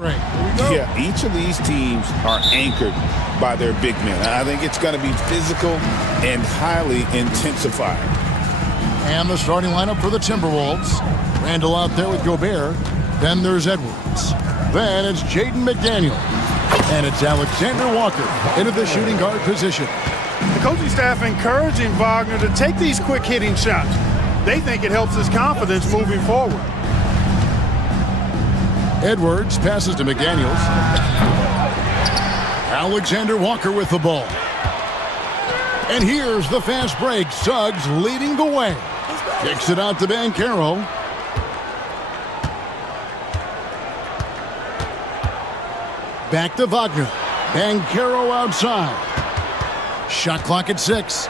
Right. Yeah, each of these teams are anchored by their big men. I think it's going to be physical and highly intensified. And the starting lineup for the Timberwolves. Randall out there with Gobert. Then there's Edwards. Then it's Jaden McDaniel. And it's Alexander Walker into the shooting guard position. The coaching staff encouraging Wagner to take these quick hitting shots. They think it helps his confidence moving forward. Edwards passes to McDaniels. Alexander Walker with the ball. And here's the fast break. Suggs leading the way. Kicks it out to Banchero. Back to Wagner. Banchero outside. Shot clock at 6.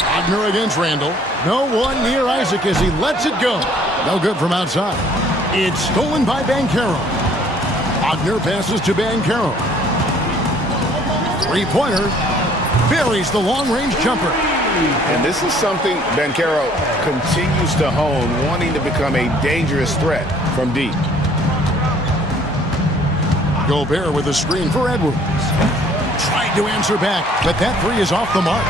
Wagner against Randall. No one near Isaac as he lets it go. No good from outside. It's stolen by Banchero. Wagner passes to Banchero. Three-pointer. Buries the long-range jumper. And this is something Banchero continues to hone, wanting to become a dangerous threat from deep. Gobert with a screen for Edwards. Tried to answer back, but that three is off the mark.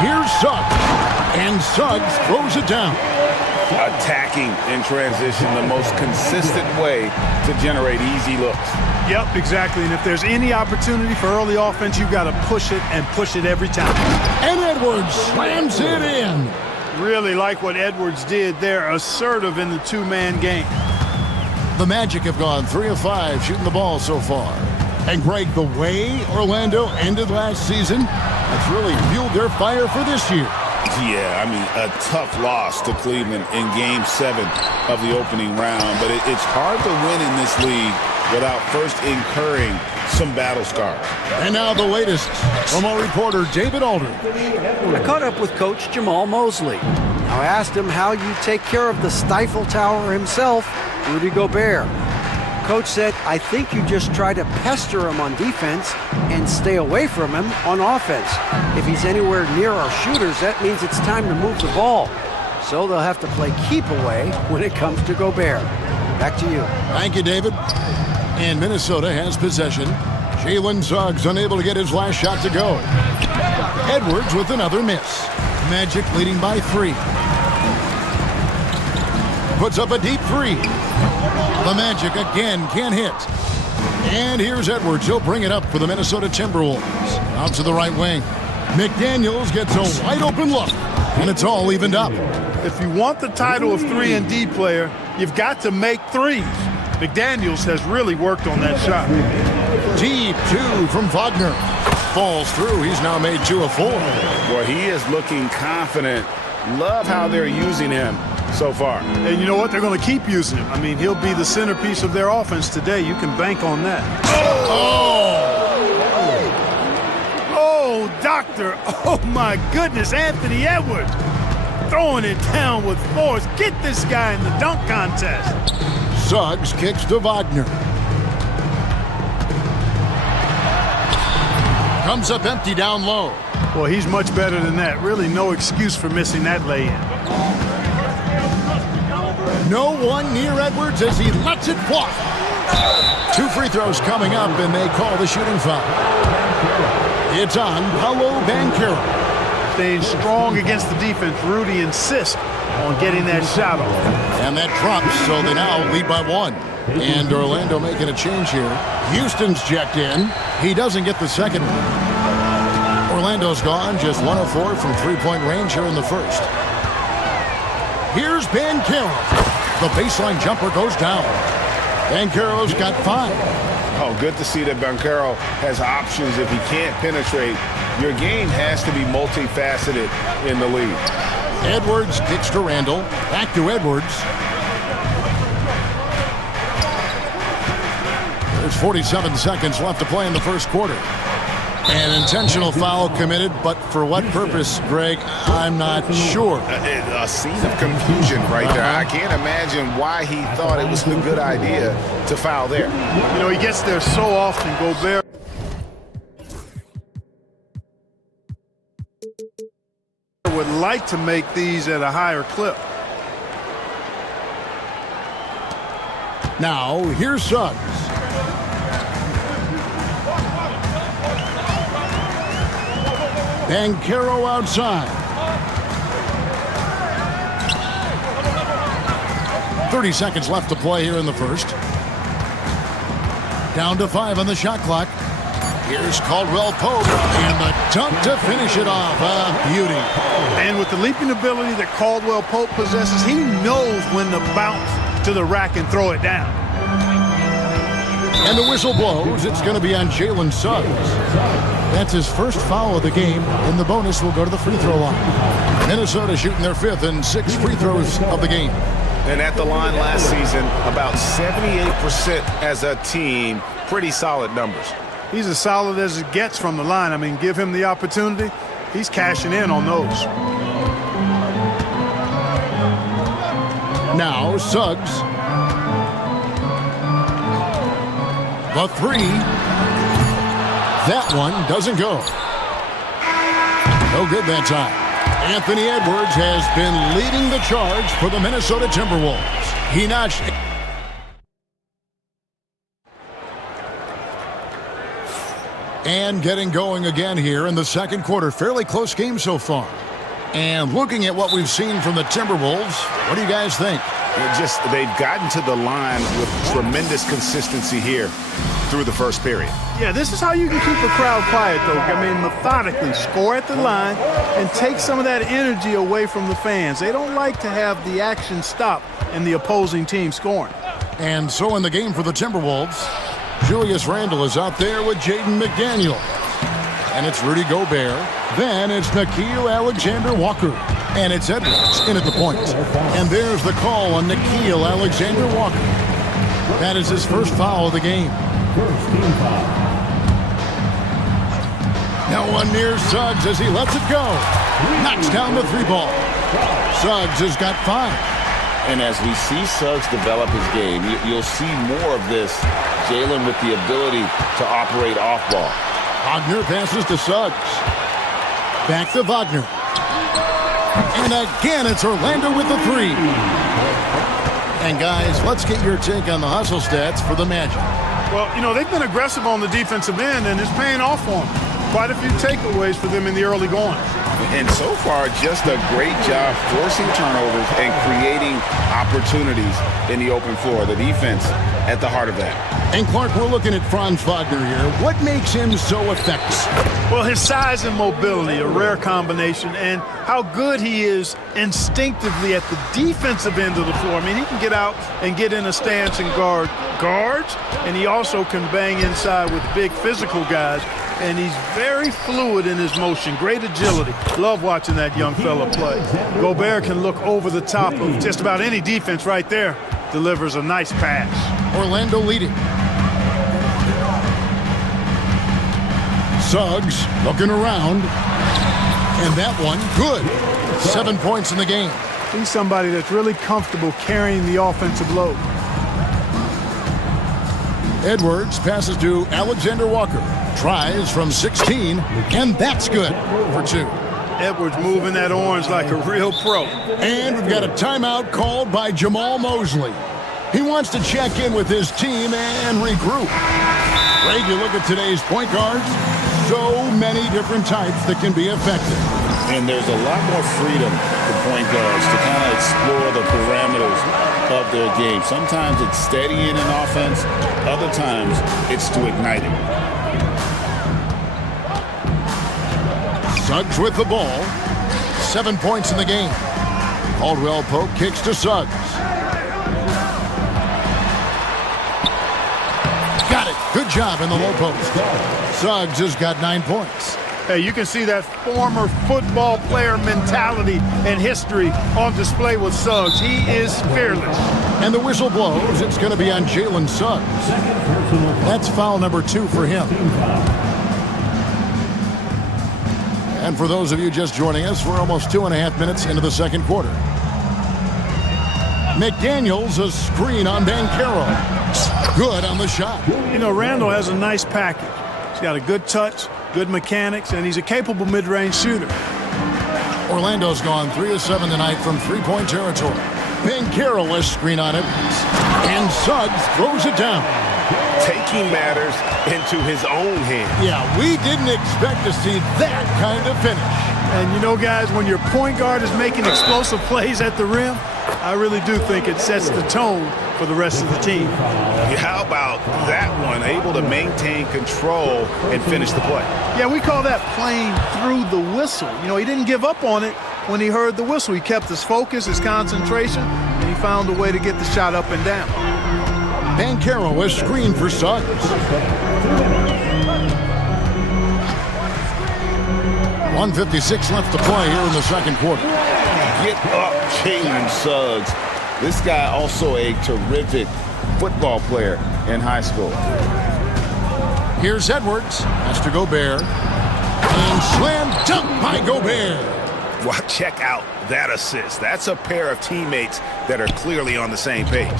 Here's Suggs. And Suggs throws it down. Attacking in transition, the most consistent way to generate easy looks. Yep, exactly. And if there's any opportunity for early offense, you've got to push it and push it every time. And Edwards slams it in. Really like what Edwards did there, assertive in the two-man game. The Magic have gone 3 of 5 shooting the ball so far. And Greg, the way Orlando ended last season, that's really fueled their fire for this year. Yeah, I mean, a tough loss to Cleveland in Game 7 of the opening round. But it's hard to win in this league without first incurring some battle scars. And now the latest from our reporter, David Aldridge. I caught up with Coach Jamal Mosley. Now I asked him how you take care of the Stifle Tower himself, Rudy Gobert. Coach said, I think you just try to pester him on defense and stay away from him on offense. If he's anywhere near our shooters, that means it's time to move the ball. So they'll have to play keep away when it comes to Gobert. Back to you. Thank you, David. And Minnesota has possession. Jalen Suggs unable to get his last shot to go. Edwards with another miss. Magic leading by 3. Puts up a deep 3. The Magic again can't hit. And here's Edwards. He'll bring it up for the Minnesota Timberwolves. Out to the right wing. McDaniels gets a wide open look. And it's all evened up. If you want the title of 3-and-D player, you've got to make threes. McDaniels has really worked on that shot. Deep 2 from Wagner. Falls through. He's now made 2 of 4. Boy, he is looking confident. Love how they're using him so far. And you know what? They're going to keep using him. I mean, he'll be the centerpiece of their offense today. You can bank on that. Oh, doctor. Oh, my goodness. Anthony Edwards throwing it down with force. Get this guy in the dunk contest. Suggs kicks to Wagner. Comes up empty down low. Well, he's much better than that. Really no excuse for missing that lay-in. No one near Edwards as he lets it fly. 2 free throws coming up, and they call the shooting foul. It's on Paolo Banchero. Staying strong against the defense. Rudy insists on getting that shot off. And that drops, so they now lead by 1. And Orlando making a change here. Houston's checked in. He doesn't get the second one. Orlando's gone, just 1 of 4 from three-point range here in the first. Here's Banchero. The baseline jumper goes down. Banchero's got 5. Oh, good to see that Banchero has options if he can't penetrate. Your game has to be multifaceted in the league. Edwards kicks to Randall. Back to Edwards. There's 47 seconds left to play in the first quarter. An intentional foul committed, but for what purpose, Greg, I'm not sure. A scene of confusion right there. I can't imagine why he thought it was a good idea to foul there. You know, he gets there so often, Gobert. Would like to make these at a higher clip. Now, here's Suggs. Banchero outside. 30 seconds left to play here in the first. Down to 5 on the shot clock. Here's Caldwell Pope, and the dunk to finish it off. A beauty. And with the leaping ability that Caldwell Pope possesses, he knows when to bounce to the rack and throw it down. And the whistle blows. It's going to be on Jalen Suggs. That's his first foul of the game, and the bonus will go to the free throw line. Minnesota shooting their 5th and 6th free throws of the game. And at the line last season, about 78% as a team. Pretty solid numbers. He's as solid as it gets from the line. I mean, give him the opportunity. He's cashing in on those. Now, Suggs. The 3. That one doesn't go. No good that time. Anthony Edwards has been leading the charge for the Minnesota Timberwolves. He notched... And getting going again here in the second quarter. Fairly close game so far. And looking at what we've seen from the Timberwolves, what do you guys think? They've gotten to the line with tremendous consistency here through the first period. Yeah, this is how you can keep a crowd quiet, though. I mean, methodically score at the line and take some of that energy away from the fans. They don't like to have the action stop in the opposing team scoring. And so in the game for the Timberwolves, Julius Randle is out there with Jaden McDaniel. And it's Rudy Gobert. Then it's Nickeil Alexander-Walker. And it's Edwards in at the point. And there's the call on Nickeil Alexander-Walker. That is his first foul of the game. First team foul. Now one near Suggs as he lets it go. Knocks down the 3 ball. Suggs has got 5. And as we see Suggs develop his game, you'll see more of this. Jalen with the ability to operate off ball. Wagner passes to Suggs. Back to Wagner. And again, it's Orlando with the 3. And guys, let's get your take on the hustle stats for the Magic. Well, you know, they've been aggressive on the defensive end, and it's paying off for them. Quite a few takeaways for them in the early going. And so far, just a great job forcing turnovers and creating opportunities in the open floor. The defense at the heart of that. And Clark, we're looking at Franz Wagner here. What makes him so effective? Well, his size and mobility, a rare combination, and how good he is instinctively at the defensive end of the floor. I mean, he can get out and get in a stance and guard guards, and he also can bang inside with big physical guys. And he's very fluid in his motion, great agility. Love watching that young fella play. Gobert can look over the top of just about any defense right there. Delivers a nice pass. Orlando leading. Suggs looking around. And that one, good. 7 points in the game. He's somebody that's really comfortable carrying the offensive load. Edwards passes to Alexander-Walker. Tries from 16, and that's good for 2. Edwards moving that orange like a real pro. And we've got a timeout called by Jamal Mosley. He wants to check in with his team and regroup. Greg, you look at today's point guards, so many different types that can be effective. And there's a lot more freedom for point guards to kind of explore the parameters of their game. Sometimes it's steadying an offense. Other times it's to ignite it. Suggs with the ball. 7 points in the game. Caldwell Pope kicks to Suggs. Got it. Good job in the low post. Suggs has got 9 points. Hey, you can see that former football player mentality and history on display with Suggs. He is fearless. And the whistle blows. It's going to be on Jalen Suggs. That's foul number 2 for him. And for those of you just joining us, we're almost 2.5 minutes into the second quarter. McDaniels, a screen on Banchero. Good on the shot. You know, Randle has a nice package. He's got a good touch, good mechanics, and he's a capable mid-range shooter. Orlando's gone 3 of 7 tonight from three-point territory. Bankero has screen on it. And Suggs throws it down. Taking matters into his own hands. Yeah, we didn't expect to see that kind of finish. And you know, guys, when your point guard is making explosive plays at the rim, I really do think it sets the tone for the rest of the team. How about that one? Able to maintain control and finish the play. Yeah, we call that playing through the whistle. You know, he didn't give up on it when he heard the whistle. He kept his focus, his concentration, and he found a way to get the shot up and down. Bankero has screened for Suggs. 1:56 left to play here in the second quarter. Get up, Jalen Suggs. This guy also a terrific football player in high school. Here's Edwards. Has to Gobert. And slam dunk by Gobert. Well, check out that assist. That's a pair of teammates that are clearly on the same page.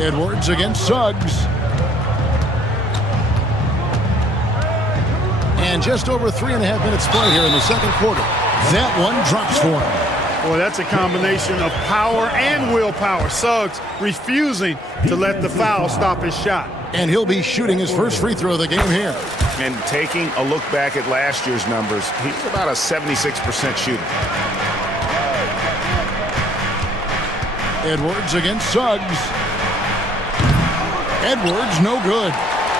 Edwards against Suggs. And just over 3.5 minutes play here in the second quarter. That one drops for him. Boy, that's a combination of power and willpower. Suggs refusing to let the foul stop his shot. And he'll be shooting his first free throw of the game here. And taking a look back at last year's numbers, he's about a 76% shooter. Edwards against Suggs. Edwards, no good.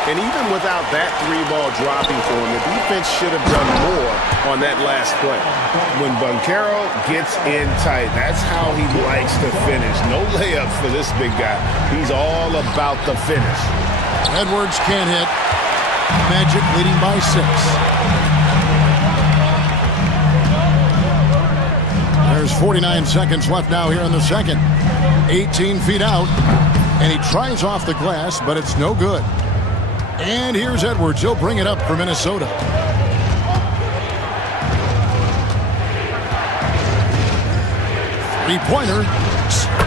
And even without that three ball dropping for him, the defense should have done more on that last play. When Bankero gets in tight, that's how he likes to finish. No layups for this big guy. He's all about the finish. Edwards can't hit. Magic leading by 6. There's 49 seconds left now here in the second. 18 feet out. And he tries off the glass, but it's no good. And here's Edwards. He'll bring it up for Minnesota. Three-pointer.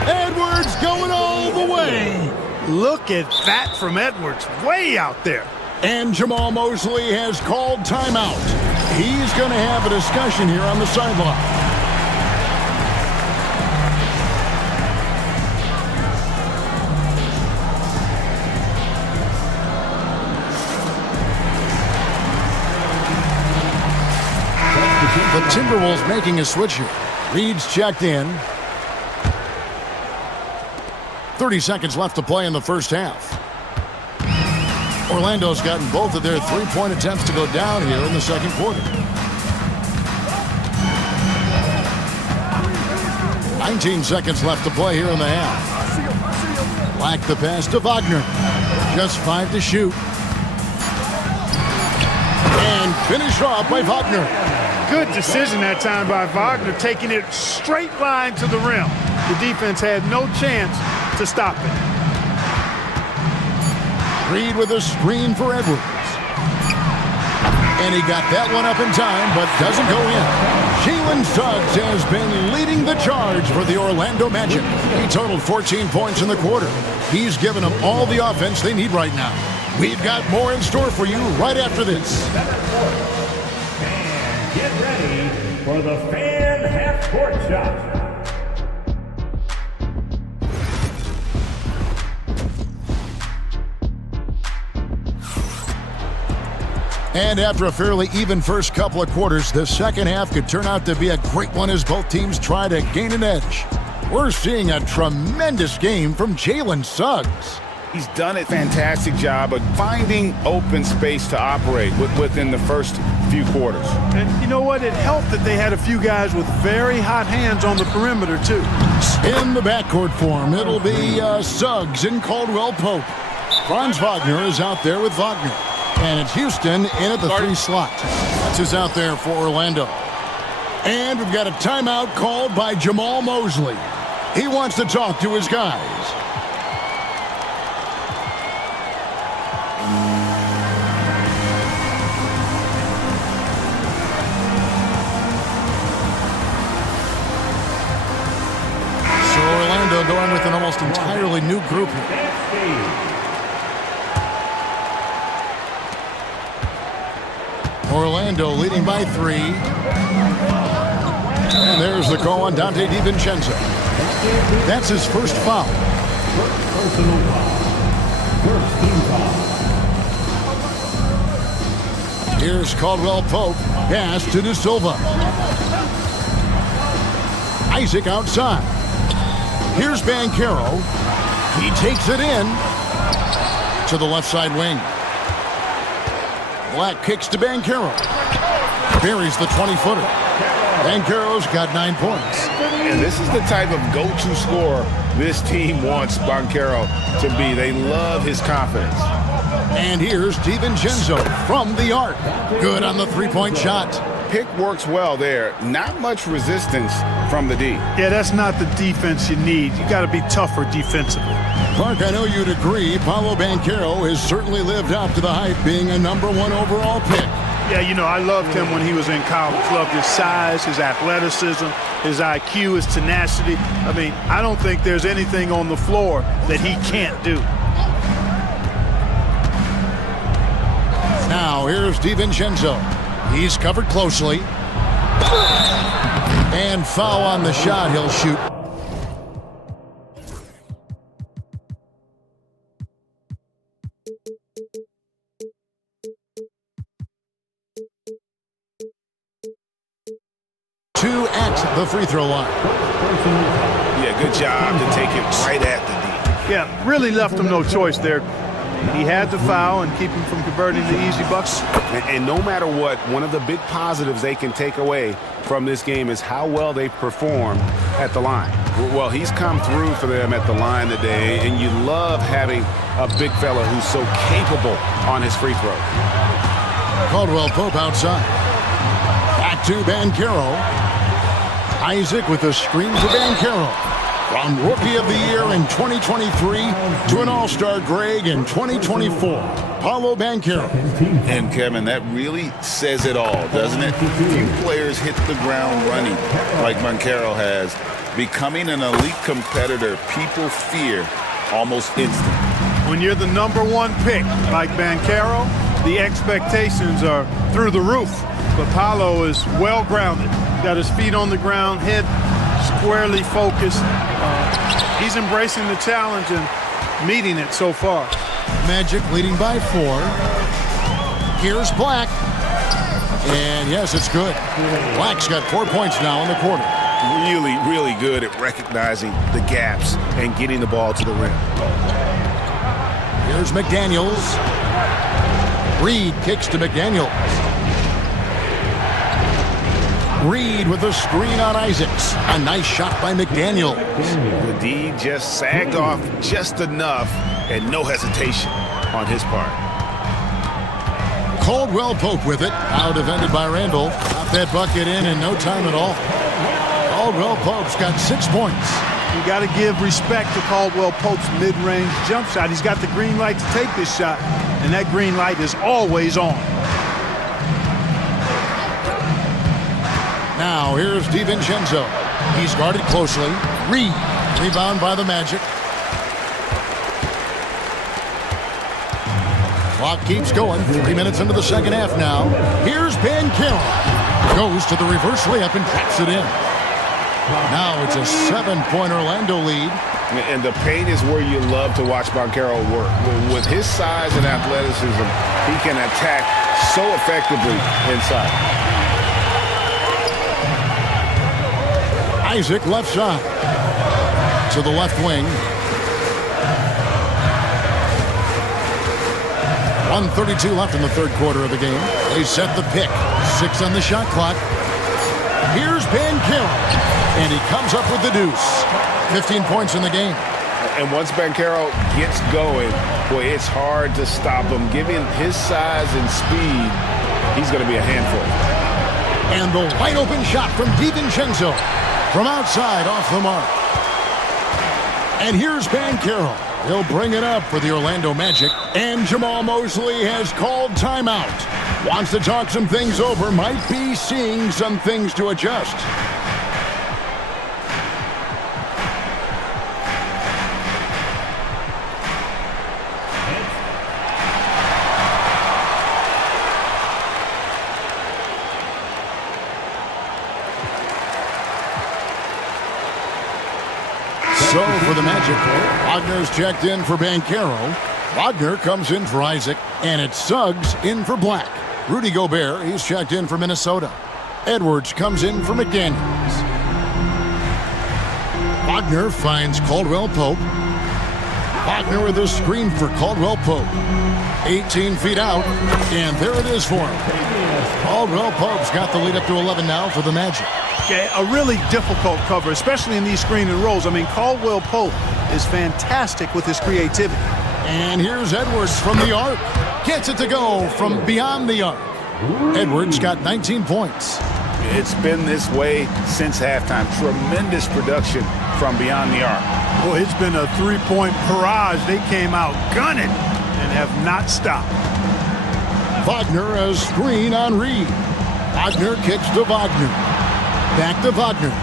Edwards going all the way. Look at that from Edwards, way out there. And Jamal Mosley has called timeout. He's going to have a discussion here on the sideline. The Timberwolves making a switch here. Reed's checked in. 30 seconds left to play in the first half. Orlando's gotten both of their three-point attempts to go down here in the second quarter. 19 seconds left to play here in the half. Black the pass to Wagner. Just 5 to shoot. And finished off by Wagner. Good decision that time by Wagner, taking it straight line to the rim. The defense had no chance to stop it. Reed with a screen for Edwards. And he got that one up in time, but doesn't go in. Jalen Suggs has been leading the charge for the Orlando Magic. He totaled 14 points in the quarter. He's given them all the offense they need right now. We've got more in store for you right after this. Get ready for the Fan Half-Court Shot. And after a fairly even first couple of quarters, the second half could turn out to be a great one as both teams try to gain an edge. We're seeing a tremendous game from Jalen Suggs. He's done a fantastic job of finding open space to operate within the first few quarters. And you know what? It helped that they had a few guys with very hot hands on the perimeter, too. In the backcourt form, it'll be Suggs and Caldwell Pope. Franz Wagner is out there with Wagner. And it's Houston in at the 3 slot. That's who's out there for Orlando. And we've got a timeout called by Jamal Mosley. He wants to talk to his guys. So Orlando going with an almost entirely new group here. Orlando leading by 3. And there's the call on Dante DiVincenzo. That's his first foul. Personal foul. First team foul. Here's Caldwell Pope. Pass to De Silva. Isaac outside. Here's Banchero. He takes it in to the left side wing. Black kicks to Banchero. Buries the 20-footer. Banchero's got 9 points. And this is the type of go-to scorer this team wants Banchero to be. They love his confidence. And here's DiVincenzo from the arc. Good on the three-point shot. Pick works well there. Not much resistance from the D. Yeah, that's not the defense you need. You got to be tougher defensively. Clark, I know you'd agree, Paolo Banchero has certainly lived up to the hype, being a #1 overall pick. Yeah, you know, I loved him when he was in college. Loved his size, his athleticism, his IQ, his tenacity. I mean, I don't think there's anything on the floor that he can't do. Now, here's DiVincenzo. He's covered closely. And foul on the shot. He'll shoot. Two at the free throw line. Yeah, good job to take it right at the D. Yeah, really left him no choice there. He had to foul and keep him from converting the easy bucks. And no matter what, one of the big positives they can take away from this game is how well they performed at the line. Well, he's come through for them at the line today, and you love having a big fella who's so capable on his free throw. Caldwell Pope outside. Back to Banchero. Isaac with a screen for Banchero. From Rookie of the Year in 2023 to an All-Star Greg in 2024, Paolo Banchero. And Kevin, that really says it all, doesn't it? Few players hit the ground running like Banchero has. Becoming an elite competitor, people fear almost instantly. When you're the #1 pick like Banchero, the expectations are through the roof. But Paolo is well-grounded. Got his feet on the ground, head squarely focused. He's embracing the challenge and meeting it so far. Magic leading by 4. Here's Black. And yes, it's good. Black's got 4 points now in the quarter. Really, really good at recognizing the gaps and getting the ball to the rim. Here's McDaniels. Reed kicks to McDaniels. Reed with a screen on Isaacs. A nice shot by McDaniels. The D just sagged off just enough and no hesitation on his part. Caldwell Pope with it. Now defended by Randall. Got that bucket in no time at all. Caldwell Pope's got 6 points. You got to give respect to Caldwell Pope's mid-range jump shot. He's got the green light to take this shot, and that green light is always on. Now, here's DiVincenzo. He's guarded closely. Reed. Rebound by the Magic. Clock keeps going. 3 minutes into the second half now. Here's Banchero. Goes to the reverse layup and traps it in. Now it's a 7-point Orlando lead. And the paint is where you love to watch Banchero work. With his size and athleticism, he can attack so effectively inside. Isaac left side to the left wing. 1:32 left in the third quarter of the game. They set the pick. 6 on the shot clock. Here's Banchero, and he comes up with the deuce. 15 points in the game. And once Banchero gets going, boy, it's hard to stop him. Given his size and speed, he's going to be a handful. And the wide open shot from DiVincenzo. From outside, off the mark. And here's Banchero. He'll bring it up for the Orlando Magic. And Jamal Mosley has called timeout. Wants to talk some things over. Might be seeing some things to adjust. So for the Magic, Wagner's checked in for Banchero. Wagner comes in for Isaac, and it's Suggs in for Black. Rudy Gobert, he's checked in for Minnesota. Edwards comes in for McDaniels. Wagner finds Caldwell Pope. Wagner with a screen for Caldwell Pope. 18 feet out, and there it is for him. Caldwell Pope's got the lead up to 11 now for the Magic. Okay, a really difficult cover, especially in these screen and rolls. I mean, Caldwell Pope is fantastic with his creativity. And here's Edwards from the arc. Gets it to go from beyond the arc. Edwards got 19 points. It's been this way since halftime. Tremendous production from beyond the arc. Boy, it's been a three-point barrage. They came out gunning and have not stopped. Wagner a screen on Reed. Wagner kicks to Wagner. Back to Wagner.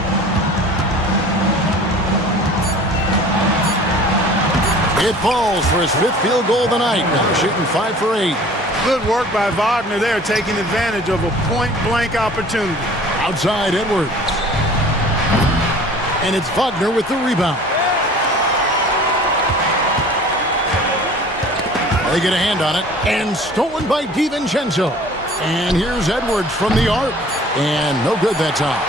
It falls for his fifth field goal of the night. Now shooting 5 for 8. Good work by Wagner there, taking advantage of a point-blank opportunity. Outside Edwards. And it's Wagner with the rebound. They get a hand on it, and stolen by DiVincenzo. And here's Edwards from the arc. And no good that time.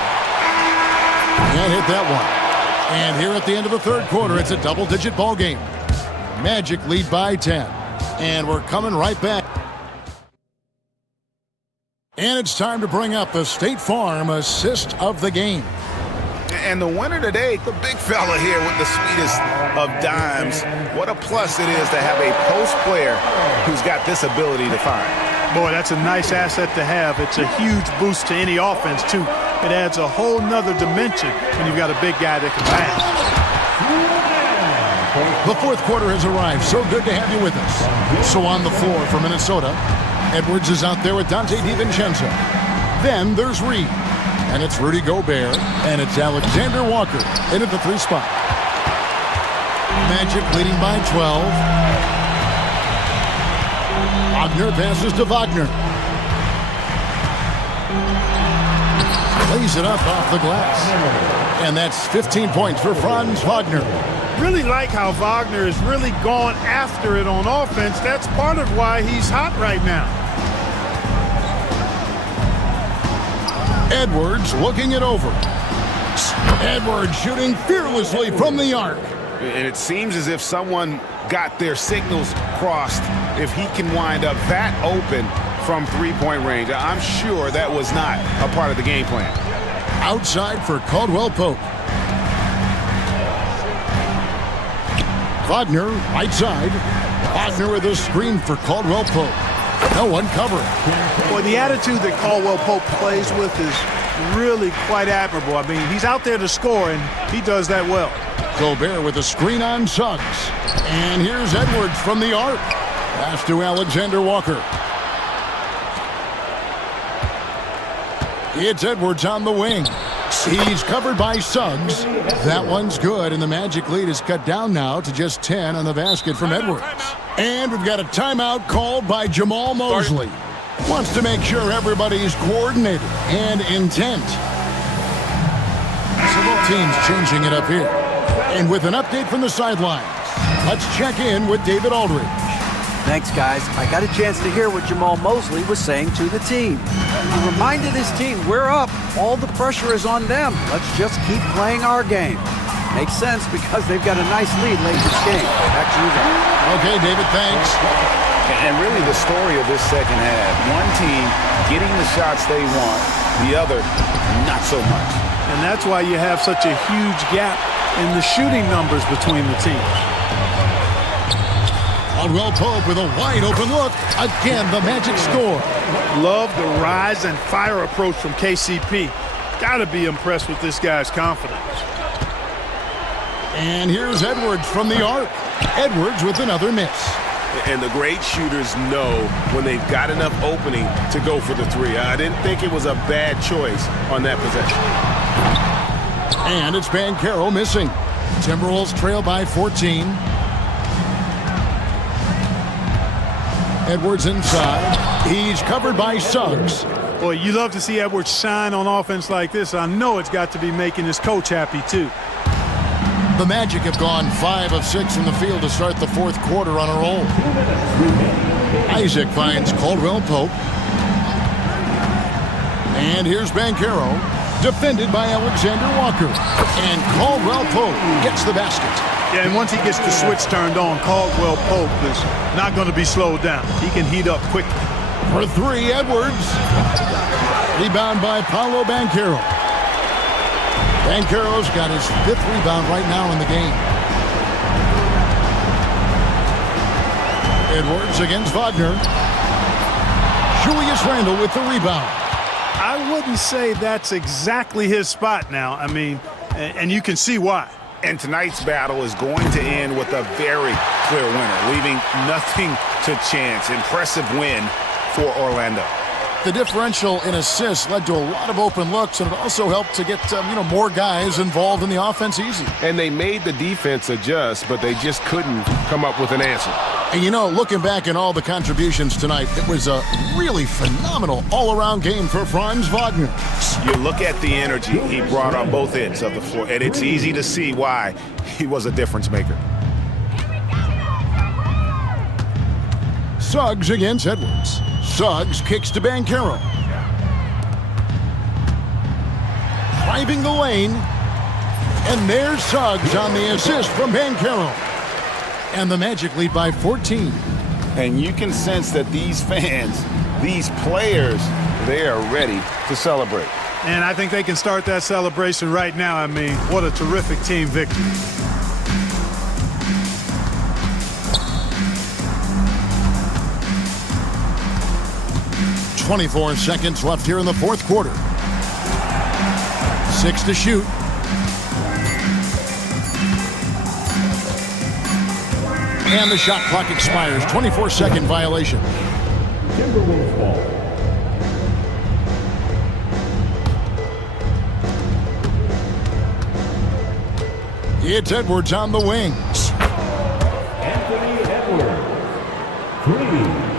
Can't hit that one. And here at the end of the third quarter, it's a double-digit ball game. Magic lead by 10. And we're coming right back. And it's time to bring up the State Farm assist of the game. And the winner today, the big fella here with the sweetest of dimes. What a plus it is to have a post player who's got this ability to find. Boy, that's a nice asset to have. It's a huge boost to any offense, too. It adds a whole nother dimension when you've got a big guy that can pass. The fourth quarter has arrived. So good to have you with us. So on the floor for Minnesota, Edwards is out there with Dante DiVincenzo. Then there's Reed. And it's Rudy Gobert. And it's Alexander Walker in at the 3 spot. Magic leading by 12. Wagner passes to Wagner. Lays it up off the glass. And that's 15 points for Franz Wagner. Really like how Wagner has really gone after it on offense. That's part of why he's hot right now. Edwards looking it over. Edwards shooting fearlessly from the arc. And it seems as if someone got their signals crossed if he can wind up that open from three-point range. I'm sure that was not a part of the game plan. Outside for Caldwell Pope. Wagner, right side. Wagner with a screen for Caldwell Pope. No one covering. Boy, the attitude that Caldwell Pope plays with is really quite admirable. I mean, he's out there to score, and he does that well. Gobert with a screen on Suggs. And here's Edwards from the arc. Pass to Alexander Walker. It's Edwards on the wing. He's covered by Suggs. That one's good, and the Magic lead is cut down now to just 10 on the basket from Edwards. And we've got a timeout called by Jamal Mosley. Wants to make sure everybody's coordinated and intent. Several teams changing it up here. And with an update from the sidelines, let's check in with David Aldridge. Thanks, guys. I got a chance to hear what Jamal Mosley was saying to the team. He reminded his team, we're up. All the pressure is on them. Let's just keep playing our game. Makes sense because they've got a nice lead late in this game. Back to you guys. Okay, David, thanks. And really the story of this second half, one team getting the shots they want, the other not so much. And that's why you have such a huge gap in the shooting numbers between the teams. Caldwell Pope with a wide open look. Again, the Magic score. Love the rise and fire approach from KCP. Gotta be impressed with this guy's confidence. And here's Edwards from the arc. Edwards with another miss. And the great shooters know when they've got enough opening to go for the three. I didn't think it was a bad choice on that possession. And it's Banchero missing. Timberwolves trail by 14. Edwards inside. He's covered by Suggs. Boy, you love to see Edwards shine on offense like this. I know it's got to be making his coach happy, too. The Magic have gone 5 of 6 from the field to start the fourth quarter on a roll. Isaac finds Caldwell Pope. And here's Banchero, defended by Alexander Walker. And Caldwell Pope gets the basket. Yeah, and once he gets the switch turned on, Caldwell Pope is not going to be slowed down. He can heat up quickly. For three, Edwards. Rebound by Paolo Banchero. Banchero's got his 5th rebound right now in the game. Edwards against Wagner. Julius Randle with the rebound. I wouldn't say that's exactly his spot now. I mean, and you can see why. And tonight's battle is going to end with a very clear winner, leaving nothing to chance. Impressive win for Orlando. The differential in assists led to a lot of open looks, and it also helped to get more guys involved in the offense easy. And they made the defense adjust, but they just couldn't come up with an answer. And looking back at all the contributions tonight, it was a really phenomenal all-around game for Franz Wagner. You look at the energy he brought on both ends of the floor, and it's easy to see why he was a difference maker. Suggs against Edwards. Suggs kicks to Banchero. Driving the lane. And there's Suggs on the assist from Banchero. And the Magic lead by 14. And you can sense that these fans, these players, they are ready to celebrate. And I think they can start that celebration right now. I mean, what a terrific team victory. .24 seconds left here in the fourth quarter. 6 to shoot. And the shot clock expires. 24-second violation. Timberwolves ball. It's Edwards on the wing. Anthony Edwards. 3.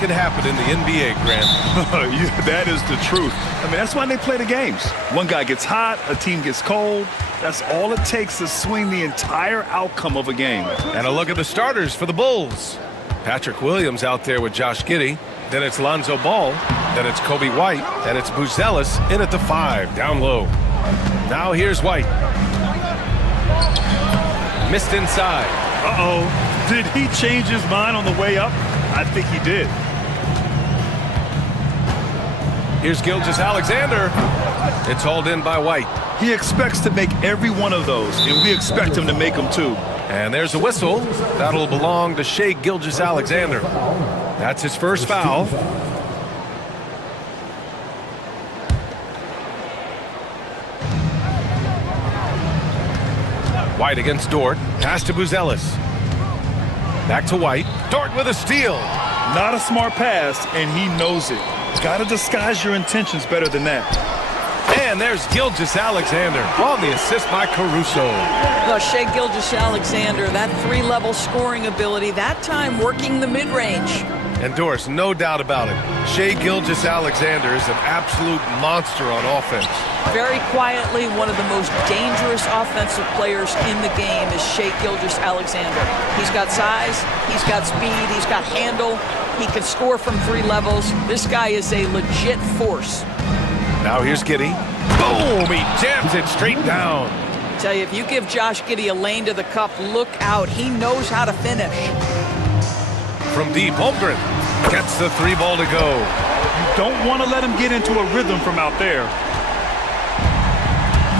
can happen in the NBA, Grant. Yeah, that is the truth. I mean, that's why they play the games. One guy gets hot, a team gets cold. That's all it takes to swing the entire outcome of a game. And a look at the starters for the Bulls. Patrick Williams out there with Josh Giddey. Then it's Lonzo Ball. Then it's Kobe White. Then it's Buzelis in at the 5, down low. Now here's White. Missed inside. Uh-oh. Did he change his mind on the way up? I think he did. Here's Gilgeous-Alexander. It's hauled in by White. He expects to make every one of those, and we expect him to make them too. And there's a whistle. That'll belong to Shai Gilgeous-Alexander. That's his first foul. White against Dort. Pass to Buzelis. Back to White. Dort with a steal. Not a smart pass, and he knows it. Gotta disguise your intentions better than that. And there's Gilgeous-Alexander on the assist by Caruso. Well, Shai Gilgeous-Alexander, that three-level scoring ability, that time working the mid-range. And Doris, no doubt about it, Shai Gilgeous-Alexander is an absolute monster on offense. Very quietly, one of the most dangerous offensive players in the game is Shai Gilgeous-Alexander. He's got size, he's got speed, he's got handle, he can score from 3 levels. This guy is a legit force. Now here's Giddey. Boom! He jams it straight down. I tell you, if you give Josh Giddey a lane to the cup, look out. He knows how to finish. From deep, Holmgren gets the 3 ball to go. You don't want to let him get into a rhythm from out there.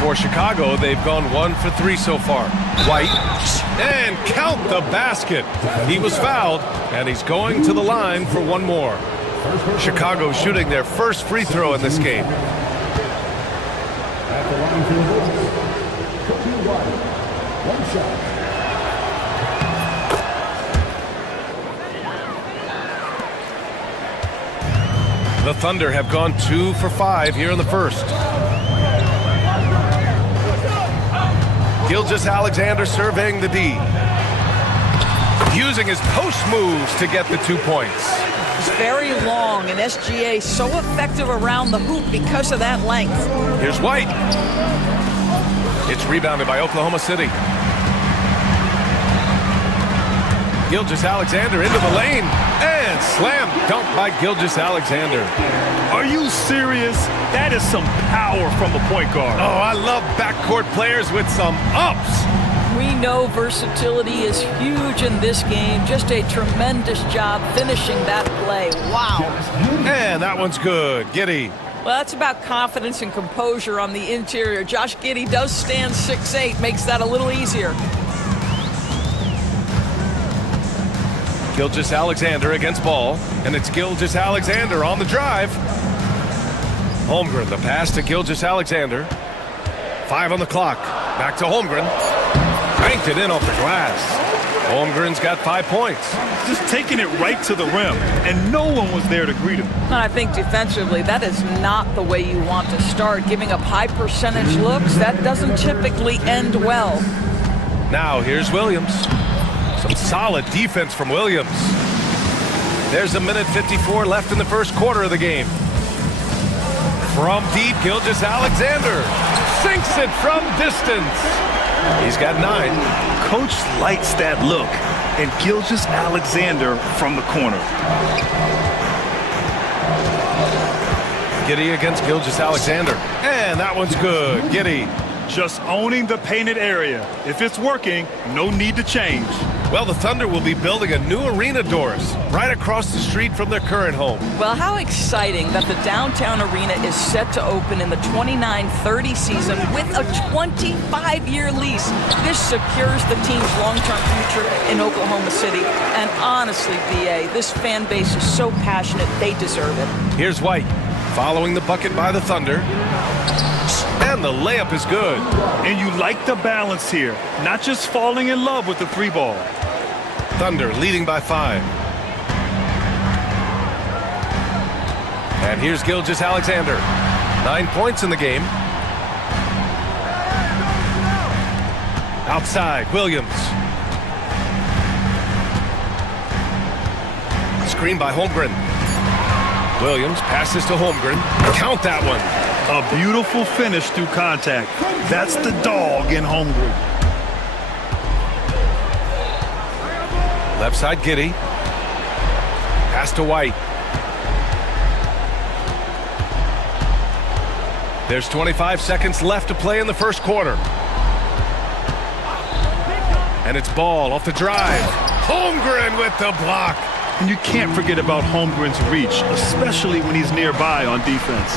For Chicago, they've gone 1 for 3 so far. White, and count the basket. He was fouled, and he's going to the line for 1 more. Chicago shooting their first free throw in this game. At the line for the Bulls, Kobe White. 1 shot. The Thunder have gone 2 for 5 here in the first. Gilgeous-Alexander surveying the D. Using his post moves to get the 2 points. He's very long, and SGA so effective around the hoop because of that length. Here's White. It's rebounded by Oklahoma City. Gilgeous-Alexander into the lane, and slam dunk by Gilgeous-Alexander. Are you serious? That is some power from a point guard. Oh, I love backcourt players with some ups. We know versatility is huge in this game. Just a tremendous job finishing that play. Wow. And that one's good. Giddey. Well, that's about confidence and composure on the interior. Josh Giddey does stand 6'8", makes that a little easier. Gilgeous-Alexander against Ball, and it's Gilgeous-Alexander on the drive. Holmgren, the pass to Gilgeous-Alexander. 5 on the clock. Back to Holmgren. Banked it in off the glass. Holmgren's got 5 points. Just taking it right to the rim, and no one was there to greet him. And I think defensively, that is not the way you want to start. Giving up high percentage looks, that doesn't typically end well. Now here's Williams. Some solid defense from Williams. There's 1:54 left in the first quarter of the game. From deep, Gilgeous-Alexander sinks it from distance. He's got 9. Coach likes that look, and Gilgeous-Alexander from the corner. Giddey against Gilgeous-Alexander. And that one's good. Giddey. Just owning the painted area. If it's working, no need to change. Well, the Thunder will be building a new arena, Doris, right across the street from their current home. Well, how exciting that the downtown arena is set to open in the 29-30 season with a 25-year lease. This secures the team's long-term future in Oklahoma City. And honestly, BA, this fan base is so passionate, they deserve it. Here's White, following the bucket by the Thunder. And the layup is good. And you like the balance here, not just falling in love with the 3 ball. Thunder leading by 5. And here's Gilgeous-Alexander. 9 points in the game. Outside, Williams. Screen by Holmgren. Williams passes to Holmgren. Count that one. A beautiful finish through contact. That's the dog in Holmgren. Left side, Giddy. Pass to White. There's 25 seconds left to play in the first quarter. And it's Ball off the drive. Holmgren with the block. And you can't forget about Holmgren's reach, especially when he's nearby on defense.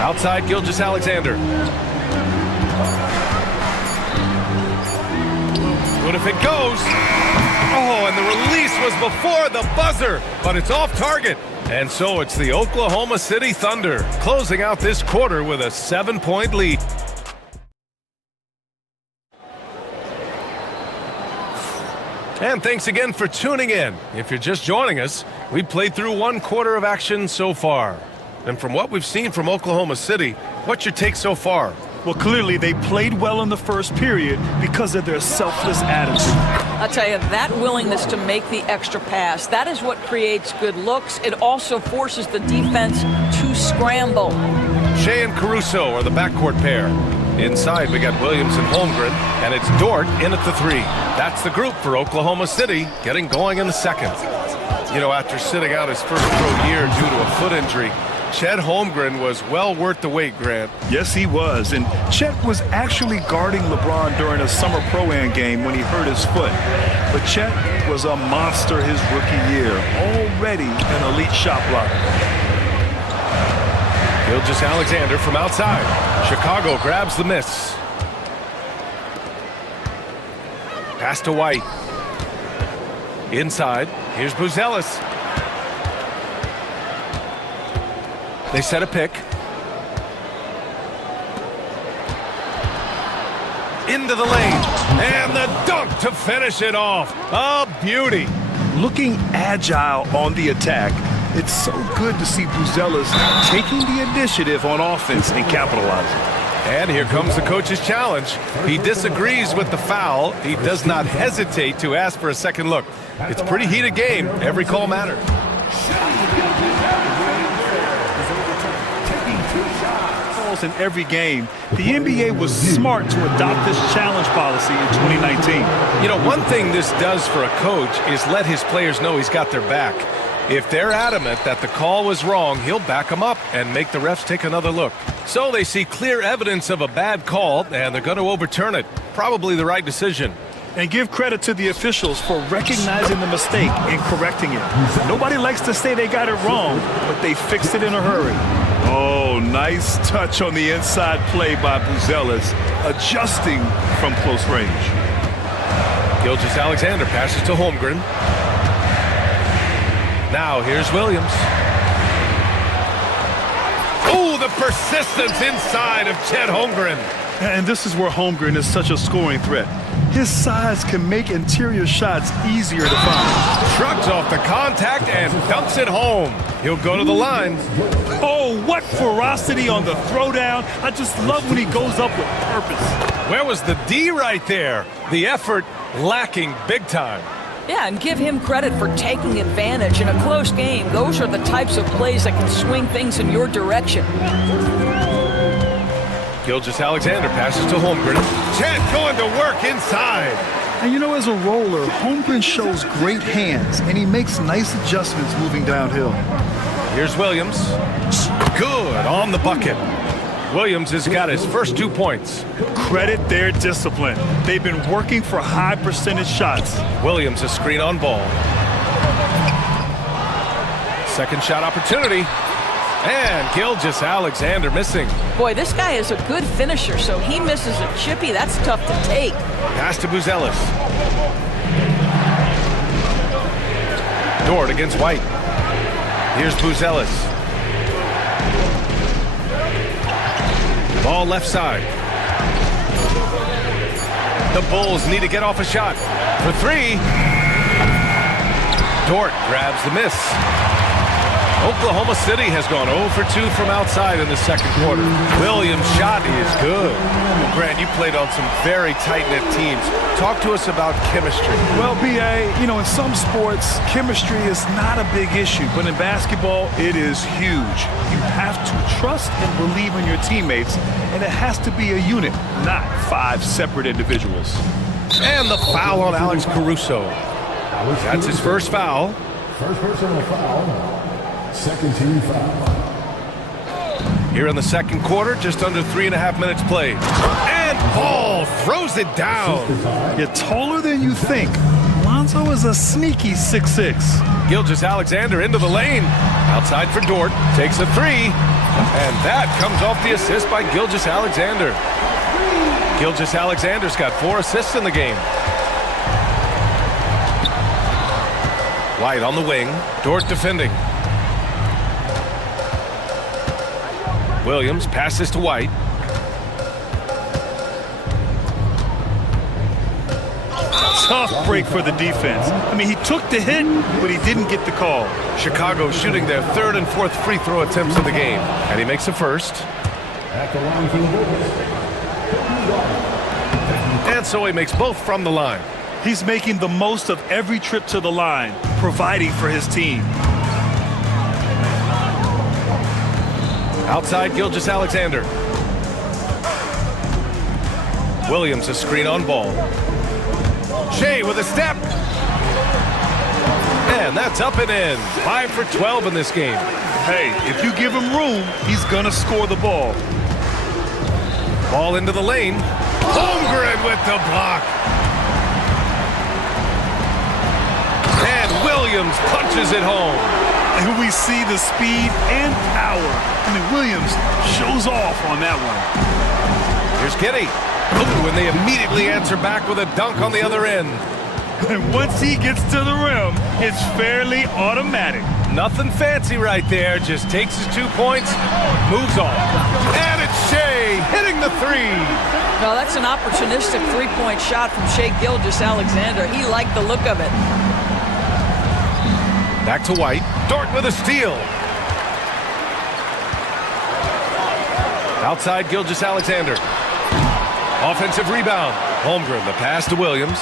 Outside, Gilgeous-Alexander. What if it goes? Oh, and the release was before the buzzer, but it's off target. And so it's the Oklahoma City Thunder closing out this quarter with a 7-point lead. And thanks again for tuning in. If you're just joining us, we played through one quarter of action so far. And from what we've seen from Oklahoma City, what's your take so far? Well, clearly they played well in the first period because of their selfless attitude. I'll tell you, that willingness to make the extra pass, that is what creates good looks. It also forces the defense to scramble. Shea and Caruso are the backcourt pair. Inside, we got Williams and Holmgren, and it's Dort in at the 3. That's the group for Oklahoma City, getting going in the second. You know, after sitting out his first pro year due to a foot injury, Chet Holmgren was well worth the wait, Grant. Yes, he was. And Chet was actually guarding LeBron during a summer pro-am game when he hurt his foot. But Chet was a monster his rookie year, already an elite shot blocker. Gilgeous-Alexander from outside. Chicago grabs the miss. Pass to White. Inside, here's Buzelis. They set a pick. Into the lane. And the dunk to finish it off. A beauty. Looking agile on the attack, it's so good to see Buzelis taking the initiative on offense and capitalizing. And here comes the coach's challenge. He disagrees with the foul. He does not hesitate to ask for a second look. It's a pretty heated game. Every call matters. In every game, the NBA was smart to adopt this challenge policy in 2019. You know, one thing this does for a coach is let his players know he's got their back. If they're adamant that the call was wrong, he'll back them up and make the refs take another look. So they see clear evidence of a bad call, and they're going to overturn it. Probably the right decision. And give credit to the officials for recognizing the mistake and correcting it. Nobody likes to say they got it wrong, but they fixed it in a hurry. Oh, nice touch on the inside play by Buzelis, adjusting from close range. Gilgeous-Alexander passes to Holmgren. Now here's Williams. Oh, the persistence inside of Chet Holmgren. And this is where Holmgren is such a scoring threat. His size can make interior shots easier to find. Shrugs off the contact and dunks it home. He'll go to the line. Oh, what ferocity on the throwdown. I just love when he goes up with purpose. Where was the D right there? The effort lacking big time. Yeah, and give him credit for taking advantage in a close game. Those are the types of plays that can swing things in your direction. Gilgeous-Alexander passes to Holmgren. Chet going to work inside. And you know, as a roller, Holmgren shows great hands, and he makes nice adjustments moving downhill. Here's Williams. Good on the bucket. Williams has got his first 2 points. Credit their discipline. They've been working for high percentage shots. Williams a screen on Ball. Second shot opportunity. And Gilgeous-Alexander missing. Boy, this guy is a good finisher, so he misses a chippy. That's tough to take. Pass to Buzelis. Dort against White. Here's Buzelis. Ball left side. The Bulls need to get off a shot. For 3. Dort grabs the miss. Oklahoma City has gone 0 for 2 from outside in the second quarter. Williams' shot is good. Well, Grant, you played on some very tight-knit teams. Talk to us about chemistry. Well, B.A., you know, in some sports, chemistry is not a big issue, but in basketball, it is huge. You have to trust and believe in your teammates, and it has to be a unit, not 5 separate individuals. And the foul on Alex Caruso. That's his first foul. First personal foul. Second team foul. Here in the second quarter, just under 3.5 minutes played. And Ball throws it down. You're taller than you think. Lonzo is a sneaky 6'6". Gilgeous-Alexander into the lane. Outside for Dort. Takes a 3. And that comes off the assist by Gilgeous-Alexander. Gilgeous-Alexander's got 4 assists in the game. White on the wing. Dort defending. Williams passes to White. Tough break for the defense. I mean, he took the hit, but he didn't get the call. Chicago shooting their 3rd and 4th free throw attempts of the game. And he makes the first. At the line for the Bulls. And so he makes both from the line. He's making the most of every trip to the line, providing for his team. Outside Gilgeous-Alexander. Williams a screen on Ball. Shea with a step. And that's up and in. 5 for 12 in this game. Hey, if you give him room, he's gonna score the ball. Ball into the lane. Holmgren with the block. And Williams punches it home. And we see the speed and power. I mean, Williams shows off on that one. Here's Giddey. Ooh, and they immediately answer back with a dunk on the other end. And once he gets to the rim, it's fairly automatic. Nothing fancy right there. Just takes his 2 points, moves on. And it's Shea hitting the 3. No, that's an opportunistic three-point shot from Shea Gilgeous-Alexander. He liked the look of it. Back to White. Dort with a steal. Outside Gilgeous-Alexander. Offensive rebound. Holmgren, the pass to Williams.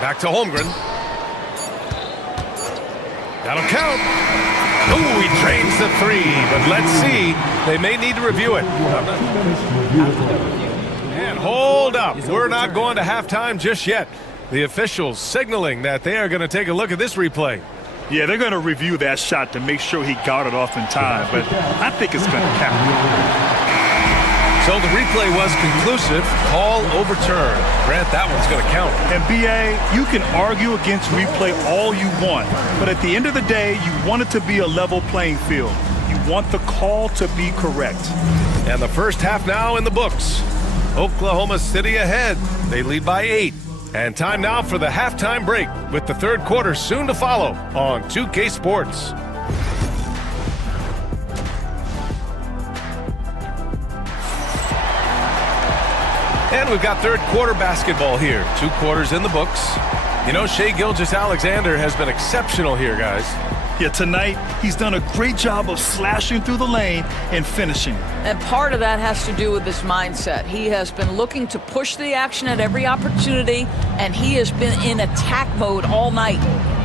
Back to Holmgren. That'll count. Ooh, he drains the 3, but let's see. They may need to review it. And hold up. We're not going to halftime just yet. The officials signaling that they are going to take a look at this replay. Yeah, they're going to review that shot to make sure he got it off in time, but I think it's going to count. So the replay was conclusive. Call overturned. Grant, that one's going to count. And B.A., you can argue against replay all you want, but at the end of the day, you want it to be a level playing field. You want the call to be correct. And the first half now in the books. Oklahoma City ahead. They lead by 8. And time now for the halftime break, with the third quarter soon to follow on 2K Sports. And we've got third quarter basketball here. 2 quarters in the books. You know, Shea Gilgeous-Alexander has been exceptional here, guys. Yeah, tonight, he's done a great job of slashing through the lane and finishing. And part of that has to do with his mindset. He has been looking to push the action at every opportunity, and he has been in attack mode all night.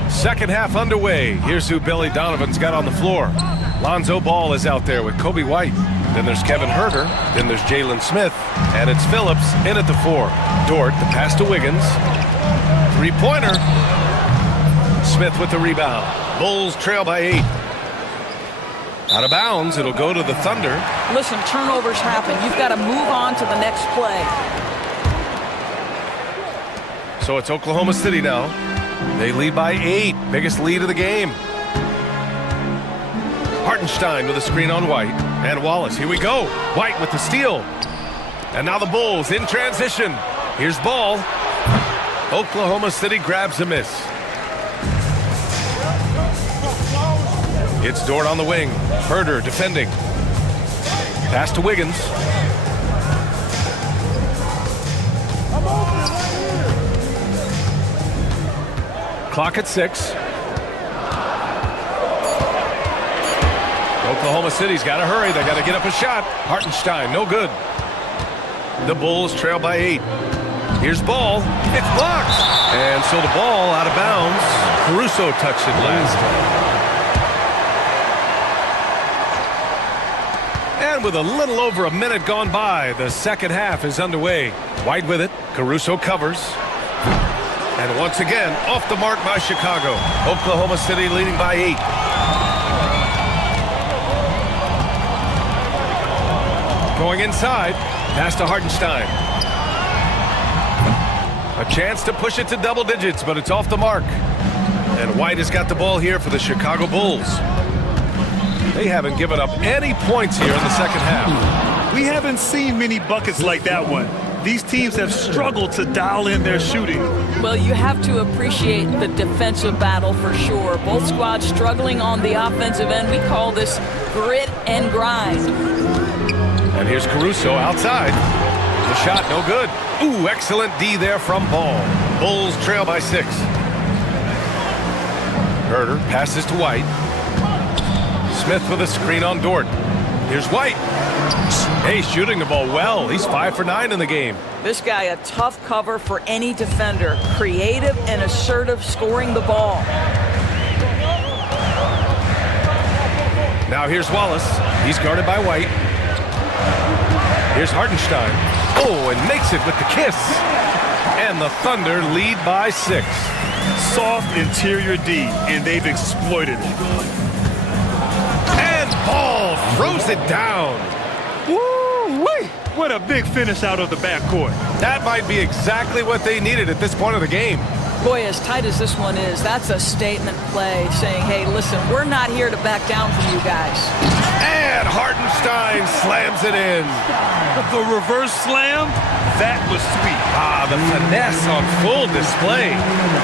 Second half underway. Here's who Billy Donovan's got on the floor. Lonzo Ball is out there with Kobe White. Then there's Kevin Huerter. Then there's Jalen Smith. And it's Phillips in at the 4. Dort, the pass to Wiggins. 3-pointer. Smith with the rebound. Bulls trail by 8. Out of bounds, it'll go to the Thunder. Listen, turnovers happen. You've got to move on to the next play. So it's Oklahoma City now. They lead by 8. Biggest lead of the game. Hartenstein with a screen on White. And Wallace, here we go. White with the steal. And now the Bulls in transition. Here's Ball. Oklahoma City grabs a miss. It's Dort on the wing. Huerter defending. Pass to Wiggins. Clock at 6. Oklahoma City's got to hurry. They got to get up a shot. Hartenstein, no good. The Bulls trail by 8. Here's ball. It's blocked. And so the ball out of bounds. Caruso touched it last. And with a little over a minute gone by, the second half is underway. White with it. Caruso covers. And once again, off the mark by Chicago. Oklahoma City leading by 8. Going inside. Pass to Hartenstein. A chance to push it to double digits, but it's off the mark. And White has got the ball here for the Chicago Bulls. They haven't given up any points here in the second half. We haven't seen many buckets like that one. These teams have struggled to dial in their shooting. Well, you have to appreciate the defensive battle for sure. Both squads struggling on the offensive end. We call this grit and grind. And here's Caruso outside. The shot, no good. Ooh, excellent D there from Ball. Bulls trail by 6. Herter passes to White. Smith with a screen on Dort. Here's White. Hey, shooting the ball well. He's 5 for 9 in the game. This guy, a tough cover for any defender. Creative and assertive scoring the ball. Now here's Wallace. He's guarded by White. Here's Hartenstein. Oh, and makes it with the kiss. And the Thunder lead by 6. Soft interior D, and they've exploited it. And Ball throws it down. Woo-wee! What a big finish out of the backcourt. That might be exactly what they needed at this point of the game. Boy, as tight as this one is, that's a statement play saying, hey, listen, we're not here to back down from you guys. And Hartenstein slams it in. The reverse slam, that was sweet. Ah, the finesse on full display.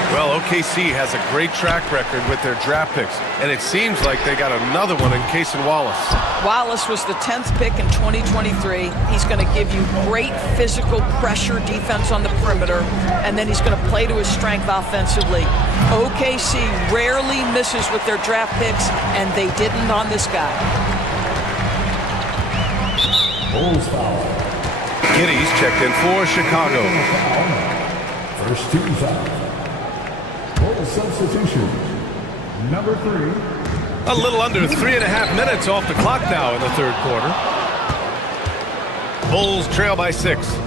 Well, OKC has a great track record with their draft picks, and it seems like they got another one in Casey Wallace. Wallace was the 10th pick in 2023. He's going to give you great physical pressure defense on the perimeter, and then he's going to play to his strength offensively. OKC rarely misses with their draft picks, and they didn't on this guy. Bulls foul. Giddy's checked in for Chicago. First team foul. Bulls substitution. Number 3. A little under 3.5 minutes off the clock now in the third quarter. Bulls trail by 6.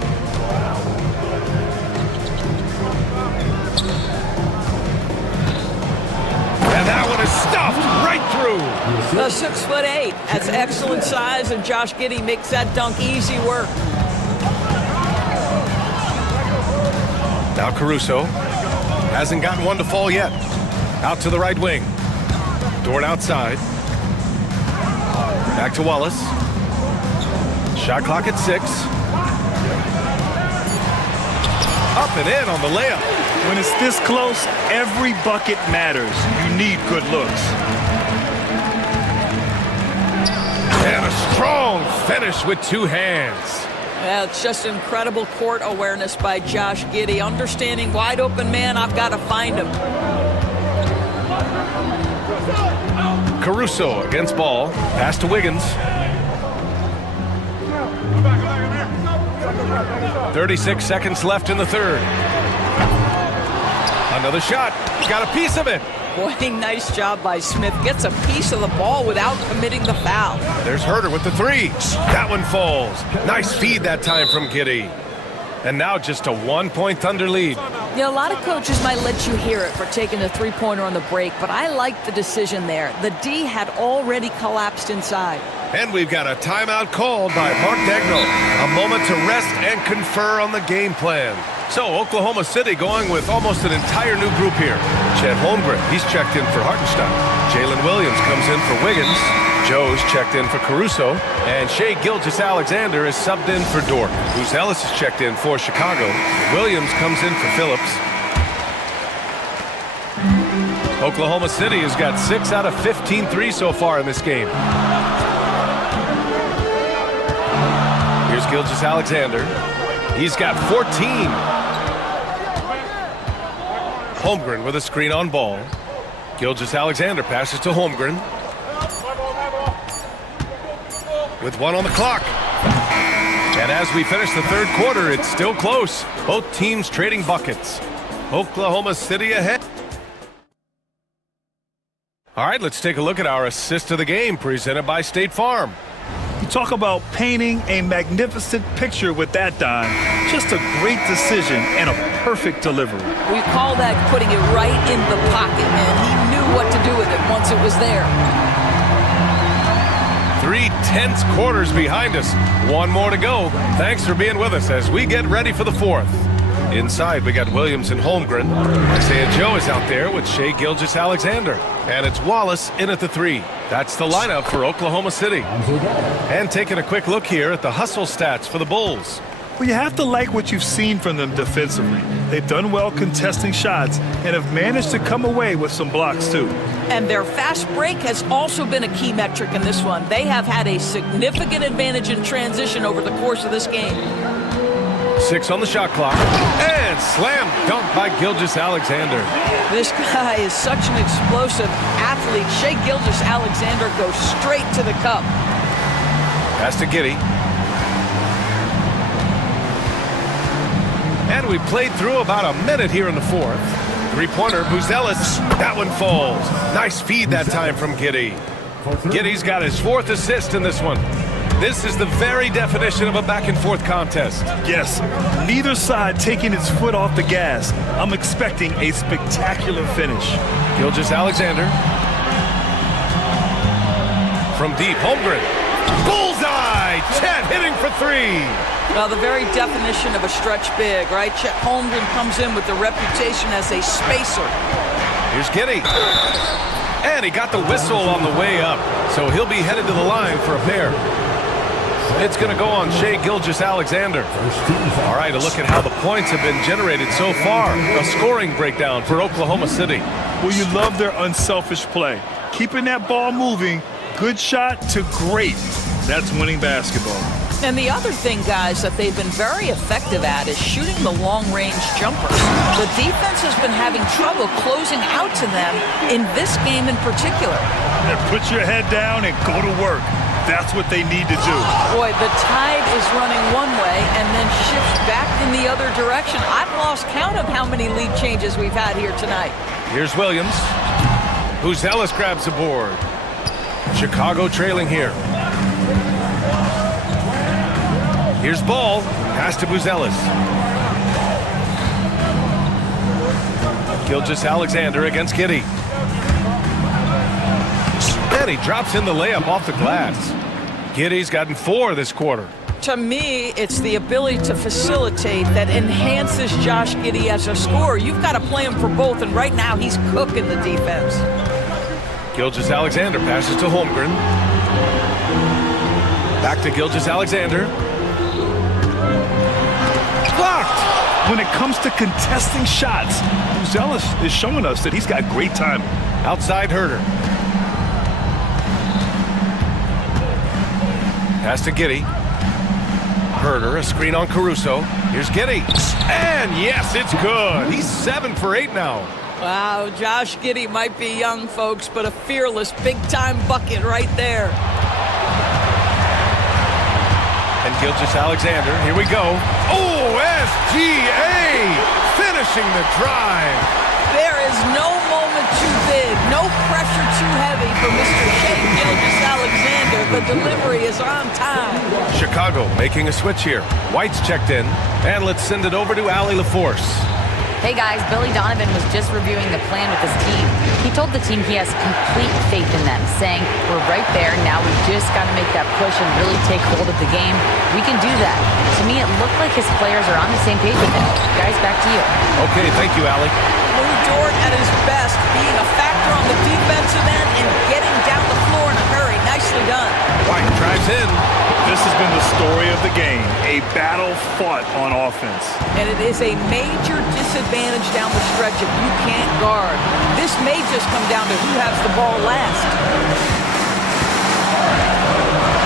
And that one is stuffed right through. The 6'8". That's excellent size, and Josh Giddey makes that dunk easy work. Now Caruso hasn't gotten one to fall yet. Out to the right wing. Dort outside. Back to Wallace. Shot clock at 6. Up and in on the layup. When it's this close, every bucket matters. You need good looks. And a strong finish with 2 hands. Yeah, it's just incredible court awareness by Josh Giddey. Understanding wide open man, I've got to find him. Caruso against Ball. Pass to Wiggins. 36 seconds left in the third. Another shot. Got a piece of it. Boy, nice job by Smith. Gets a piece of the ball without committing the foul. There's Herter with the 3. That one falls. Nice feed that time from Giddey. And now just a 1-point Thunder lead. You know, a lot of coaches might let you hear it for taking a three-pointer on the break, but I like the decision there. The D had already collapsed inside. And we've got a timeout called by Mark Daigneault. A moment to rest and confer on the game plan. So Oklahoma City going with almost an entire new group here. Chet Holmgren, he's checked in for Hartenstein. Jalen Williams comes in for Wiggins. Joe's checked in for Caruso. And Shai Gilgeous-Alexander is subbed in for Dort. Bruce Ellis is checked in for Chicago. Williams comes in for Phillips. Oklahoma City has got 6 out of 15 threes so far in this game. Here's Gilgeous-Alexander. He's got 14. Holmgren with a screen on Ball. Gilgeous-Alexander passes to Holmgren. with 1 on the clock. And as we finish the third quarter, it's still close. Both teams trading buckets. Oklahoma City ahead. All right, let's take a look at our assist of the game presented by State Farm. You talk about painting a magnificent picture with that dime. Just a great decision and a perfect delivery. We call that putting it right in the pocket, and he knew what to do with it once it was there. 3 tense quarters behind us. 1 more to go. Thanks for being with us as we get ready for the fourth. Inside, we got Williams and Holmgren. Isaiah Joe is out there with Shai Gilgeous-Alexander. And it's Wallace in at the 3. That's the lineup for Oklahoma City. And taking a quick look here at the hustle stats for the Bulls. Well, you have to like what you've seen from them defensively. They've done well contesting shots and have managed to come away with some blocks, too. And their fast break has also been a key metric in this one. They have had a significant advantage in transition over the course of this game. 6 on the shot clock. And slam dunk by Gilgeous-Alexander. This guy is such an explosive athlete. Shai Gilgeous-Alexander goes straight to the cup. Pass to Giddey. And we played through about a minute here in the fourth. 3-pointer, Buzelis. That one falls. Nice feed that time from Giddey. Giddey's got his 4th assist in this one. This is the very definition of a back-and-forth contest. Yes, neither side taking its foot off the gas. I'm expecting a spectacular finish. Gilgeous-Alexander. From deep, Holmgren. Bullseye! Chet hitting for 3. Well, the very definition of a stretch big, right? Chet Holmgren comes in with the reputation as a spacer. Here's Giddey. And he got the whistle on the way up, so he'll be headed to the line for a pair. It's going to go on Shai Gilgeous-Alexander. All right, a look at how the points have been generated so far. A scoring breakdown for Oklahoma City. Well, you love their unselfish play. Keeping that ball moving, good shot to great. That's winning basketball. And the other thing, guys, that they've been very effective at is shooting the long-range jumpers. The defense has been having trouble closing out to them in this game in particular. And put your head down and go to work. That's what they need to do. Boy, the tide is running one way and then shifts back in the other direction. I've lost count of how many lead changes we've had here tonight. Here's Williams. Buzelis grabs the board. Chicago trailing here. Here's Ball. Pass to Buzelis. Gilgeous-Alexander against Giddey. And he drops in the layup off the glass. Giddey's gotten 4 this quarter. To me, it's the ability to facilitate that enhances Josh Giddey as a scorer. You've got to play him for both, and right now he's cooking the defense. Gilgeous-Alexander passes to Holmgren. Back to Gilgeous-Alexander. Blocked! When it comes to contesting shots, Buzelis is showing us that he's got great timing. Outside Herder. Pass to Giddey. Herder, a screen on Caruso. Here's Giddey. And yes, it's good. He's 7 for 8 now. Wow, Josh Giddey might be young, folks, but a fearless big-time bucket right there. And Gilgeous-Alexander, here we go. OSGA finishing the drive. There is no moment too big, no pressure too heavy for Mr. Shai Gilgeous-Alexander. The delivery is on time. Chicago making a switch here. White's checked in, and let's send it over to Allie LaForce. Hey guys, Billy Donovan was just reviewing the plan with his team. He told the team he has complete faith in them, saying, we're right there, now we just got to make that push and really take hold of the game. We can do that. To me, it looked like his players are on the same page with him. Guys, back to you. Okay, thank you, Allie. Lou Dort at his best, being a factor on the defensive end and getting down the floor in a hurry. Nicely done. White drives in. This has been the story of the game, a battle fought on offense. And it is a major disadvantage down the stretch if you can't guard. This may just come down to who has the ball last.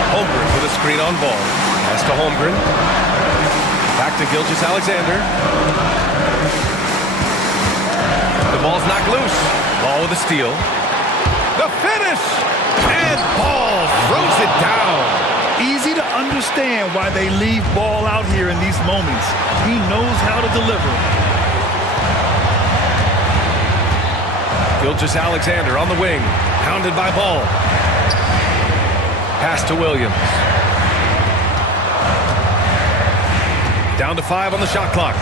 Holmgren with a screen on Ball. Pass to Holmgren. Back to Gilgeous-Alexander. The ball's knocked loose. Ball with a steal. The finish! And Ball throws it down. understand why they leave ball out here in these moments. He knows how to deliver. Gilgeous-Alexander on the wing, hounded by Ball. Pass to Williams. Down to 5 on the shot clock.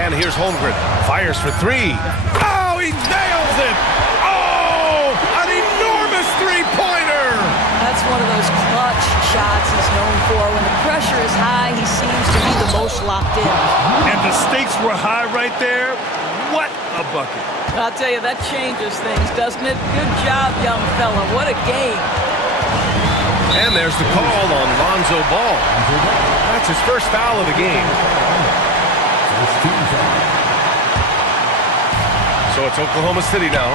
And here's Holmgren. Fires for 3. Oh, he nails it! Oh, an enormous three-pointer! That's one of those clutch shots he's known for. When the pressure is high, he seems to be the most locked in. And the stakes were high right there. What a bucket. I'll tell you, that changes things, doesn't it? Good job, young fella. What a game. And there's the call on Lonzo Ball. That's his first foul of the game. So it's Oklahoma City now.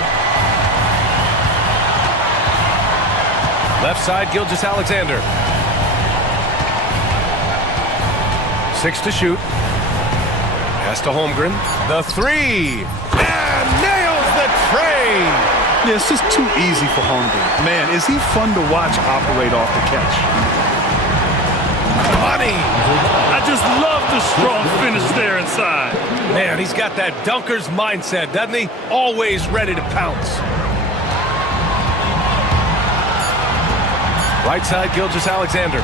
Left side, Gilgeous-Alexander. 6 to shoot. Pass to Holmgren. The 3. And nails the tray. Yeah, it's just too easy for Holmgren. Man, is he fun to watch operate off the catch. Money. I just love the strong finish there inside. Man, he's got that dunker's mindset, doesn't he? Always ready to pounce. Right side, Gilgeous-Alexander.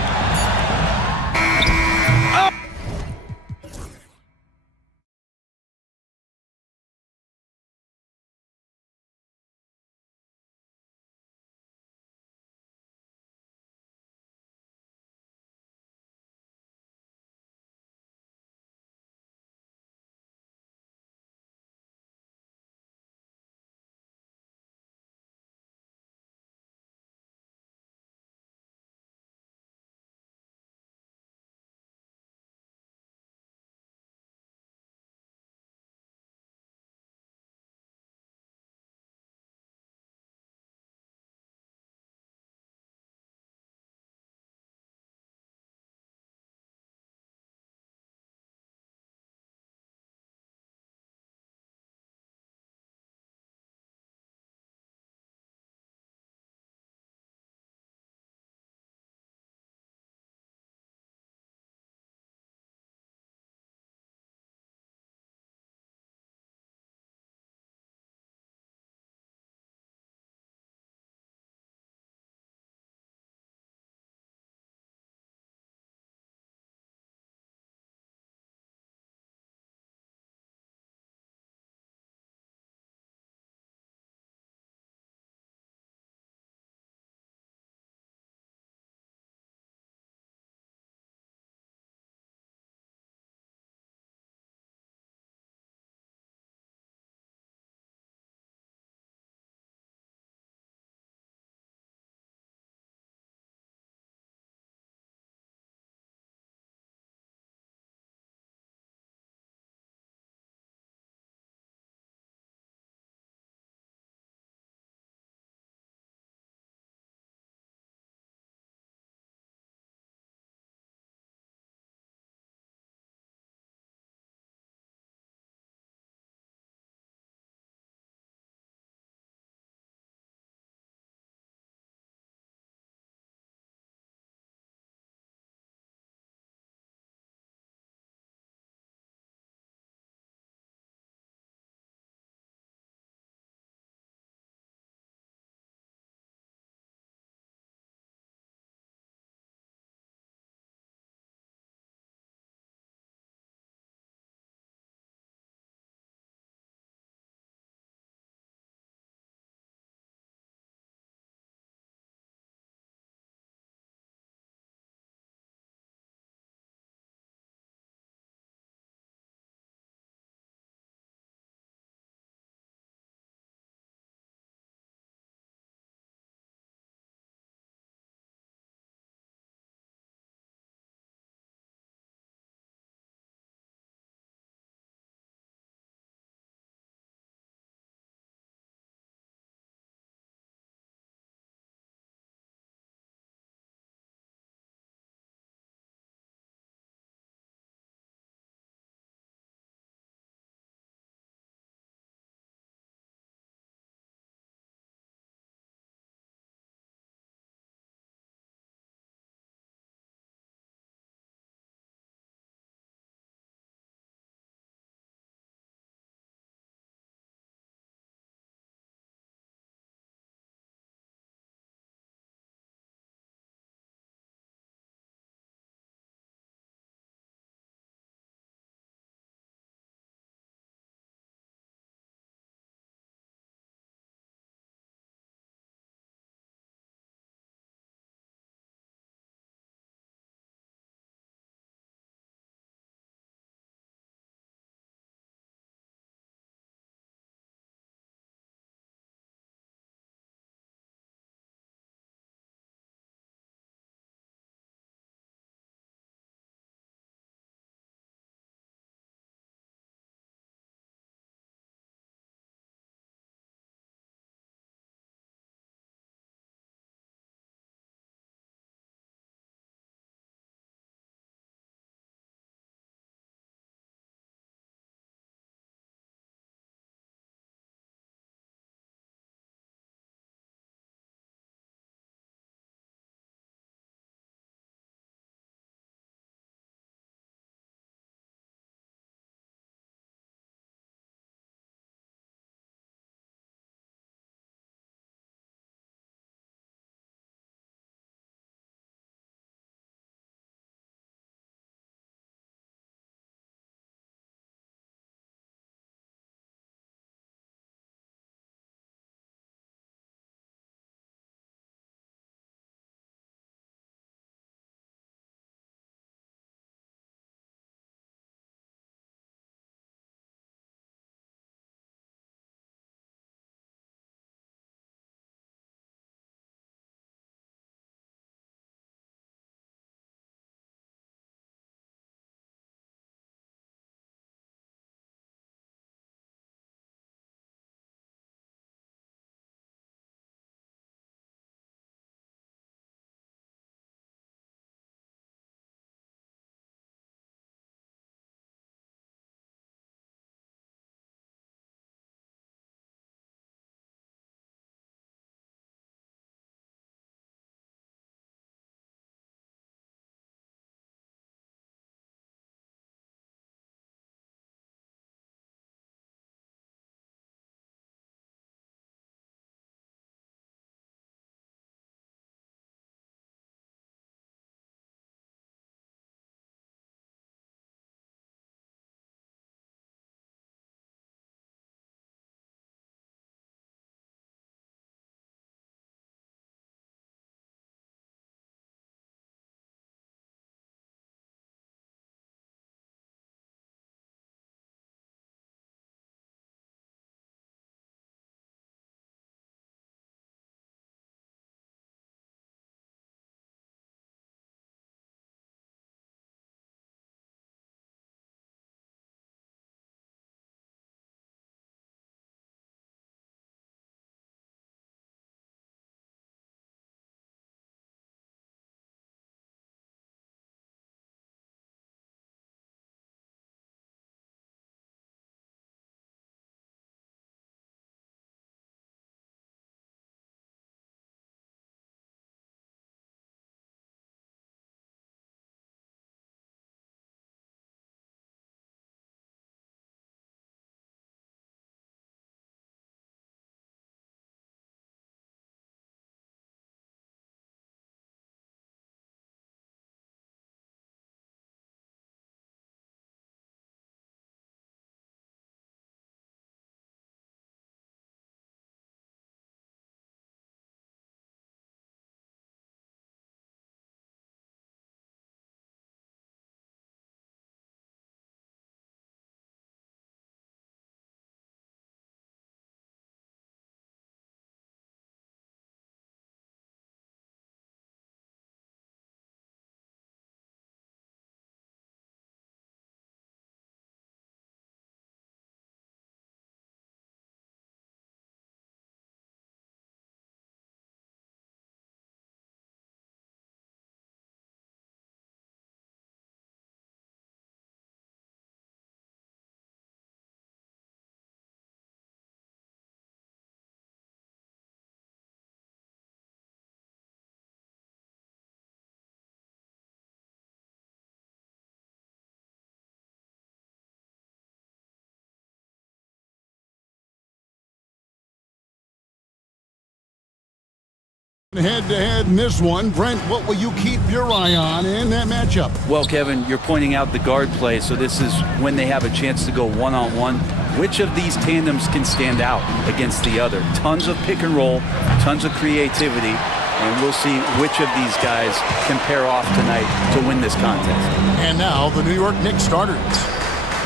Head-to-head in this one. Brent, what will you keep your eye on in that matchup? Well, Kevin, you're pointing out the guard play, so this is when they have a chance to go one-on-one. Which of these tandems can stand out against the other? Tons of pick and roll, tons of creativity, and we'll see which of these guys can pair off tonight to win this contest. And now the New York Knicks starters.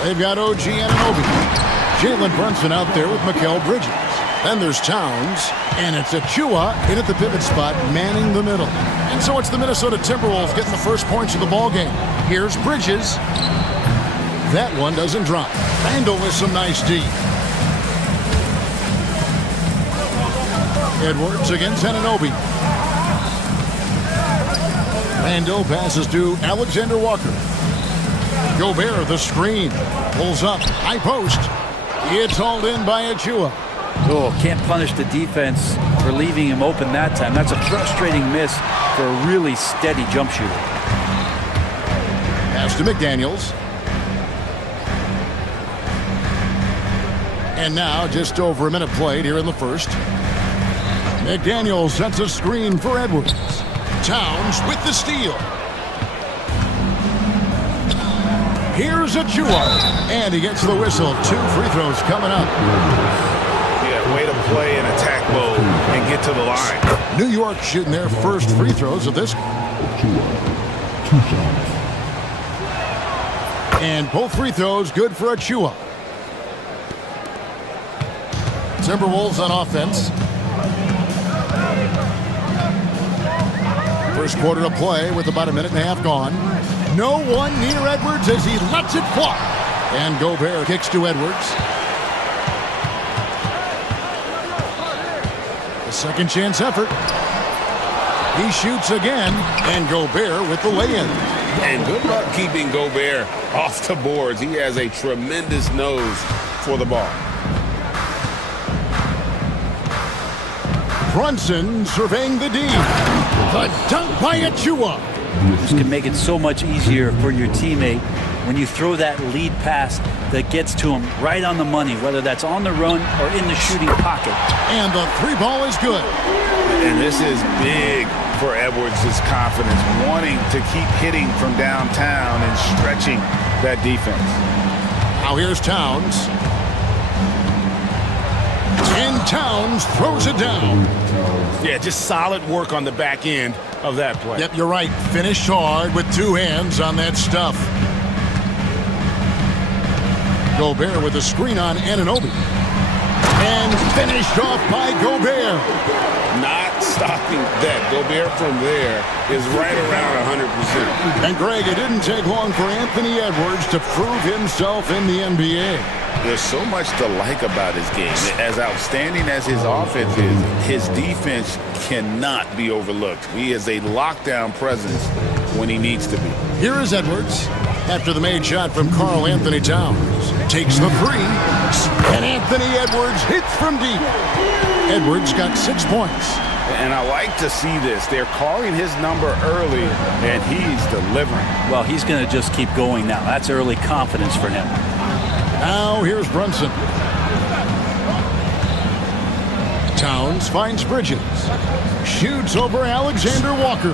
They've got OG Anunoby, Jalen Brunson out there with Mikal Bridges. Then there's Towns, and it's Achua in at the pivot spot, manning the middle. And so it's the Minnesota Timberwolves getting the first points of the ball game. Here's Bridges. That one doesn't drop. Randall with some nice D. Edwards against Anunoby. Randall passes to Alexander Walker. Gobert, the screen. Pulls up, high post. It's hauled in by Achua. Oh, can't punish the defense for leaving him open that time. That's a frustrating miss for a really steady jump shooter. Pass to McDaniels. And now just over a minute played here in the first. McDaniels sets a screen for Edwards. Towns with the steal. Here's Achua. And he gets the whistle. 2 free throws coming up. Way to play in attack mode and get to the line. New York shooting their first free throws of this. And both free throws good for Achua. Timberwolves on offense. First quarter of play with about a minute and a half gone. No one near Edwards as he lets it fly. And Gobert kicks to Edwards. Second chance effort. He shoots again, and Gobert with the lay-in. And good luck keeping Gobert off the boards. He has a tremendous nose for the ball. Brunson surveying the D. The dunk by Achua. This can make it so much easier for your teammate when you throw that lead pass that gets to him right on the money, whether that's on the run or in the shooting pocket. And the 3 ball is good. And this is big for Edwards' confidence, wanting to keep hitting from downtown and stretching that defense. Now here's Towns. And Towns throws it down. Yeah, just solid work on the back end of that play. Yep, you're right. Finished hard with 2 hands on that stuff. Gobert with a screen on Anunoby. And finished off by Gobert. Not stopping that. Gobert from there is right around 100%. And Greg, it didn't take long for Anthony Edwards to prove himself in the NBA. There's so much to like about his game. As outstanding as his offense is, his defense cannot be overlooked. He is a lockdown presence when he needs to be. Here is Edwards after the made shot from Karl Anthony Towns. Takes the 3, and Anthony Edwards hits from deep. Edwards got 6 points. And I like to see this. They're calling his number early, and he's delivering. Well, he's going to just keep going now. That's early confidence for him. Now here's Brunson. Towns finds Bridges. Shoots over Alexander Walker.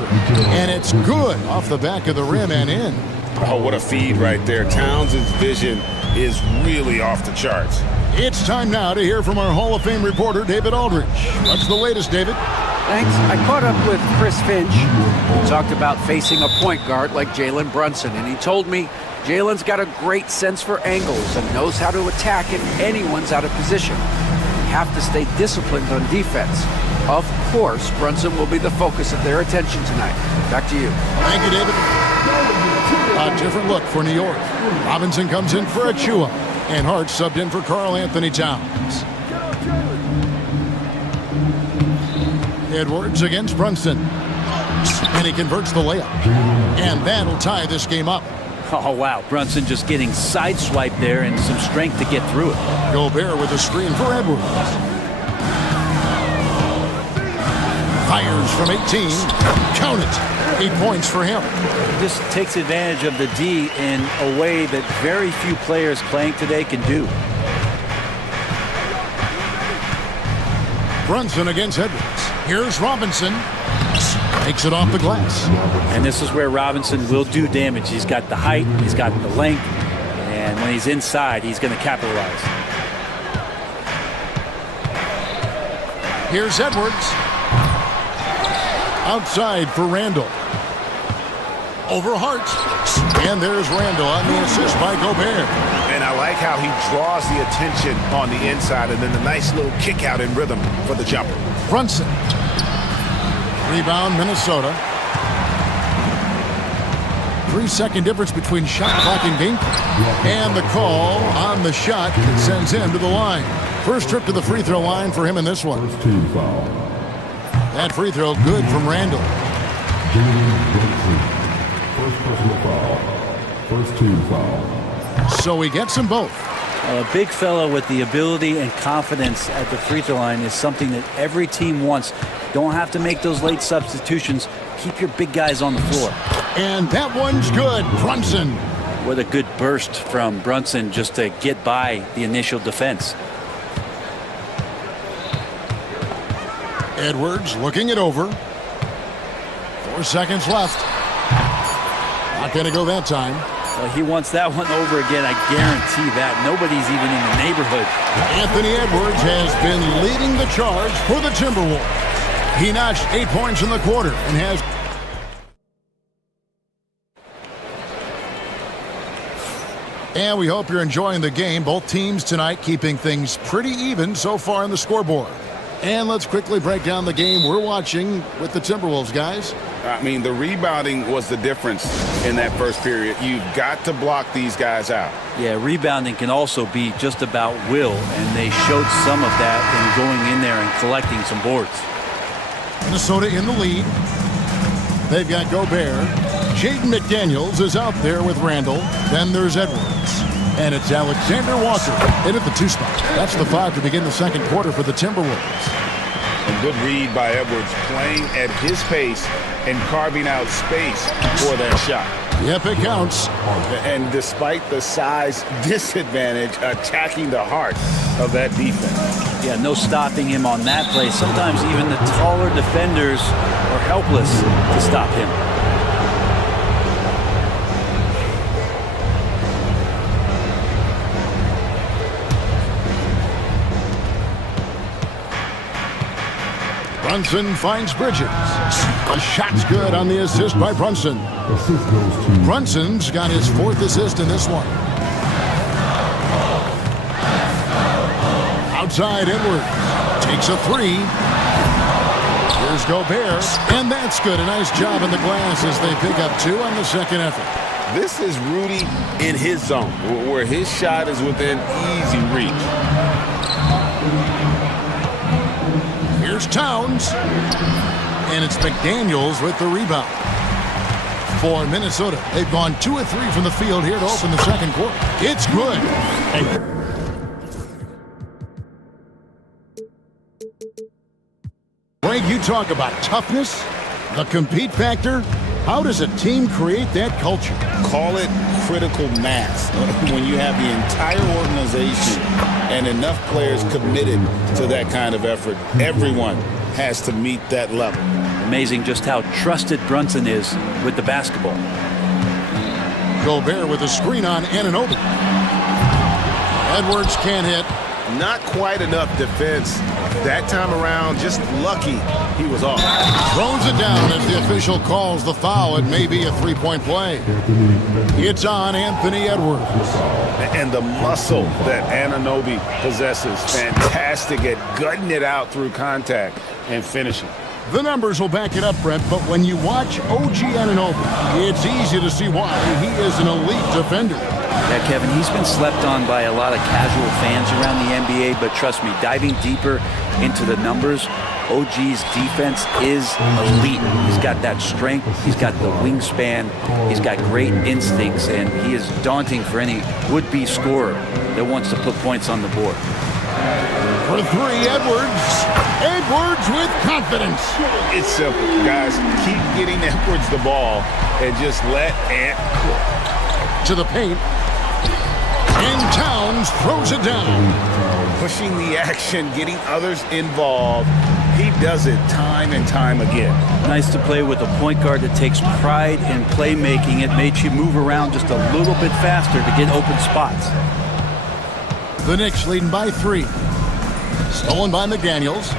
And it's good off the back of the rim and in. Oh, what a feed right there. Towns' vision is really off the charts. It's time now to hear from our Hall of Fame reporter, David Aldridge. What's the latest, David? Thanks. I caught up with Chris Finch. He talked about facing a point guard like Jalen Brunson, and he told me Jalen's got a great sense for angles and knows how to attack if anyone's out of position. You have to stay disciplined on defense. Of course, Brunson will be the focus of their attention tonight. Back to you. Thank you, David. A different look for New York. Robinson comes in for Achua, and Hart subbed in for Karl Anthony Towns. Edwards against Brunson. And he converts the layup. And that'll tie this game up. Oh, wow. Brunson just getting sideswiped there and some strength to get through it. Gobert with a screen for Edwards. Fires from 18. Count it. 8 points for him. He just takes advantage of the D in a way that very few players playing today can do. Brunson against Edwards. Here's Robinson. Takes it off the glass. And this is where Robinson will do damage. He's got the height, he's got the length, and when he's inside, he's going to capitalize. Here's Edwards. Outside for Randall. Over Hart. And there's Randall on the assist by Gobert. And I like how he draws the attention on the inside and then the nice little kick out in rhythm for the jumper. Brunson. Rebound, Minnesota. 3-second difference between shot clock and game. And the call on the shot that sends him to the line. First trip to the free throw line for him in this one. First team foul. That free throw good from Randall. First personal foul. First team foul. So he gets them both. A big fellow with the ability and confidence at the free throw line is something that every team wants. Don't have to make those late substitutions. Keep your big guys on the floor. And that one's good. Brunson. What a good burst from Brunson just to get by the initial defense. Edwards looking it over. 4 seconds left. Not going to go that time. Well, he wants that one over again. I guarantee that. Nobody's even in the neighborhood. Anthony Edwards has been leading the charge for the Timberwolves. He notched 8 points in the quarter and has... And we hope you're enjoying the game. Both teams tonight keeping things pretty even so far on the scoreboard. And let's quickly break down the game we're watching with the Timberwolves, guys. I mean, the rebounding was the difference in that first period. You've got to block these guys out. Yeah, rebounding can also be just about will, and they showed some of that in going in there and collecting some boards. Minnesota in the lead. They've got Gobert. Jaden McDaniels is out there with Randall. Then there's Edwards. And it's Alexander Walker in at the 2 spot. That's the 5 to begin the second quarter for the Timberwolves. A good read by Edwards, playing at his pace and carving out space for that shot. Yep, it counts. And despite the size disadvantage, attacking the heart of that defense. Yeah, no stopping him on that play. Sometimes even the taller defenders are helpless to stop him. Brunson finds Bridges. A shot's good on the assist by Brunson. Assist goes to Brunson's got his 4th assist in this one. Outside Edwards. Takes a 3. Here's Gobert. And that's good. A nice job in the glass as they pick up 2 on the second effort. This is Rudy in his zone, where his shot is within easy reach. Here's Towns. And it's McDaniels with the rebound. For Minnesota, they've gone 2 of 3 from the field here to open the second quarter. It's good. Greg, you talk about toughness, the compete factor. How does a team create that culture? Call it critical mass. When you have the entire organization and enough players committed to that kind of effort, everyone has to meet that level. Amazing just how trusted Brunson is with the basketball. Gobert with a screen on Anunoby. Edwards can't hit. Not quite enough defense that time around. Just lucky he was off. Throws it down as the official calls the foul. It may be a 3-point play. It's on Anthony Edwards. And the muscle that Anunoby possesses, fantastic at gutting it out through contact and finishing. The numbers will back it up, Brent, but when you watch OG Anunoby, it's easy to see why he is an elite defender. Yeah, Kevin, he's been slept on by a lot of casual fans around the NBA, but trust me, diving deeper into the numbers, OG's defense is elite. He's got that strength, he's got the wingspan, he's got great instincts, and he is daunting for any would-be scorer that wants to put points on the board. For 3, Edwards. Edwards with confidence. It's simple, guys. Keep getting Edwards the ball and just let Ant cook. To the paint. And Towns throws it down. Pushing the action, getting others involved, He does it time and time again. Nice to play with a point guard that takes pride in playmaking. It makes you move around just a little bit faster to get open spots. The Knicks leading by 3. Stolen by McDaniels.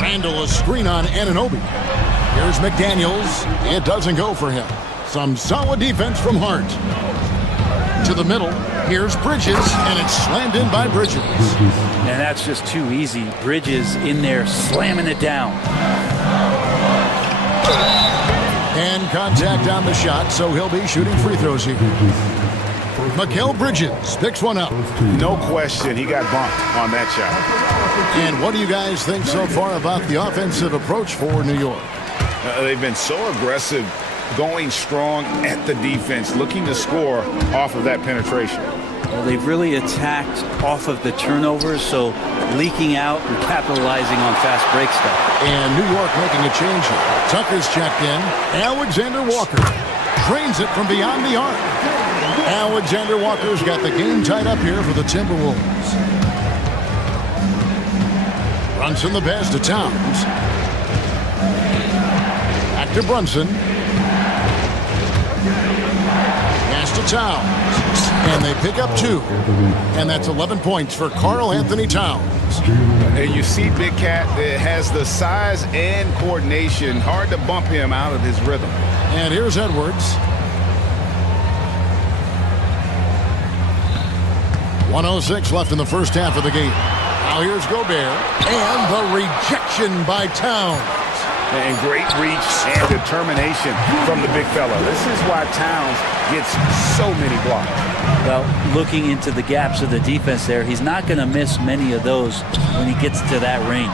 Randall, a screen on Anunoby. Here's McDaniels. It doesn't go for him. Some solid defense from Hart. To the middle. Here's Bridges, and it's slammed in by Bridges. And that's just too easy. Bridges in there slamming it down. And contact on the shot, so he'll be shooting free throws here. Mikal Bridges picks one up. No question, he got bumped on that shot. And what do you guys think so far about the offensive approach for New York? They've been so aggressive, going strong at the defense, looking to score off of that penetration. Well, they've really attacked off of the turnovers, so leaking out and capitalizing on fast break stuff. And New York making a change here. Tucker's checked in. Alexander Walker drains it from beyond the arc. Alexander Walker's got the game tied up here for the Timberwolves. Brunson the pass to Towns. Back to Brunson. Pass to Towns. And they pick up 2. And that's 11 points for Karl Anthony Towns. And you see Big Cat has the size and coordination. Hard to bump him out of his rhythm. And here's Edwards. 1:06 left in the first half of the game. Now here's Gobert. And the rejection by Towns. And great reach and determination from the big fella. This is why Towns gets so many blocks. Well, looking into the gaps of the defense there, he's not going to miss many of those when he gets to that range.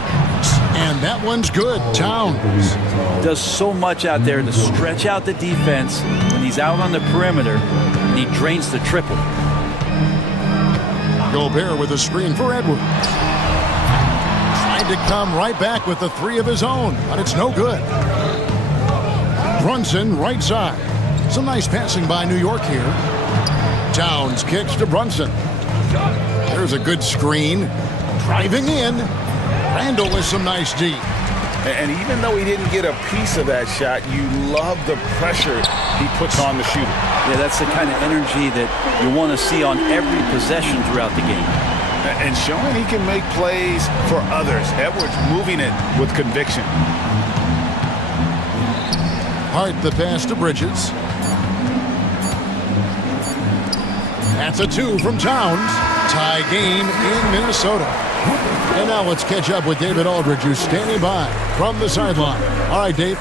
And that one's good. Towns does so much out there to stretch out the defense when he's out on the perimeter, and he drains the triple. Gobert with a screen for Edwards. Tried to come right back with the 3 of his own, but it's no good. Brunson right side. Some nice passing by New York here. Towns kicks to Brunson. There's a good screen. Driving in. Randall with some nice D. And even though he didn't get a piece of that shot, you love the pressure he puts on the shooter. Yeah, that's the kind of energy that you want to see on every possession throughout the game. And showing he can make plays for others. Edwards moving it with conviction. Hart the pass to Bridges. That's a 2 from Towns. Tie game in Minnesota. And now let's catch up with David Aldridge, who's standing by from the sideline. All right, Dave.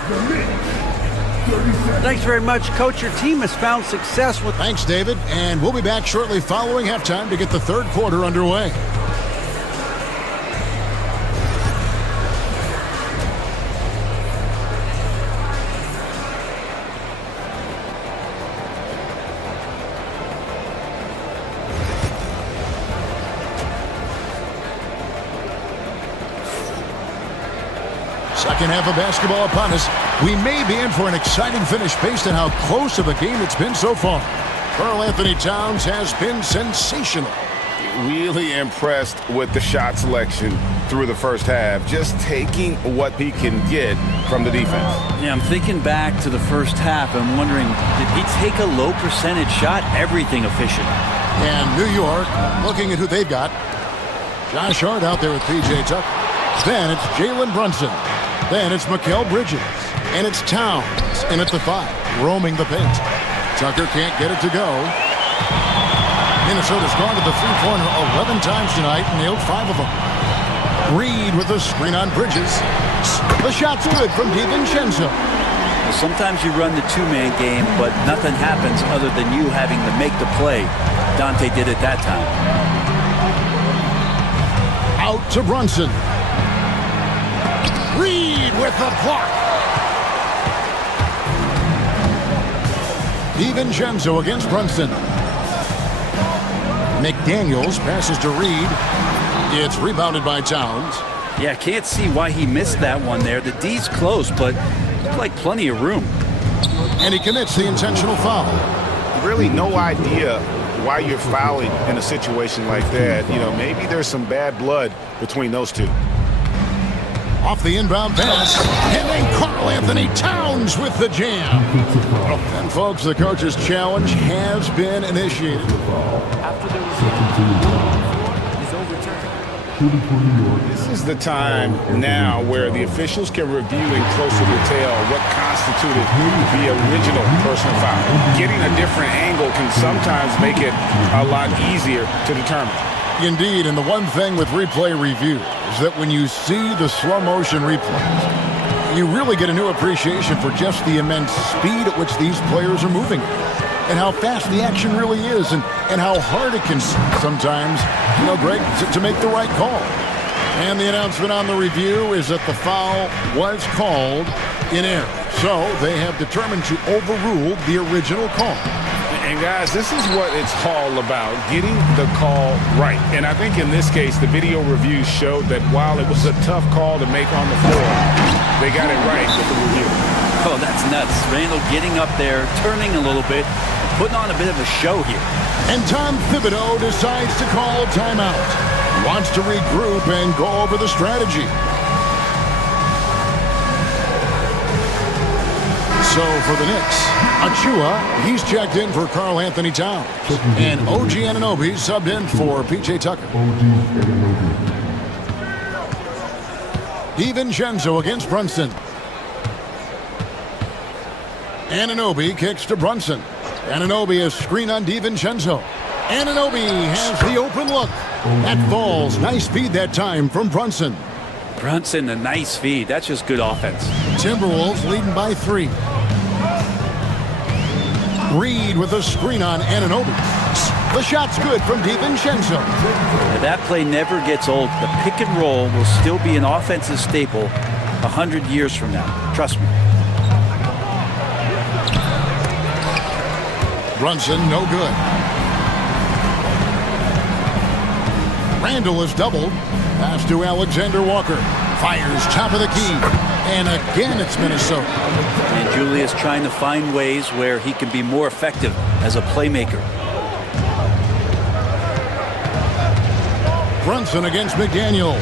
Thanks very much, Coach. Your team has found success with... Thanks, David. And we'll be back shortly following halftime to get the third quarter underway. Second half of basketball upon us. We may be in for an exciting finish based on how close of a game it's been so far. Karl Anthony Towns has been sensational. Really impressed with the shot selection through the first half, just taking what he can get from the defense. Yeah, I'm thinking back to the first half and wondering, did he take a low percentage shot? Everything efficient. And New York, looking at who they've got. Josh Hart out there with P.J. Tucker. Then it's Jalen Brunson. Then it's Mikal Bridges. And it's Towns in at the 5, roaming the paint. Tucker can't get it to go. Minnesota's gone to the three-pointer 11 times tonight and nailed 5 of them. Reed with a screen on Bridges. The shot's good from DiVincenzo. Well, sometimes you run the two-man game, but nothing happens other than you having to make the play. Dante did it that time. Out to Brunson. Reed with the block. DiVincenzo against Brunson. McDaniels passes to Reed. It's rebounded by Towns. Yeah, can't see why he missed that one there. The D's close, but looked like plenty of room. And he commits the intentional foul. Really no idea why you're fouling in a situation like that. You know, maybe there's some bad blood between those two. Off the inbound pass, and then Karl Anthony Towns with the jam. And folks, the coach's challenge has been initiated. This is the time now where the officials can review in closer detail what constituted the original personal foul. Getting a different angle can sometimes make it a lot easier to determine. Indeed, and the one thing with replay review is that when you see the slow motion replays, you really get a new appreciation for just the immense speed at which these players are moving and how fast the action really is and how hard it can be sometimes, you know, Greg, to make the right call. And the announcement on the review is that the foul was called in error. So they have determined to overrule the original call. And guys, this is what it's all about, getting the call right. And I think in this case, the video reviews showed that while it was a tough call to make on the floor, they got it right with the review. Oh, that's nuts. Randall getting up there, turning a little bit, putting on a bit of a show here. And Tom Thibodeau decides to call timeout. Wants to regroup and go over the strategy. So for the Knicks, Achua, he's checked in for Karl Anthony Towns. And OG Anunoby subbed in for PJ Tucker. DiVincenzo against Brunson. Anunoby kicks to Brunson. Anunoby is screen on DiVincenzo. Anunoby has the open look. That falls. Nice speed that time from Brunson. Brunson, a nice feed. That's just good offense. Timberwolves leading by 3. Reed with a screen on Anunoby. The shot's good from DiVincenzo. That play never gets old. The pick and roll will still be an offensive staple 100 years from now. Trust me. Brunson, no good. Randall is doubled. Pass to Alexander Walker. Fires top of the key. And again, it's Minnesota. And Julius trying to find ways where he can be more effective as a playmaker. Brunson against McDaniel.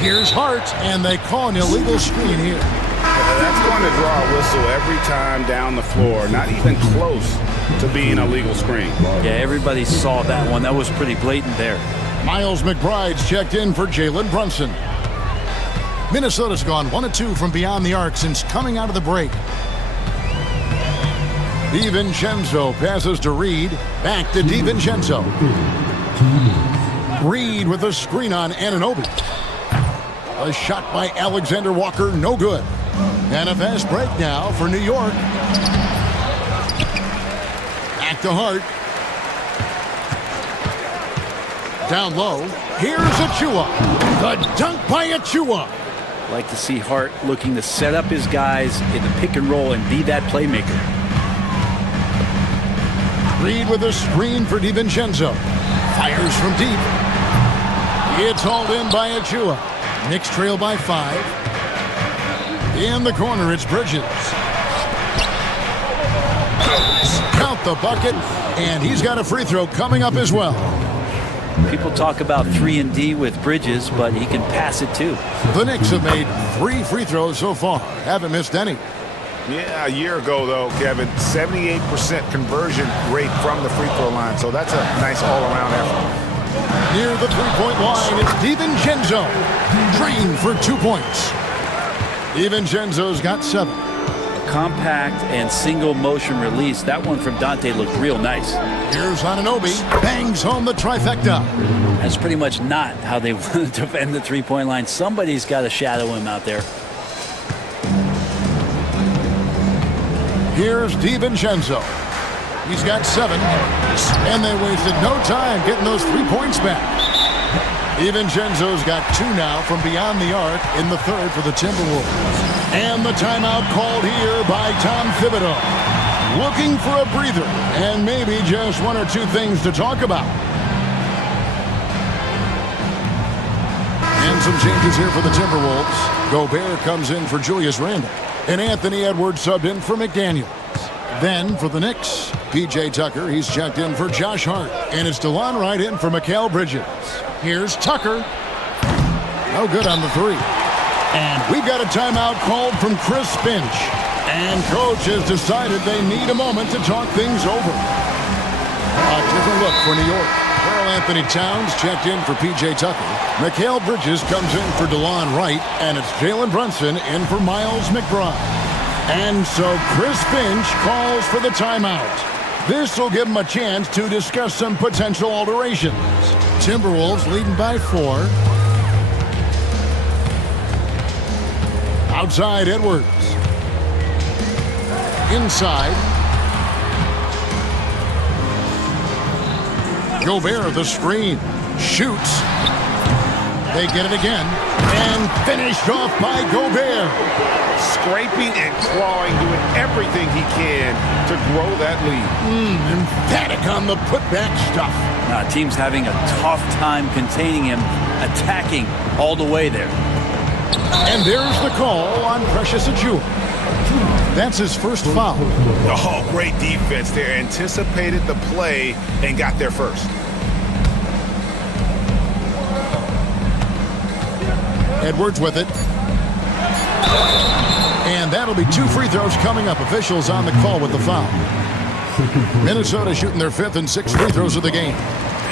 Here's Hart, and they call an illegal screen here. That's going to draw a whistle every time down the floor. Not even close to being a legal screen. Yeah, everybody saw that one. That was pretty blatant there. Miles McBride's checked in for Jalen Brunson. Minnesota's gone 1 of 2 from beyond the arc since coming out of the break. DiVincenzo passes to Reed. Back to DiVincenzo. Reed with a screen on Anunoby. A shot by Alexander Walker, no good. And a fast break now for New York. Back to Hart. Down low. Here's Achua. The dunk by Achua. Like to see Hart looking to set up his guys in the pick and roll and be that playmaker. Reed with a screen for DiVincenzo. Fires from deep. It's hauled in by Achua. Knicks trail by 5. In the corner, it's Bridges. Count the bucket, and he's got a free throw coming up as well. People talk about 3-and-D with Bridges, but he can pass it too. The Knicks have made 3 free throws so far. Haven't missed any. Yeah, a year ago, though, Kevin, 78% conversion rate from the free throw line. So that's a nice all-around effort. Near the three-point line, it's DiVincenzo. Trained for 2 points. DiVincenzo's got 7. Compact and single motion release. That one from Dante looked real nice. Here's Anunoby. Bangs home the trifecta. That's pretty much not how they want to defend the three-point line. Somebody's got to shadow him out there. Here's DiVincenzo. He's got 7. And they wasted no time getting those 3 points back. DiVincenzo's got 2 now from beyond the arc in the third for the Timberwolves. And the timeout called here by Tom Thibodeau. Looking for a breather and maybe just 1 or 2 things to talk about. And some changes here for the Timberwolves. Gobert comes in for Julius Randle. And Anthony Edwards subbed in for McDaniels. Then for the Knicks, P.J. Tucker, he's checked in for Josh Hart. And it's DeLon Wright in for Mikal Bridges. Here's Tucker. No good on the three. And we've got a timeout called from Chris Finch. And coach has decided they need a moment to talk things over. A different look for New York. Karl Anthony Towns checked in for P.J. Tucker. Mikal Bridges comes in for DeLon Wright. And it's Jalen Brunson in for Miles McBride. And so Chris Finch calls for the timeout. This will give him a chance to discuss some potential alterations. Timberwolves leading by 4. Outside Edwards. Inside. Gobert the screen. Shoots. They get it again. And finished off by Gobert. Scraping and clawing, doing everything he can to grow that lead. Emphatic on the putback stuff. Team's having a tough time containing him, attacking all the way there. And there's the call on Precious Achiuwa. That's his first foul. Oh, great defense there. Anticipated the play and got there first. Edwards with it. And that'll be 2 free throws coming up. Officials on the call with the foul. Minnesota shooting their 5th and 6th free throws of the game.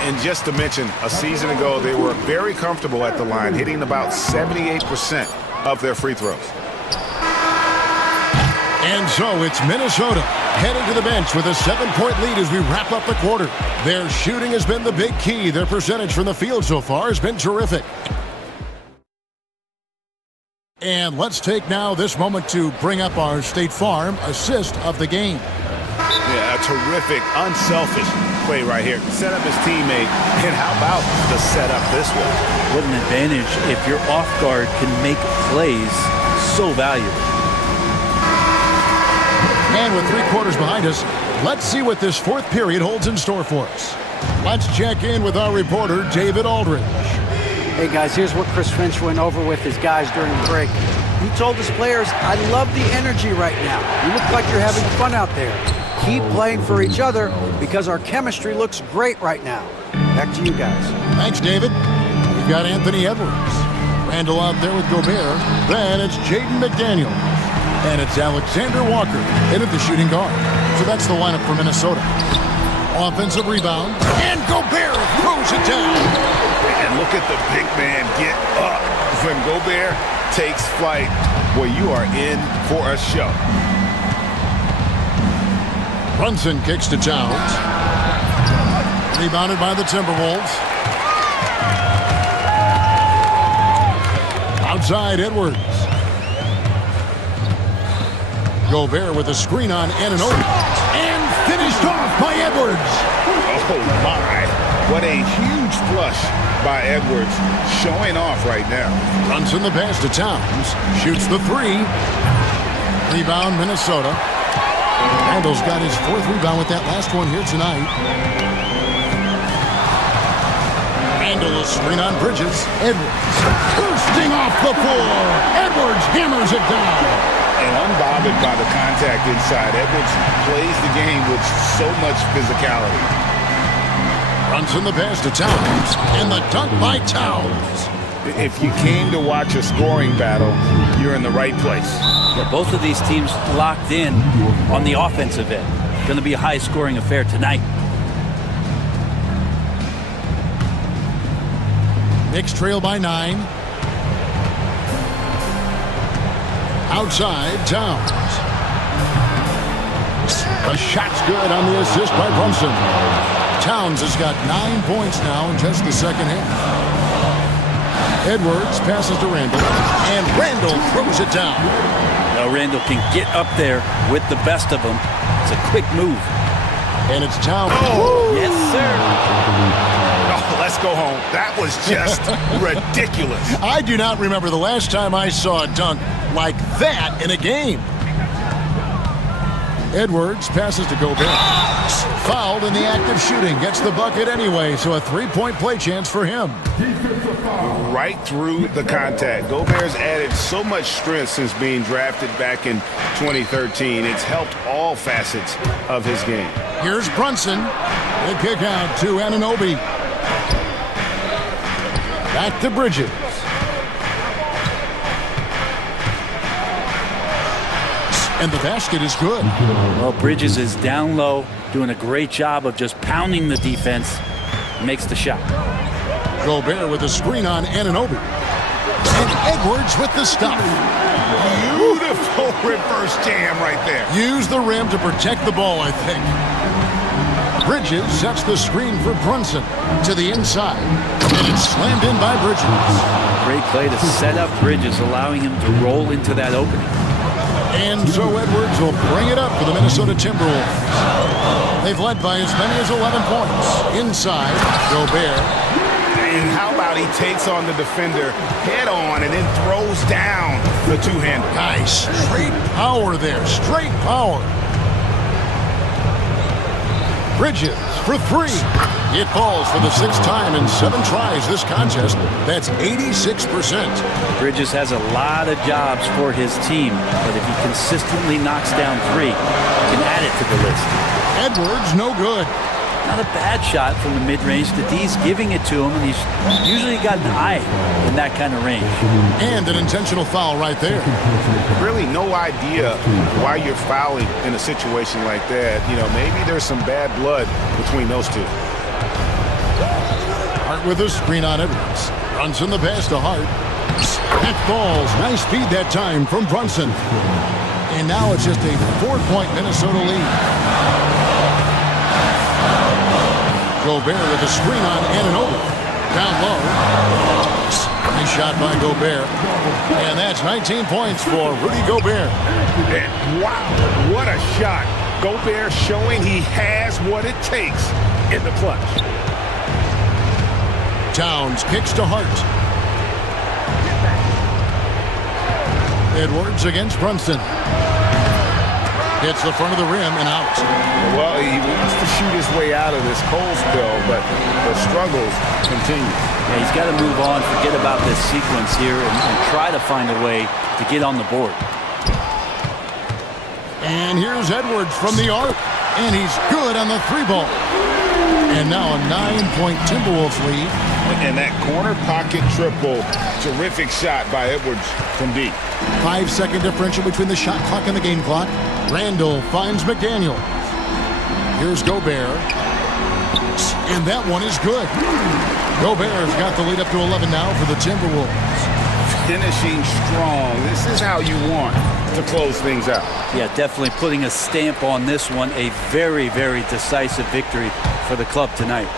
And just to mention, a season ago, they were very comfortable at the line, hitting about 78% of their free throws. And so it's Minnesota heading to the bench with a 7-point lead as we wrap up the quarter. Their shooting has been the big key. Their percentage from the field so far has been terrific. And let's take now this moment to bring up our State Farm assist of the game. Yeah, a terrific, unselfish play right here. Set up his teammate, and how about the setup this way? What an advantage if your off guard can make plays so valuable. And with 3 quarters behind us, let's see what this 4th period holds in store for us. Let's check in with our reporter, David Aldridge. Hey guys, here's what Chris Finch went over with his guys during the break. He told his players, I love the energy right now. You look like you're having fun out there. Keep playing for each other because our chemistry looks great right now. Back to you guys. Thanks, David. We've got Anthony Edwards. Randall out there with Gobert. Then it's Jaden McDaniel. And it's Alexander Walker in at the shooting guard. So that's the lineup for Minnesota. Offensive rebound. And Gobert throws it down. And look at the big man get up. When Gobert takes flight, well, you are in for a show. Brunson kicks to Towns. Rebounded by the Timberwolves. Outside Edwards. Gobert with a screen on Anunoby. And finished off by Edwards. Oh, my. What a huge flush by Edwards, showing off right now. Brunson the pass to Towns. Shoots the 3. Rebound, Minnesota. Randall's got his 4th rebound with that last one here tonight. Randall will screen on Bridges. Edwards bursting off the floor. Edwards hammers it down. And unbothered by the contact inside, Edwards plays the game with so much physicality. Brunson the pass to Towns. And the dunk by Towns. If you came to watch a scoring battle, you're in the right place. Yeah, both of these teams locked in on the offensive end. Going to be a high-scoring affair tonight. Knicks trail by 9. Outside, Towns. A shot's good on the assist by Brunson. Towns has got 9 points now in just the second half. Edwards passes to Randall, and Randall throws it down. Now Randall can get up there with the best of them. It's a quick move. And it's Towns. Oh, yes, sir. Oh, let's go home. That was just ridiculous. I do not remember the last time I saw a dunk like that in a game. Edwards passes to Gobert. Fouled in the act of shooting. Gets the bucket anyway, so a three-point play chance for him. Right through the contact. Gobert's added so much strength since being drafted back in 2013. It's helped all facets of his game. Here's Brunson. The kick out to Anunoby. Back to Bridges. And the basket is good. Well, Bridges is down low, doing a great job of just pounding the defense. Makes the shot. Gobert with a screen on Anunoby. And Edwards with the stop. Beautiful reverse jam right there. Use the rim to protect the ball, I think. Bridges sets the screen for Brunson to the inside. And it's slammed in by Bridges. Great play to set up Bridges, allowing him to roll into that opening. And so Edwards will bring it up for the Minnesota Timberwolves. They've led by as many as 11 points. Inside, Gobert. And how about he takes on the defender head on and then throws down the two-hander. Nice. Straight power there. Straight power. Bridges for three. It falls for the sixth time in 7 tries this contest. That's 86%. Bridges has a lot of jobs for his team, but if he consistently knocks down 3, he can add it to the list. Edwards, no good. Not a bad shot from the mid-range. The D's giving it to him, and he's usually got an eye in that kind of range. And an intentional foul right there. Really no idea why you're fouling in a situation like that. You know, maybe there's some bad blood between those two. Hart with a screen on Edwards. Brunson the pass to Hart. That falls. Nice feed that time from Brunson. And now it's just a 4-point Minnesota lead. Gobert with a screen on Anunoby. Down low. Nice shot by Gobert. And that's 19 points for Rudy Gobert. And wow, what a shot. Gobert showing he has what it takes in the clutch. Towns kicks to Hart. Edwards against Brunson. Hits the front of the rim and out. Well, he wants to shoot his way out of this cold spell, but the struggles continue. Yeah, he's got to move on, forget about this sequence here, and try to find a way to get on the board. And here's Edwards from the arc. And he's good on the 3-ball. And now a 9-point Timberwolves lead. And that corner pocket triple. Terrific shot by Edwards from deep. 5-second differential between the shot clock and the game clock. Randall finds McDaniel. Here's Gobert. And that one is good. Gobert's got the lead up to 11 now for the Timberwolves. Finishing strong. This is how you want to close things out. Yeah, definitely putting a stamp on this one. A very, very decisive victory for the club tonight.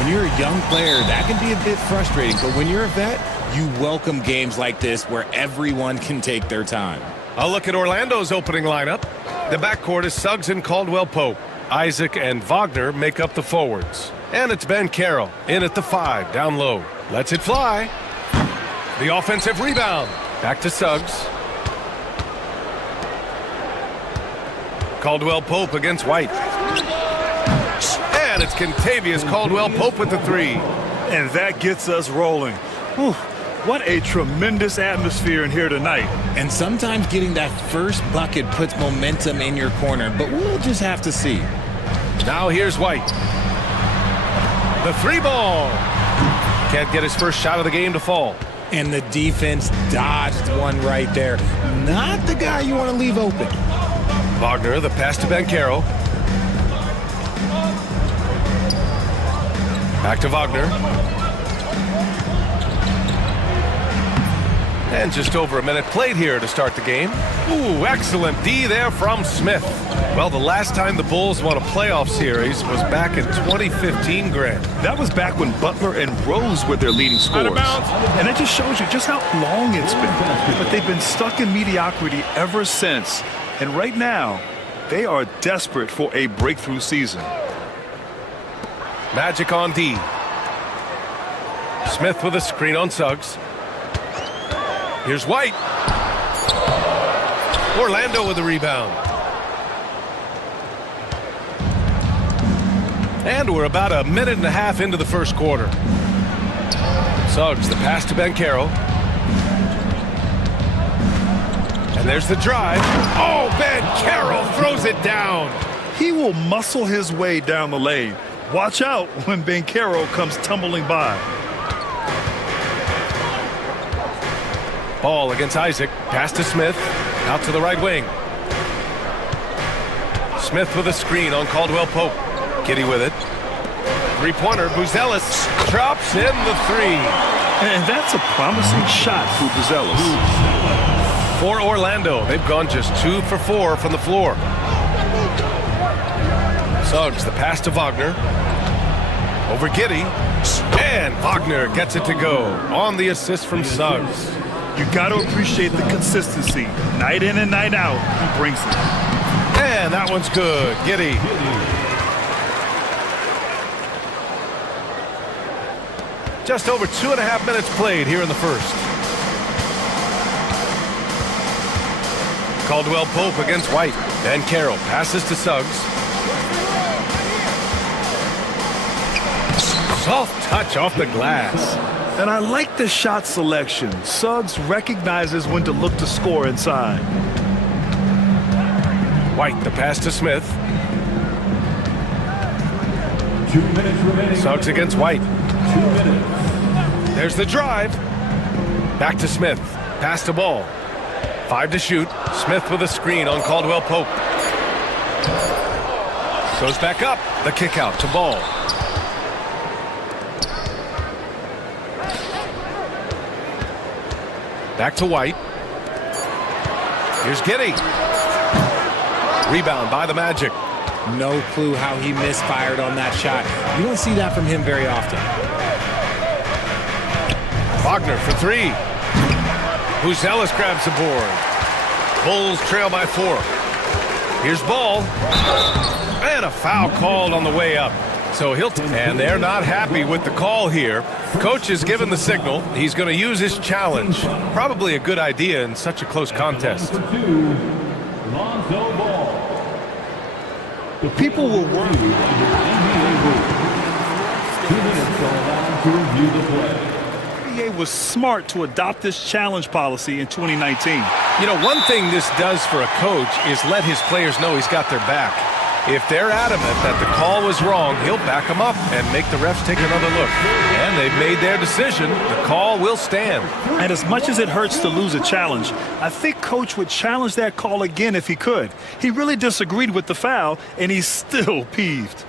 When you're a young player, that can be a bit frustrating, but when you're a vet, you welcome games like this where everyone can take their time. A look at Orlando's opening lineup. The backcourt is Suggs and Caldwell-Pope. Isaac and Wagner make up the forwards. And it's Ben Carroll in at the 5, down low. Lets it fly. The offensive rebound. Back to Suggs. Caldwell-Pope against White. And it's Kentavious Caldwell-Pope with the 3. And that gets us rolling. Whew. What a tremendous atmosphere in here tonight. And sometimes getting that first bucket puts momentum in your corner, but we'll just have to see. Now here's White. The 3-ball. Can't get his first shot of the game to fall. And the defense dodged one right there. Not the guy you want to leave open. Wagner, the pass to Ben Carroll. Back to Wagner. And just over a minute played here to start the game. Ooh, excellent D there from Smith. Well, the last time the Bulls won a playoff series was back in 2015, Grant. That was back when Butler and Rose were their leading scorers. And it just shows you just how long it's been. But they've been stuck in mediocrity ever since. And right now, they are desperate for a breakthrough season. Magic on D. Smith with a screen on Suggs. Here's White. Orlando with the rebound. And we're about a minute and a half into the first quarter. Suggs, the pass to Ben Carroll. And there's the drive. Oh, Ben Carroll throws it down. He will muscle his way down the lane. Watch out when Ben Carroll comes tumbling by. Ball against Isaac. Pass to Smith. Out to the right wing. Smith with a screen on Caldwell-Pope. Kitty with it. Three-pointer. Buzelis drops in the 3. And that's a promising shot for Buzelis. For Orlando, they've gone just 2 for 4 from the floor. Suggs, the pass to Wagner. Over Giddey. And Wagner gets it to go on the assist from Suggs. You got to appreciate the consistency. Night in and night out, he brings it. And that one's good. Giddey. Just over 2.5 minutes played here in the first. Caldwell-Pope against White. And Carroll passes to Suggs. Soft touch off the glass. And I like the shot selection. Suggs recognizes when to look to score inside. White, the pass to Smith. 2 minutes remaining. Suggs against White. 2 minutes. There's the drive. Back to Smith. Pass to Ball. 5 to shoot. Smith with a screen on Caldwell-Pope. Goes back up. The kick out to Ball. Back to White. Here's Giddey. Rebound by the Magic. No clue how he misfired on that shot. You don't see that from him very often. Wagner for 3. Buzelis grabs the board. Bulls trail by 4. Here's Ball. And a foul called on the way up. So and they're not happy with the call here. Coach has given the signal. He's going to use his challenge. Probably a good idea in such a close contest. The people will work. 2 minutes allowed to review the play. NBA was smart to adopt this challenge policy in 2019. You know, one thing this does for a coach is let his players know he's got their back. If they're adamant that the call was wrong, he'll back them up and make the refs take another look. And they've made their decision. The call will stand. And as much as it hurts to lose a challenge, I think Coach would challenge that call again if he could. He really disagreed with the foul, and he's still peeved.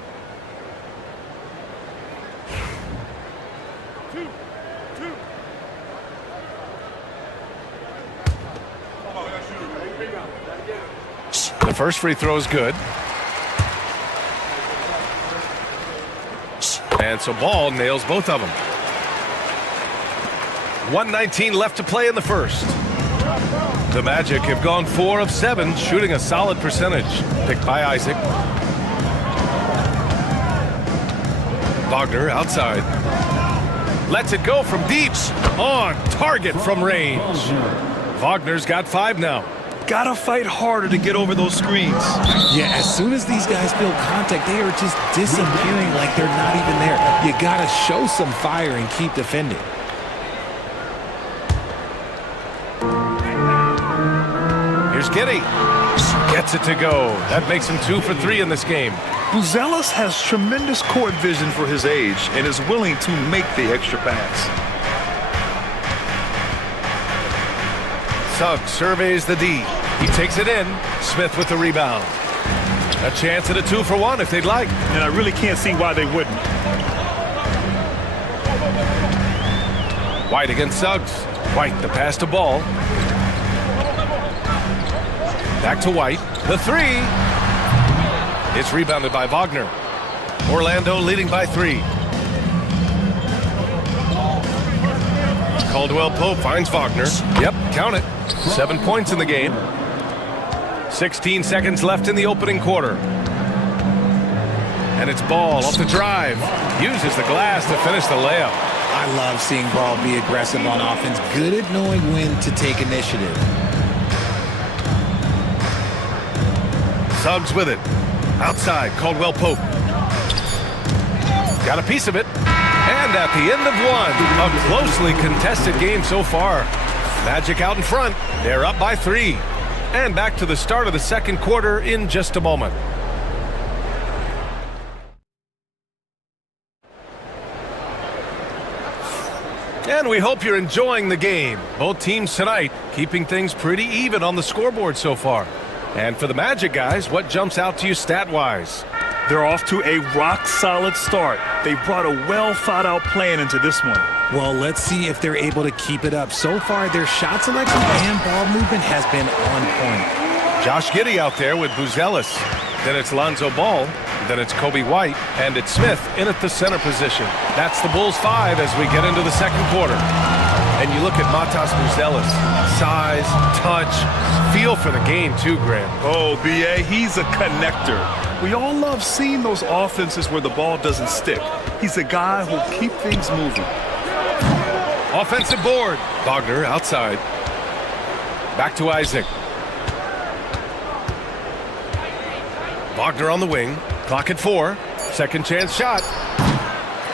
The first free throw is good. And so Ball nails both of them. 1:19 left to play in the first. The Magic have gone 4 of 7, shooting a solid percentage. Picked by Isaac. Wagner outside. Lets it go from deep. On target from range. Wagner's got 5 now. Gotta fight harder to get over those screens. Yeah, as soon as these guys feel contact, they are just disappearing like they're not even there. You gotta show some fire and keep defending. Here's Giddey. Gets it to go. That makes him 2 for 3 in this game. Buzelis has tremendous court vision for his age and is willing to make the extra pass. Suggs surveys the D. He takes it in. Smith with the rebound. A chance at a 2 for 1 if they'd like. And I really can't see why they wouldn't. White against Suggs. White the pass to Ball. Back to White. The 3. It's rebounded by Wagner. Orlando leading by 3. Caldwell Pope finds Wagner. Yep, count it. 7 points in the game. 16 seconds left in the opening quarter. And it's Ball off the drive. Uses the glass to finish the layup. I love seeing Ball be aggressive on offense. Good at knowing when to take initiative. Suggs with it. Outside, Caldwell Pope. Got a piece of it. And at the end of 1, a closely contested game so far. Magic out in front. They're up by 3. And back to the start of the second quarter in just a moment. And we hope you're enjoying the game. Both teams tonight keeping things pretty even on the scoreboard so far. And for the Magic guys, what jumps out to you stat-wise? They're off to a rock-solid start. They brought a well-thought-out plan into this one. Well, let's see if they're able to keep it up. So far, their shot selection and ball movement has been on point. Josh Giddey out there with Buzelis. Then it's Lonzo Ball. Then it's Kobe White. And it's Smith in at the center position. That's the Bulls 5 as we get into the second quarter. And you look at Matas Buzelis. Size, touch, feel for the game too, Graham. Oh, B.A., he's a connector. We all love seeing those offenses where the ball doesn't stick. He's a guy who'll keep things moving. Offensive board. Wagner outside. Back to Isaac. Wagner on the wing. Clock at 4. Second chance shot.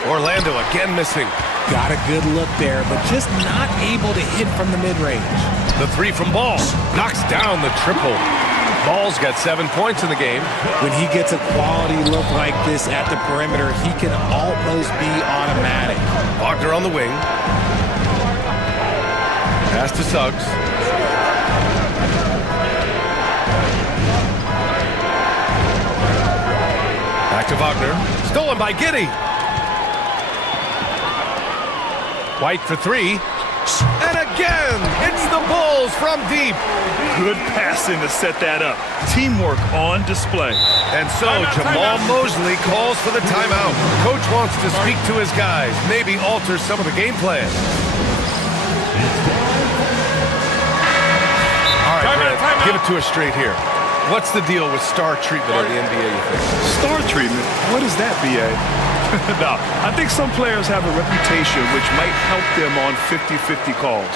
Orlando again missing. Got a good look there, but just not able to hit from the mid-range. The 3 from Ball. Knocks down the triple. Ball's got 7 points in the game. When he gets a quality look like this at the perimeter, he can almost be automatic. Wagner on the wing. Pass to Suggs. Back to Wagner. Stolen by Giddey. White for 3. And again, it's the Bulls from deep. Good passing to set that up. Teamwork on display. And so Jamal Mosley calls for the timeout. Coach wants to speak to his guys, maybe alter some of the game plan. All right, Brad, give it to us straight here. What's the deal with star treatment in the NBA, you think? Star treatment? What is that, B.A.? No, I think some players have a reputation which might help them on 50-50 calls.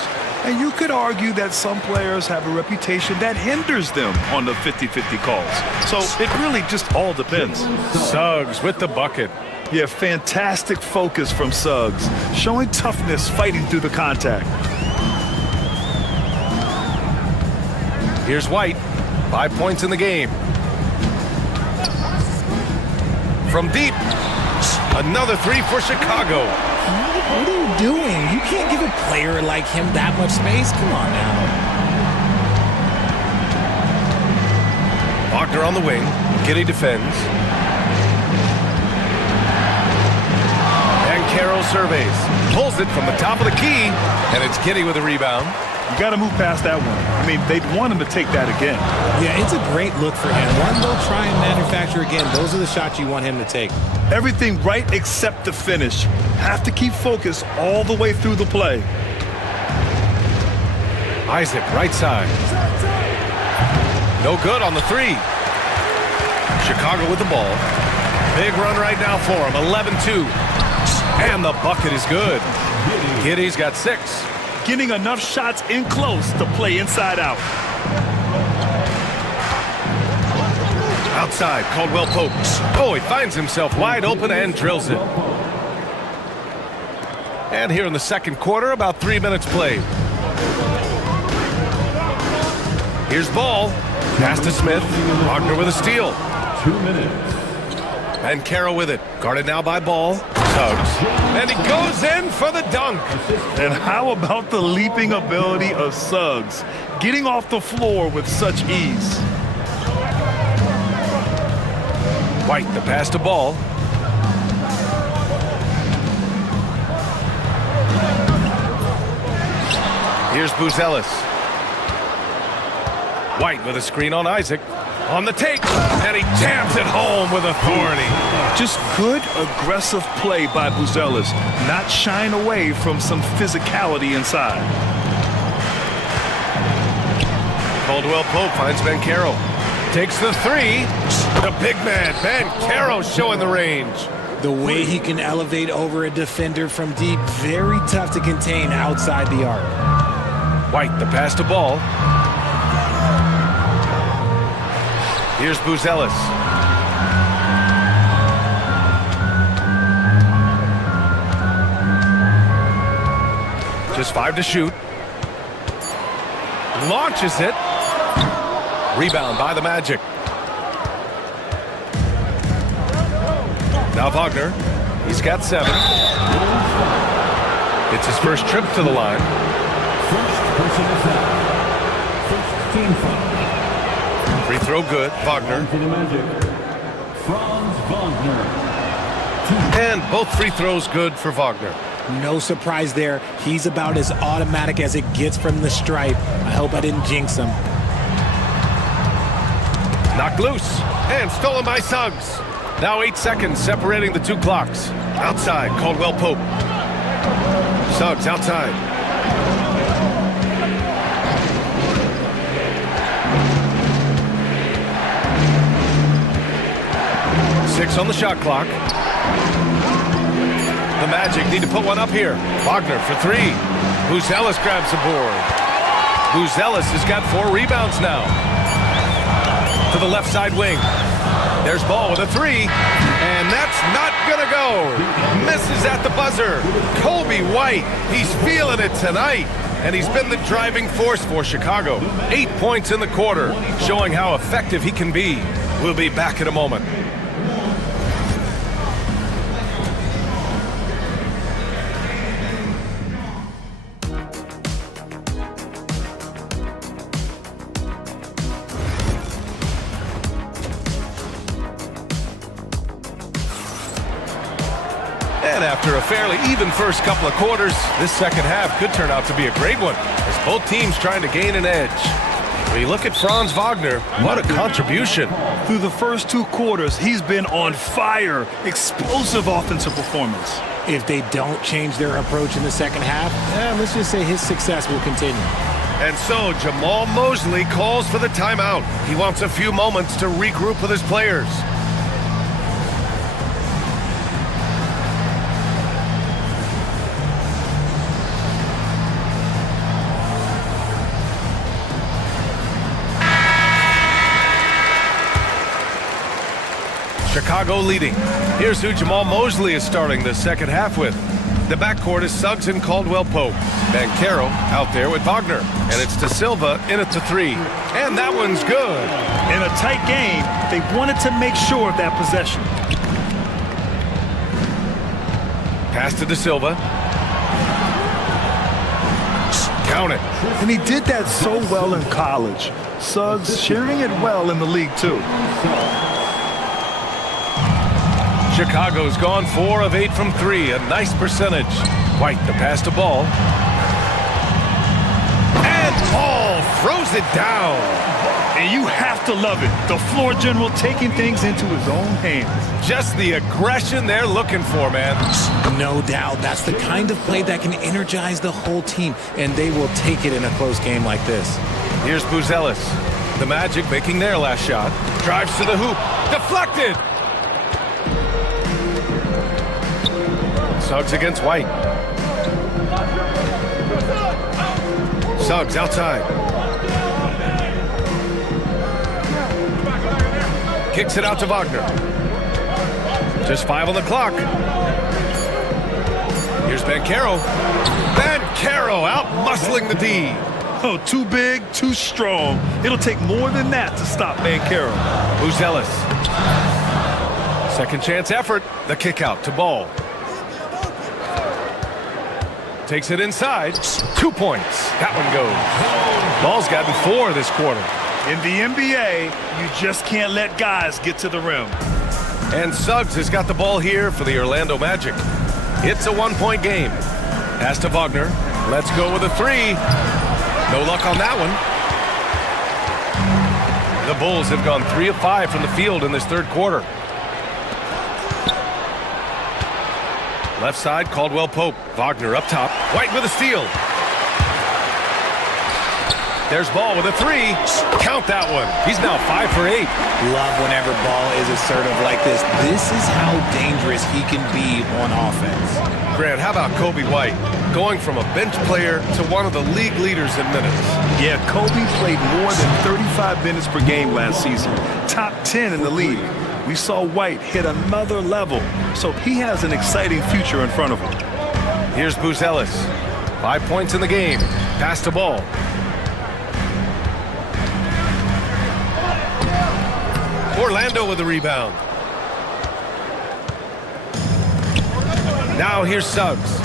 And you could argue that some players have a reputation that hinders them on the 50-50 calls. So it really just all depends. Suggs with the bucket. Yeah, fantastic focus from Suggs, showing toughness, fighting through the contact. Here's White. 5 points in the game. From deep. Another 3 for Chicago. What are you doing? You can't give a player like him that much space. Come on now. Wagner on the wing. Giddey defends. And Carroll surveys. Pulls it from the top of the key. And it's Giddey with a rebound. You got to move past that one. I mean, they'd want him to take that again. Yeah, it's a great look for him. One they'll try and manufacture again. Those are the shots you want him to take. Everything right except the finish. Have to keep focused all the way through the play. Isaac, right side. No good on the three. Chicago with the ball. Big run right now for him, 11-2. And the bucket is good. Giddey's got 6. Getting enough shots in close to play inside out. Outside, Caldwell Pope. Oh, he finds himself wide open and drills it. And here in the second quarter, about 3 minutes played. Here's ball. Pass to Smith. Wagner with a steal. 2 minutes. And Carroll with it. Guarded now by Ball. Suggs. And he goes in for the dunk. And how about the leaping ability of Suggs? Getting off the floor with such ease. White, the pass to Ball. Here's Buzelis. White with a screen on Isaac. On the take, and he jams it home with authority. Just good, aggressive play by Buzelis. Not shying away from some physicality inside. Caldwell Pope finds Ben Carroll. Takes the three. The big man, Ben Carroll, showing the range. The way he can elevate over a defender from deep, very tough to contain outside the arc. White, the pass to Ball. Here's Buzelis. Just 5 to shoot. Launches it. Rebound by the Magic. Now Wagner. He's got 7. It's his first trip to the line. First personal foul. First team foul. Free throw good. Wagner. To the Magic. Franz Wagner. And both free throws good for Wagner. No surprise there. He's about as automatic as it gets from the stripe. I hope I didn't jinx him. Knocked loose. And stolen by Suggs. Now 8 seconds separating the two clocks. Outside, Caldwell Pope. Suggs outside. Six on the shot clock. The Magic need to put one up here. Wagner for 3. Buzelis grabs the board. Buzelis has got 4 rebounds now. To the left side wing. There's Ball with a 3. And that's not gonna go. Misses at the buzzer. Kobe White, he's feeling it tonight. And he's been the driving force for Chicago. 8 points in the quarter, showing how effective he can be. We'll be back in a moment. And after a fairly even first couple of quarters, this second half could turn out to be a great one, as both teams trying to gain an edge. When you look at Franz Wagner, what a contribution. Through the first 2 quarters, he's been on fire. Explosive offensive performance. If they don't change their approach in the second half, let's just say his success will continue. And so Jamal Mosley calls for the timeout. He wants a few moments to regroup with his players. Chicago leading. Here's who Jamal Mosley is starting the second half with. The backcourt is Suggs and Caldwell Pope. Ben Carroll out there with Wagner. And it's De Silva in at the 3. And that one's good. In a tight game, they wanted to make sure of that possession. Pass to De Silva. Count it. And he did that so well in college. Suggs sharing it well in the league, too. Chicago's gone 4 of 8 from 3, a nice percentage. White, the pass to Ball. And throws it down. And you have to love it. The floor general taking things into his own hands. Just the aggression they're looking for, man. No doubt. That's the kind of play that can energize the whole team, and they will take it in a close game like this. Here's Buzelis. The Magic making their last shot. Drives to the hoop. Deflected! Suggs against White. Suggs outside. Kicks it out to Wagner. Just 5 on the clock. Here's Banchero. Banchero out muscling the D. Oh, too big, too strong. It'll take more than that to stop Banchero. Buzelis. Second chance effort. The kick out to Ball. Takes it inside. 2 points. That one goes. Ball's gotten 4 this quarter. In the NBA, you just can't let guys get to the rim. And Suggs has got the ball here for the Orlando Magic. It's a 1-point game. Pass to Wagner. Let's go with a 3. No luck on that one. The Bulls have gone 3 of 5 from the field in this third quarter. Left side, Caldwell Pope. Wagner up top. White with a steal. There's Ball with a 3. Count that one. He's now 5 for 8. Love whenever Ball is assertive like this. This is how dangerous he can be on offense. Grant, how about Kobe White? Going from a bench player to one of the league leaders in minutes. Yeah, Kobe played more than 35 minutes per game last season. Top 10 in the league. We saw White hit another level, so he has an exciting future in front of him. Here's Buzelis. 5 points in the game. Pass to Ball. Orlando with the rebound. Now here's Suggs.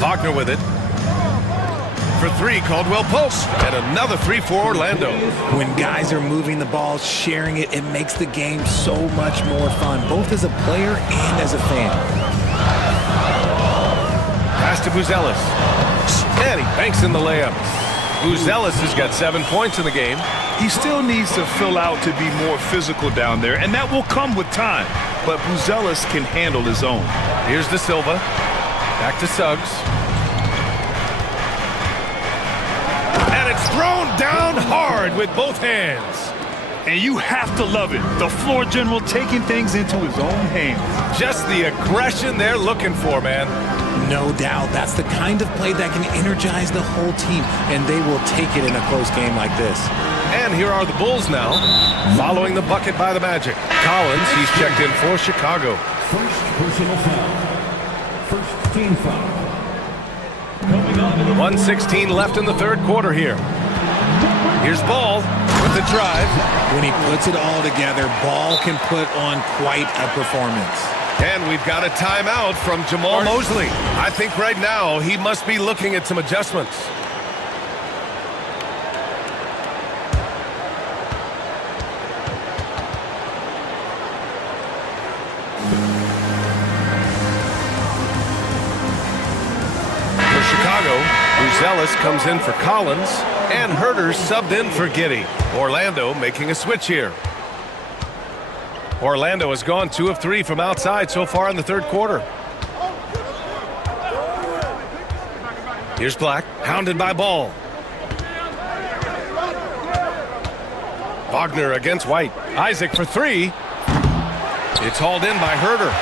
Wagner with it. For 3, Caldwell Pope. And another 3 for Orlando. When guys are moving the ball, sharing it, it makes the game so much more fun, both as a player and as a fan. Pass to Buzelis. And he banks in the layup. Buzelis has got 7 points in the game. He still needs to fill out to be more physical down there, and that will come with time. But Buzelis can handle his own. Here's De Silva. Back to Suggs. And it's thrown down hard with both hands. And you have to love it. The floor general taking things into his own hands. Just the aggression they're looking for, man. No doubt. That's the kind of play that can energize the whole team, and they will take it in a close game like this. And here are the Bulls now, following the bucket by the Magic. Collins, he's checked in for Chicago. First personal foul. First team foul. 1:16 left in the third quarter here. Here's Ball with the drive. When he puts it all together, Ball can put on quite a performance. And we've got a timeout from Jamal Mosley. I think right now he must be looking at some adjustments. For Chicago, Buzelis comes in for Collins, and Herter's subbed in for Giddey. Orlando making a switch here. Orlando has gone 2 of 3 from outside so far in the third quarter. Here's Black, hounded by Ball. Wagner against White. Isaac for 3. It's hauled in by Herter.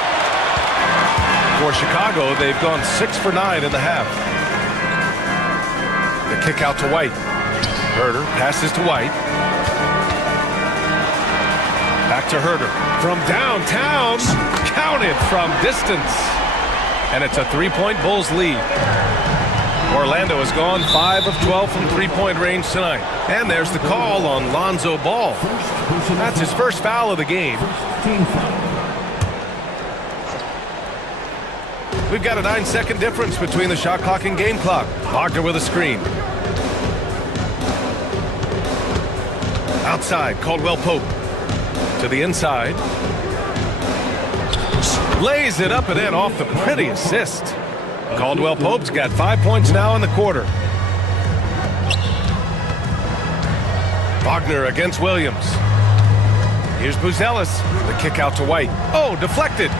For Chicago, they've gone 6 for 9 in the half. The kick out to White. Herter passes to White. Back to Herter. From downtown, counted from distance. And it's a 3-point Bulls lead. Orlando has gone 5 of 12 from 3-point range tonight. And there's the call on Lonzo Ball. That's his first foul of the game. We've got a 9-second difference between the shot clock and game clock. Wagner with a screen. Outside, Caldwell Pope. To the inside. Lays it up and in off the pretty assist. Caldwell Pope's got 5 points now in the quarter. Wagner against Williams. Here's Buzelis. The kick out to White. Oh, deflected.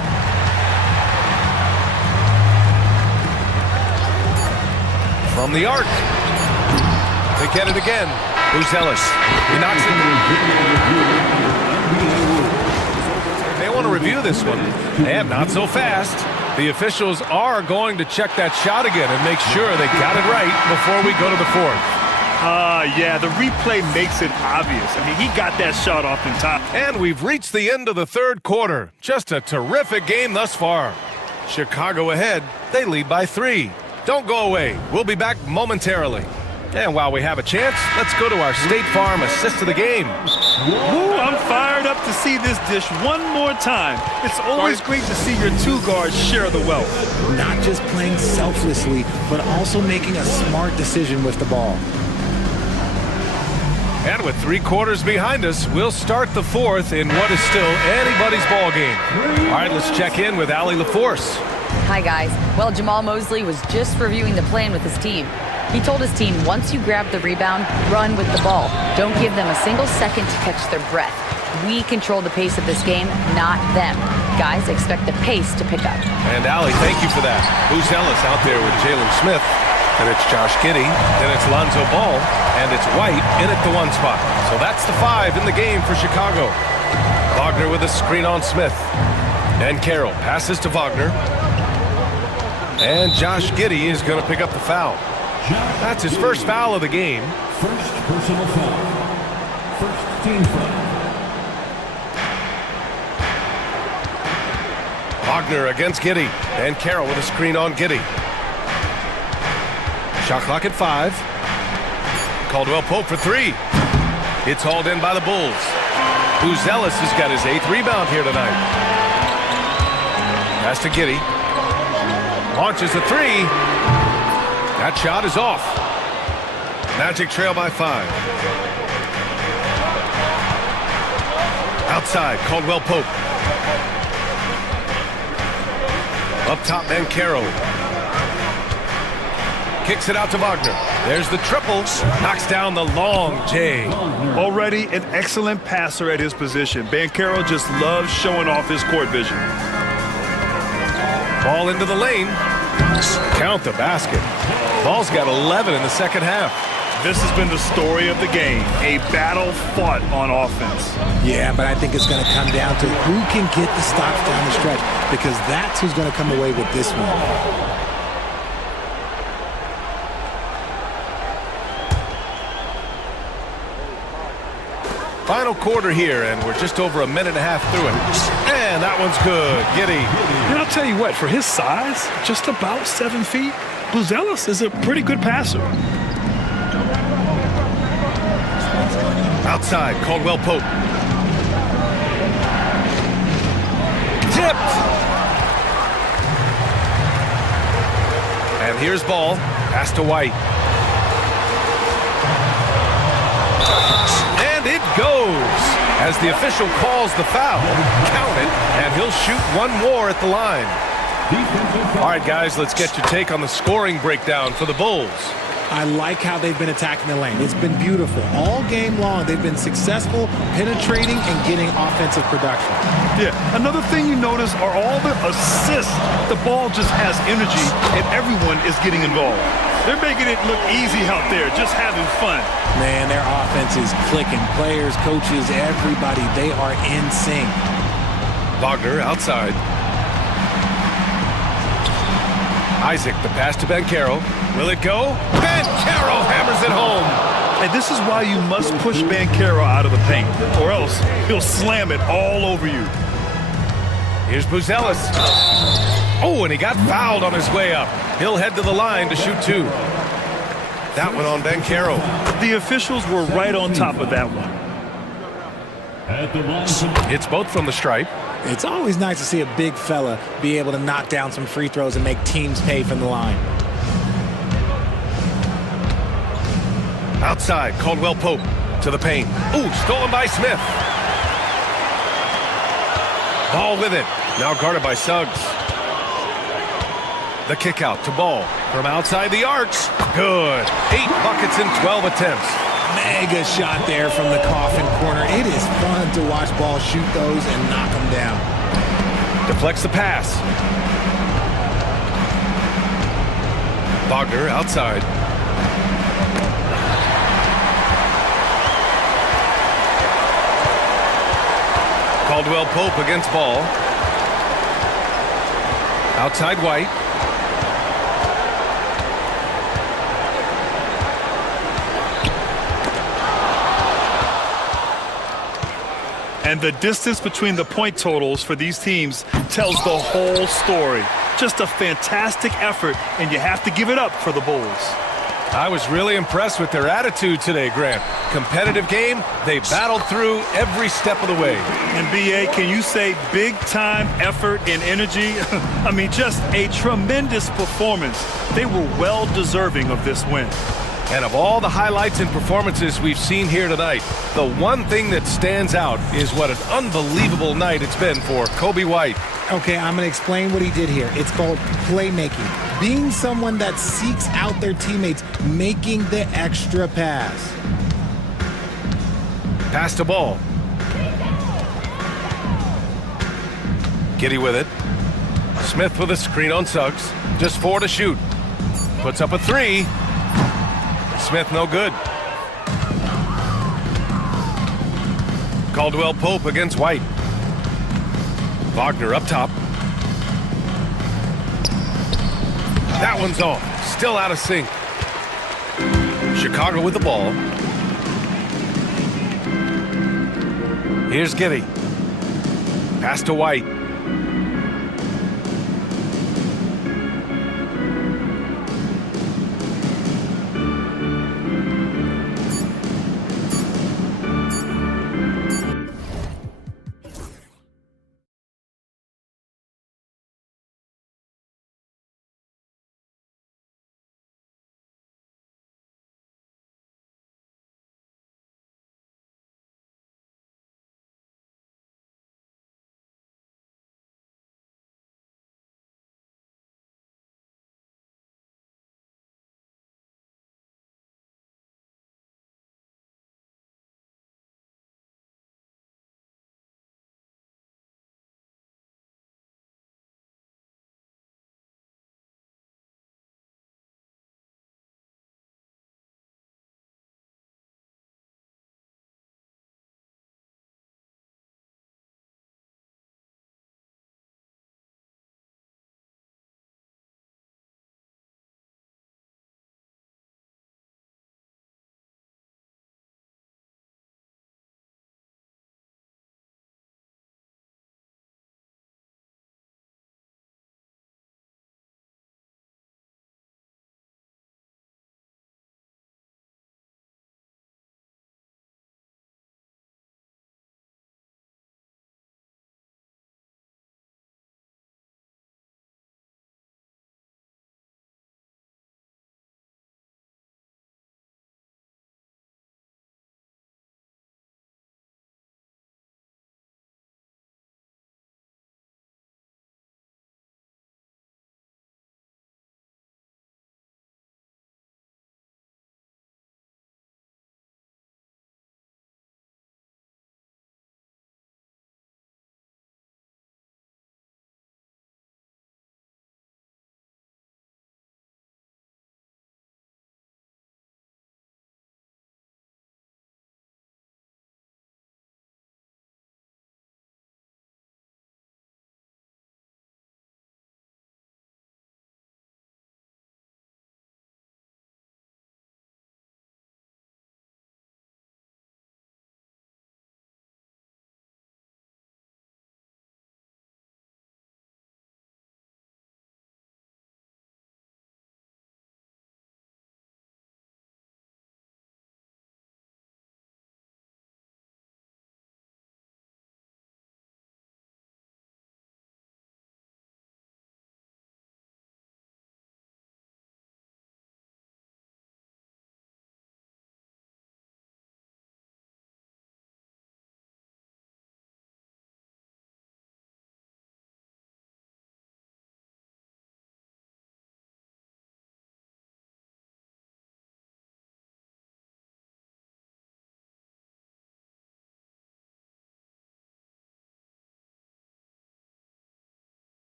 From the arc. They get it again. Buzelis. He knocks it. They want to review this one. And not so fast. The officials are going to check that shot again and make sure they got it right before we go to the fourth. Yeah, the replay makes it obvious. I mean, he got that shot off in time. And we've reached the end of the third quarter. Just a terrific game thus far. Chicago ahead. They lead by 3. Don't go away. We'll be back momentarily. And while we have a chance, let's go to our State Farm assist of the game. Ooh, I'm fired up to see this dish one more time. It's always great to see your two guards share the wealth. Not just playing selflessly, but also making a smart decision with the ball. And with 3 quarters behind us, we'll start the fourth in what is still anybody's ball game. All right, let's check in with Allie LaForce. Hi, guys. Well, Jamal Mosley was just reviewing the plan with his team. He told his team, once you grab the rebound, run with the ball. Don't give them a single second to catch their breath. We control the pace of this game, not them. Guys, expect the pace to pick up. And Allie, thank you for that. Buzelis out there with Jalen Smith. And it's Josh Giddey, then it's Lonzo Ball, and it's White in at the 1 spot. So that's the 5 in the game for Chicago. Wagner with a screen on Smith. And Carroll passes to Wagner. And Josh Giddey is going to pick up the foul. That's his first foul of the game. First personal foul. First team foul. Wagner against Giddey. And Carroll with a screen on Giddey. Shot clock at 5. Caldwell Pope for 3. It's hauled in by the Bulls. Buzelis has got his 8th rebound here tonight. Pass to Giddey. Launches a 3. That shot is off. Magic trail by 5. Outside, Caldwell Pope. Up top, Banchero. Kicks it out to Wagner. There's the triple. Knocks down the long J. Already an excellent passer at his position. Banchero just loves showing off his court vision. Ball into the lane. Count the basket. Ball's got 11 in the second half. This has been the story of the game. A battle fought on offense. Yeah, but I think it's going to come down to who can get the stops down the stretch, because that's who's going to come away with this one. Final quarter here, and we're just over a minute and a half through it. And that one's good. Giddey. And I'll tell you what, for his size, just about 7 feet, Buzelis is a pretty good passer. Outside, Caldwell Pope. Tipped. And here's Ball. Pass to White. And it goes as the official calls the foul. Count it, and he'll shoot one more at the line. All right, guys, let's get your take on the scoring breakdown for the Bulls. I like how they've been attacking the lane. It's been beautiful. All game long, they've been successful penetrating and getting offensive production. Yeah, another thing you notice are all the assists. The ball just has energy, and everyone is getting involved. They're making it look easy out there, just having fun. Man, their offense is clicking. Players, coaches, everybody, they are in sync. Wagner outside. Isaac, the pass to Banchero. Will it go? Banchero hammers it home. And this is why you must push Banchero out of the paint, or else he'll slam it all over you. Here's Buzelis. Oh, and he got fouled on his way up. He'll head to the line to shoot 2. That one on Banchero. The officials were right on top of that one. It's both from the stripe. It's always nice to see a big fella be able to knock down some free throws and make teams pay from the line. Outside, Caldwell Pope to the paint. Ooh, stolen by Smith. Ball with it. Now guarded by Suggs. The kick out to Ball from outside the arcs. Good. 8 buckets in 12 attempts. Mega shot there from the coffin corner. It is fun to watch Ball shoot those and knock them down. Deflects the pass. Wagner outside. Caldwell Pope against Ball. Outside White. And the distance between the point totals for these teams tells the whole story. Just a fantastic effort, and you have to give it up for the Bulls. I was really impressed with their attitude today, Grant. Competitive game, they battled through every step of the way. And BA, can you say big-time effort and energy? I mean, just a tremendous performance. They were well deserving of this win. And of all the highlights and performances we've seen here tonight, the one thing that stands out is what an unbelievable night it's been for Kobe White. Okay, I'm going to explain what he did here. It's called playmaking. Being someone that seeks out their teammates, making the extra pass. Pass to Ball. Giddy with it. Smith with a screen on Suggs. Just 4 to shoot. Puts up a 3. Smith no good. Caldwell Pope against White. Wagner up top. That one's off. Still out of sync. Chicago with the ball. Here's Giddy. Pass to White.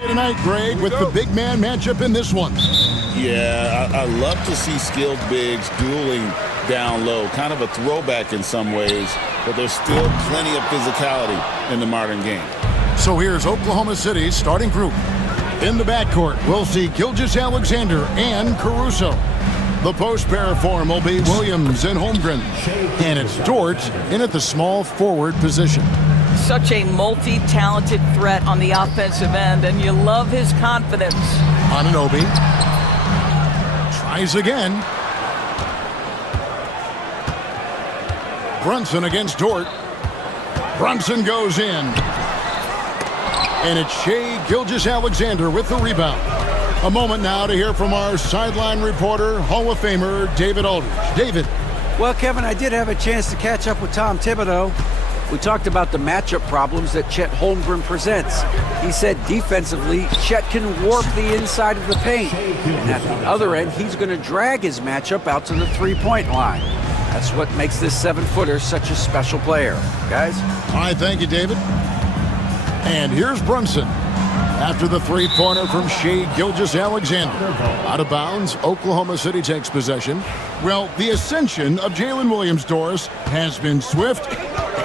Tonight, Greg, with the big man matchup in this one. Yeah, I love to see skilled bigs dueling down low. Kind of a throwback in some ways, but there's still plenty of physicality in the modern game. So here's Oklahoma City's starting group. In the backcourt, we'll see Gilgeous-Alexander and Caruso. The post pair form will be Williams and Holmgren. And it's Dort in at the small forward position. Such a multi-talented threat on the offensive end, and you love his confidence. Anunoby tries again. Brunson against Dort. Brunson goes in. And it's Shai Gilgeous-Alexander with the rebound. A moment now to hear from our sideline reporter, Hall of Famer David Aldridge. David. Well, Kevin, I did have a chance to catch up with Tom Thibodeau. We talked about the matchup problems that Chet Holmgren presents. He said defensively, Chet can warp the inside of the paint. And at the other end, he's going to drag his matchup out to the three-point line. That's what makes this 7-footer such a special player. Guys? All right, thank you, David. And here's Brunson. After the three-pointer from Shai Gilgeous-Alexander. Out of bounds, Oklahoma City takes possession. Well, the ascension of Jalen Williams, Doris, has been swift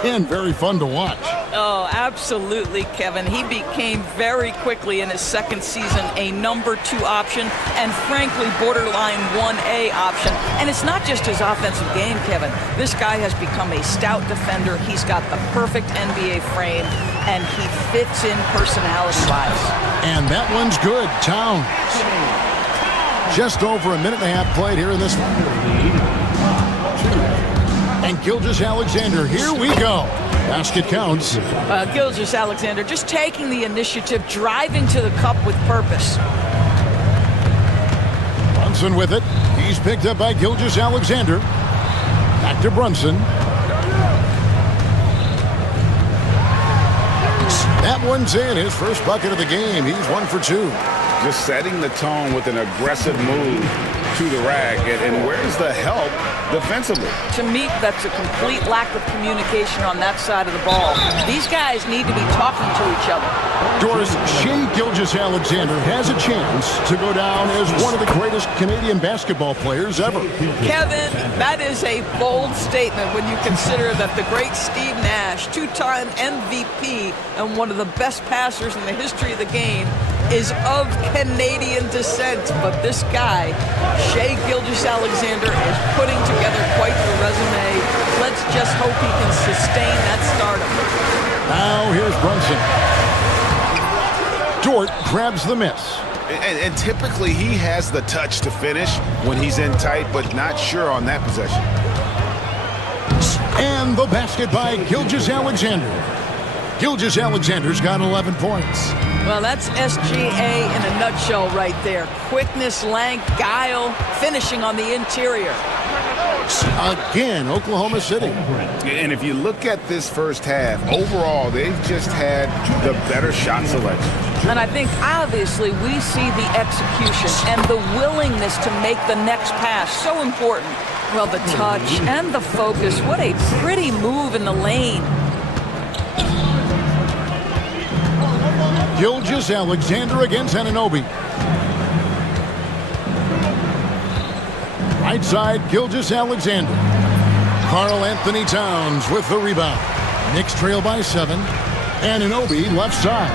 and very fun to watch. Oh, absolutely, Kevin. He became very quickly in his second season a number 2 option and frankly borderline 1A option. And it's not just his offensive game, Kevin. This guy has become a stout defender. He's got the perfect NBA frame and he fits in personality-wise. And that one's good. Towns. Just over a minute and a half played here in this one. And Gilgeous-Alexander, here we go. Basket counts. Gilgeous-Alexander just taking the initiative, driving to the cup with purpose. Brunson with it. He's picked up by Gilgeous-Alexander. Back to Brunson. That one's in. His first bucket of the game. He's 1 for 2. Just setting the tone with an aggressive move to the rack. And where's the help defensively? To me, that's a complete lack of communication on that side of the ball. These guys need to be talking to each other. Doris, Shai Gilgeous-Alexander has a chance to go down as one of the greatest Canadian basketball players ever. Kevin, that is a bold statement when you consider that the great Steve Nash, 2-time MVP and one of the best passers in the history of the game, is of Canadian descent. But this guy, Shai Gilgeous-Alexander, is putting together quite the resume. Let's just hope he can sustain that stardom. Now here's Brunson. Dort grabs the miss. And typically he has the touch to finish when he's in tight, but not sure on that possession. And the basket by Gilgeous-Alexander. Gilgeous-Alexander's got 11 points. Well, that's SGA in a nutshell right there. Quickness, length, guile, finishing on the interior. Again, Oklahoma City. And if you look at this first half, overall, they've just had the better shot selection. And I think, obviously, we see the execution and the willingness to make the next pass so important. Well, the touch and the focus. What a pretty move in the lane. Gilgeous-Alexander against Anunoby. Right side, Gilgeous-Alexander. Karl Anthony Towns with the rebound. Knicks trail by 7. Anunoby left side.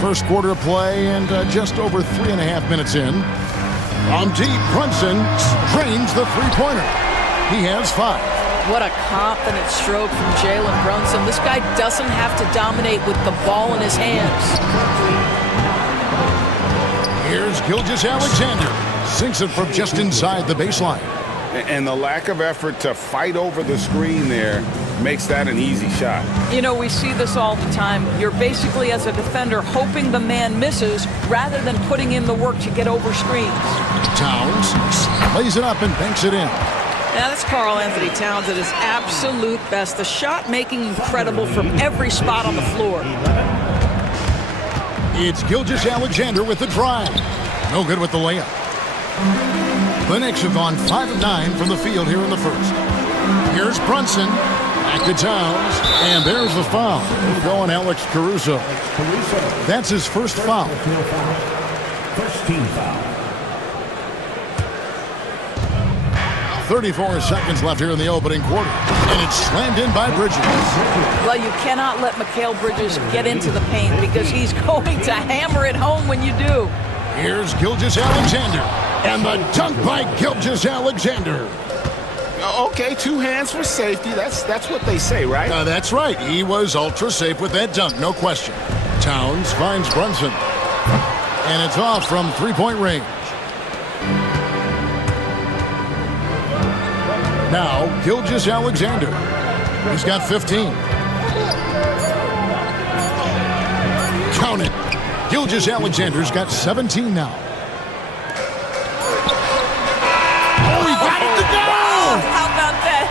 First quarter of play and just over 3.5 minutes in. From deep, Brunson drains the three-pointer. He has 5. What a confident stroke from Jalen Brunson. This guy doesn't have to dominate with the ball in his hands. Here's Gilgeous-Alexander. Sinks it from just inside the baseline. And the lack of effort to fight over the screen there makes that an easy shot. You know, we see this all the time. You're basically, as a defender, hoping the man misses rather than putting in the work to get over screens. Towns lays it up and banks it in. Now, that's Karl Anthony Towns at his absolute best. The shot making incredible from every spot on the floor. It's Gilgeous-Alexander with the drive. No good with the layup. The Knicks have gone 5 of 9 from the field here in the first. Here's Brunson. Back to Towns, and there's the foul. Going Alex Caruso. That's his first foul. First team foul. 34 seconds left here in the opening quarter, and it's slammed in by Bridges. Well, you cannot let Mikal Bridges get into the paint because he's going to hammer it home when you do. Here's Gilgeous-Alexander, and the dunk by Gilgeous-Alexander. Okay, 2 hands for safety. That's what they say, right? That's right. He was ultra safe with that dunk, no question. Towns finds Brunson, and it's off from three-point range. Now, Gilgeous-Alexander. He's got 15. Count it. Gilgeous-Alexander's got 17 now. Oh, he got it to go! Oh, how about that?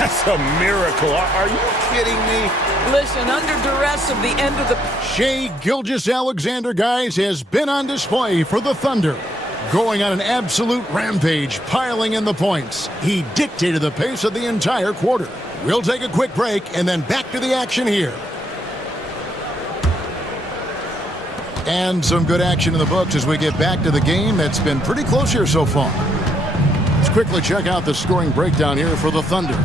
That's a miracle. Are you kidding me? Listen, under duress of the end of the... Shai Gilgeous-Alexander, guys, has been on display for the Thunder. Going on an absolute rampage, piling in the points. He dictated the pace of the entire quarter. We'll take a quick break and then back to the action here. And some good action in the books as we get back to the game that's been pretty close here so far. Let's quickly check out the scoring breakdown here for the Thunder.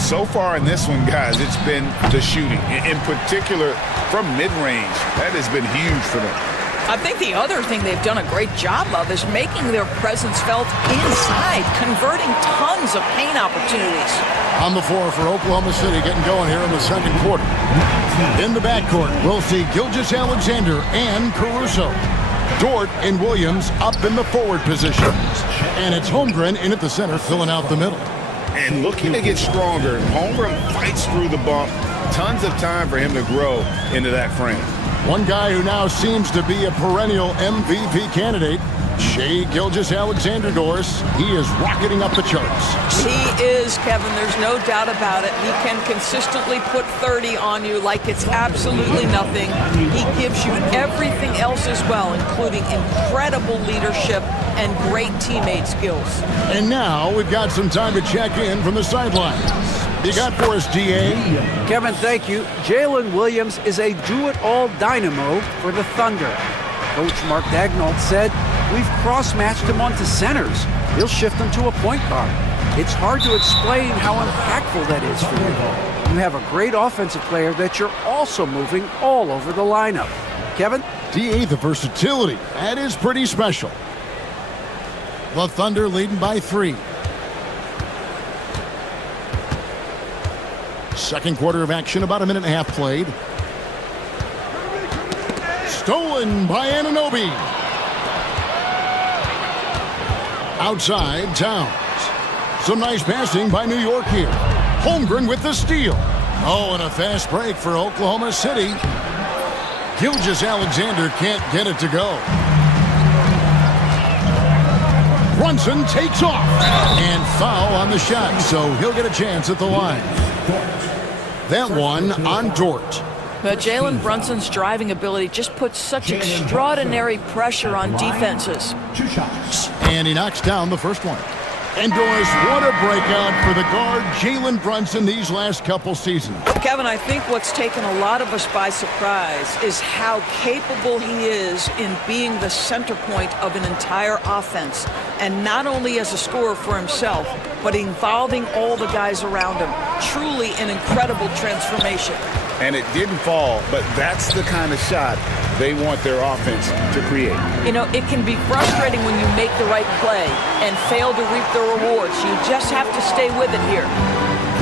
So far in this one, guys, it's been the shooting. In particular, from mid-range. That has been huge for them. I think the other thing they've done a great job of is making their presence felt inside, converting tons of paint opportunities. On the floor for Oklahoma City, getting going here in the second quarter. In the backcourt, we'll see Gilgeous-Alexander and Caruso. Dort and Williams up in the forward positions. And it's Holmgren in at the center, filling out the middle. And looking to get stronger. Holmgren fights through the bump. Tons of time for him to grow into that frame. One guy who now seems to be a perennial MVP candidate, Shai Gilgeous-Alexander, Doris. He is rocketing up the charts. He is, Kevin. There's no doubt about it. He can consistently put 30 on you like it's absolutely nothing. He gives you everything else as well, including incredible leadership and great teammate skills. And now we've got some time to check in from the sidelines. You got for us, DA? Kevin, thank you. Jalen Williams is a do-it-all dynamo for the Thunder. Coach Mark Daigneault said, "We've cross-matched him onto centers. He'll shift them to a point guard. It's hard to explain how impactful that is for you. You have a great offensive player that you're also moving all over the lineup." Kevin? DA, the versatility. That is pretty special. The Thunder leading by 3. Second quarter of action, about a minute and a half played. Stolen by Anunoby. Outside, Towns. Some nice passing by New York here. Holmgren with the steal. Oh, and a fast break for Oklahoma City. Gilgeous-Alexander can't get it to go. Brunson takes off. And foul on the shot, so he'll get a chance at the line. That one on Dort. But Jalen Brunson's driving ability just puts such extraordinary pressure on defenses. And he knocks down the first one. And Doris, what a breakout for the guard Jalen Brunson these last couple seasons. Kevin, I think what's taken a lot of us by surprise is how capable he is in being the center point of an entire offense. And not only as a scorer for himself, but involving all the guys around him. Truly an incredible transformation. And it didn't fall, but that's the kind of shot they want their offense to create. You know, it can be frustrating when you make the right play and fail to reap the rewards. You just have to stay with it here.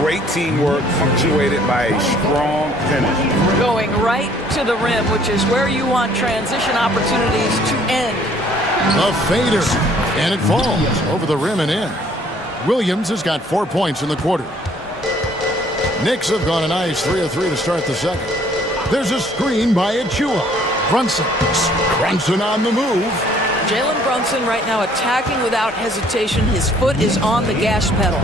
Great teamwork punctuated by a strong finish. Going right to the rim, which is where you want transition opportunities to end. A fader, and it falls over the rim and in. Williams has got 4 points in the quarter. Knicks have gone a nice 3 of 3 to start the second. There's a screen by Achua. Brunson on the move. Jalen Brunson right now attacking without hesitation. His foot is on the gas pedal.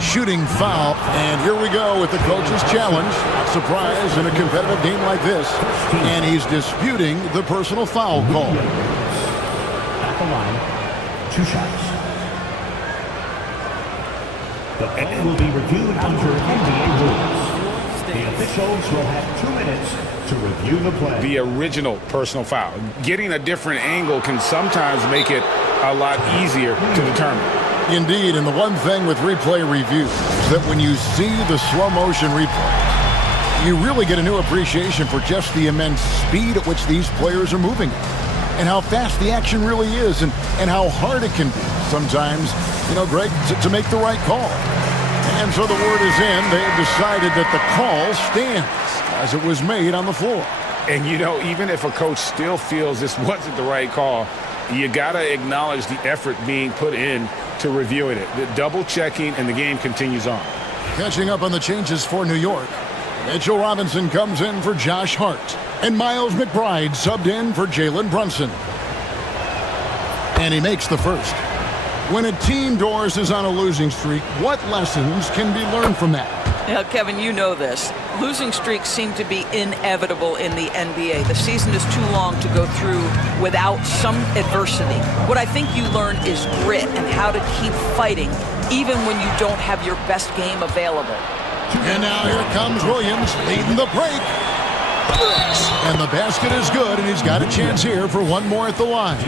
Shooting foul, and here we go with the coach's challenge. Surprise in a competitive game like this. And he's disputing the personal foul call. At the line, 2 shots. The play will be reviewed under NBA rules. The officials will have 2 minutes to review the play. The original personal foul. Getting a different angle can sometimes make it a lot easier to determine. Indeed, and the one thing with replay review is that when you see the slow motion replay, you really get a new appreciation for just the immense speed at which these players are moving and how fast the action really is and how hard it can be sometimes, Greg, to make the right call. And so the word is in. They have decided that the call stands as it was made on the floor. And, even if a coach still feels this wasn't the right call, you got to acknowledge the effort being put in to reviewing it. The double checking, and the game continues on. Catching up on the changes for New York. Mitchell Robinson comes in for Josh Hart. And Miles McBride subbed in for Jalen Brunson. And he makes the first. When a team, Doris, is on a losing streak, what lessons can be learned from that? Now, Kevin, you know this. Losing streaks seem to be inevitable in the NBA. The season is too long to go through without some adversity. What I think you learn is grit and how to keep fighting, even when you don't have your best game available. And now here comes Williams leading the break. And the basket is good, and he's got a chance here for one more at the line.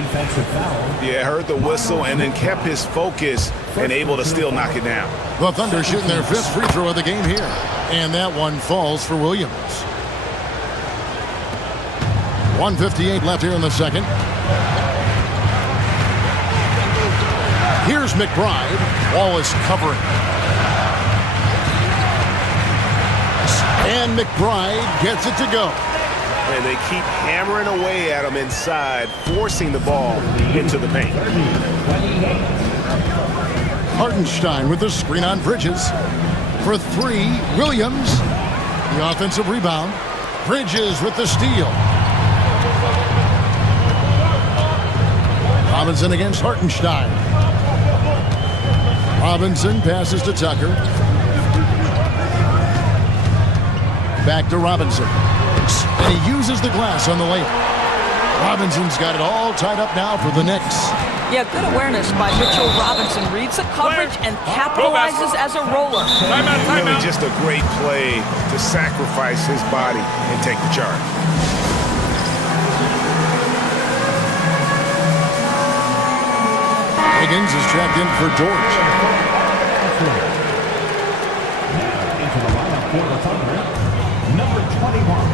Yeah, heard the whistle and then kept his focus and able to still knock it down. The Thunder shooting their 5th free throw of the game here. And that one falls for Williams. 1:58 left here in the second. Here's McBride. Wallace covering. And McBride gets it to go. And they keep hammering away at him inside, forcing the ball into the paint. Hartenstein with the screen on Bridges. For 3, Williams. The offensive rebound. Bridges with the steal. Robinson against Hartenstein. Robinson passes to Tucker. Back to Robinson. And he uses the glass on the layup. Robinson's got it all tied up now for the Knicks. Yeah, good awareness by Mitchell Robinson. Reads the coverage and capitalizes as a roller. Really just a great play to sacrifice his body and take the charge. Higgins is checked in for George. Into the lineup for the Thunder, number 21,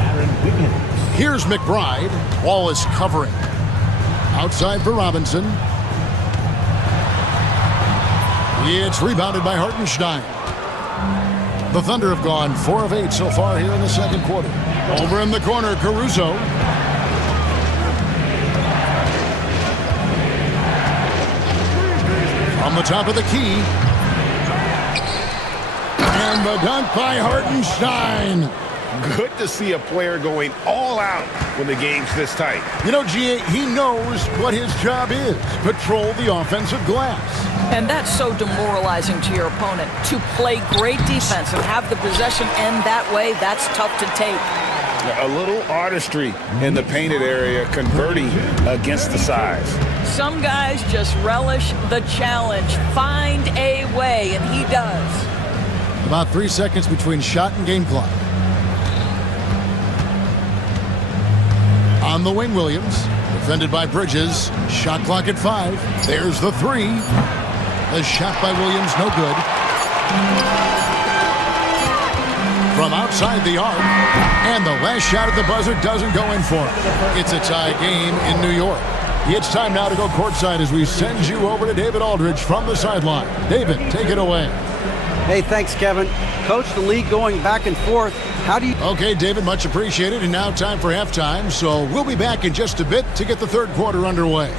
Aaron Wiggins. Here's McBride. Wallace covering. Outside for Robinson. It's rebounded by Hartenstein. The Thunder have gone 4 of 8 so far here in the second quarter. Over in the corner, Caruso. From the top of the key. And the dunk by Hartenstein. Good to see a player going all out when the game's this tight. GA, he knows what his job is. Patrol the offensive glass. And that's so demoralizing to your opponent. To play great defense and have the possession end that way, that's tough to take. A little artistry in the painted area, converting against the size. Some guys just relish the challenge. Find a way, and he does. About 3 seconds between shot and game clock. On the wing, Williams. Defended by Bridges. Shot clock at 5. There's the 3. The shot by Williams, no good. From outside the arc. And the last shot at the buzzer doesn't go in for him. It's a tie game in New York. It's time now to go courtside as we send you over to David Aldridge from the sideline. David, take it away. Hey, thanks, Kevin. Coach, the league going back and forth. How do you... Okay, David, much appreciated. And now time for halftime. So we'll be back in just a bit to get the third quarter underway.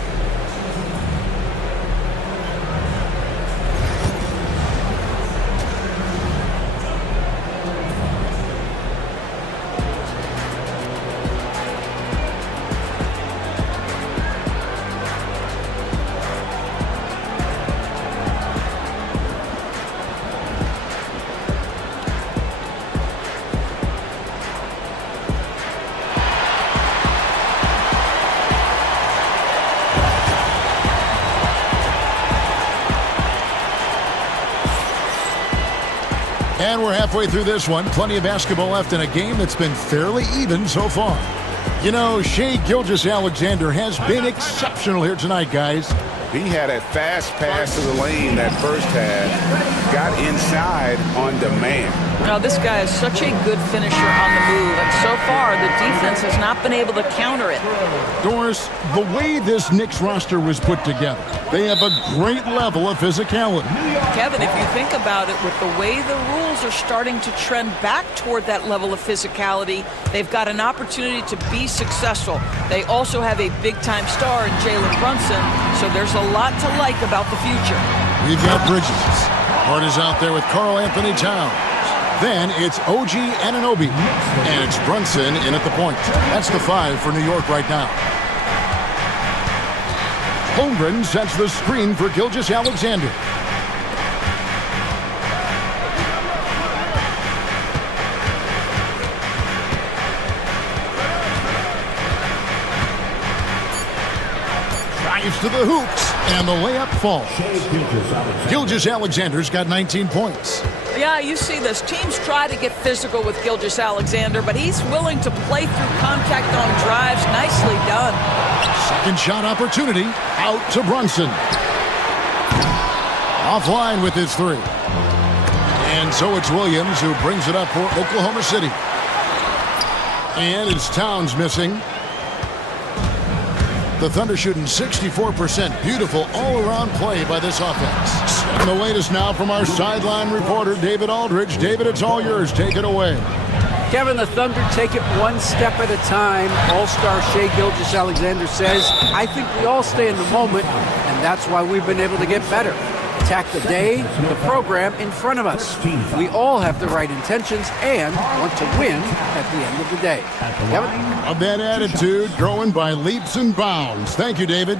And we're halfway through this one. Plenty of basketball left in a game that's been fairly even so far. You know, Shai Gilgeous-Alexander has been exceptional here tonight, guys. He had a fast pass to the lane that first half. Got inside on demand. Now, this guy is such a good finisher on the move, and so far, the defense has not been able to counter it. Doris, the way this Knicks roster was put together, they have a great level of physicality. Kevin, if you think about it, with the way the rules are starting to trend back toward that level of physicality, they've got an opportunity to be successful. They also have a big-time star in Jalen Brunson, so there's a lot to like about the future. We've got Bridges. Hart is out there with Karl Anthony Towns. Then it's OG Anunoby, and it's Brunson in at the point. That's the 5 for New York right now. Holmgren sets the screen for Gilgeous-Alexander. Drives to the hoops, and the layup falls. Gilgeous-Alexander's got 19 points. Yeah, you see this. Teams try to get physical with Gilgeous-Alexander, but he's willing to play through contact on drives. Nicely done. Second shot opportunity. Out to Brunson. Offline with his 3. And so it's Williams who brings it up for Oklahoma City. And it's Towns missing. The Thunder shooting 64%. Beautiful all-around play by this offense. And the latest now from our sideline reporter, David Aldridge. David, it's all yours. Take it away. Kevin, the Thunder take it one step at a time. All-star Shai Gilgeous-Alexander says, I think we all stay in the moment, and that's why we've been able to get better. Attack the day, the program in front of us. We all have the right intentions and want to win at the end of the day. Kevin? Of that attitude, growing by leaps and bounds. Thank you, David.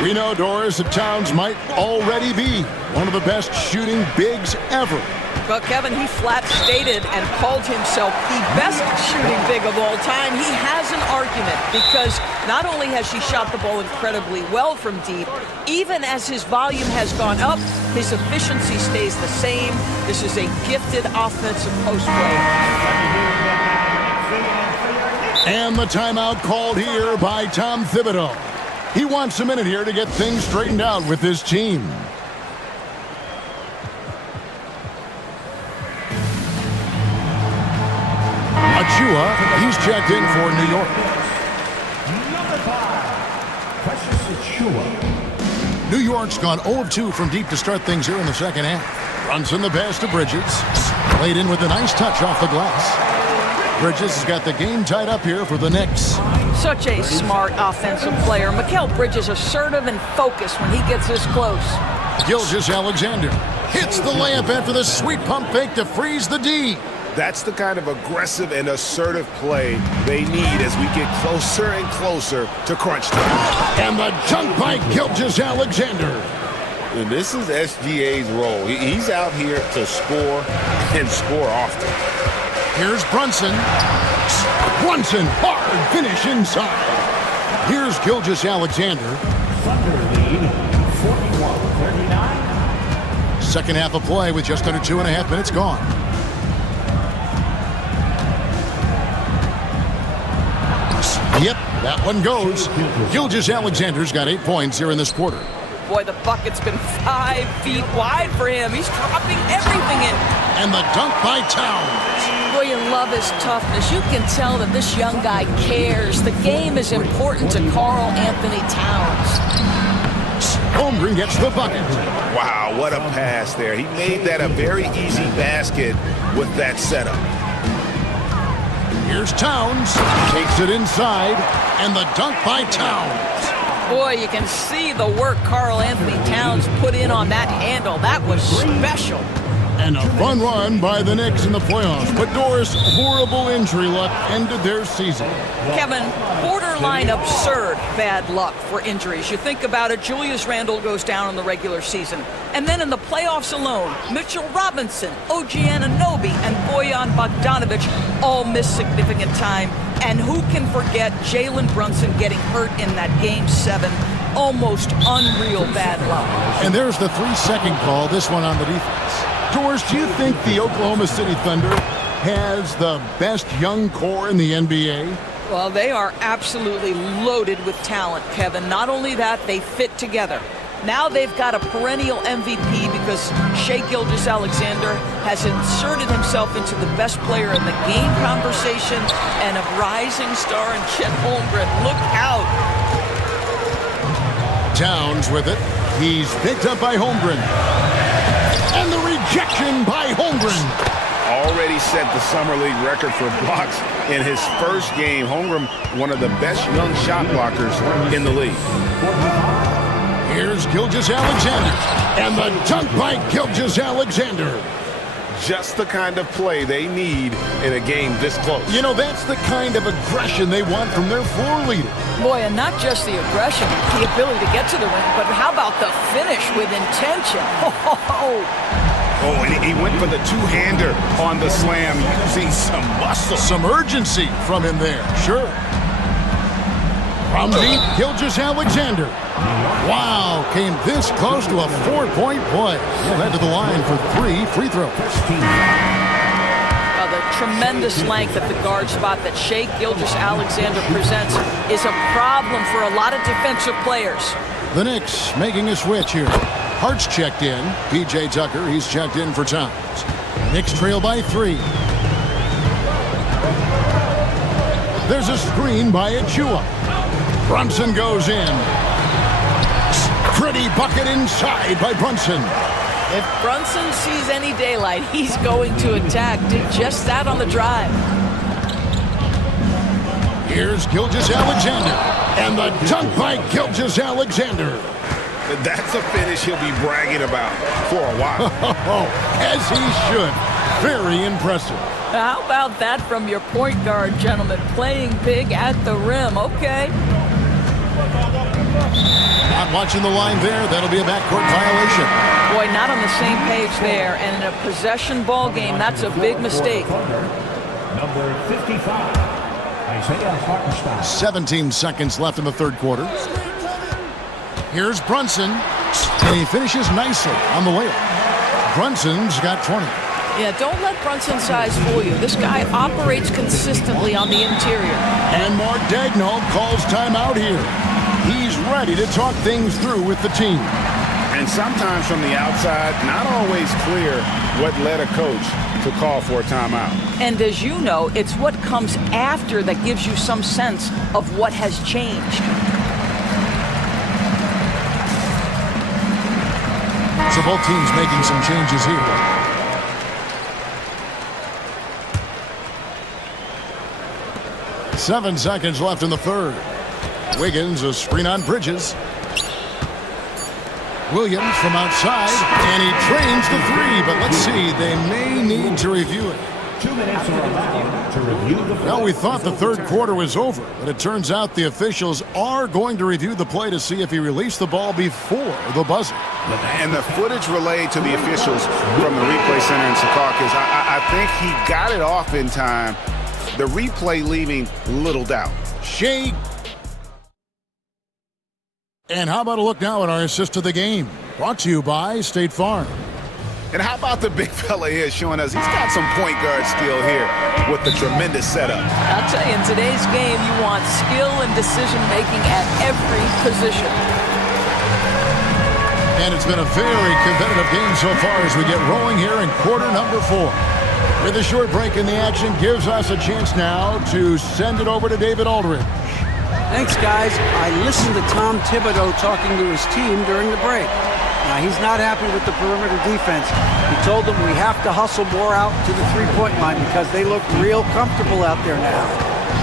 We know, Doris, that Towns might already be one of the best shooting bigs ever. But Kevin, he flat stated and called himself the best shooting big of all time. He has an argument because not only has he shot the ball incredibly well from deep, even as his volume has gone up, his efficiency stays the same. This is a gifted offensive post play. And the timeout called here by Tom Thibodeau. He wants a minute here to get things straightened out with his team. Achua, he's checked in for New York. Number 5, Precious Achua. New York's gone 0 of 2 from deep to start things here in the second half. Brunson the pass to Bridges. Laid in with a nice touch off the glass. Bridges has got the game tied up here for the Knicks. Such a smart offensive player. Mikal Bridges assertive and focused when he gets this close. Gilgeous-Alexander hits the layup after the sweet pump fake to freeze the D. That's the kind of aggressive and assertive play they need as we get closer and closer to crunch time. And the dunk by Gilgeous-Alexander. And this is SGA's role. He's out here to score and score often. Here's Brunson. Brunson, hard finish inside. Here's Gilgeous-Alexander. Thunder lead 41-39. Second half of play with just under 2.5 minutes gone. Yep, that one goes. Gilgeous-Alexander's got 8 points here in this quarter. Boy, the bucket's been 5 feet wide for him. He's dropping everything in. And the dunk by Towns. Boy, you love his toughness. You can tell that this young guy cares. The game is important to Karl Anthony Towns. Holmgren gets the bucket. Wow, what a pass there. He made that a very easy basket with that setup. Here's Towns. Takes it inside. And the dunk by Towns. Boy, you can see the work Karl Anthony Towns put in on that handle. That was special. And a fun run by the Knicks in the playoffs. But Doris, horrible injury luck ended their season. Kevin, borderline absurd bad luck for injuries. You think about it, Julius Randle goes down in the regular season. And then in the playoffs alone, Mitchell Robinson, OG Anunoby, and Bojan Bogdanovic all missed significant time. And who can forget Jalen Brunson getting hurt in that Game 7? Almost unreal bad luck. And there's the 3-second call, this one on the defense. Doris, do you think the Oklahoma City Thunder has the best young core in the NBA? Well, they are absolutely loaded with talent, Kevin. Not only that, they fit together. Now they've got a perennial MVP because Shai Gilgeous-Alexander has inserted himself into the best player in the game conversation, and a rising star in Chet Holmgren. Look out. Towns with it. He's picked up by Holmgren. And the rejection by Holmgren. Already set the Summer League record for blocks in his first game. Holmgren, one of the best young shot blockers in the league. Here's Gilgeous-Alexander. And the dunk by Gilgeous-Alexander. Just the kind of play they need in a game this close. You know, that's the kind of aggression they want from their floor leader. Boy, and not just the aggression, the ability to get to the rim, but how about the finish with intention? Oh, and he went for the two-hander on the slam, using some muscle. Some urgency from him there, sure. From deep, Gilgeous-Alexander. Wow, came this close to a four-point play. He'll head to the line for 3 free throws. Well, the tremendous length at the guard spot that Shai Gilgeous-Alexander presents is a problem for a lot of defensive players. The Knicks making a switch here. Hart's checked in. P.J. Tucker, he's checked in for Towns. Knicks trail by 3. There's a screen by Achua. Brunson goes in. Pretty bucket inside by Brunson. If Brunson sees any daylight, he's going to attack. Did just that on the drive. Here's Gilgeous-Alexander. And the dunk by Gilgeous-Alexander. That's a finish he'll be bragging about for a while. As he should. Very impressive. How about that from your point guard, gentlemen? Playing big at the rim. Okay. Not watching the line there. That'll be a backcourt violation. Boy, not on the same page there. And in a possession ball game, that's a big mistake. Number 55, Isaiah Hartenstein. 17 seconds left in the third quarter. Here's Brunson. And he finishes nicely on the layup. Brunson's got 20. Yeah, don't let Brunson's size fool you. This guy operates consistently on the interior. And Mark Daigneault calls timeout here. He's ready to talk things through with the team. And sometimes from the outside, not always clear what led a coach to call for a timeout. And as you know, it's what comes after that gives you some sense of what has changed. So both teams making some changes here. Seven seconds left in the third. Wiggins, a screen on Bridges. Williams from outside, and he trains the three, but let's see, they may need to review it. 2 minutes are allowed to review the play. Well, we thought the third quarter was over, but it turns out the officials are going to review the play to see if he released the ball before the buzzer. And the footage relayed to the officials from the replay center in Secaucus, I think he got it off in time. The replay leaving little doubt. Shai. And how about a look now at our assist of the game? Brought to you by State Farm. And how about the big fella here showing us he's got some point guard skill here with the tremendous setup. I'll tell you, in today's game, you want skill and decision-making at every position. And it's been a very competitive game so far as we get rolling here in quarter number 4. With a short break in the action gives us a chance now to send it over to David Aldridge. Thanks, guys. I listened to Tom Thibodeau talking to his team during the break. Now, he's not happy with the perimeter defense. He told them we have to hustle more out to the three-point line because they look real comfortable out there now.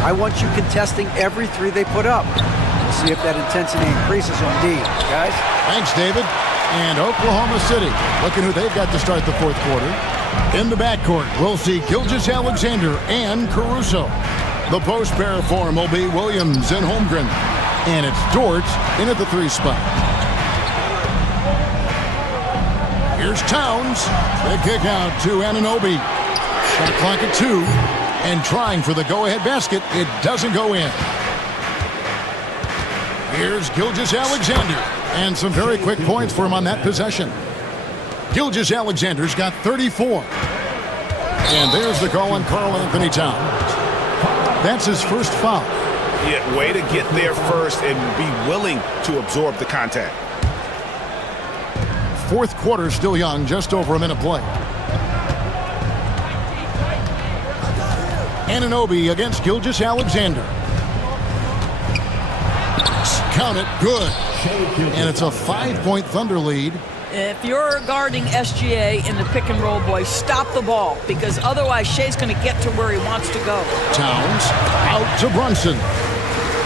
I want you contesting every three they put up. We'll see if that intensity increases indeed. Guys? Thanks, David. And Oklahoma City, looking who they've got to start the fourth quarter. In the backcourt, we'll see Gilgeous-Alexander and Caruso. The post pair form will be Williams and Holmgren. And it's Dort in at the 3 spot. Here's Towns. The kick out to Anunoby. Shot clock at 2. And trying for the go-ahead basket. It doesn't go in. Here's Gilgeous-Alexander. And some very quick points for him on that possession. Gilgeous-Alexander's got 34. And there's the call on Karl Anthony Towns. That's his first foul. Yeah, way to get there first and be willing to absorb the contact. Fourth quarter still young, just over a minute play. Anunoby against Gilgeous-Alexander. Count it, good. And it's a 5-point Thunder lead. If you're guarding SGA in the pick and roll, boys, stop the ball, because otherwise Shea's going to get to where he wants to go. Towns out to Brunson.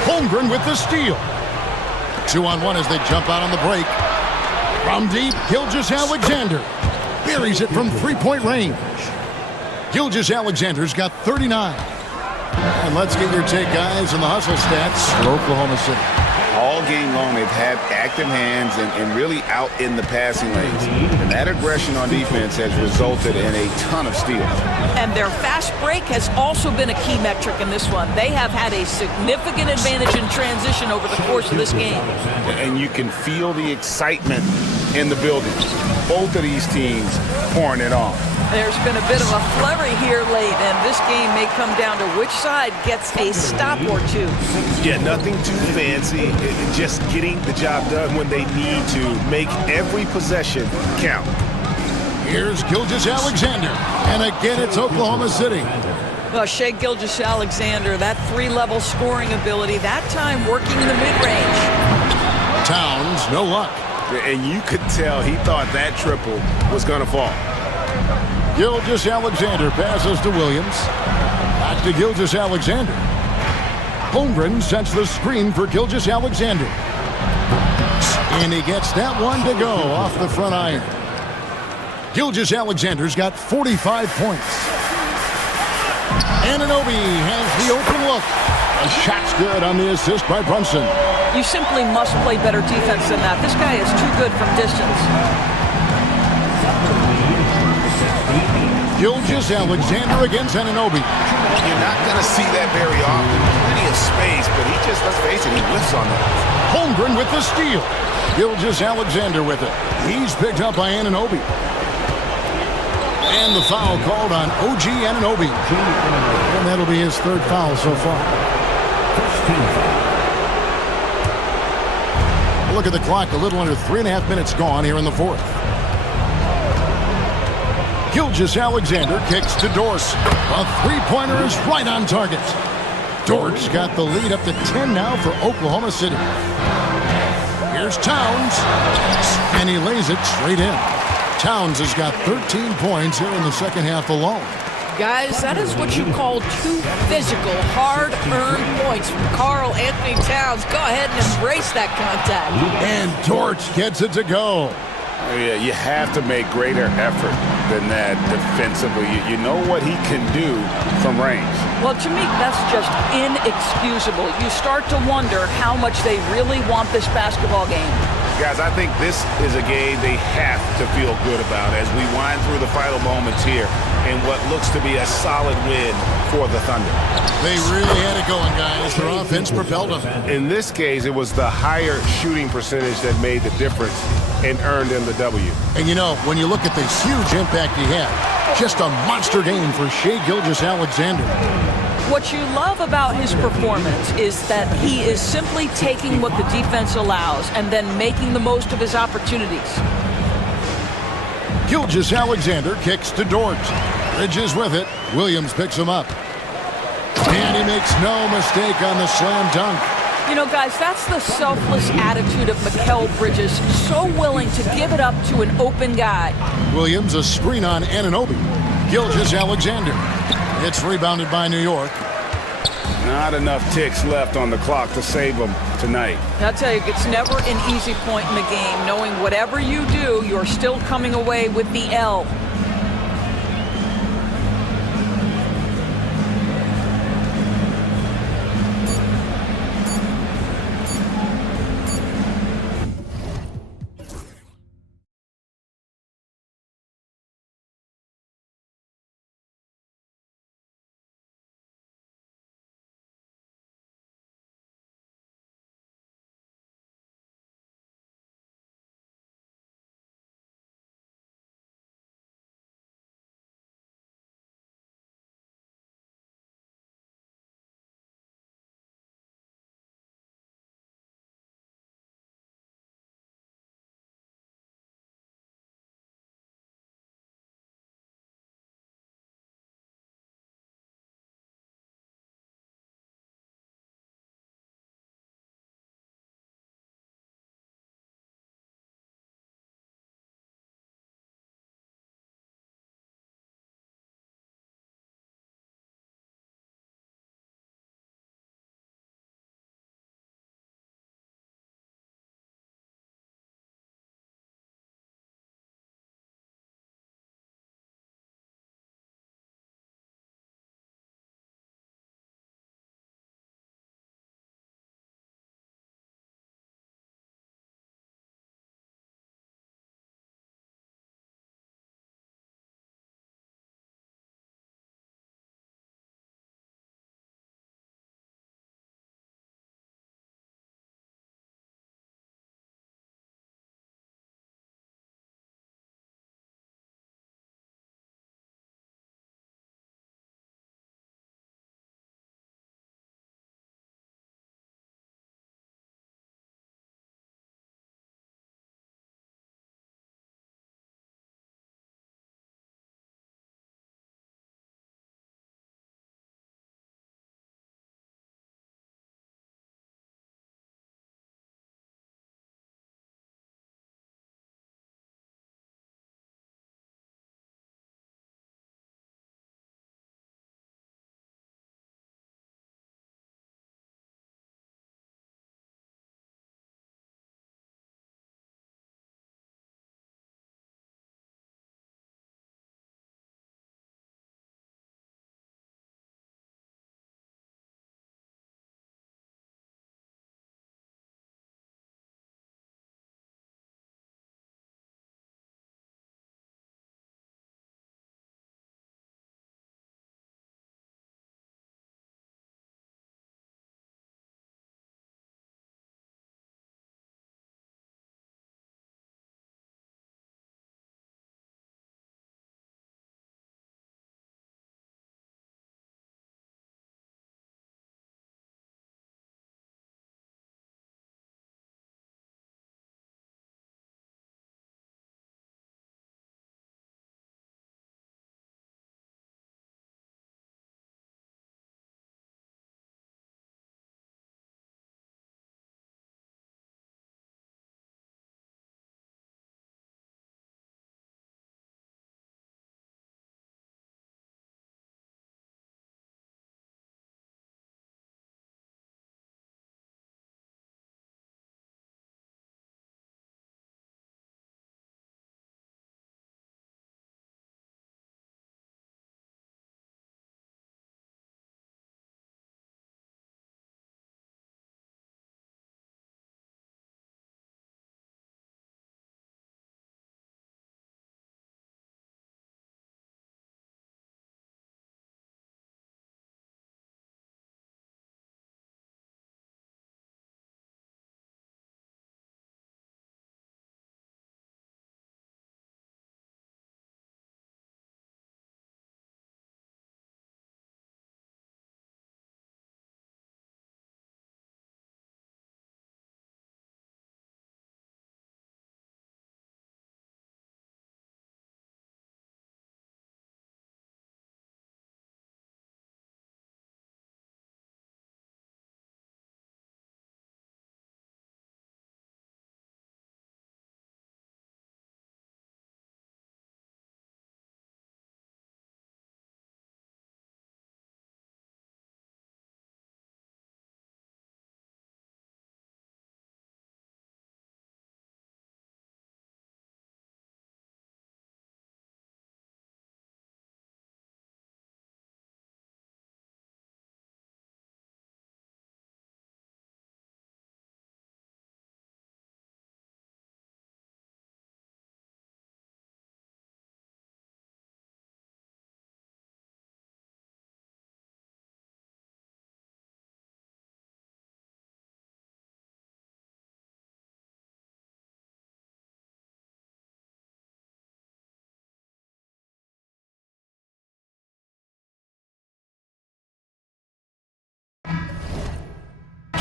Holmgren with the steal. 2-on-1 as they jump out on the break. From deep, Gilgeous-Alexander buries it from three-point range. Gilgeous-Alexander's got 39. And let's get your take, guys, on the hustle stats for Oklahoma City. All game long, they've had active hands and really out in the passing lanes. And that aggression on defense has resulted in a ton of steals. And their fast break has also been a key metric in this one. They have had a significant advantage in transition over the course of this game. And you can feel the excitement in the building. Both of these teams pouring it on. There's been a bit of a flurry here late, and this game may come down to which side gets a stop or two. Yeah, nothing too fancy. Just getting the job done when they need to. Make every possession count. Here's Gilgeous-Alexander. And again, it's Oklahoma City. Well, Shai Gilgeous-Alexander, that three-level scoring ability, that time working in the mid-range. Towns, no luck. And you could tell he thought that triple was going to fall. Gilgeous-Alexander passes to Williams. Back to Gilgeous-Alexander. Holmgren sets the screen for Gilgeous-Alexander. And he gets that one to go off the front iron. Gilgeous-Alexander's got 45 points. Anunoby has the open look. A shot's good on the assist by Brunson. You simply must play better defense than that. This guy is too good from distance. Gilgeous-Alexander against Anunoby. You're not going to see that very often. Plenty of space, but he just, let's face it, he whiffs on that. Holmgren with the steal. Gilgeous-Alexander with it. He's picked up by Anunoby. And the foul called on OG Anunoby. And that'll be his third foul so far. Look at the clock, a little under 3.5 minutes gone here in the fourth. Gilgeous-Alexander kicks to Dort. A three-pointer is right on target. Dort's got the lead up to 10 now for Oklahoma City. Here's Towns, and he lays it straight in. Towns has got 13 points here in the second half alone. Guys, that is what you call two physical, hard-earned points from Karl Anthony Towns. Go ahead and embrace that contact. And Dort gets it to go. Yeah, you have to make greater effort than that defensively. You know what he can do from range. Well, to me, that's just inexcusable. You start to wonder how much they really want this basketball game. Guys, I think this is a game they have to feel good about as we wind through the final moments here in what looks to be a solid win for the Thunder. They really had it going, guys. Their offense propelled them. In this case, it was the higher shooting percentage that made the difference and earned them the W. And you know, when you look at the huge impact he had, just a monster game for Shai Gilgeous-Alexander. What you love about his performance is that he is simply taking what the defense allows and then making the most of his opportunities. Gilgeous-Alexander kicks to Dort. Bridges with it. Williams picks him up. And he makes no mistake on the slam dunk. You know, guys, that's the selfless attitude of Mikal Bridges, so willing to give it up to an open guy. Williams, a screen on Anunoby. Gilgeous-Alexander. It's rebounded by New York. Not enough ticks left on the clock to save them tonight. I'll tell you, it's never an easy point in the game, knowing whatever you do, you're still coming away with the L.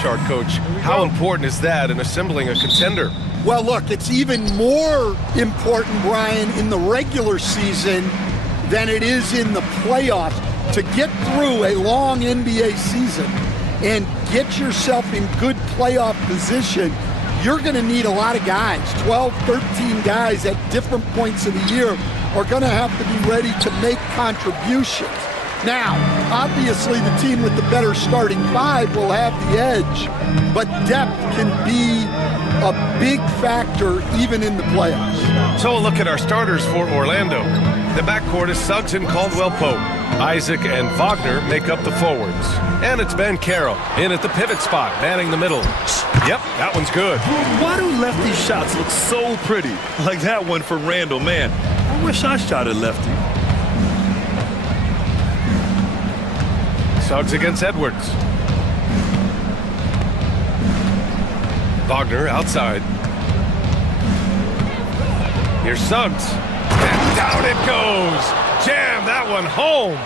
chart, Coach. How important is that in assembling a contender? Well, look, it's even more important, Brian, in the regular season than it is in the playoffs. To get through a long NBA season and get yourself in good playoff position, you're going to need a lot of guys. 12, 13 guys at different points of the year are going to have to be ready to make contributions. Now, obviously, the team with the better starting five will have the edge, but depth can be a big factor even in the playoffs. So we'll look at our starters for Orlando. The backcourt is Suggs and Caldwell-Pope. Isaac and Wagner make up the forwards. And it's Ben Carroll in at the pivot spot, manning the middle. Yep, that one's good. Why do lefty shots look so pretty? Like that one for Randall, man. I wish I shot a lefty. Suggs against Edwards. Wagner outside. Here's Suggs. And down it goes. Jam that one home.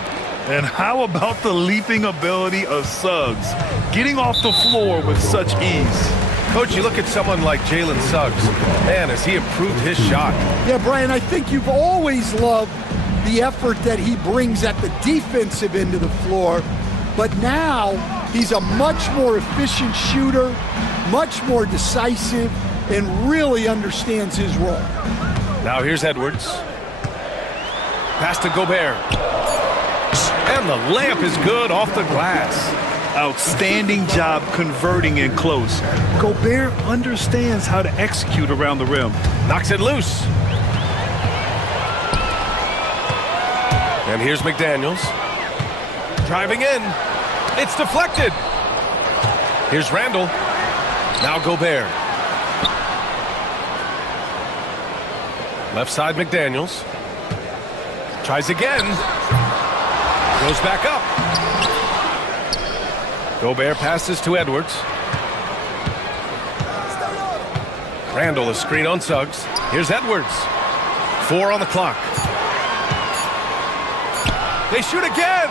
And how about the leaping ability of Suggs? Getting off the floor with such ease. Coach, you look at someone like Jalen Suggs. Man, has he improved his shot. Yeah, Brian, I think you've always loved the effort that he brings at the defensive end of the floor. But now he's a much more efficient shooter, much more decisive, and really understands his role. Now here's Edwards. Pass to Gobert. And the layup is good off the glass. Outstanding job converting in close. Gobert understands how to execute around the rim. Knocks it loose. And here's McDaniels. Driving in. It's deflected. Here's Randall. Now Gobert. Left side McDaniels. Tries again. Goes back up. Gobert passes to Edwards. Randall, a screen on Suggs. Here's Edwards. 4 on the clock. They shoot again.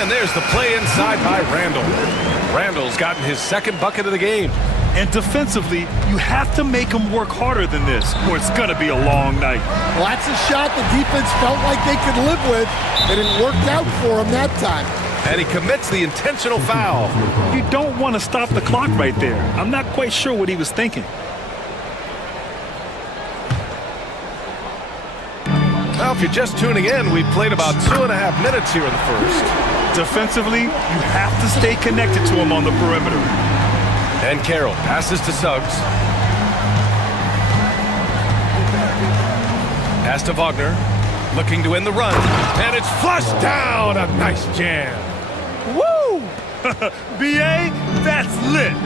And there's the play inside by Randall. Randall's gotten his second bucket of the game. And defensively, you have to make them work harder than this, or it's going to be a long night. Well, that's a shot the defense felt like they could live with, and it worked out for him that time. And he commits the intentional foul. You don't want to stop the clock right there. I'm not quite sure what he was thinking. Well, if you're just tuning in, we've played about 2.5 minutes here in the first. Defensively, you have to stay connected to him on the perimeter. And Carroll passes to Suggs. Pass to Wagner, looking to end the run. And it's flushed down. A nice jam. Woo! B.A., that's lit.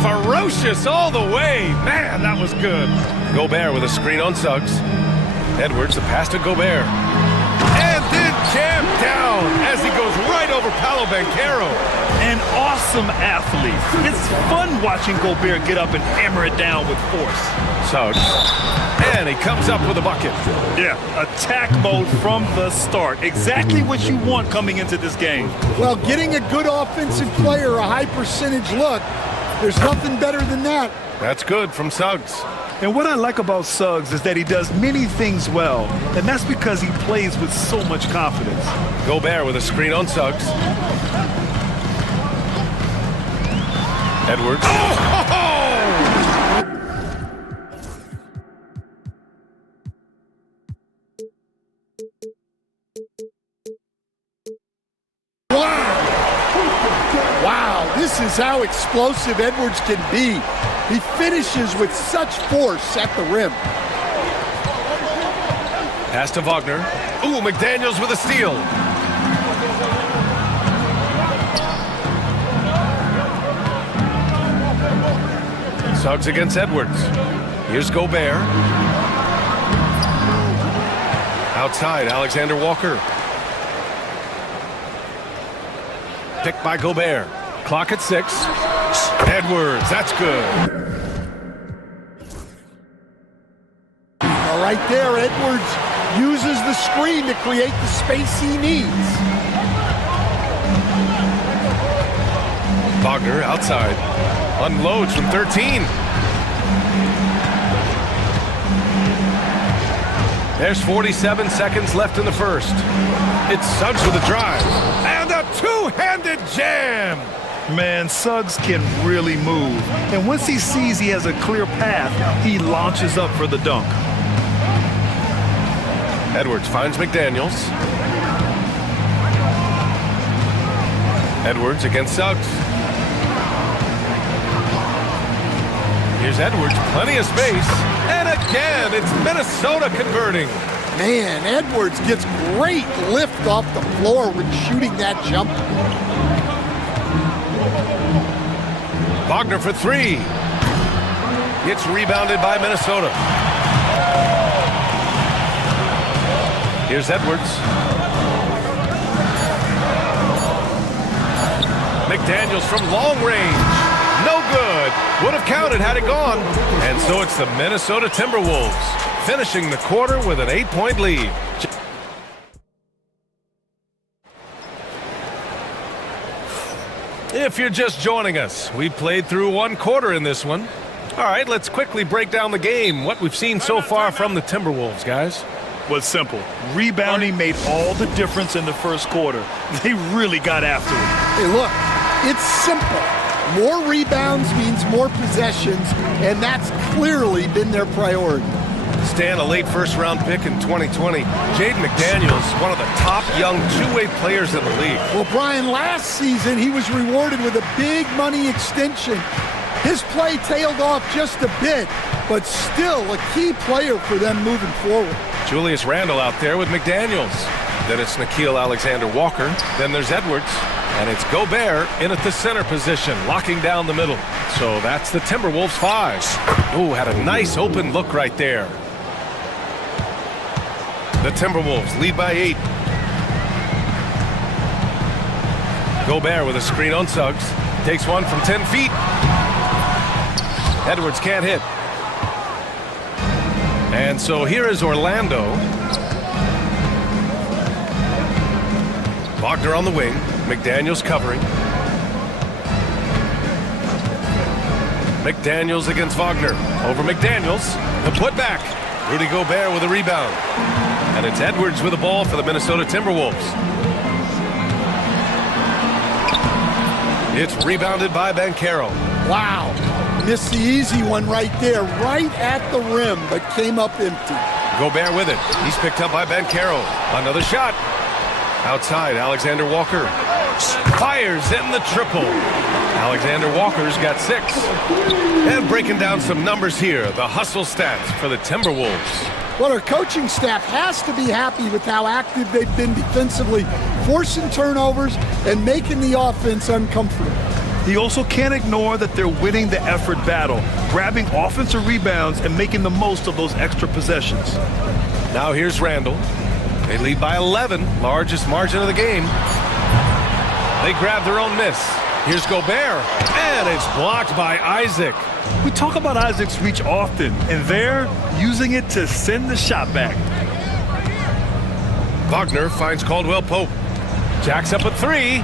Ferocious all the way. Man, that was good. Gobert with a screen on Suggs. Edwards, the pass to Gobert. And then jammed down as he goes right over Paolo Banchero. An awesome athlete. It's fun watching Gobert get up and hammer it down with force. Suggs. And he comes up with a bucket. Yeah, attack mode from the start. Exactly what you want coming into this game. Well, getting a good offensive player a high percentage look, there's nothing better than that. That's good from Suggs. And what I like about Suggs is that he does many things well, and that's because he plays with so much confidence. Gobert with a screen on Suggs. Edwards. Wow, this is how explosive Edwards can be. He finishes with such force at the rim. Pass to Wagner. Ooh, McDaniels with a steal. Suggs against Edwards. Here's Gobert. Outside, Alexander Walker. Picked by Gobert. Clock at 6. Edwards, that's good. Right there, Edwards uses the screen to create the space he needs. Wagner outside. Unloads from 13. There's 47 seconds left in the first. It's Suggs with a drive. And a two-handed jam! Man, Suggs can really move. And once he sees he has a clear path, he launches up for the dunk. Edwards finds McDaniels. Edwards against Suggs. Here's Edwards, plenty of space. And again, it's Minnesota converting. Man, Edwards gets great lift off the floor when shooting that jumper. Wagner for three. It's rebounded by Minnesota. Here's Edwards. McDaniels from long range. No good. Would have counted had it gone. And so it's the Minnesota Timberwolves finishing the quarter with an 8-point lead. If you're just joining us, we played through one quarter in this one. All right, let's quickly break down the game, what we've seen so far from the Timberwolves, guys. Was simple. Rebounding made all the difference in the first quarter. They really got after it. Hey, look, it's simple. More rebounds means more possessions, and that's clearly been their priority. Stan, a late first-round pick in 2020. Jaden McDaniels, one of the top young two-way players in the league. Well, Brian, last season he was rewarded with a big money extension. His play tailed off just a bit, but still a key player for them moving forward. Julius Randle out there with McDaniels. Then it's Nickeil Alexander-Walker. Then there's Edwards. And it's Gobert in at the center position, locking down the middle. So that's the Timberwolves 5. Oh, had a nice open look right there. The Timberwolves lead by 8. Gobert with a screen on Suggs. Takes one from 10 feet. Edwards can't hit. And so here is Orlando. Wagner on the wing. McDaniels covering. McDaniels against Wagner. Over McDaniels. The putback. Rudy Gobert with a rebound. And it's Edwards with the ball for the Minnesota Timberwolves. It's rebounded by Banchero. Wow. Missed the easy one right there, right at the rim, but came up empty. Gobert with it. He's picked up by Banchero. Another shot. Outside, Alexander Walker. Fires in the triple. Alexander Walker's got 6. And breaking down some numbers here, the hustle stats for the Timberwolves. Well, our coaching staff has to be happy with how active they've been defensively, forcing turnovers and making the offense uncomfortable. He also can't ignore that they're winning the effort battle, grabbing offensive rebounds and making the most of those extra possessions. Now here's Randle. They lead by 11, largest margin of the game. They grab their own miss. Here's Gobert, and it's blocked by Isaac. We talk about Isaac's reach often, and they're using it to send the shot back. Wagner finds Caldwell Pope. Jacks up a 3.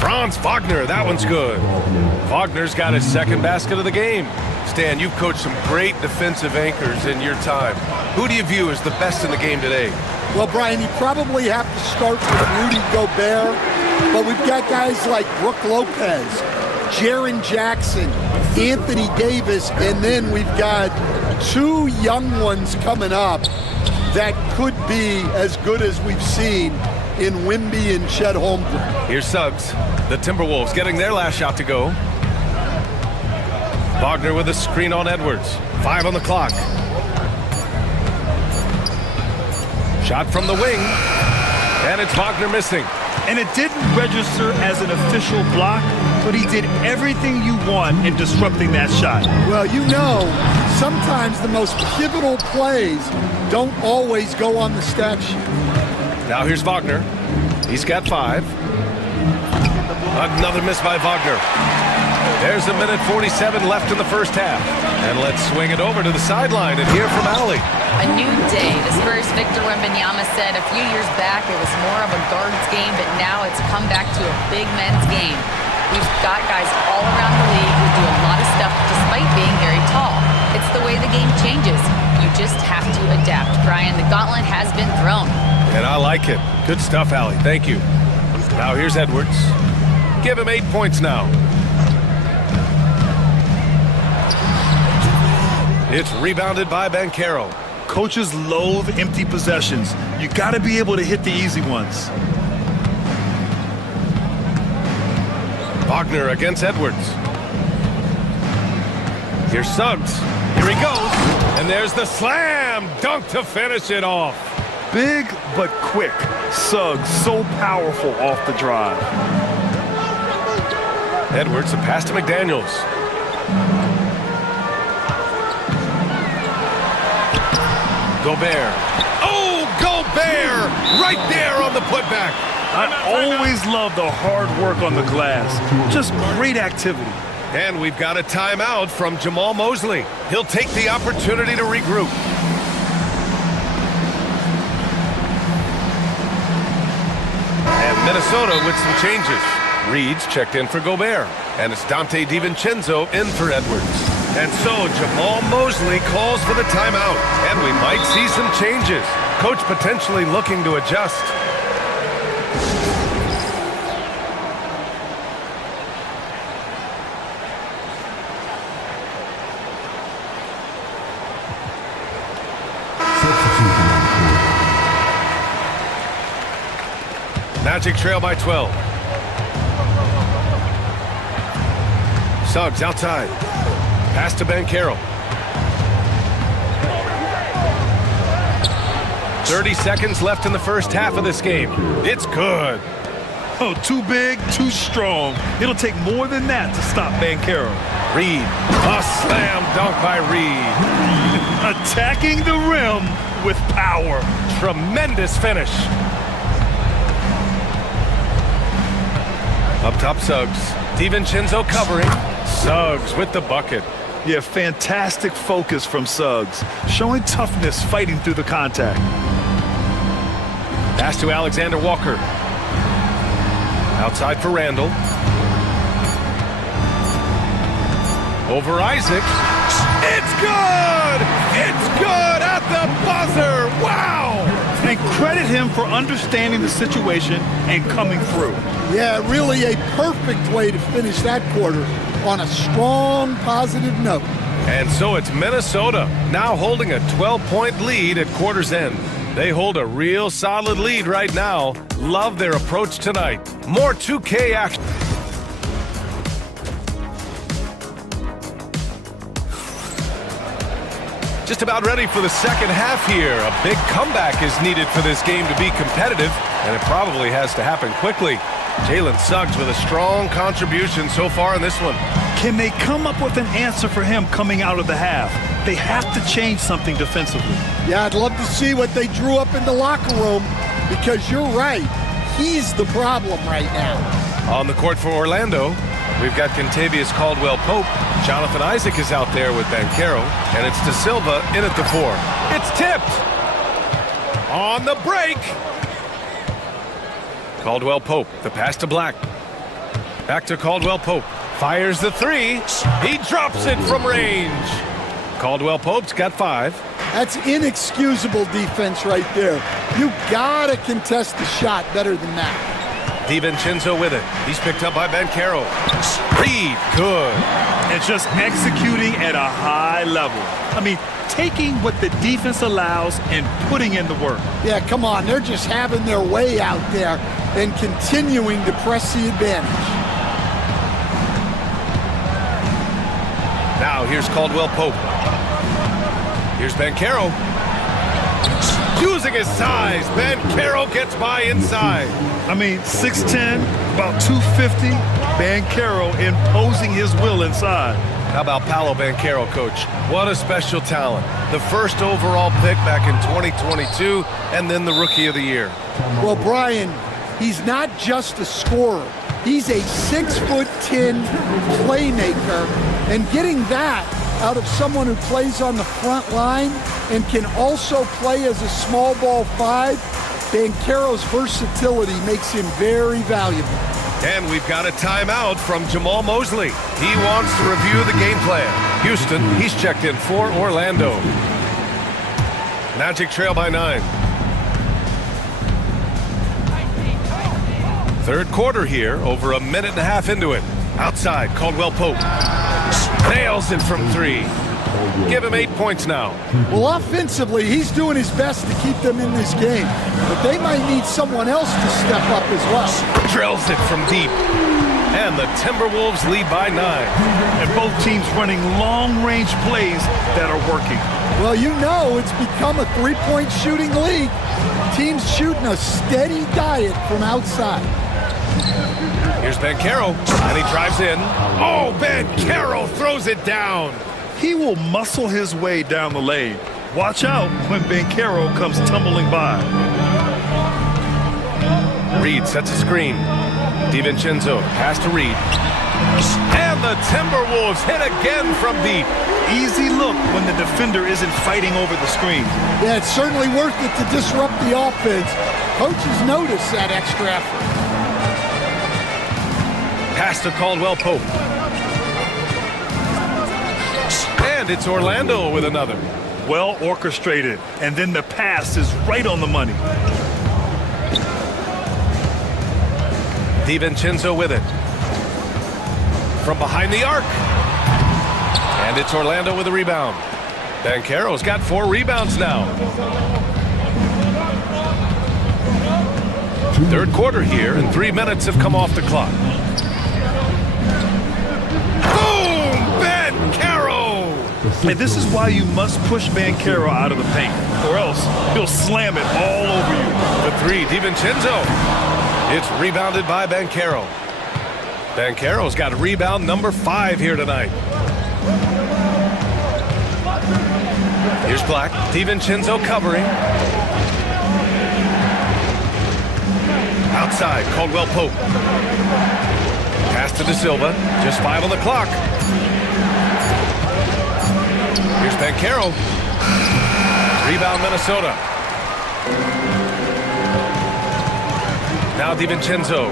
Franz Wagner, that one's good. Wagner's got his second basket of the game. Stan, you've coached some great defensive anchors in your time. Who do you view as the best in the game today? Well, Brian, you probably have to start with Rudy Gobert, but we've got guys like Brook Lopez, Jaren Jackson, Anthony Davis, and then we've got 2 young ones coming up that could be as good as we've seen in Wemby and Chet Holmgren. Here's Suggs. The Timberwolves getting their last shot to go. Wagner with a screen on Edwards. 5 on the clock. Shot from the wing. And it's Wagner missing. And it didn't register as an official block, but he did everything you want in disrupting that shot. Well, you know, sometimes the most pivotal plays don't always go on the stat sheet. Now here's Wagner. He's got 5. Another miss by Wagner. There's a minute 47 left in the first half. And let's swing it over to the sideline and hear from Allie. A new day. The Spurs' Victor Wembanyama said a few years back it was more of a guards game, but now it's come back to a big men's game. We've got guys all around the league who do a lot of stuff despite being very tall. It's the way the game changes. You just have to adapt. Brian, the gauntlet has been thrown. And I like it. Good stuff, Allie. Thank you. Now here's Edwards. Give him 8 points now. It's rebounded by Banchero. Coaches loathe empty possessions. You got to be able to hit the easy ones. Wagner against Edwards. Here's Suggs. Here he goes. And there's the slam dunk to finish it off. Big but quick. Suggs so powerful off the drive. Edwards, a pass to McDaniels. Gobert. Oh, Gobert! Right there on the putback. I always love the hard work on the glass. Just great activity. And we've got a timeout from Jamal Mosley. He'll take the opportunity to regroup. And Minnesota with some changes. Reed's checked in for Gobert. And it's Dante DiVincenzo in for Edwards. And so Jamal Mosley calls for the timeout. And we might see some changes. Coach potentially looking to adjust. Magic trail by 12. Suggs outside. Pass to Banchero. 30 seconds left in the first half of this game. It's good. Oh, too big, too strong. It'll take more than that to stop Banchero. Reed. A slam dunk by Reed. Attacking the rim with power. Tremendous finish. Up top, Suggs. DiVincenzo covering. Suggs with the bucket. Yeah, fantastic focus from Suggs. Showing toughness, fighting through the contact. Pass to Alexander Walker. Outside for Randall. Over Isaac. It's good! It's good at the buzzer! Wow! And credit him for understanding the situation and coming through. Yeah, really a perfect way to finish that quarter on a strong, positive note. And so it's Minnesota now holding a 12-point lead at quarter's end. They hold a real solid lead right now. Love their approach tonight. More 2K action. Just about ready for the second half here. A big comeback is needed for this game to be competitive, and it probably has to happen quickly. Jalen Suggs with a strong contribution so far in this one. Can they come up with an answer for him coming out of the half? They have to change something defensively. Yeah, I'd love to see what they drew up in the locker room, because you're right. He's the problem right now. On the court for Orlando, we've got Kentavious Caldwell-Pope. Jonathan Isaac is out there with Banchero, and it's De Silva in at the 4. It's tipped! On the break! Caldwell-Pope, the pass to Black. Back to Caldwell-Pope. Fires the 3. He drops it from range. Caldwell-Pope's got 5. That's inexcusable defense right there. You gotta contest the shot better than that. DiVincenzo with it. He's picked up by Banchero. Reed, good. And just executing at a high level. I mean, taking what the defense allows and putting in the work. Yeah, come on. They're just having their way out there and continuing to press the advantage. Now here's Caldwell-Pope. Here's Banchero. Using his size, Banchero gets by inside. I mean, 6'10", about 250. Banchero imposing his will inside. How about Paolo Banchero, Coach? What a special talent. The first overall pick back in 2022, and then the Rookie of the Year. Well, Brian, he's not just a scorer. He's a 6'10" playmaker, and getting that out of someone who plays on the front line and can also play as a small ball 5, Banchero's versatility makes him very valuable. And we've got a timeout from Jamal Mosley. He wants to review the game plan. Houston, he's checked in for Orlando. Magic trail by 9. Third quarter here, over a minute and a half into it. Outside, Caldwell Pope. Nails it from 3. Give him 8 points now. Well, offensively, he's doing his best to keep them in this game. But they might need someone else to step up as well. Drills it from deep. And the Timberwolves lead by 9. And both teams running long-range plays that are working. Well, you know it's become a three-point shooting league. Teams shooting a steady diet from outside. Here's Banchero, and he drives in. Oh, Banchero throws it down. He will muscle his way down the lane. Watch out when Banchero comes tumbling by. Reed sets a screen. DiVincenzo, pass to Reed. And the Timberwolves hit again from deep. Easy look when the defender isn't fighting over the screen. Yeah, it's certainly worth it to disrupt the offense. Coaches notice that extra effort. Pass to Caldwell Pope. And it's Orlando with another. Well orchestrated. And then the pass is right on the money. DiVincenzo with it. From behind the arc. And it's Orlando with a rebound. Banchero's got 4 rebounds now. Third quarter here, and 3 minutes have come off the clock. Boom! Banchero! And this is why you must push Banchero out of the paint, or else he'll slam it all over you. The 3, DiVincenzo. It's rebounded by Banchero. Banchero's got rebound number 5 here tonight. Here's Black. DiVincenzo covering. Outside, Caldwell Pope. Pass to De Silva. Just 5 on the clock. Here's Banchero. Rebound, Minnesota. Now DiVincenzo.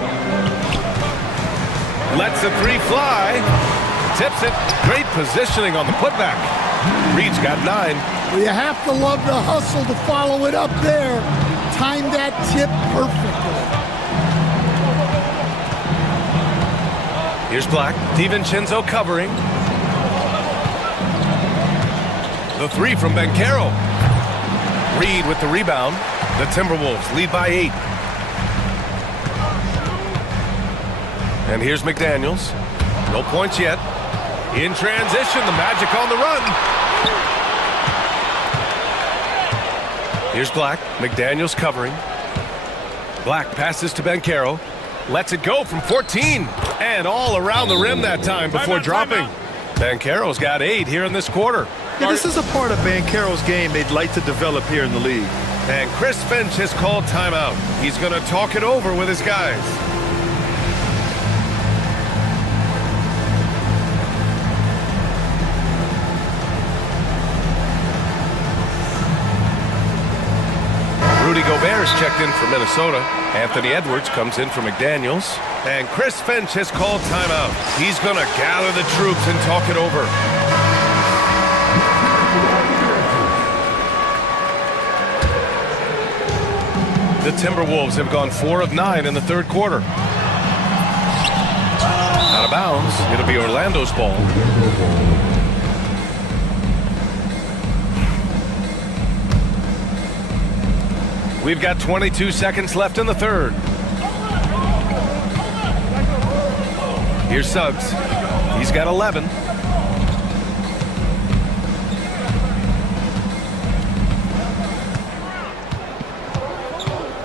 Lets the 3 fly. Tips it. Great positioning on the putback. Reed's got 9. Well, you have to love the hustle to follow it up there. Timed that tip perfectly. Here's Black. DiVincenzo covering. The 3 from Banchero. Reed with the rebound. The Timberwolves lead by 8. And here's McDaniels. No points yet. In transition, the Magic on the run. Here's Black. McDaniels covering. Black passes to Banchero. Lets it go from 14. And all around the rim that time before dropping. Banchero's got 8 here in this quarter. Yeah, this is a part of Banchero's game they'd like to develop here in the league. And Chris Finch has called timeout. He's going to talk it over with his guys. Rudy Gobert's checked in for Minnesota. Anthony Edwards comes in for McDaniels. And Chris Finch has called timeout. He's going to gather the troops and talk it over. The Timberwolves have gone 4 of 9 in the third quarter. Out of bounds. It'll be Orlando's ball. We've got 22 seconds left in the third. Here's Suggs. He's got 11.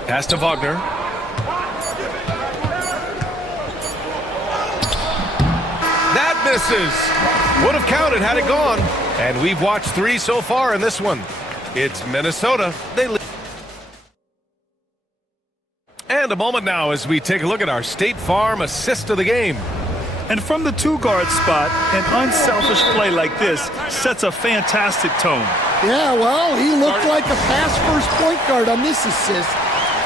Pass to Wagner. That misses. Would have counted had it gone. And we've watched 3 so far in this one. It's Minnesota. They lead. And a moment now as we take a look at our State Farm assist of the game. And from the 2-guard spot, an unselfish play like this sets a fantastic tone. Yeah, well, he looked like a pass-first point guard on this assist.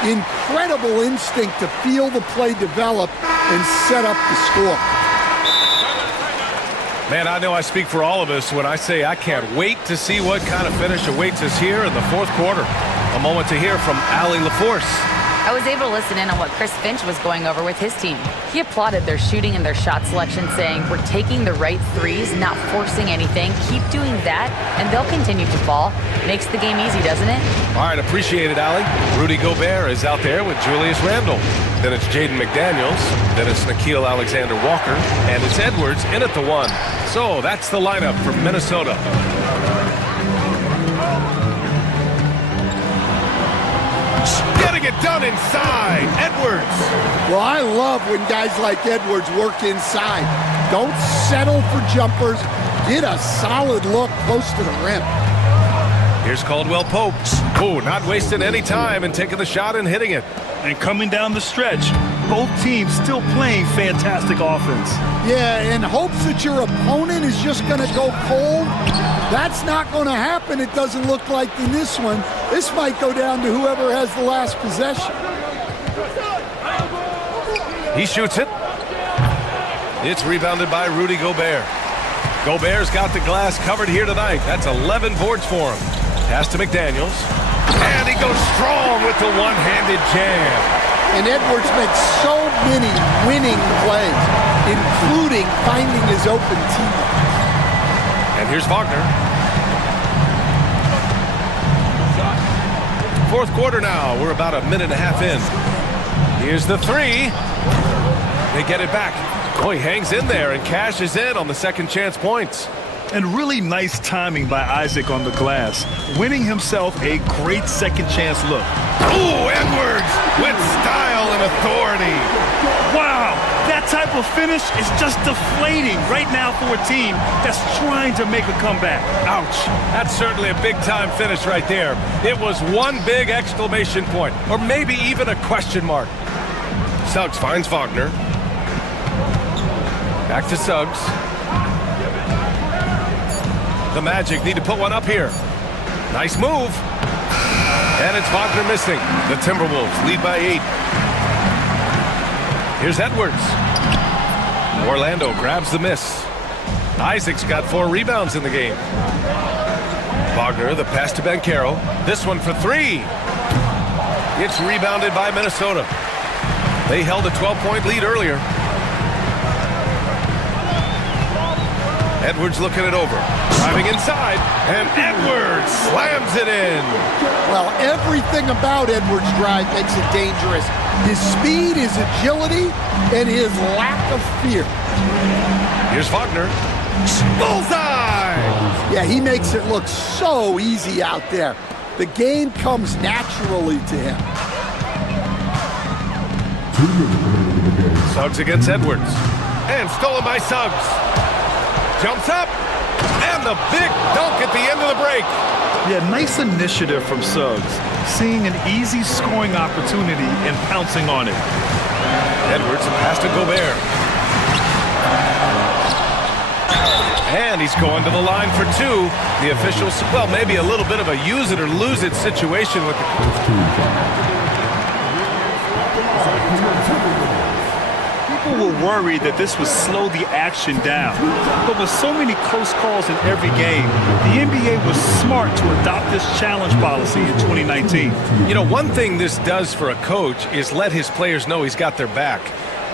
Incredible instinct to feel the play develop and set up the score. Man, I know I speak for all of us when I say I can't wait to see what kind of finish awaits us here in the fourth quarter. A moment to hear from Allie LaForce. I was able to listen in on what Chris Finch was going over with his team. He applauded their shooting and their shot selection, saying, we're taking the right threes, not forcing anything. Keep doing that, and they'll continue to fall. Makes the game easy, doesn't it? All right, appreciate it, Allie. Rudy Gobert is out there with Julius Randle. Then it's Jaden McDaniels. Then it's Nickeil Alexander-Walker. And it's Edwards in at the one. So that's the lineup for Minnesota. Getting it done inside. Edwards. Well, I love when guys like Edwards work inside. Don't settle for jumpers. Get a solid look close to the rim. Here's Caldwell Pope. Oh, not wasting any time and taking the shot and hitting it. And coming down the stretch, both teams still playing fantastic offense. Yeah, in hopes that your opponent is just going to go cold. That's not going to happen, it doesn't look like in this one. This might go down to whoever has the last possession. He shoots it. It's rebounded by Rudy Gobert. Gobert's got the glass covered here tonight. That's 11 boards for him. Pass to McDaniels. And he goes strong with the one-handed jam. And Edwards makes so many winning plays, including finding his open teammates. And here's Wagner. Fourth quarter now. We're about a minute and a half in. Here's the three. They get it back. Oh, he hangs in there and cashes in on the second chance points. And really nice timing by Isaac on the glass, winning himself a great second chance look. Ooh, Edwards with style and authority. Wow, that type of finish is just deflating right now for a team that's trying to make a comeback. Ouch. That's certainly a big-time finish right there. It was one big exclamation point, or maybe even a question mark. Suggs finds Wagner. Back to Suggs. The Magic need to put one up here. Nice move. And it's Wagner missing. The Timberwolves lead by 8. Here's Edwards. Orlando grabs the miss. Isaac's got 4 rebounds in the game. Wagner, the pass to Banchero. This one for 3. It's rebounded by Minnesota. They held a 12-point lead earlier. Edwards looking it over. Driving inside, and Edwards slams it in. Well, everything about Edwards' drive makes it dangerous. His speed, his agility, and his lack of fear. Here's Wagner. Bullseye! Yeah, he makes it look so easy out there. The game comes naturally to him. Suggs against Edwards. And stolen by Suggs. Jumps up, and the big dunk at the end of the break. Yeah, nice initiative from Suggs, seeing an easy scoring opportunity and pouncing on it. Edwards pass to Gobert. And he's going to the line for 2. The officials, well, maybe a little bit of a use it or lose it situation with the... People were worried that this would slow the action down. But with so many close calls in every game, the NBA was smart to adopt this challenge policy in 2019. You know, one thing this does for a coach is let his players know he's got their back.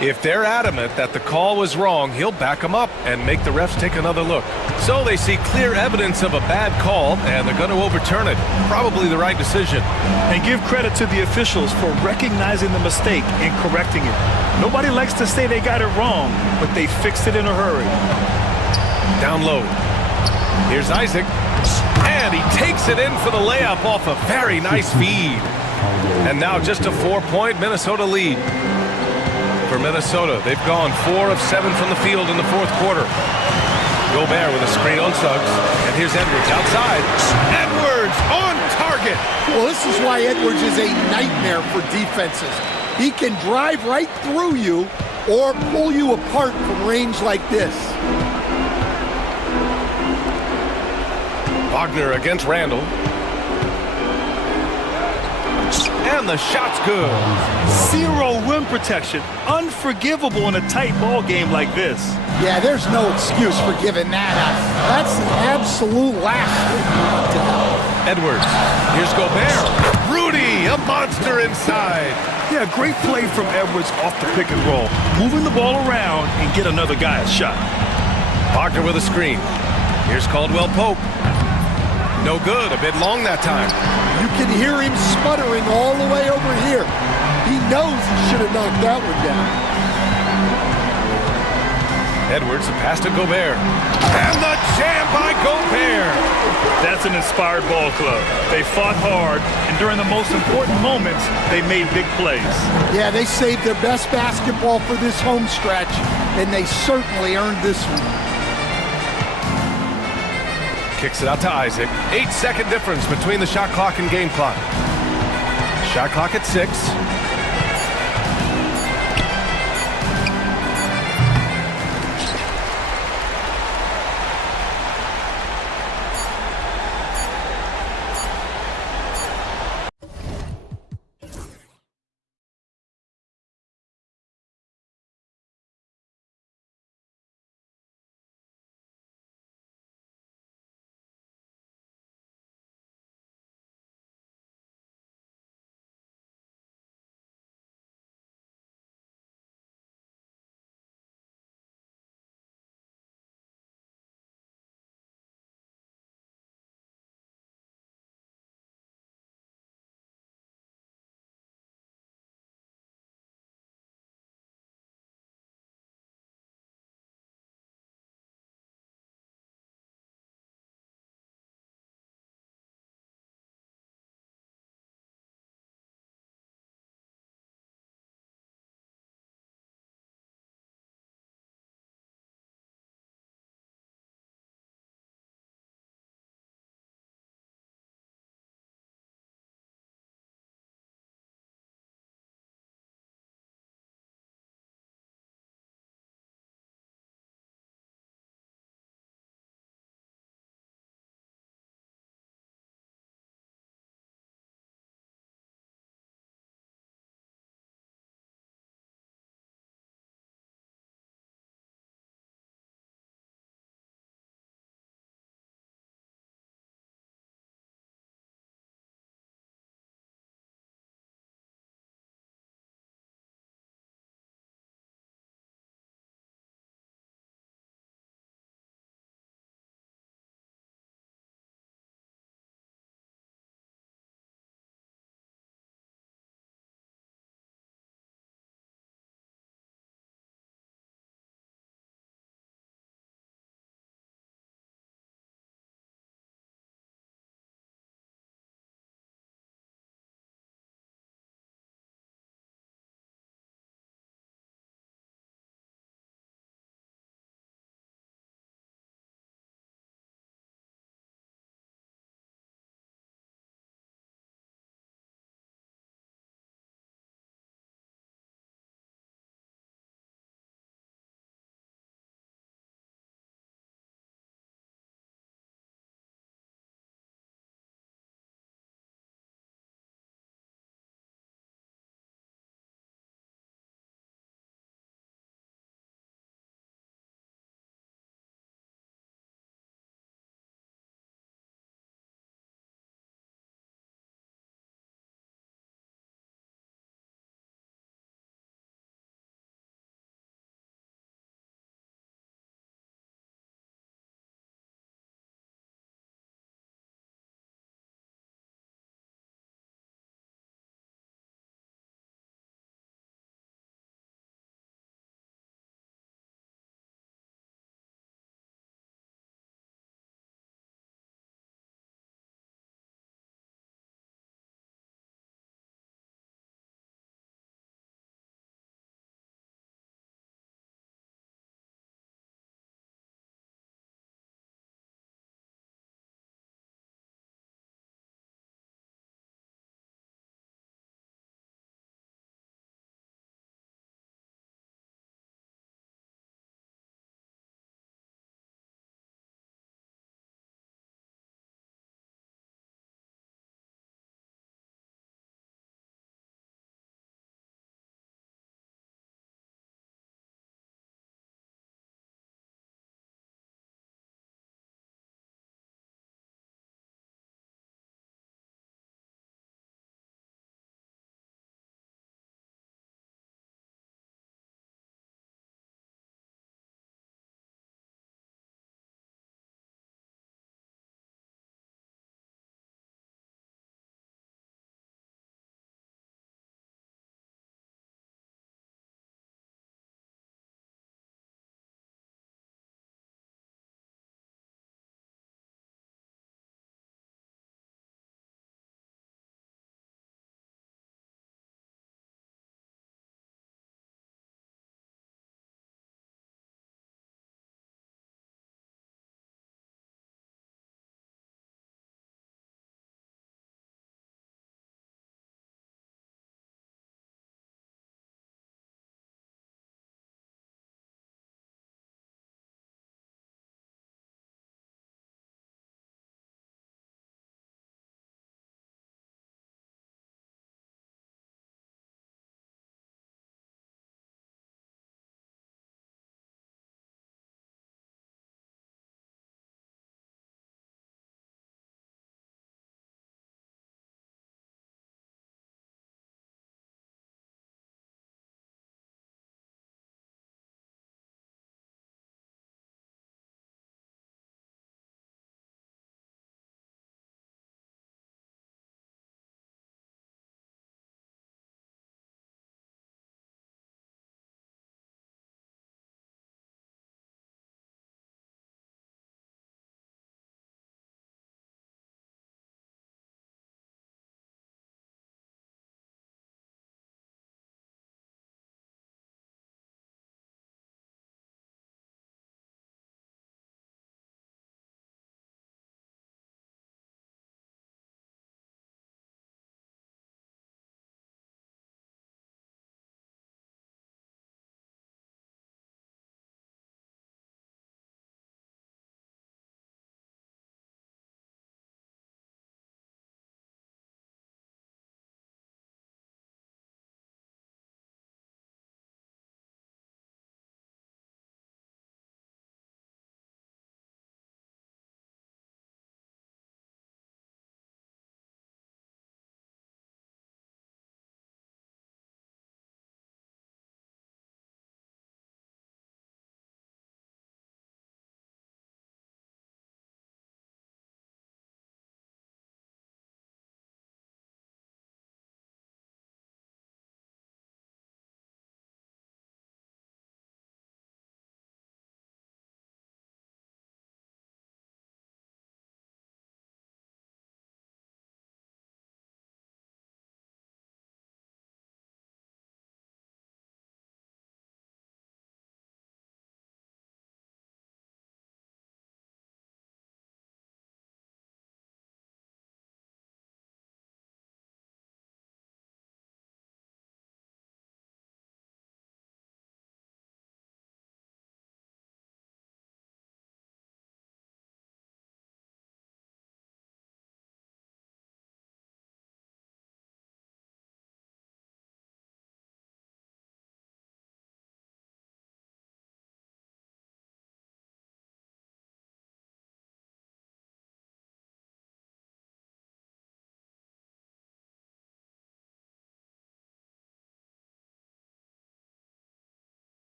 If they're adamant that the call was wrong, he'll back them up and make the refs take another look. So they see clear evidence of a bad call, and they're going to overturn it. Probably the right decision. And give credit to the officials for recognizing the mistake and correcting it. Nobody likes to say they got it wrong, but they fixed it in a hurry. Down low. Here's Isaac. And he takes it in for the layup off a very nice feed. And now just a 4-point Minnesota lead. For Minnesota, they've gone 4 of 7 from the field in the fourth quarter. Gobert with a screen on Suggs. And here's Edwards outside. Edwards on target. Well, this is why Edwards is a nightmare for defenses. He can drive right through you or pull you apart from range like this. Wagner against Randle. And the shot's good. Zero rim protection. Unforgivable in a tight ball game like this. Yeah, there's no excuse for giving that up. That's the absolute last thing you want to have. Edwards. Here's Gobert. Rudy, a monster inside. Yeah, great play from Edwards off the pick and roll. Moving the ball around and get another guy a shot. Wagner with a screen. Here's Caldwell Pope. No good, a bit long that time. You can hear him sputtering all the way over here. He knows he should have knocked that one down. Edwards, a pass to Gobert. And the jam by Gobert. That's an inspired ball club. They fought hard, and during the most important moments, they made big plays. Yeah, they saved their best basketball for this home stretch, and they certainly earned this one. Kicks it out to Isaac. 8-second difference between the shot clock and game clock. Shot clock at 6.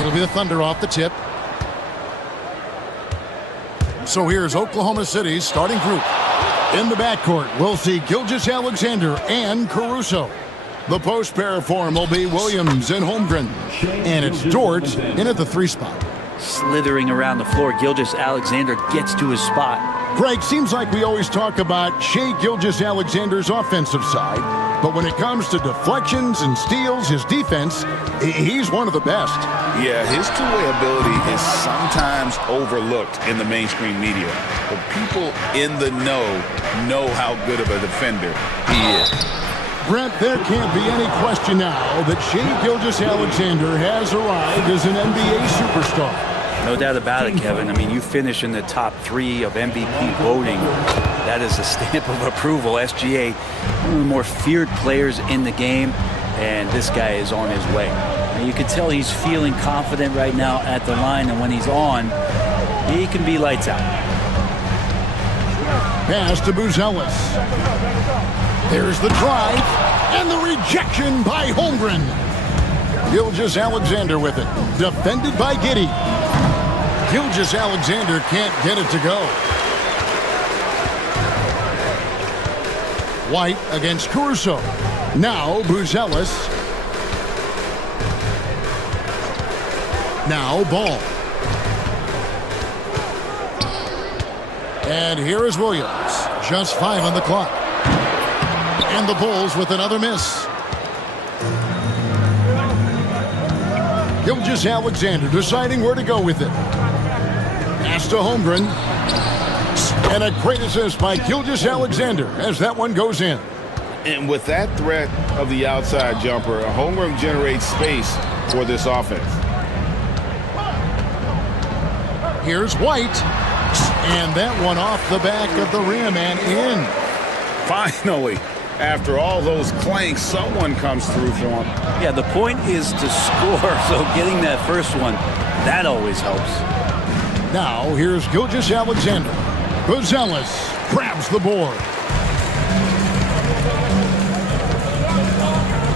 It'll be the Thunder off the tip. So here's Oklahoma City's starting group. In the backcourt, we'll see Gilgeous-Alexander and Caruso. The post pair form will be Williams and Holmgren. And it's Dort in at the 3 spot. Slithering around the floor, Gilgeous-Alexander gets to his spot. Greg, seems like we always talk about Shai Gilgeous-Alexander's offensive side, but when it comes to deflections and steals, his defense, he's one of the best. Yeah, his two-way ability is sometimes overlooked in the mainstream media, but people in the know how good of a defender he is. Brent, there can't be any question now that Shai Gilgeous-Alexander has arrived as an NBA superstar. No doubt about it, Kevin. I mean, you finish in the top 3 of MVP voting. That is a stamp of approval. SGA, one of the more feared players in the game, and this guy is on his way. And you can tell he's feeling confident right now at the line, and when he's on, he can be lights out. Pass to Buzelis. There's the drive, and the rejection by Holmgren. Gilgeous-Alexander with it, defended by Giddey. Gilgeous-Alexander can't get it to go. White against Caruso. Now Buzelis. Now Ball. And here is Williams. Just 5 on the clock. And the Bulls with another miss. Gilgeous-Alexander deciding where to go with it. Pass to Holmgren. And a great assist by Gilgeous-Alexander as that one goes in. And with that threat of the outside jumper, Holmgren generates space for this offense. Here's White. And that one off the back of the rim and in. Finally, after all those clanks, someone comes through for him. Yeah, the point is to score, so getting that first one, that always helps. Now, here's Gilgeous-Alexander. Buzelis grabs the board.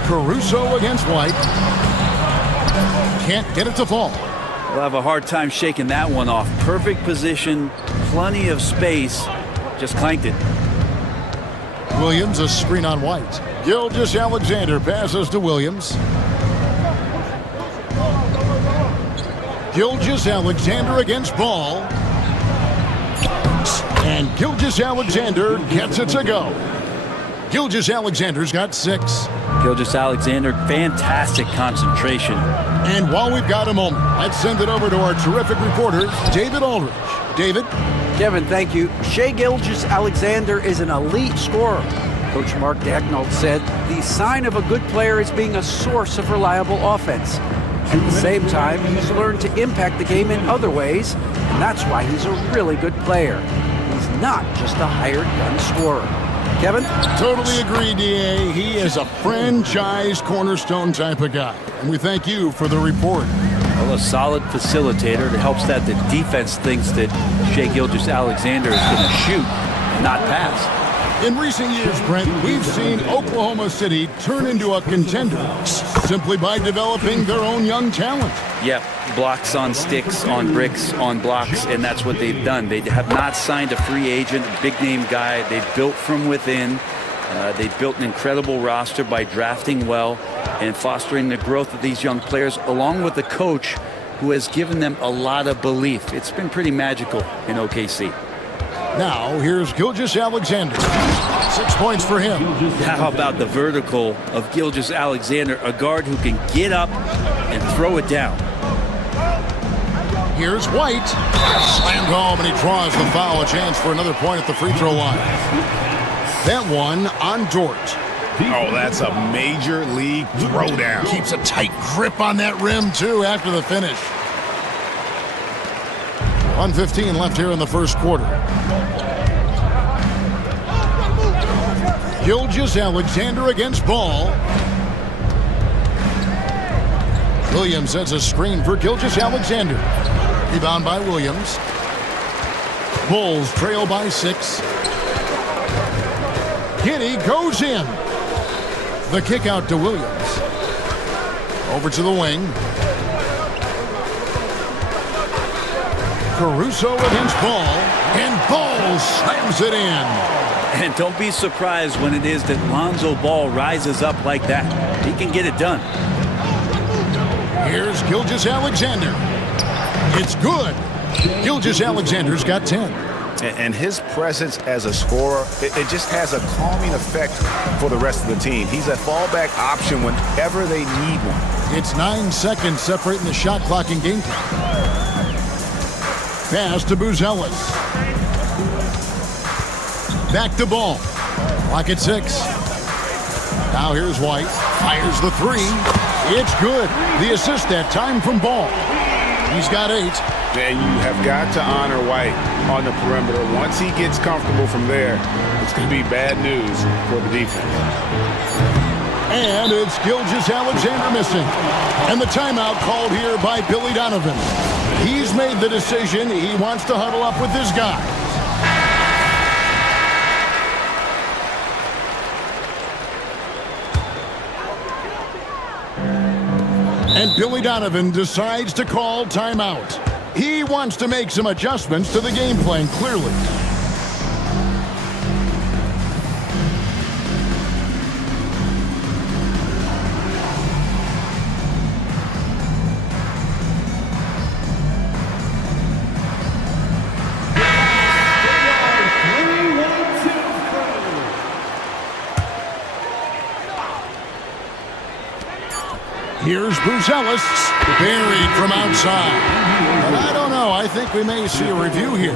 Caruso against White. Can't get it to fall. We'll have a hard time shaking that one off. Perfect position, plenty of space, just clanked it. Williams, a screen on White. Gilgeous-Alexander passes to Williams. Gilgeous-Alexander against Ball. And Gilgeous-Alexander gets it to go. Gilgeous-Alexander's got 6. Gilgeous-Alexander, fantastic concentration. And while we've got a moment, let's send it over to our terrific reporter, David Aldridge. David? Kevin, thank you. Shai Gilgeous-Alexander is an elite scorer. Coach Mark Daigneault said the sign of a good player is being a source of reliable offense. At the same time, he's learned to impact the game in other ways, and that's why he's a really good player. He's not just a hired gun scorer. Kevin? Totally agree, D.A. He is a franchise cornerstone type of guy. And we thank you for the report. Well, a solid facilitator. It helps that the defense thinks that Shai Gilgeous-Alexander is going to shoot, not pass. In recent years, Brent, we've seen Oklahoma City turn into a contender simply by developing their own young talent. Yep, blocks on sticks, on bricks, on blocks, and that's what they've done. They have not signed a free agent, a big-name guy. They've built from within. They've built an incredible roster by drafting well and fostering the growth of these young players, along with the coach who has given them a lot of belief. It's been pretty magical in OKC. Now, here's Gilgeous-Alexander. 6 points for him. How about the vertical of Gilgeous-Alexander, a guard who can get up and throw it down. Here's White. Slammed home, and he draws the foul. A chance for another point at the free throw line. That one on Dort. Oh, that's a major league throwdown. Keeps a tight grip on that rim, too, after the finish. 1:15 left here in the first quarter. Gilgeous-Alexander against Ball. Williams sets a screen for Gilgeous-Alexander. Rebound by Williams. Bulls trail by 6. Giddey goes in. The kick out to Williams. Over to the wing. Caruso against Ball, and Ball slams it in. And don't be surprised when it is that Lonzo Ball rises up like that. He can get it done. Here's Gilgeous-Alexander. It's good. Gilgeous-Alexander's got 10. And his presence as a scorer, it just has a calming effect for the rest of the team. He's a fallback option whenever they need one. It's 9 seconds separating the shot clock and game clock. Pass to Buzelis. Back to Ball. Clock at 6. Now here's White. Fires the 3. It's good. The assist that time from Ball. He's got 8. And you have got to honor White on the perimeter. Once he gets comfortable from there, it's going to be bad news for the defense. And it's Gilgeous-Alexander missing. And the timeout called here by Billy Donovan. He's made the decision. He wants to huddle up with his guys. And Billy Donovan decides to call timeout. He wants to make some adjustments to the game plan, clearly. Here's Buzelis, buried from outside. But I don't know. I think we may see a review here.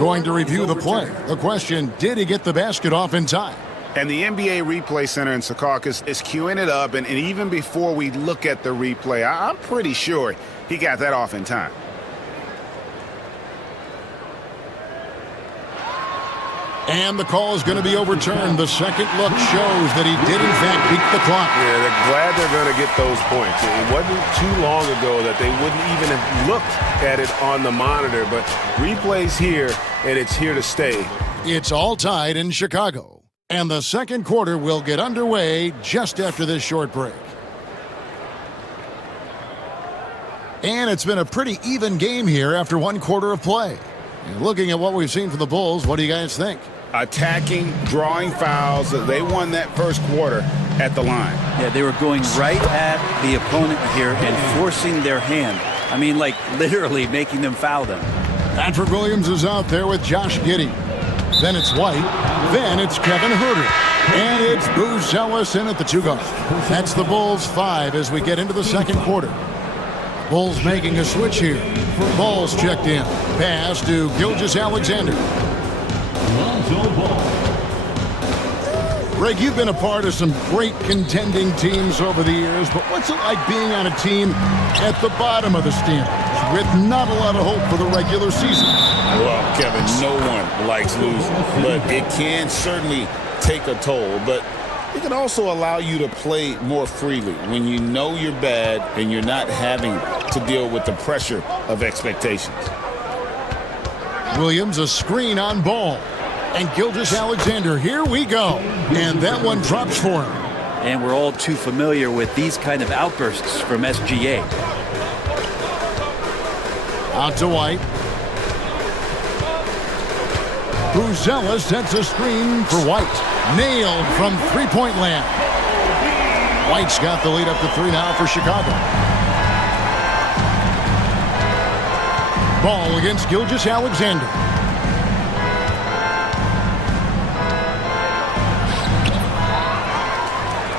Going to review the play. The question, did he get the basket off in time? And the NBA Replay Center in Secaucus is queuing it up. And even before we look at the replay, I'm pretty sure he got that off in time. And the call is going to be overturned. The second look shows that he did, in fact, beat the clock. Yeah, they're glad they're going to get those points. It wasn't too long ago that they wouldn't even have looked at it on the monitor. But replay's here, and it's here to stay. It's all tied in Chicago. And the second quarter will get underway just after this short break. And it's been a pretty even game here after one quarter of play. And looking at what we've seen from the Bulls, what do you guys think? Attacking, drawing fouls. They won that first quarter at the line. Yeah, they were going right at the opponent here and forcing their hand. I mean, like literally making them foul them. Patrick Williams is out there with Josh Giddey. Then it's White. Then it's Kevin Huerter. And it's Buzelis in at the 2 guard. That's the Bulls 5 as we get into the second quarter. Bulls making a switch here. Ball's checked in. Pass to Gilgeous-Alexander. Greg, you've been a part of some great contending teams over the years, but what's it like being on a team at the bottom of the standings with not a lot of hope for the regular season? Well, Kevin, no one likes losing, but it can certainly take a toll. But it can also allow you to play more freely when you know you're bad and you're not having to deal with the pressure of expectations. Williams, a screen on Ball. And Gilgeous-Alexander, here we go. And that one drops for him. And we're all too familiar with these kind of outbursts from SGA. Out to White. Buzelis sets a screen for White. Nailed from three-point land. White's got the lead up to 3 now for Chicago. Ball against Gilgeous-Alexander.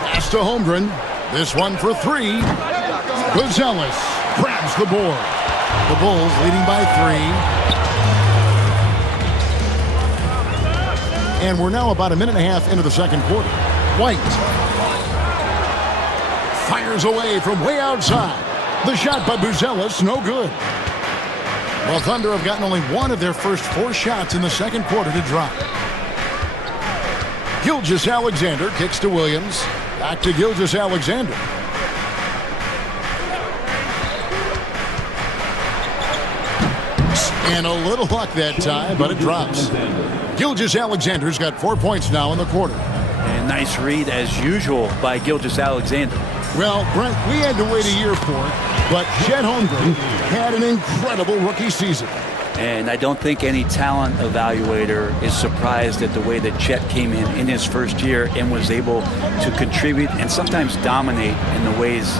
Pass to Holmgren. This one for 3. Buzelis grabs the board. The Bulls leading by 3. And we're now about a minute and a half into the second quarter. White fires away from way outside. The shot by Buzelis, no good. Well, Thunder have gotten only one of their first 4 shots in the second quarter to drop. Gilgeous-Alexander kicks to Williams. Back to Gilgeous-Alexander. And a little luck that time, but it drops. Gilgeous-Alexander's got 4 points now in the quarter. And nice read, as usual, by Gilgeous-Alexander. Well, Brent, we had to wait a year for it, but Chet Holmgren had an incredible rookie season. And I don't think any talent evaluator is surprised at the way that Chet came in his first year and was able to contribute and sometimes dominate in the ways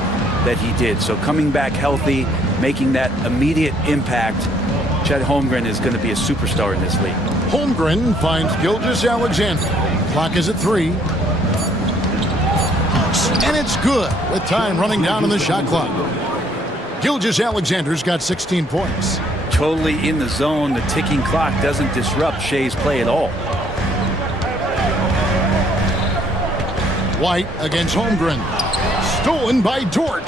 that he did. So coming back healthy, making that immediate impact, Chet Holmgren is going to be a superstar in this league. Holmgren finds Gilgeous-Alexander. Clock is at 3. And it's good with time running down on the shot clock. Gilgeous-Alexander's got 16 points. Totally in the zone. The ticking clock doesn't disrupt Shea's play at all. White against Holmgren. Stolen by Dort.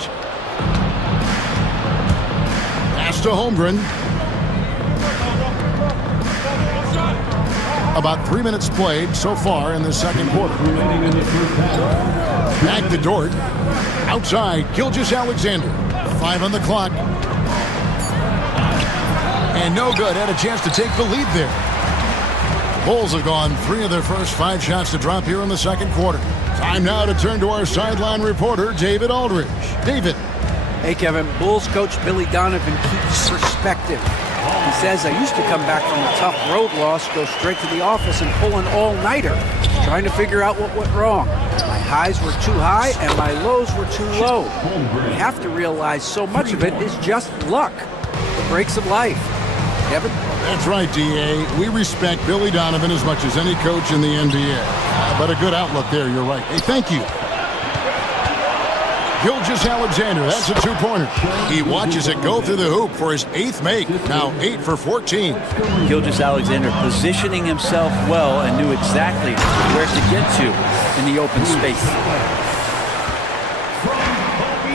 Pass to Holmgren. About 3 minutes played so far in the second quarter. Back to Dort. Outside, Gilgeous-Alexander. 5 on the clock. And no good. Had a chance to take the lead there. Bulls have gone 3 of their first 5 shots to drop here in the second quarter. Time now to turn to our sideline reporter, David Aldridge. David. Hey, Kevin. Bulls coach Billy Donovan keeps perspective. He says, I used to come back from a tough road loss, go straight to the office and pull an all-nighter, trying to figure out what went wrong. My highs were too high and my lows were too low. We have to realize so much of it is just luck, the breaks of life. Kevin? That's right, D.A. We respect Billy Donovan as much as any coach in the NBA. But a good outlook there, you're right. Hey, thank you. Gilgeous-Alexander, that's a 2-pointer. He watches it go through the hoop for his 8th make. Now 8 for 14. Gilgeous-Alexander positioning himself well and knew exactly where to get to in the open space.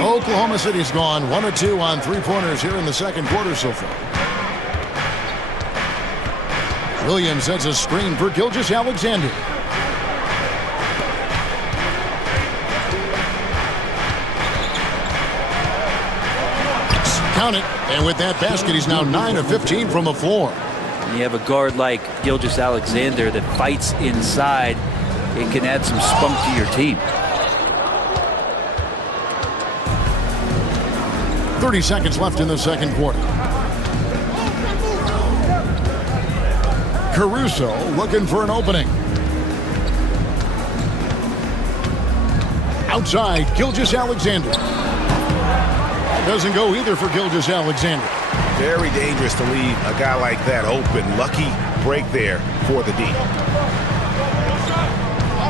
Oklahoma City's gone 1 of 2 on 3-pointers here in the second quarter so far. Williams sets a screen for Gilgeous-Alexander. Count it, and with that basket, he's now 9 of 15 from the floor. And you have a guard like Gilgeous-Alexander that fights inside. It can add some spunk to your team. 30 seconds left in the second quarter. Caruso looking for an opening. Outside, Gilgeous-Alexander. Doesn't go either for Gilgeous-Alexander. Very dangerous to leave a guy like that open. Lucky break there for the D.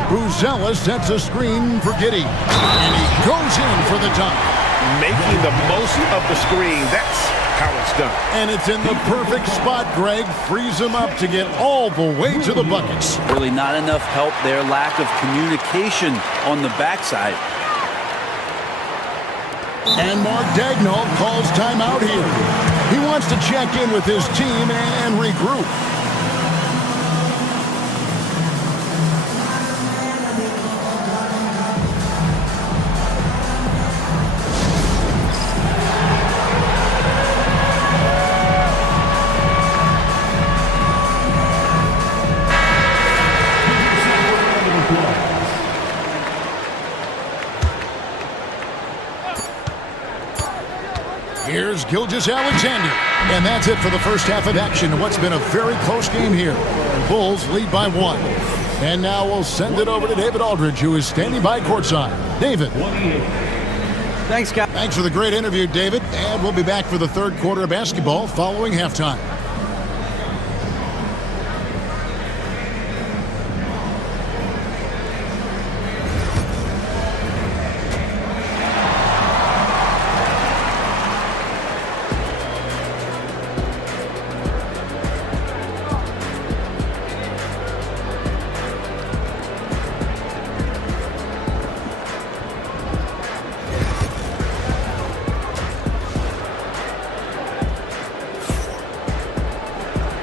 Buzella sets a screen for Giddey. And he goes in for the dunk. Making the most of the screen. That's how it's done. And it's in the perfect spot, Greg. Frees him up to get all the way to the buckets. Really not enough help there. Lack of communication on the backside. And Mark Daigneault calls timeout here. He wants to check in with his team and regroup. Here's Gilgeous-Alexander. And that's it for the first half of action in what's been a very close game here. Bulls lead by 1. And now we'll send it over to David Aldridge, who is standing by courtside. David. Thanks, Cap. Thanks for the great interview, David. And we'll be back for the third quarter of basketball following halftime.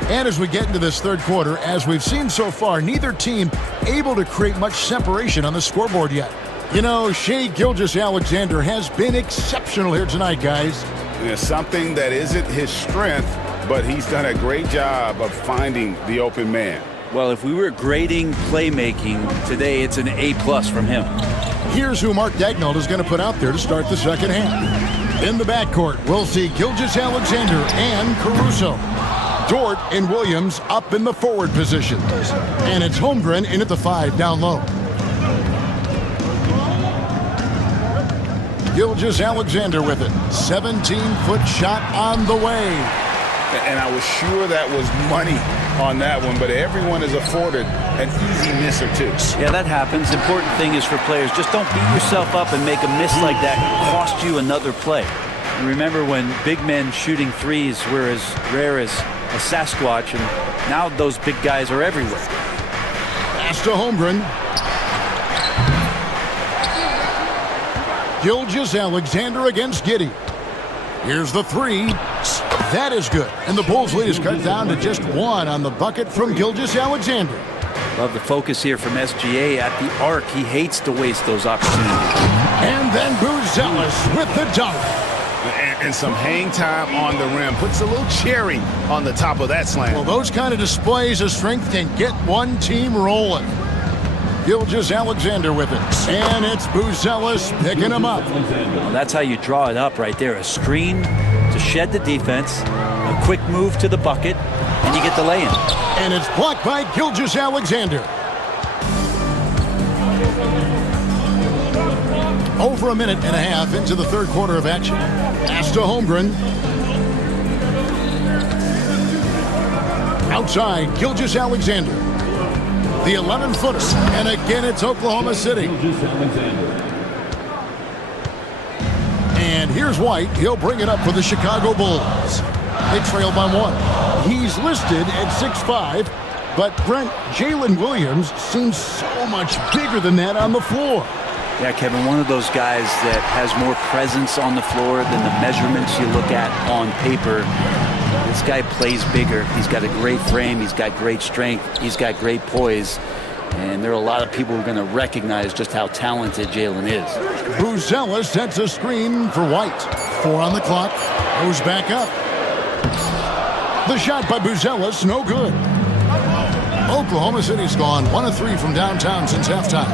And as we get into this third quarter, as we've seen so far, neither team able to create much separation on the scoreboard yet. You know, Shai Gilgeous-Alexander has been exceptional here tonight, guys. It's something that isn't his strength, but he's done a great job of finding the open man. Well, if we were grading playmaking today, it's an A+ from him. Here's who Mark Daignault is going to put out there to start the second half. In the backcourt, we'll see Gilgeous-Alexander and Caruso. Dort and Williams up in the forward positions. And it's Holmgren in at the 5 down low. Gilgeous-Alexander with it. 17-foot shot on the way. And I was sure that was money on that one, but everyone is afforded an easy miss or two. Yeah, that happens. Important thing is for players, just don't beat yourself up and make a miss like that cost you another play. And remember when big men shooting threes were as rare as a Sasquatch, and now those big guys are everywhere. Pass to Holmgren. Gilgeous-Alexander against Giddey. Here's the 3. That is good. And the Bulls lead is cut down to just 1 on the bucket from Gilgeous-Alexander. Love the focus here from SGA at the arc. He hates to waste those opportunities. And then Buzelis with the dunk. And some hang time on the rim. Puts a little cherry on the top of that slam. Well, those kind of displays of strength can get one team rolling. Gilgeous-Alexander with it. And it's Buzelis picking him up. Well, that's how you draw it up right there. A screen to shed the defense, a quick move to the bucket, and you get the lay-in. And it's blocked by Gilgeous-Alexander. Over a minute and a half into the third quarter of action. Pass to Holmgren. Outside, Gilgeous-Alexander. The 11-footer. And again, it's Oklahoma City. And here's White. He'll bring it up for the Chicago Bulls. They trail by 1. He's listed at 6'5", but Brent, Jalen Williams seems so much bigger than that on the floor. Yeah, Kevin, one of those guys that has more presence on the floor than the measurements you look at on paper. This guy plays bigger. He's got a great frame. He's got great strength. He's got great poise. And there are a lot of people who are going to recognize just how talented Jalen is. Buzelis sets a screen for White. 4 on the clock. Goes back up. The shot by Buzelis, no good. Oklahoma City's gone 1 of 3 from downtown since halftime.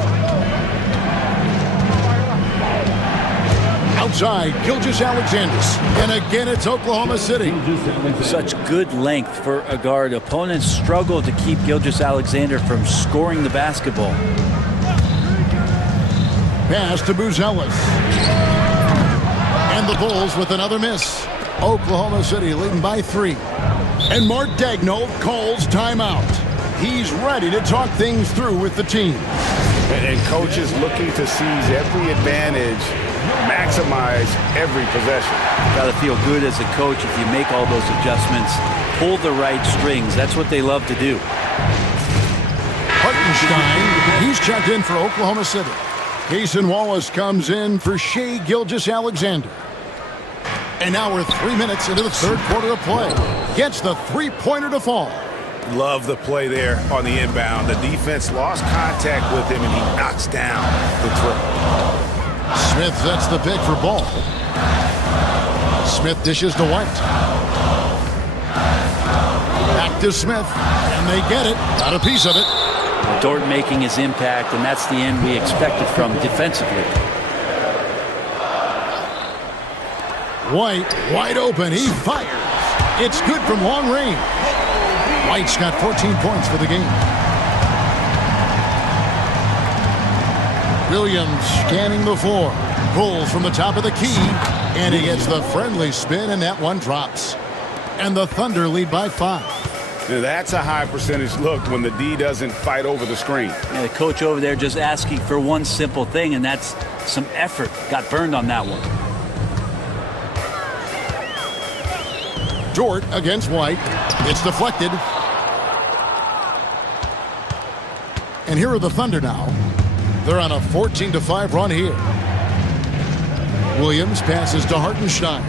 Outside, Gilgeous-Alexander. And again, it's Oklahoma City. Such good length for a guard. Opponents struggle to keep Gilgeous-Alexander from scoring the basketball. Pass to Buzelis. And the Bulls with another miss. Oklahoma City leading by 3. And Mark Daignault calls timeout. He's ready to talk things through with the team. And coach is looking to seize every advantage, maximize every possession. Got to feel good as a coach if you make all those adjustments, pull the right strings. That's what they love to do. Hartenstein, he's checked in for Oklahoma City. Cason Wallace comes in for Shai Gilgeous-Alexander. And now we're 3 minutes into the third quarter of play. Gets the three-pointer to fall. Love the play there on the inbound. The defense lost contact with him, and he knocks down the triple. Smith sets the pick for Ball. Smith dishes to White. Back to Smith, and they get it. Got a piece of it. Dort making his impact, and that's the end we expected from defensively. White, wide open. He fires. It's good from long range. White's got 14 points for the game. Williams scanning the floor. Pulls from the top of the key. And he gets the friendly spin, and that one drops. And the Thunder lead by 5. Now that's a high percentage look when the D doesn't fight over the screen. Yeah, the coach over there just asking for one simple thing, and that's some effort. Got burned on that one. Dort against White. It's deflected. And here are the Thunder now. They're on a 14-5 run here. Williams passes to Hartenstein.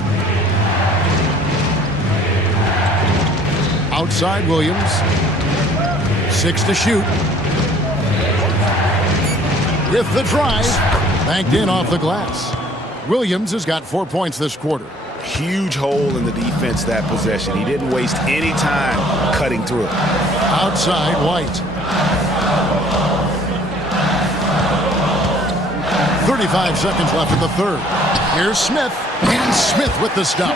Outside Williams. 6 to shoot. With the drive. Banked in off the glass. Williams has got 4 points this quarter. Huge hole in the defense that possession. He didn't waste any time cutting through. Outside White. 3 25 seconds left in the third. Here's Smith, and Smith with the stuff.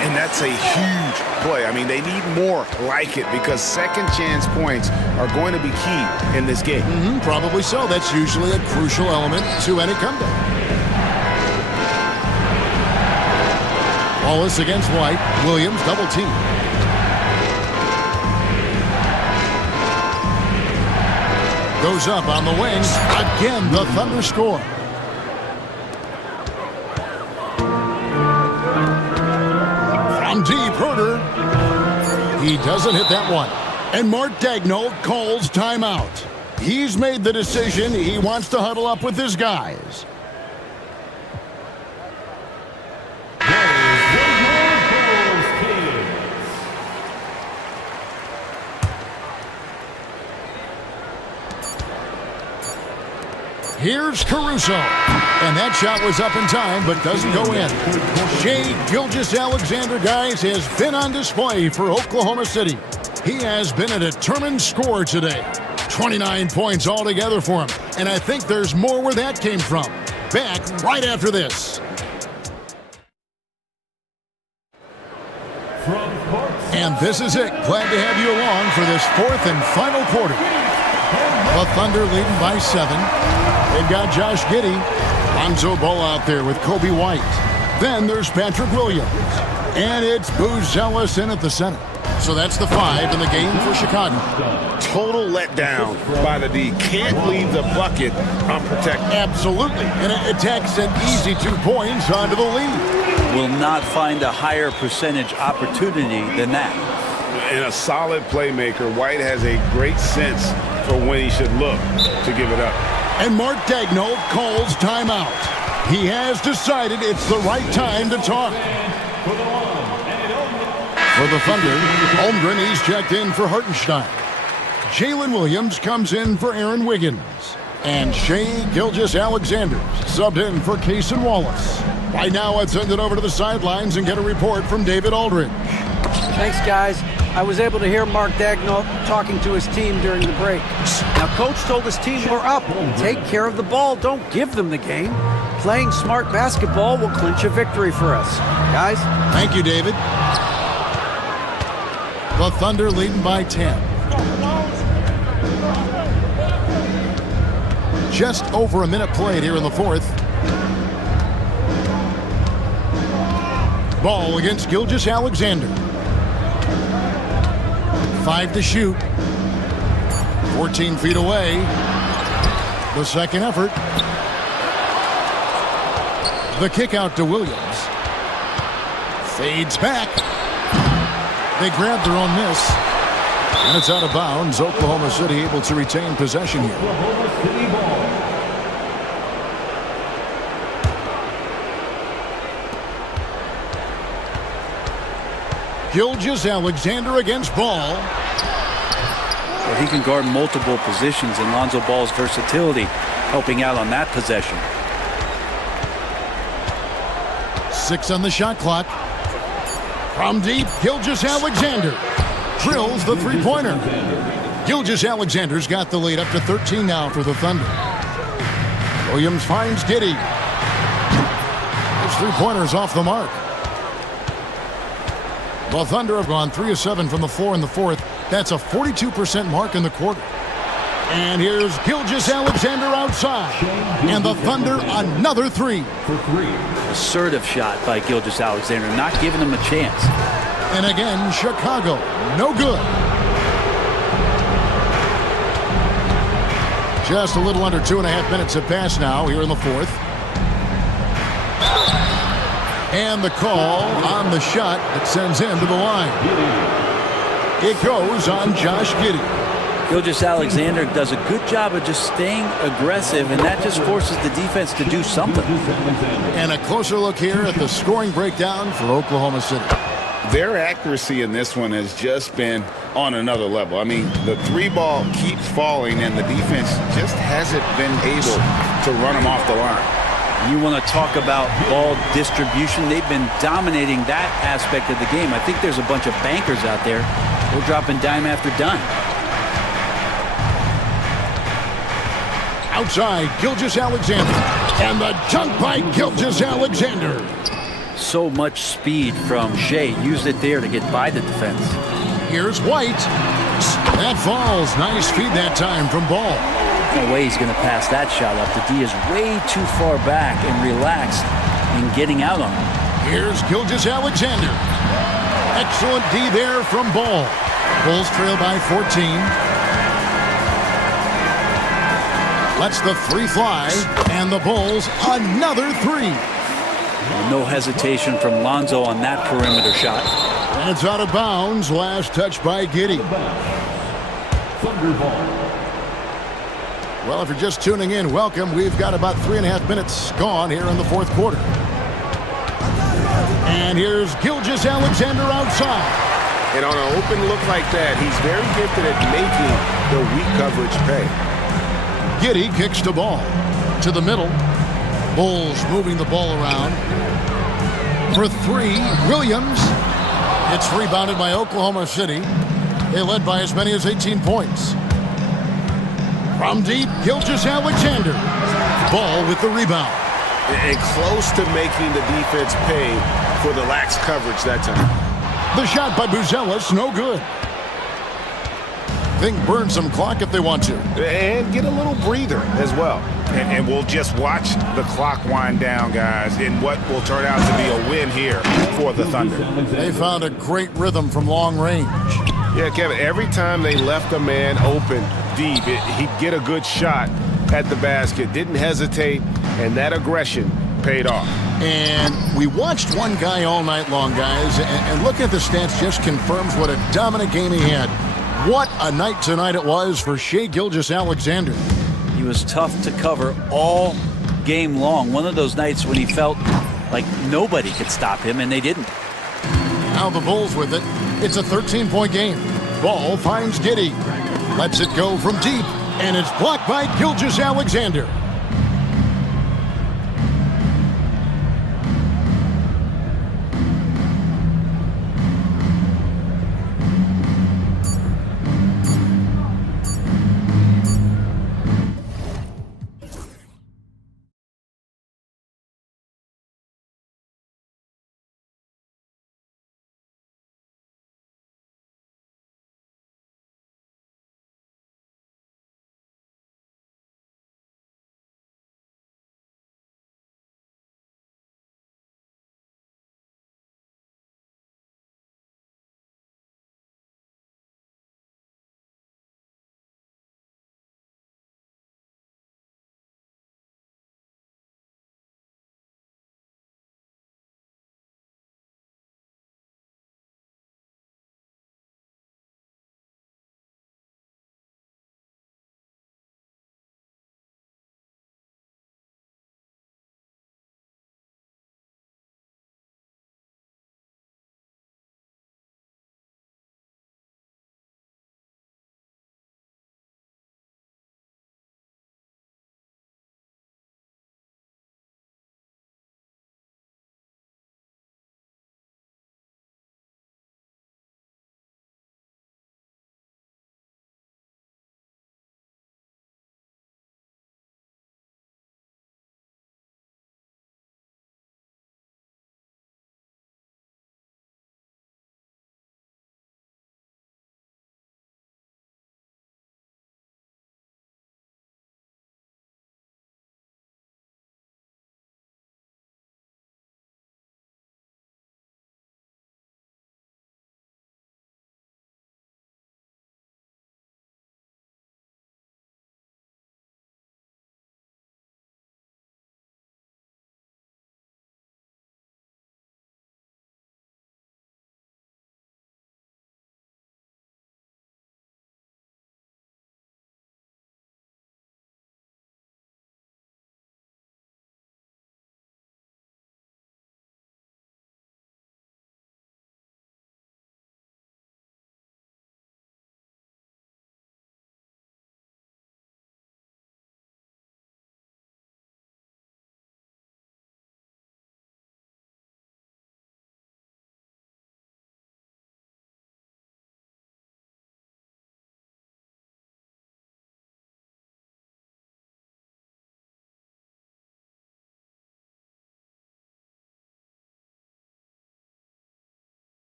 And that's a huge play. I mean, they need more like it because second chance points are going to be key in this game. Probably so. That's usually a crucial element to any comeback. Wallace against White. Williams double team. Goes up on the wing. Again, the Thunder score. From deep, Herter. He doesn't hit that one. And Mark Daigneault calls timeout. He's made the decision. He wants to huddle up with his guys. Here's Caruso. And that shot was up in time, but doesn't go in. Shai Gilgeous-Alexander, guys, has been on display for Oklahoma City. He has been a determined scorer today. 29 points altogether for him. And I think there's more where that came from. Back right after this. And this is it. Glad to have you along for this fourth and final quarter. The Thunder leading by 7. They've got Josh Giddey. Lonzo Ball out there with Kobe White. Then there's Patrick Williams. And it's Booz Ellis in at the center. So that's the 5 in the game for Chicago. Total letdown by the D. Can't leave the bucket unprotected. Absolutely. And it attacks an easy 2 points onto the lead. Will not find a higher percentage opportunity than that. And a solid playmaker, White has a great sense for when he should look to give it up. And Mark Daigneault calls timeout. He has decided it's the right time to talk. For the Thunder, Holmgren, he's checked in for Hartenstein. Jalen Williams comes in for Aaron Wiggins. And Shai Gilgeous-Alexander subbed in for Cason Wallace. Right now, let's send it over to the sidelines and get a report from David Aldridge. Thanks, guys. I was able to hear Mark Daigneault talking to his team during the break. Now, Coach told his team we're up. Take care of the ball. Don't give them the game. Playing smart basketball will clinch a victory for us. Guys? Thank you, David. The Thunder leading by 10. Just over a minute played here in the fourth. Ball against Gilgeous-Alexander. 5 to shoot. 14 feet away. The second effort. The kick out to Williams. Fades back. They grab their own miss. And it's out of bounds. Oklahoma City able to retain possession here. Gilgeous-Alexander against Ball. Well, he can guard multiple positions, and Lonzo Ball's versatility helping out on that possession. 6 on the shot clock. From deep, Gilgeous-Alexander drills the three-pointer. Gilgeous-Alexander's got the lead up to 13 now for the Thunder. Williams finds Giddey. His three-pointer's off the mark. The Thunder have gone 3 of 7 from the floor in the fourth. That's a 42% mark in the quarter. And here's Gilgeous-Alexander outside. And the Thunder another 3. Assertive shot by Gilgeous-Alexander, not giving him a chance. And again, Chicago, no good. Just a little under 2.5 minutes have passed now here in the fourth. And the call on the shot that sends him to the line. It goes on Josh Giddey. Gilgeous-Alexander does a good job of just staying aggressive, and that just forces the defense to do something. And a closer look here at the scoring breakdown for Oklahoma City. Their accuracy in this one has just been on another level. I mean, the 3-ball keeps falling, and the defense just hasn't been able to run them off the line. You want to talk about ball distribution. They've been dominating that aspect of the game. I think there's a bunch of bankers out there. They're dropping dime after dime. Outside, Gilgeous-Alexander. And the dunk by Gilgeous-Alexander. So much speed from Shea. Used it there to get by the defense. Here's White. That falls. Nice feed that time from Ball. No way he's going to pass that shot up. The D is way too far back and relaxed in getting out on him. Here's Gilgeous-Alexander. Excellent D there from Ball. Bulls trail by 14. Lets the three fly, and the Bulls another three. No hesitation from Lonzo on that perimeter shot. And it's out of bounds. Last touch by Giddey. Well, if you're just tuning in, welcome. We've got about 3.5 minutes gone here in the fourth quarter. And here's Gilgeous-Alexander outside. And on an open look like that, he's very gifted at making the weak coverage pay. Giddey kicks the ball to the middle. Bulls moving the ball around. For three, Williams. It's rebounded by Oklahoma City. They led by as many as 18 points. From deep, Gilgeous-Alexander. Ball with the rebound. And close to making the defense pay for the lax coverage that time. The shot by Buzelis, no good. Think burn some clock if they want to. And get a little breather as well. And we'll just watch the clock wind down, guys, in what will turn out to be a win here for the Thunder. They found a great rhythm from long range. Yeah, Kevin, every time they left a man open deep, he'd get a good shot at the basket, didn't hesitate, and that aggression paid off. And we watched one guy all night long, guys, and looking at the stats just confirms what a dominant game he had. What a night tonight it was for Shai Gilgeous-Alexander. He was tough to cover all game long. One of those nights when he felt like nobody could stop him, and they didn't. Now the Bulls with it. It's a 13-point game. Ball finds Giddey. Lets it go from deep, and it's blocked by Gilgeous-Alexander.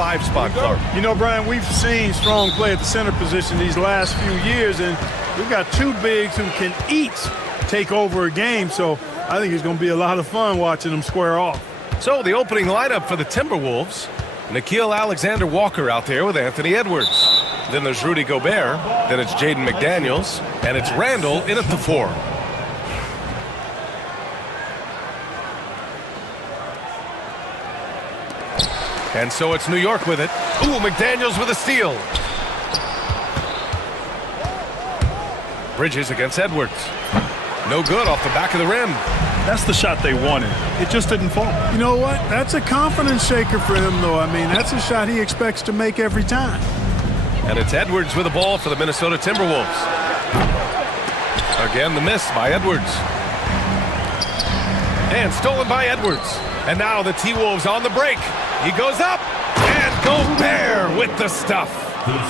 5 spot, Clark. You know, Brian, we've seen strong play at the center position these last few years, and we've got two bigs who can each take over a game, so I think it's going to be a lot of fun watching them square off. So the opening lineup for the Timberwolves, Nickeil Alexander-Walker out there with Anthony Edwards. Then there's Rudy Gobert, then it's Jaden McDaniels, and it's Randall in at the 4. And so it's New York with it. Ooh, McDaniels with a steal. Bridges against Edwards. No good off the back of the rim. That's the shot they wanted. It just didn't fall. You know what? That's a confidence shaker for him, though. I mean, that's a shot he expects to make every time. And it's Edwards with the ball for the Minnesota Timberwolves. Again, the miss by Edwards. And stolen by Edwards. And now the T-Wolves on the break. He goes up, and Gobert with the stuff.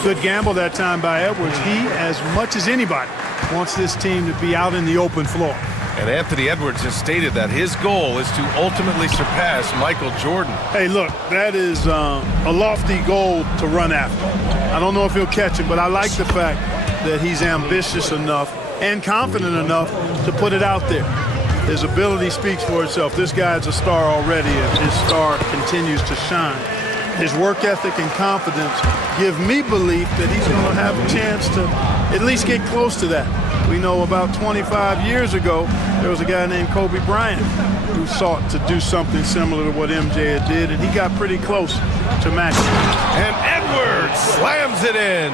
Good gamble that time by Edwards. He, as much as anybody, wants this team to be out in the open floor. And Anthony Edwards has stated that his goal is to ultimately surpass Michael Jordan. Hey, look, that is a lofty goal to run after. I don't know if he'll catch it, but I like the fact that he's ambitious enough and confident enough to put it out there. His ability speaks for itself. This guy's a star already, and his star continues to shine. His work ethic and confidence give me belief that he's going to have a chance to at least get close to that. We know about 25 years ago, there was a guy named Kobe Bryant who sought to do something similar to what MJ did, and he got pretty close to matching. And Edwards slams it in.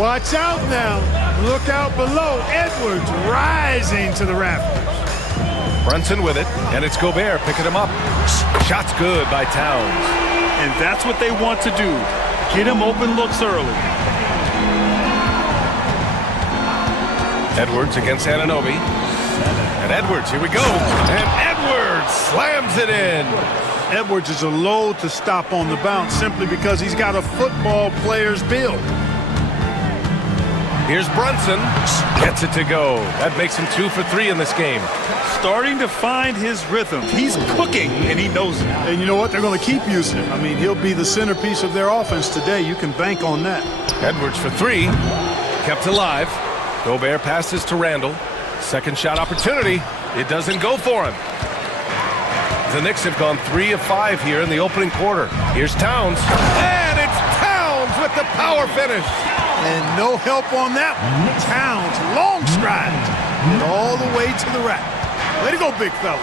Watch out now. Look out below. Edwards rising to the rafters. Brunson with it, and it's Gobert picking him up. Shot's good by Towns. And that's what they want to do. Get him open looks early. Edwards against Anunoby. And Edwards, here we go. And Edwards slams it in. Edwards is a load to stop on the bounce simply because he's got a football player's build. Here's Brunson. Gets it to go. That makes him 2 for 3 in this game. Starting to find his rhythm. He's cooking, and he knows it. And you know what? They're going to keep using him. I mean, he'll be the centerpiece of their offense today. You can bank on that. Edwards for 3. Kept alive. Gobert passes to Randall. Second shot opportunity. It doesn't go for him. The Knicks have gone 3 of 5 here in the opening quarter. Here's Towns. And it's Towns with the power finish. And no help on that one. Towns, long strides, and all the way to the rack. Way to go, big fella.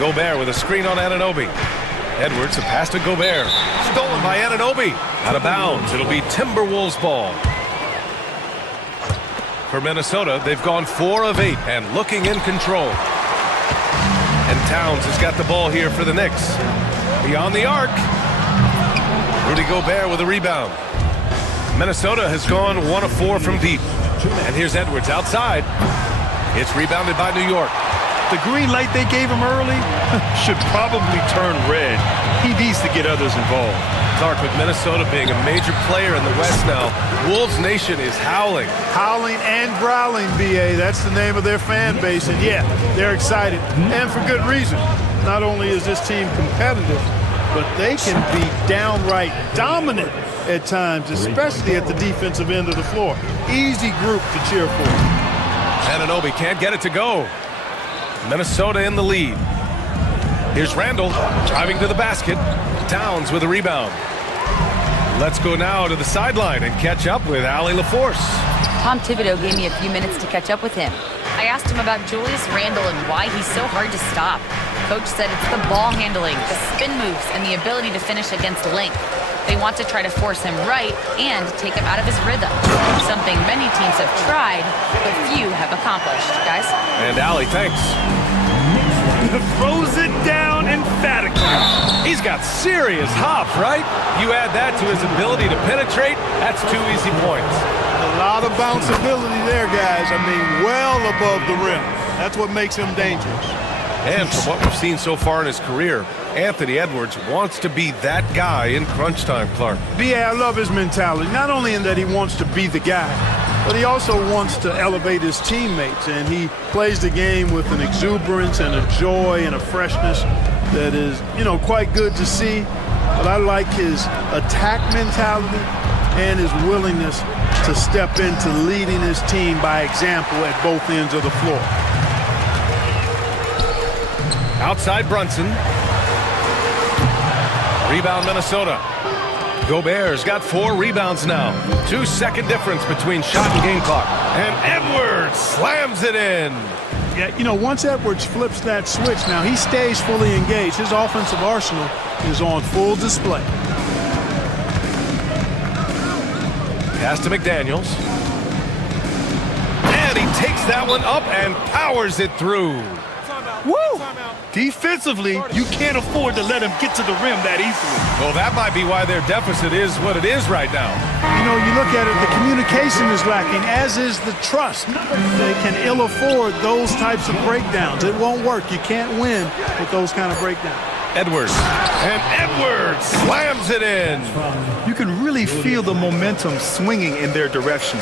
Gobert with a screen on Anunoby. Edwards, a pass to Gobert. Stolen by Anunoby. Out of bounds. It'll be Timberwolves ball. For Minnesota, they've gone 4 of 8 and looking in control. And Towns has got the ball here for the Knicks. Beyond the arc. Rudy Gobert with a rebound. Minnesota has gone 1 of 4 from deep. And here's Edwards outside. It's rebounded by New York. The green light they gave him early should probably turn red. He needs to get others involved. Clark, with Minnesota being a major player in the West now, Wolves Nation is howling. Howling and growling, B.A. That's the name of their fan base. And yeah, they're excited. And for good reason. Not only is this team competitive, but they can be downright dominant at times, especially at the defensive end of the floor. Easy group to cheer for. Anunoby can't get it to go. Minnesota in the lead. Here's Randall driving to the basket. Towns with a rebound. Let's go now to the sideline and catch up with Allie LaForce. Tom Thibodeau gave me a few minutes to catch up with him. I asked him about Julius Randle and why he's so hard to stop. Coach said it's the ball handling, the spin moves, and the ability to finish against length. They want to try to force him right and take him out of his rhythm. Something many teams have tried, but few have accomplished. Guys? And Allie, thanks. Throws it down emphatically. He's got serious hop, right? You add that to his ability to penetrate, that's 2 easy points. A lot of bounce ability there, guys. I mean, well above the rim. That's what makes him dangerous. And from what we've seen so far in his career, Anthony Edwards wants to be that guy in crunch time, Clark. B.A., I love his mentality. Not only in that he wants to be the guy, but he also wants to elevate his teammates. And he plays the game with an exuberance and a joy and a freshness that is, quite good to see. But I like his attack mentality and his willingness to step into leading his team by example at both ends of the floor. Outside Brunson. Rebound Minnesota. Gobert's got 4 rebounds now. 2-second difference between shot and game clock. And Edwards slams it in. Yeah, once Edwards flips that switch now, he stays fully engaged. His offensive arsenal is on full display. Pass to McDaniels. And he takes that one up and powers it through. Woo! Defensively, you can't afford to let him get to the rim that easily. Well, that might be why their deficit is what it is right now. You look at it, the communication is lacking, as is the trust. They can ill afford those types of breakdowns. It won't work. You can't win with those kind of breakdowns. Edwards. And Edwards slams it in. You can really feel the momentum swinging in their direction.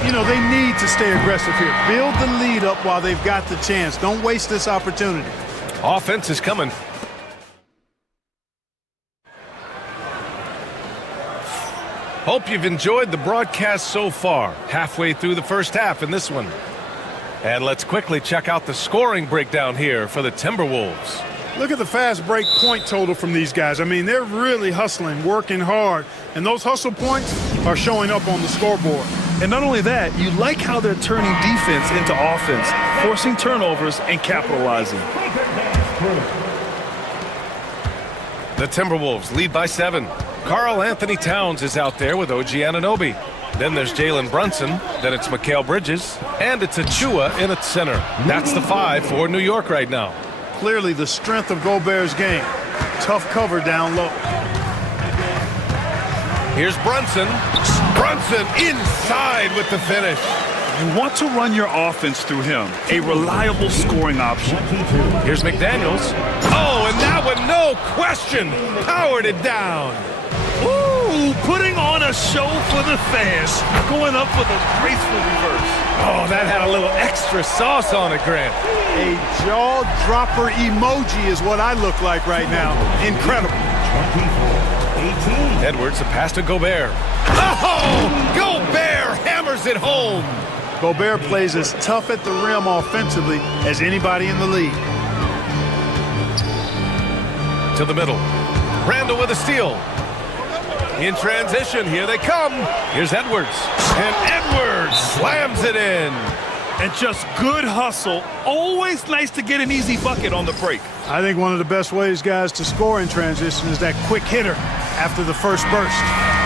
They need to stay aggressive here. Build the lead up while they've got the chance. Don't waste this opportunity. Offense is coming. Hope you've enjoyed the broadcast so far. Halfway through the first half in this one. And let's quickly check out the scoring breakdown here for the Timberwolves. Look at the fast break point total from these guys. I mean, they're really hustling, working hard. And those hustle points are showing up on the scoreboard. And not only that, you like how they're turning defense into offense, forcing turnovers and capitalizing. The Timberwolves lead by 7. Karl Anthony Towns is out there with OG Anunoby. Then there's Jalen Brunson. Then it's Mikal Bridges. And it's Achua in at center. That's the 5 for New York right now. Clearly the strength of Gobert's game. Tough cover down low. Here's Brunson. Brunson inside with the finish. You want to run your offense through him. A reliable scoring option. Here's McDaniels. Oh, and that one, no question, powered it down. Ooh, putting on a show for the fans. Going up with a graceful reverse. Oh, that had a little extra sauce on it, Grant. A jaw-dropper emoji is what I look like right now. Incredible. Edwards, a pass to Gobert. Oh, Gobert hammers it home. Gobert plays as tough at the rim offensively as anybody in the league. To the middle. Randall with a steal. In transition, here they come. Here's Edwards. And Edwards slams it in. And just good hustle. Always nice to get an easy bucket on the break. I think one of the best ways, guys, to score in transition is that quick hitter after the first burst.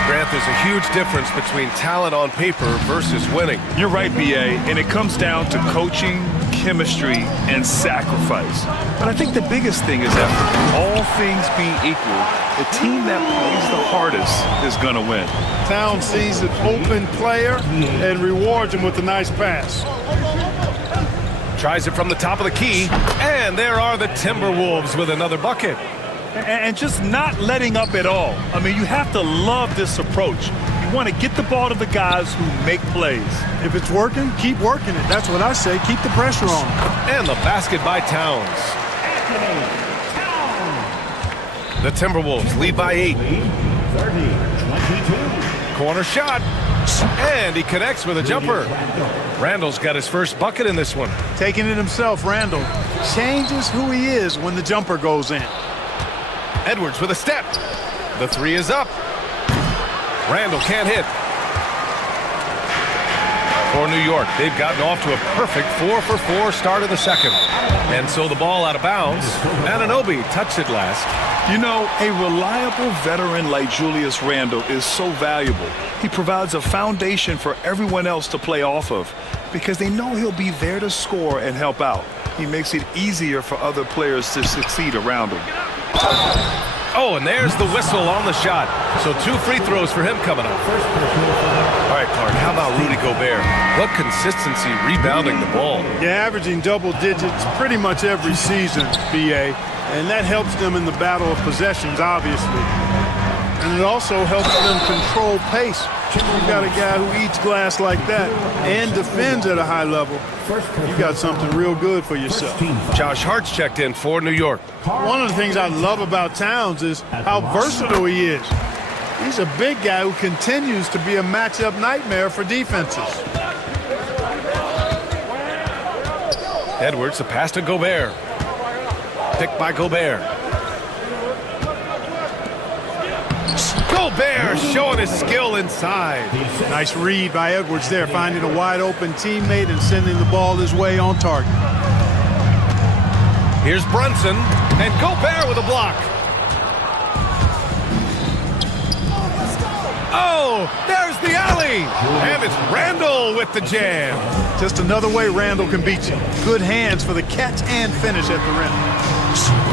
Grant, there's a huge difference between talent on paper versus winning. You're right, B.A., and it comes down to coaching, chemistry, and sacrifice. But I think the biggest thing is effort. All things being equal, the team that plays the hardest is going to win. Town sees an open player and rewards him with a nice pass. Tries it from the top of the key, and there are the Timberwolves with another bucket. And just not letting up at all. I mean, you have to love this approach. You want to get the ball to the guys who make plays. If it's working, keep working it. That's what I say. Keep the pressure on. And the basket by Towns. The Timberwolves lead by 8. 30-22. Corner shot. And he connects with a jumper. Randall's got his first bucket in this one. Taking it himself, Randall changes who he is when the jumper goes in. Edwards with a step. The 3 is up. Randall can't hit. For New York, they've gotten off to a perfect 4-for-4 start of the second. And so the ball out of bounds. Anunoby touched it last. You know, a reliable veteran like Julius Randle is so valuable. He provides a foundation for everyone else to play off of because they know he'll be there to score and help out. He makes it easier for other players to succeed around him. Oh, and there's the whistle on the shot. So 2 free throws for him coming up. All right, Clark, how about Rudy Gobert? What consistency rebounding the ball. Yeah, averaging double digits pretty much every season, B.A., and that helps them in the battle of possessions, obviously. And it also helps them control pace. You got a guy who eats glass like that and defends at a high level. You got something real good for yourself. Josh Hart's checked in for New York. One of the things I love about Towns is how versatile he is. He's a big guy who continues to be a matchup nightmare for defenses. Edwards, the pass to Gobert. Picked by Gobert. Gobert showing his skill inside. Nice read by Edwards there, finding a wide open teammate and sending the ball his way on target. Here's Brunson, and Gobert with a block. Oh, there's the alley, and it's Randall with the jam. Just another way Randall can beat you. Good hands for the catch and finish at the rim.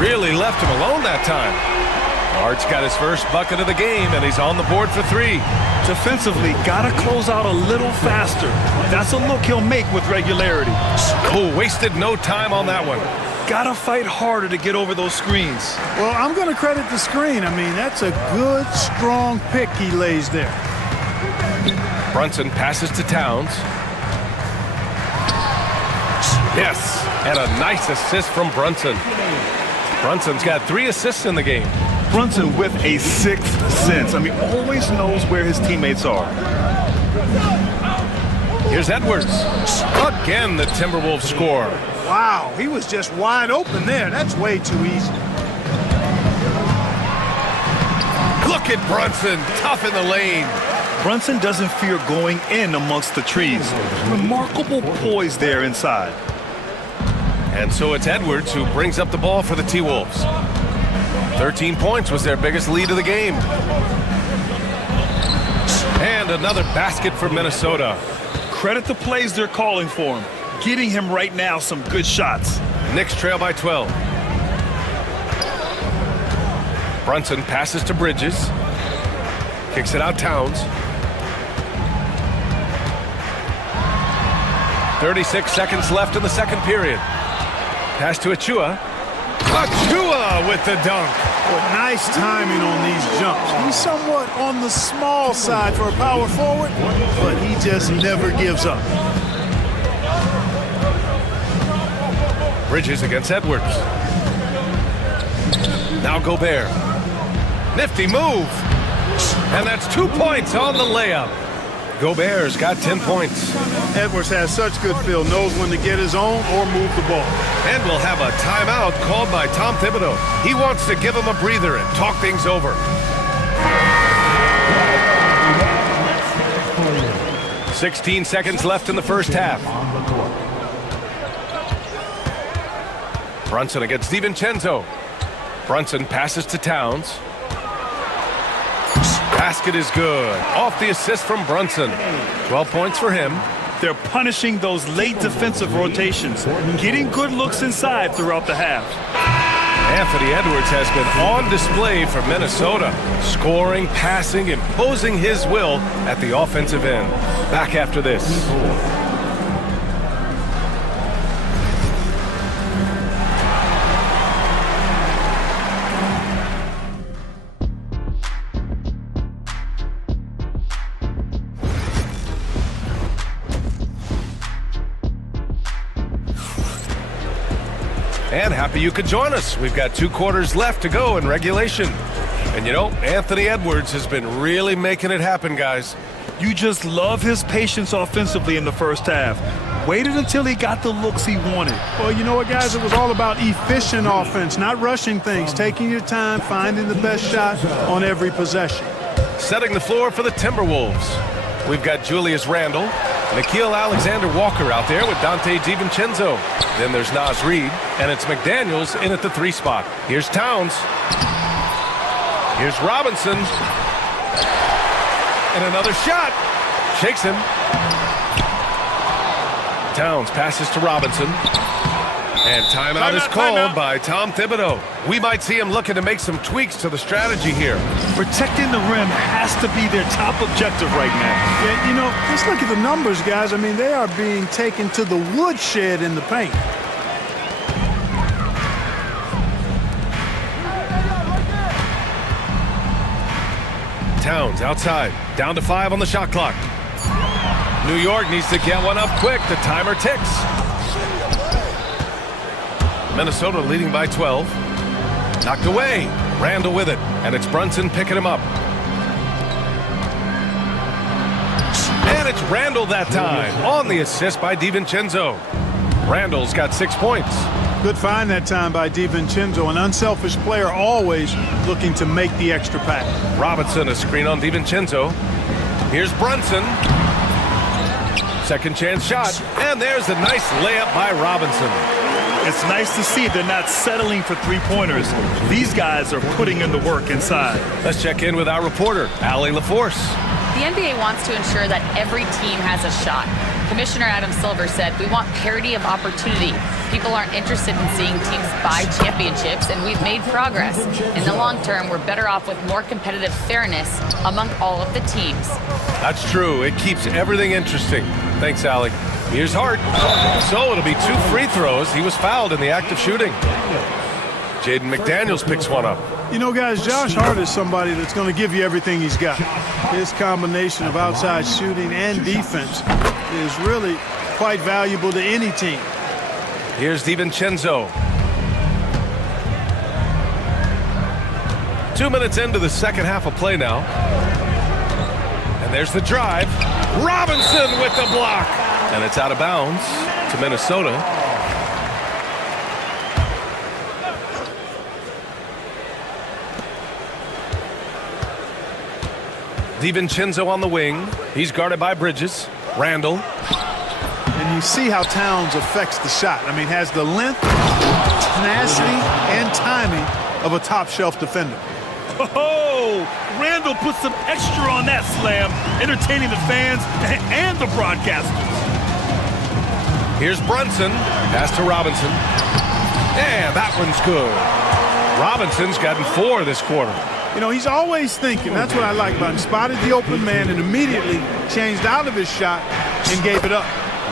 Really left him alone that time. Hart's got his first bucket of the game, and he's on the board for three. Defensively, gotta close out a little faster. That's a look he'll make with regularity. Oh, wasted no time on that one. Gotta fight harder to get over those screens. Well, I'm going to credit the screen. I mean, that's a good, strong pick he lays there. Brunson passes to Towns. Yes, and a nice assist from Brunson. Brunson's got 3 assists in the game. Brunson with a sixth sense. I mean, always knows where his teammates are. Here's Edwards. Again, the Timberwolves score. Wow, he was just wide open there. That's way too easy. Look at Brunson, tough in the lane. Brunson doesn't fear going in amongst the trees. Remarkable poise there inside. And so it's Edwards who brings up the ball for the T-Wolves. 13 points was their biggest lead of the game. And another basket for Minnesota. Credit the plays they're calling for him. Getting him right now some good shots. Knicks trail by 12. Brunson passes to Bridges. Kicks it out Towns. 36 seconds left in the second period. Pass to Achua. Achua with the dunk. Well, nice timing on these jumps. He's somewhat on the small side for a power forward, but he just never gives up. Bridges against Edwards. Now Gobert. Nifty move. And that's 2 points on the layup. Gobert's got 10 points. Edwards has such good feel, knows when to get his own or move the ball. And we'll have a timeout called by Tom Thibodeau. He wants to give him a breather and talk things over. 16 seconds left in the first half. Brunson against DiVincenzo. Brunson passes to Towns. Basket is good. Off the assist from Brunson. 12 points for him. They're punishing those late defensive rotations, getting good looks inside throughout the half. Anthony Edwards has been on display for Minnesota, scoring, passing, imposing his will at the offensive end. Back after this. And happy you could join us. We've got 2 quarters left to go in regulation. And you know, Anthony Edwards has been really making it happen, guys. You just love his patience offensively in the first half. Waited until he got the looks he wanted. Well, you know what, guys? It was all about efficient offense, not rushing things, taking your time, finding the best shot on every possession. Setting the floor for the Timberwolves. We've got Julius Randle, Nickeil Alexander-Walker out there with Dante DiVincenzo. Then there's Naz Reid, and it's McDaniels in at the 3 spot. Here's Towns. Here's Robinson. And another shot. Shakes him. Towns passes to Robinson. And timeout is called by Tom Thibodeau. We might see him looking to make some tweaks to the strategy here. Protecting the rim has to be their top objective right now. Yeah, you know, just look at the numbers, guys. I mean, they are being taken to the woodshed in the paint. Towns outside. Down to 5 on the shot clock. New York needs to get one up quick. The timer ticks. Minnesota leading by 12. Knocked away. Randall with it. And it's Brunson picking him up. And it's Randall that time. On the assist by DiVincenzo. Randall's got 6 points. Good find that time by DiVincenzo. An unselfish player, always looking to make the extra pass. Robinson, a screen on DiVincenzo. Here's Brunson. Second chance shot. And there's a nice layup by Robinson. It's nice to see they're not settling for three-pointers. These guys are putting in the work inside. Let's check in with our reporter, Allie LaForce. The NBA wants to ensure that every team has a shot. Commissioner Adam Silver said, we want parity of opportunity. People aren't interested in seeing teams buy championships, and we've made progress. In the long term, we're better off with more competitive fairness among all of the teams. That's true. It keeps everything interesting. Thanks, Allie. Here's Hart. So it'll be 2 free throws. He was fouled in the act of shooting. Jaden McDaniels picks one up. You know, guys, Josh Hart is somebody that's going to give you everything he's got. His combination of outside shooting and defense is really quite valuable to any team. Here's DiVincenzo. 2 minutes into the second half of play now. And there's the drive. Robinson with the block. And it's out of bounds to Minnesota. DiVincenzo on the wing. He's guarded by Bridges. Randall. And you see how Towns affects the shot. I mean, has the length, tenacity, and timing of a top-shelf defender. Oh, Randall put some extra on that slam, entertaining the fans and the broadcasters. Here's Brunson. Pass to Robinson. And that one's good. Robinson's gotten 4 this quarter. You know, he's always thinking. That's what I like about him. Spotted the open man and immediately changed out of his shot and gave it up.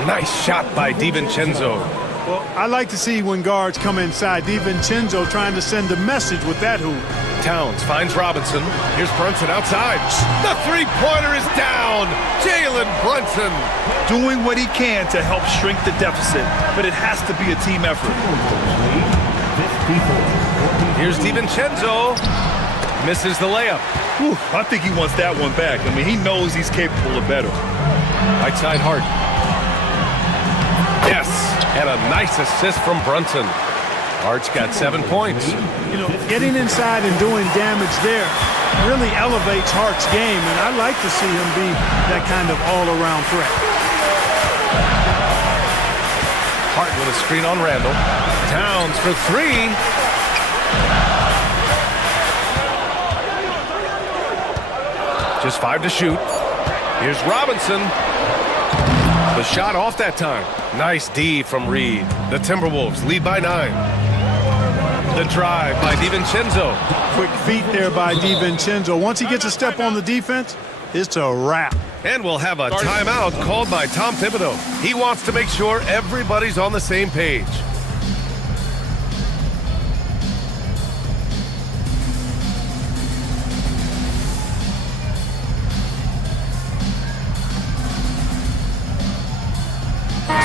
Nice shot by DiVincenzo. Well, I like to see when guards come inside. DiVincenzo trying to send a message with that hoop. Towns finds Robinson. Here's Brunson outside. The three-pointer is down. Jalen Brunson. Doing what he can to help shrink the deficit, but it has to be a team effort. Here's DiVincenzo. Misses the layup. Whew, I think he wants that one back. I mean, he knows he's capable of better. Right side Hart. Yes, and a nice assist from Brunson. Hart's got 7 points. You know, getting inside and doing damage there really elevates Hart's game, and I like to see him be that kind of all-around threat. Hart with a screen on Randall. Towns for 3. Just 5 to shoot. Here's Robinson. The shot off that time. Nice D from Reed. The Timberwolves lead by 9. The drive by DiVincenzo. Quick feet there by DiVincenzo. Once he gets a step on the defense, it's a wrap. And we'll have a timeout called by Tom Thibodeau. He wants to make sure everybody's on the same page.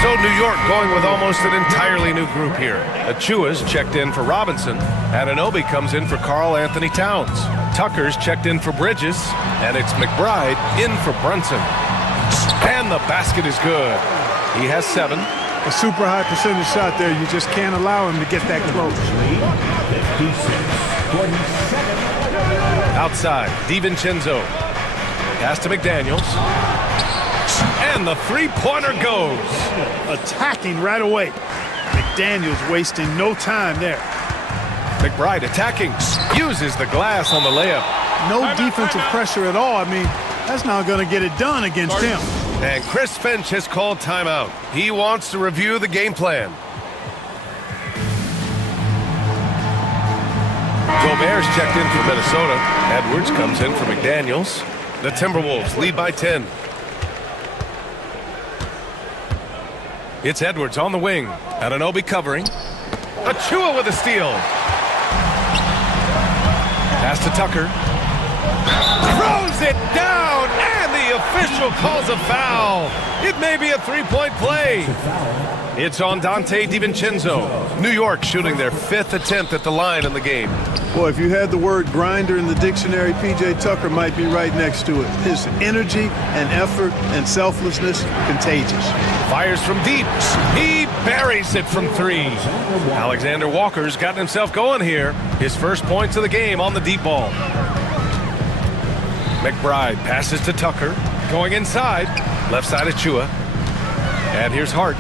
So New York going with almost an entirely new group here. Achua's checked in for Robinson. Anunoby comes in for Karl Anthony Towns. Tucker's checked in for Bridges. And it's McBride in for Brunson. And the basket is good. He has 7. A super high percentage shot there. You just can't allow him to get that close. Outside, DiVincenzo. Pass to McDaniels. And the three-pointer goes. Attacking right away. McDaniels wasting no time there. McBride attacking. Uses the glass on the layup. No defensive pressure at all. I mean, that's not going to get it done against him. And Chris Finch has called timeout. He wants to review the game plan. Gobert's checked in for Minnesota. Edwards comes in for McDaniels. The Timberwolves lead by 10. It's Edwards on the wing. Anunoby covering. Achua with a steal. Pass to Tucker. Throw throws it down, and the official calls a foul. It may be a three-point play. It's on Dante DiVincenzo. New York shooting their 5th attempt at the line in the game. Boy, if you had the word grinder in the dictionary, P.J. Tucker might be right next to it. His energy and effort and selflessness, contagious. Fires from deep. He buries it from 3. Alexander Walker's gotten himself going here. His first points of the game on the deep ball. McBride passes to Tucker. Going inside. Left side of Chua. And here's Hart.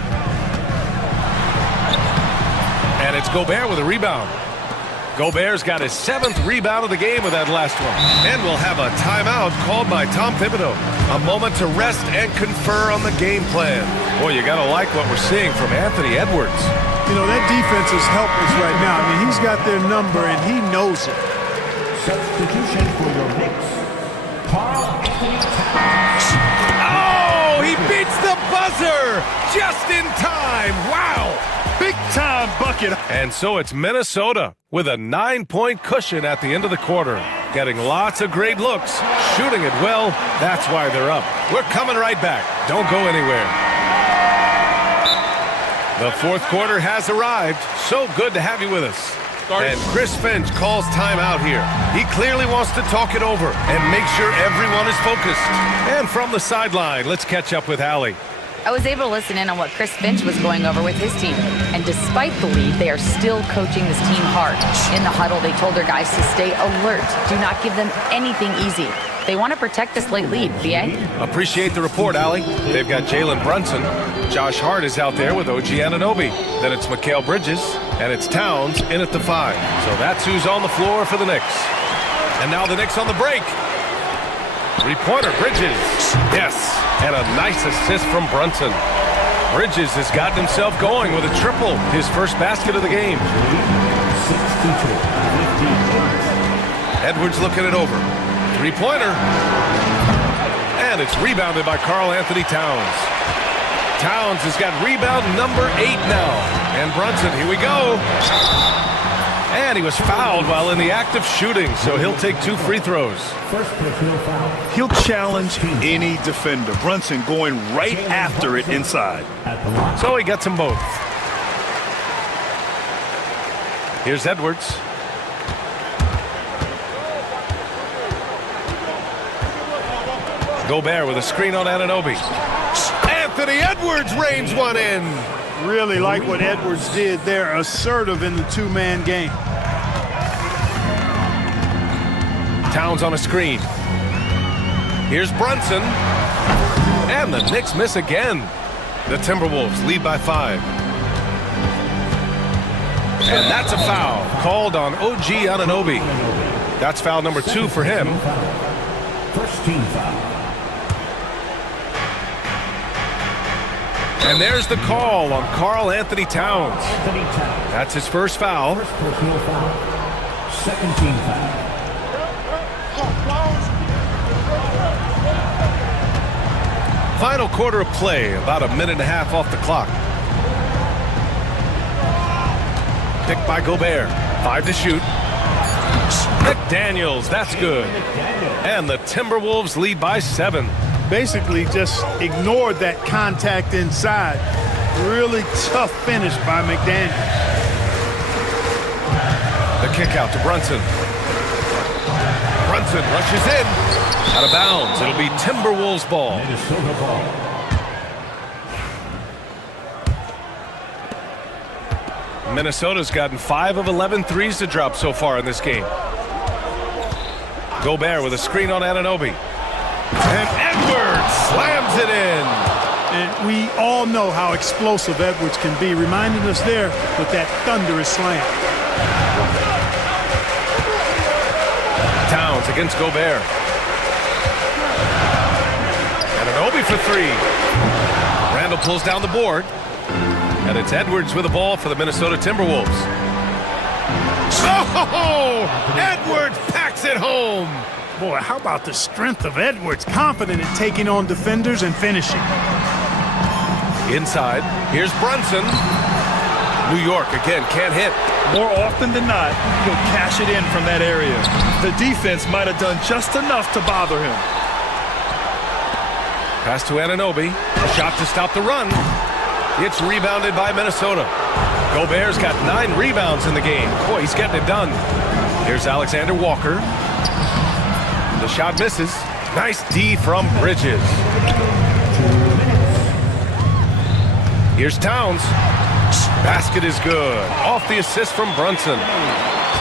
And it's Gobert with a rebound. Gobert's got his 7th rebound of the game with that last one. And we'll have a timeout called by Tom Thibodeau. A moment to rest and confer on the game plan. Boy, you gotta like what we're seeing from Anthony Edwards. You know, that defense is helpless right now. I mean, he's got their number and he knows it. Substitution for your Knicks. Oh, he beats the buzzer just in time. Wow. Big time bucket. And so it's Minnesota with a 9-point cushion at the end of the quarter. Getting lots of great looks, shooting it well. That's why they're up. We're coming right back. Don't go anywhere. The 4th quarter has arrived. So good to have you with us. And Chris Finch calls timeout here. He clearly wants to talk it over and make sure everyone is focused. And from the sideline, let's catch up with Allie. I was able to listen in on what Chris Finch was going over with his team. And despite the lead, they are still coaching this team hard. In the huddle, they told their guys to stay alert. Do not give them anything easy. They want to protect this late lead, BA. Appreciate the report, Allie. They've got Jalen Brunson. Josh Hart is out there with OG Anunoby. Then it's Mikal Bridges, and it's Towns in at the 5. So that's who's on the floor for the Knicks. And now the Knicks on the break. 3-pointer, Bridges. Yes, and a nice assist from Brunson. Bridges has gotten himself going with a triple, his first basket of the game. 62-15. Edwards looking it over. 3-pointer. And it's rebounded by Karl Anthony Towns. Towns has got rebound number 8 now. And Brunson, here we go. And he was fouled while in the act of shooting, so he'll take 2 free throws. First personal foul. He'll challenge any defender. Brunson going right after it inside. So he gets them both. Here's Edwards. Gobert with a screen on Anunoby. Anthony Edwards reins one in. Really like what Edwards did there. Assertive in the 2-man game. Towns on a screen. Here's Brunson. And the Knicks miss again. The Timberwolves lead by 5. And that's a foul called on OG Anunoby. That's foul number 2 for him. First team foul. And there's the call on Karl Anthony Towns. That's his first foul. First personal foul. Second team foul. Final quarter of play, about a minute and a half off the clock. Picked by Gobert. 5 to shoot. McDaniels, that's good. And the Timberwolves lead by 7. Basically just ignored that contact inside. Really tough finish by McDaniels. The kick out to Brunson. Brunson rushes in. Out of bounds. It'll be Timberwolves ball. Minnesota ball. Minnesota's gotten 5 of 11 threes to drop so far in this game. Gobert with a screen on Anunoby. And Edwards slams it in. And we all know how explosive Edwards can be, reminding us there with that thunderous slam. Towns against Gobert. Anunoby for 3. Randall pulls down the board. And it's Edwards with the ball for the Minnesota Timberwolves. Oh! Edwards packs it home. Boy, how about the strength of Edwards? Confident in taking on defenders and finishing. Inside, here's Brunson. New York again can't hit. More often than not, he'll cash it in from that area. The defense might have done just enough to bother him. Pass to Anunoby. A shot to stop the run. It's rebounded by Minnesota. Gobert's got 9 rebounds in the game. Boy, he's getting it done. Here's Alexander Walker. The shot misses. Nice D from Bridges. Here's Towns. Basket is good. Off the assist from Brunson.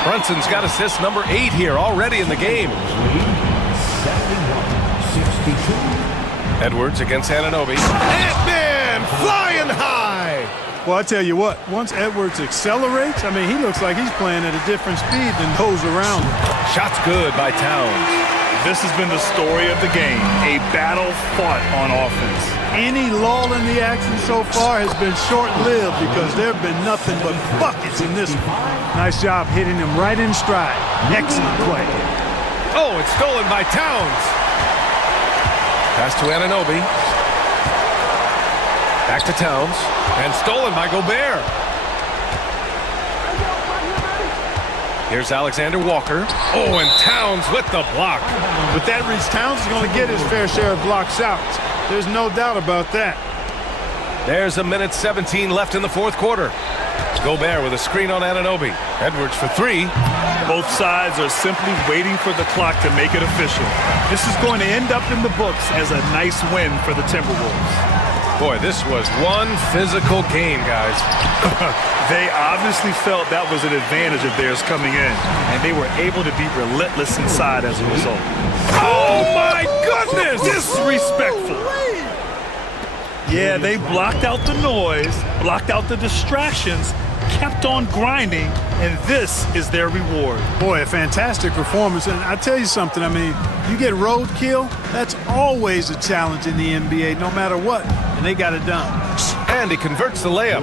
Brunson's got assist number 8 here already in the game. 71-62. Edwards against Anunoby. Ant-Man flying high. Well, I tell you what, once Edwards accelerates, I mean, he looks like he's playing at a different speed than those around him. Shot's good by Towns. This has been the story of the game, a battle fought on offense. Any lull in the action so far has been short-lived because there have been nothing but buckets in this one. Nice job hitting him right in stride. Excellent play. Oh, it's stolen by Towns. Pass to Anunoby. Back to Towns. And stolen by Gobert. Here's Alexander Walker. Oh, and Towns with the block. With that reach, Towns is going to get his fair share of block shots. There's no doubt about that. There's a minute 17 left in the fourth quarter. Gobert with a screen on Anunoby. Edwards for 3. Both sides are simply waiting for the clock to make it official. This is going to end up in the books as a nice win for the Timberwolves. Boy, this was one physical game, guys. They obviously felt that was an advantage of theirs coming in, and they were able to be relentless inside as a result. Oh, my goodness! Disrespectful. Yeah, they blocked out the noise, blocked out the distractions, kept on grinding, and this is their reward. Boy, a fantastic performance. And I tell you something, I mean, you get roadkill, that's always a challenge in the NBA, no matter what. And they got it done. And he converts the layup.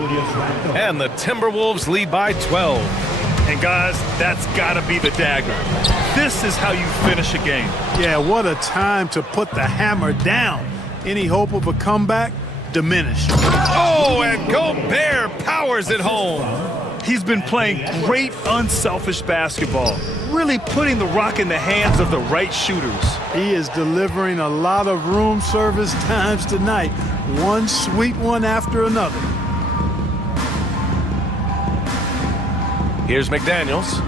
And the Timberwolves lead by 12. And guys, that's got to be the dagger. This is how you finish a game. Yeah, what a time to put the hammer down. Any hope of a comeback? Diminished. Oh, and Gobert powers it home. He's been playing great, unselfish basketball, really putting the rock in the hands of the right shooters. He is delivering a lot of room service times tonight. One sweet one after another. Here's McDaniels.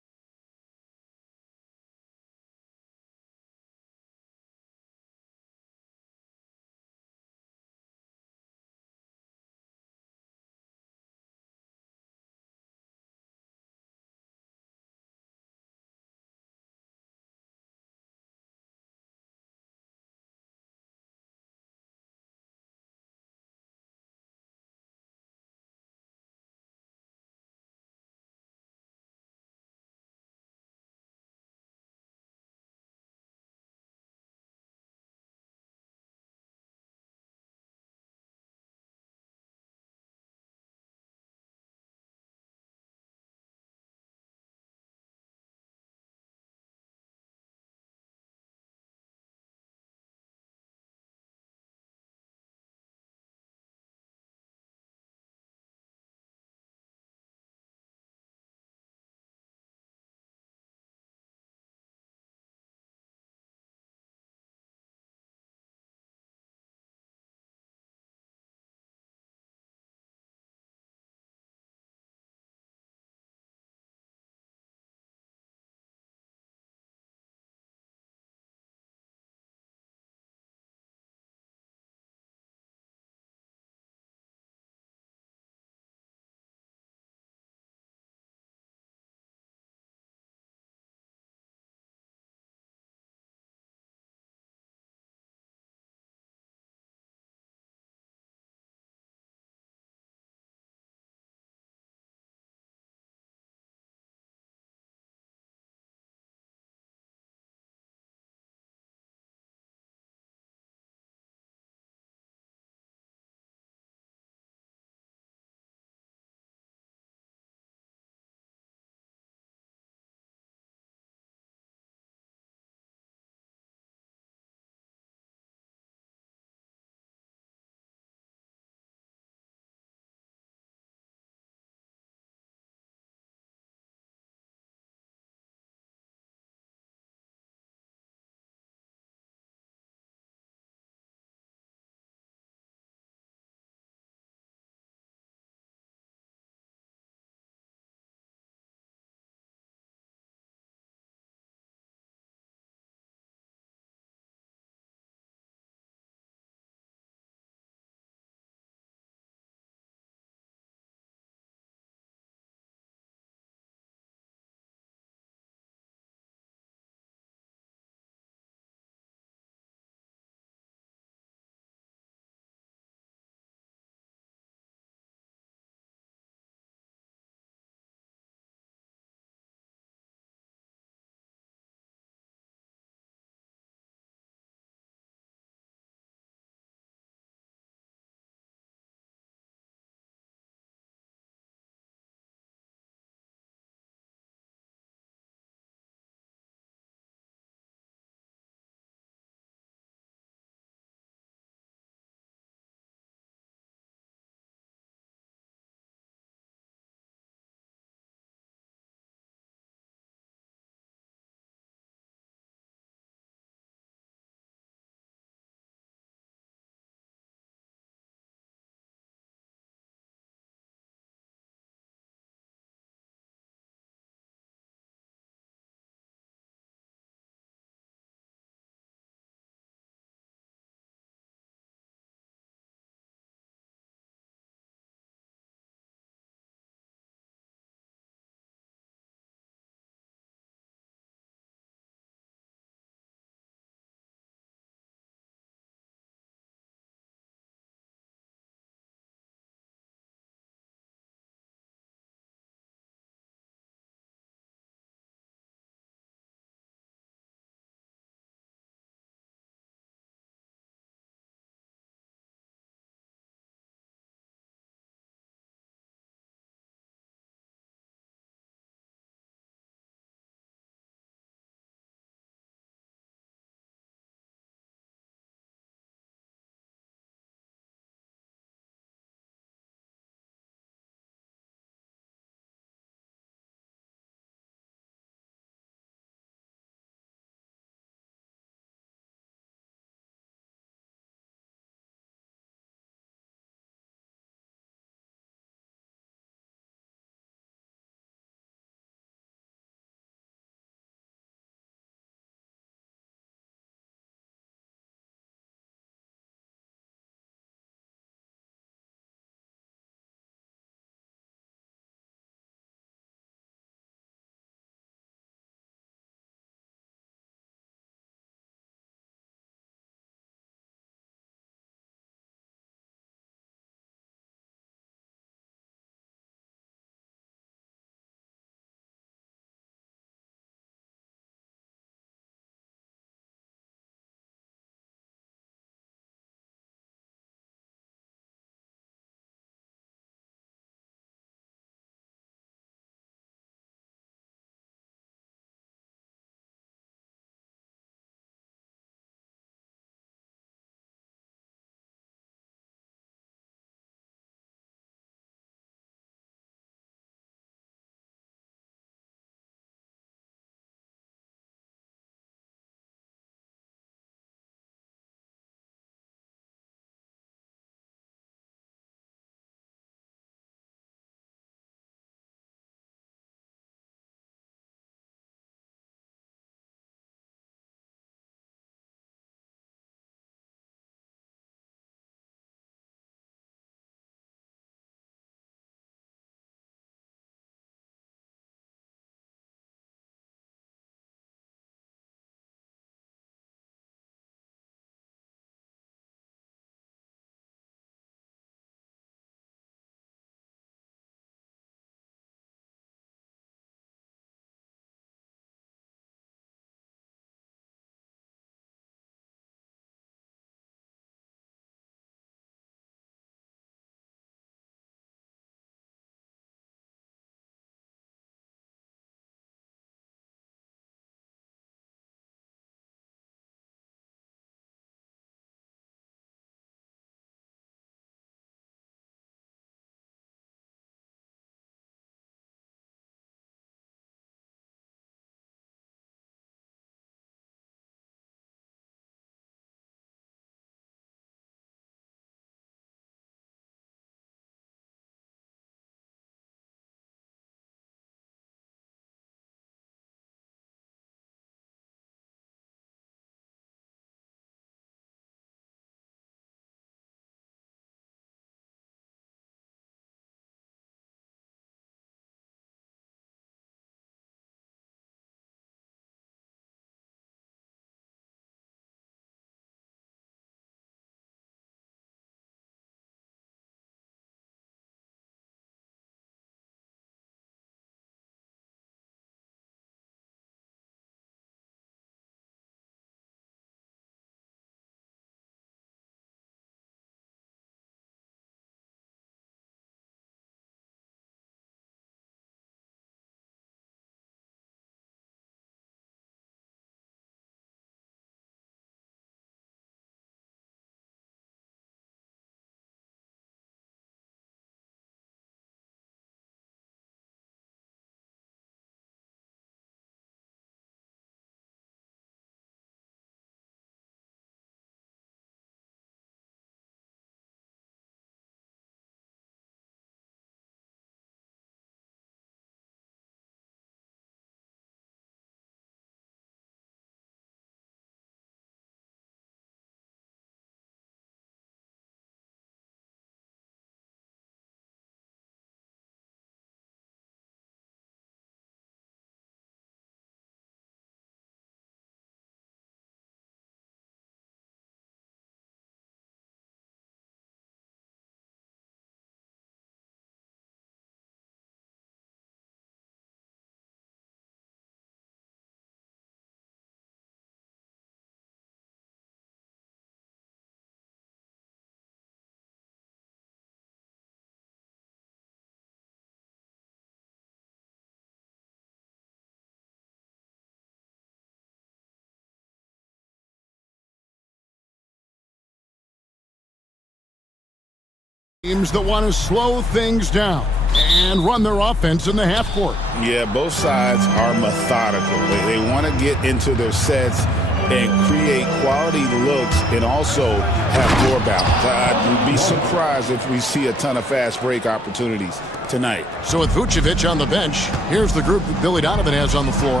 Teams that want to slow things down and run their offense in the half court. Yeah, both sides are methodical. They want to get into their sets and create quality looks and also have floor balance. I'd be surprised if we see a ton of fast break opportunities tonight. So with Vucevic on the bench, here's the group that Billy Donovan has on the floor.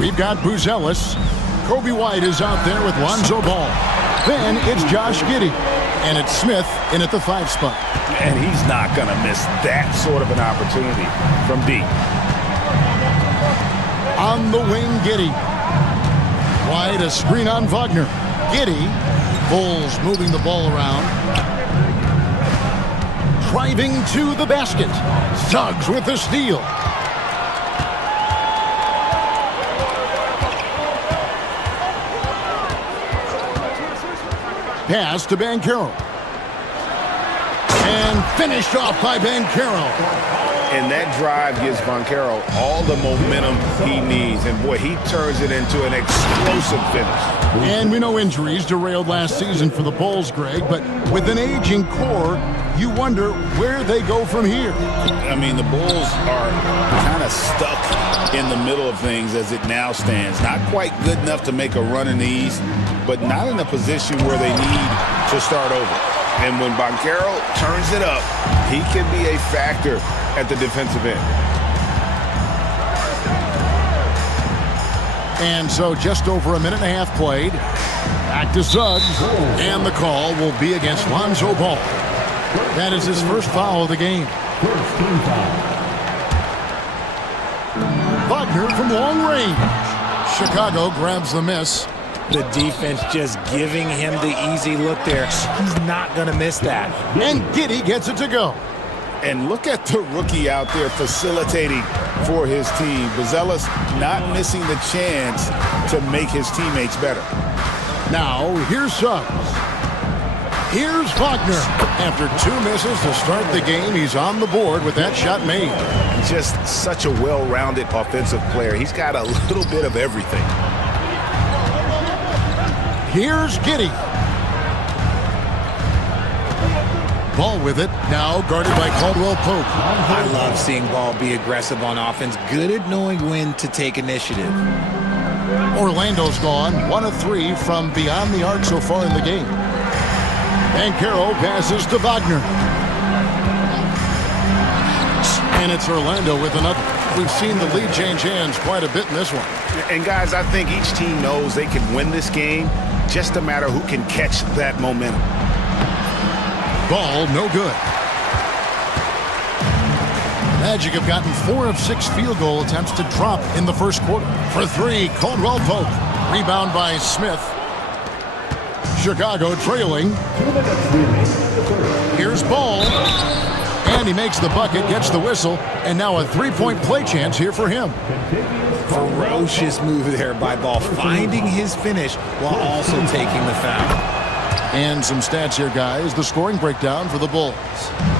We've got Buzelis. Kobe White is out there with Lonzo Ball. Then it's Josh Giddey. And it's Smith in at the 5 spot. And he's not going to miss that sort of an opportunity from deep. On the wing, Giddey. White, a screen on Wagner. Giddey. Bulls moving the ball around. Driving to the basket. Suggs with the steal. Pass to Banchero. And finished off by Banchero. And that drive gives Banchero all the momentum he needs. And boy, he turns it into an explosive finish. And we know injuries derailed last season for the Bulls, Greg, but with an aging core, you wonder where they go from here. I mean, the Bulls are kind of stuck in the middle of things as it now stands. Not quite good enough to make a run in the East, but not in a position where they need to start over. And when Banchero turns it up, he can be a factor at the defensive end. And so just over a minute and a half played. Back to Suggs. And the call will be against Lonzo Ball. That is his first foul of the game. Wagner from long range. Chicago grabs the miss. The defense just giving him the easy look there. He's not going to miss that. And Giddey gets it to go. And look at the rookie out there facilitating for his team. Buzelis not missing the chance to make his teammates better. Now, here's Suggs. Here's Wagner. After 2 misses to start the game, he's on the board with that shot made. Just such a well-rounded offensive player. He's got a little bit of everything. Here's Giddey. Ball with it, now guarded by Caldwell Pope. I love seeing Ball be aggressive on offense, good at knowing when to take initiative. Orlando's gone, 1 of 3 from beyond the arc so far in the game. Banchero passes to Wagner. And it's Orlando with another. We've seen the lead change hands quite a bit in this one. And guys, I think each team knows they can win this game, just a matter who can catch that momentum. Ball, no good. Magic have gotten 4 of 6 field goal attempts to drop in the first quarter. For 3, Caldwell Pope. Rebound by Smith. Chicago trailing. Here's Ball. And he makes the bucket, gets the whistle, and now a 3-point play chance here for him. Ferocious move there by Ball, finding his finish while also taking the foul. And some stats here, guys. The scoring breakdown for the Bulls.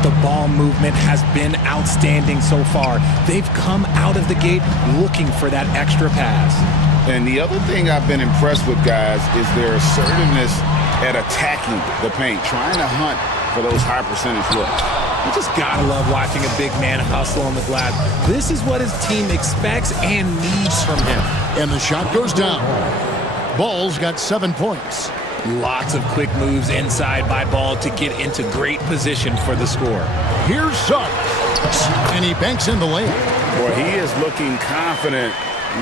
The ball movement has been outstanding so far. They've come out of the gate looking for that extra pass. And the other thing I've been impressed with, guys, is their assertiveness at attacking the paint, trying to hunt for those high percentage looks. You just gotta love watching a big man hustle on the glass. This is what his team expects and needs from him. And the shot goes down. Ball's got 7 points. Lots of quick moves inside by Ball to get into great position for the score. Here's Suggs. And he banks in the lane. Boy, he is looking confident.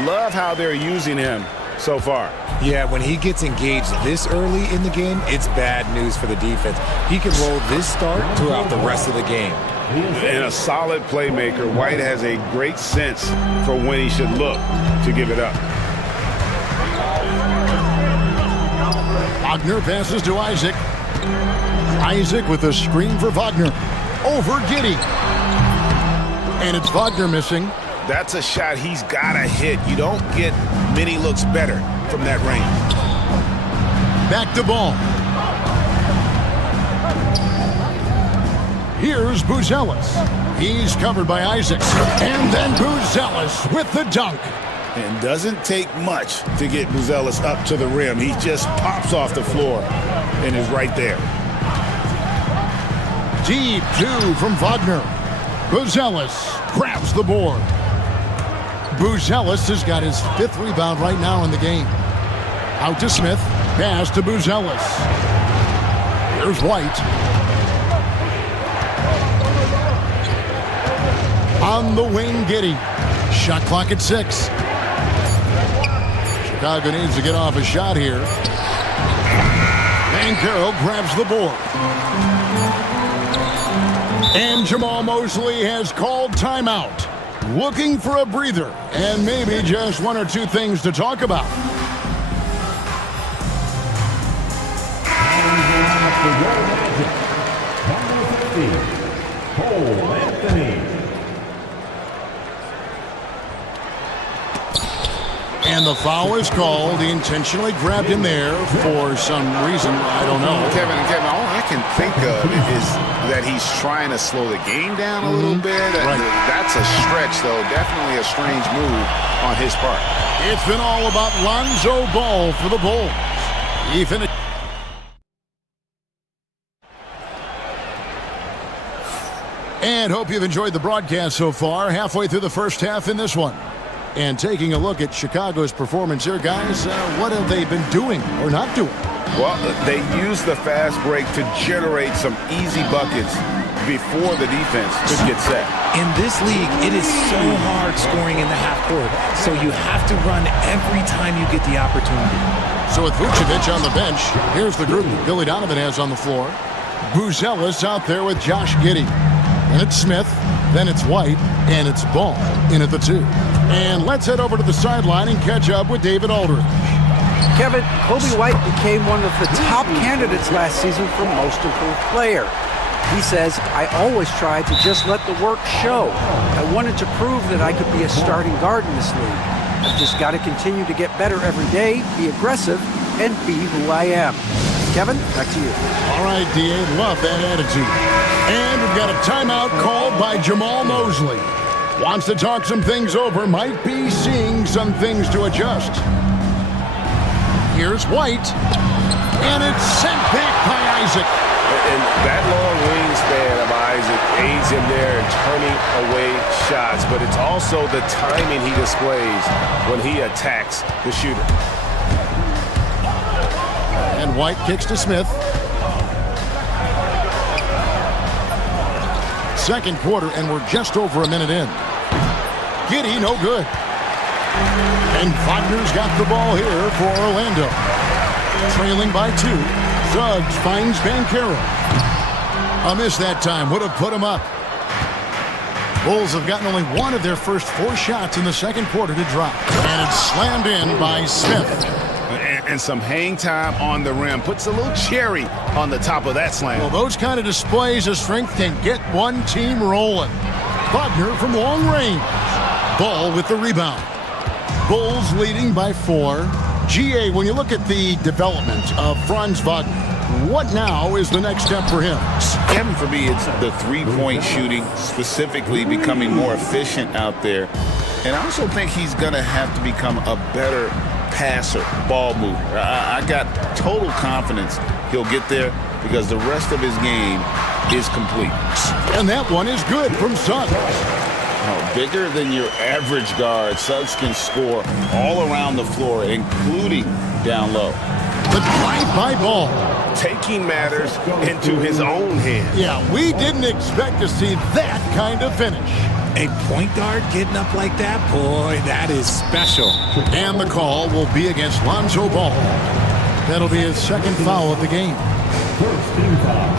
Love how they're using him so far. Yeah, when he gets engaged this early in the game, it's bad news for the defense. He can roll this start throughout the rest of the game. And a solid playmaker, White has a great sense for when he should look to give it up. Wagner passes to Isaac. Isaac with a screen for Wagner. Over Giddey. And it's Wagner missing. That's a shot he's got to hit. You don't get many looks better from that range. Back to Ball. Here's Buzelis. He's covered by Isaac. And then Buzelis with the dunk. And doesn't take much to get Buzelis up to the rim. He just pops off the floor and is right there. Deep 2 from Wagner. Buzelis grabs the board. Buzelis has got his 5th rebound right now in the game. Out to Smith. Pass to Buzelis. Here's White. On the wing, Giddey. Shot clock at 6. Chicago needs to get off a shot here. Banchero grabs the board. And Jamal Mosley has called timeout. Looking for a breather and maybe just 1 or 2 things to talk about. And the foul is called. He intentionally grabbed him there for some reason. I don't know. Kevin, all I can think of is that he's trying to slow the game down a little bit. Right. That's a stretch, though. Definitely a strange move on his part. It's been all about Lonzo Ball for the Bulls. He finished. And hope you've enjoyed the broadcast so far. Halfway through the first half in this one. And taking a look at Chicago's performance here, guys, what have they been doing or not doing? Well, they use the fast break to generate some easy buckets before the defense could get set. In this league, it is so hard scoring in the half court, so you have to run every time you get the opportunity. So with Vucevic on the bench, here's the group Billy Donovan has on the floor. Buzelis out there with Josh Giddey. And it's Smith, then it's White, and it's Ball in at the 2. And let's head over to the sideline and catch up with David Aldridge. Kevin, Kobe White became one of the top candidates last season for Most Improved Player. He says, I always tried to just let the work show. I wanted to prove that I could be a starting guard in this league. I've just got to continue to get better every day, be aggressive, and be who I am. Kevin, back to you. All right, D.A., love that attitude. And we've got a timeout called by Jamal Mosley. Wants to talk some things over, might be seeing some things to adjust. Here's White, and it's sent back by Isaac. And that long wingspan of Isaac aids him there in turning away shots, but it's also the timing he displays when he attacks the shooter. And White kicks to Smith. Second quarter, and we're just over a minute in. Giddey, no good. And Wagner's got the ball here for Orlando. Trailing by 2. Suggs finds Banchero. A miss that time. Would have put him up. Bulls have gotten only 1 of their first 4 shots in the second quarter to drop. And it's slammed in by Smith. And some hang time on the rim. Puts a little cherry on the top of that slam. Well, those kind of displays of strength can get one team rolling. Wagner from long range. Ball with the rebound. Bulls leading by 4. GA, when you look at the development of Franz Wagner, what now is the next step for him? Kevin, for me, it's the three-point shooting, specifically becoming more efficient out there. And I also think he's going to have to become a better passer, ball mover. I got total confidence he'll get there because the rest of his game is complete. And that one is good from Suggs. Oh, bigger than your average guard, Suggs can score all around the floor, including down low. The drive-by Ball. Taking matters into his own hands. Yeah, we didn't expect to see that kind of finish. A point guard getting up like that, boy, that is special. And the call will be against Lonzo Ball. That'll be his second foul of the game. First team foul.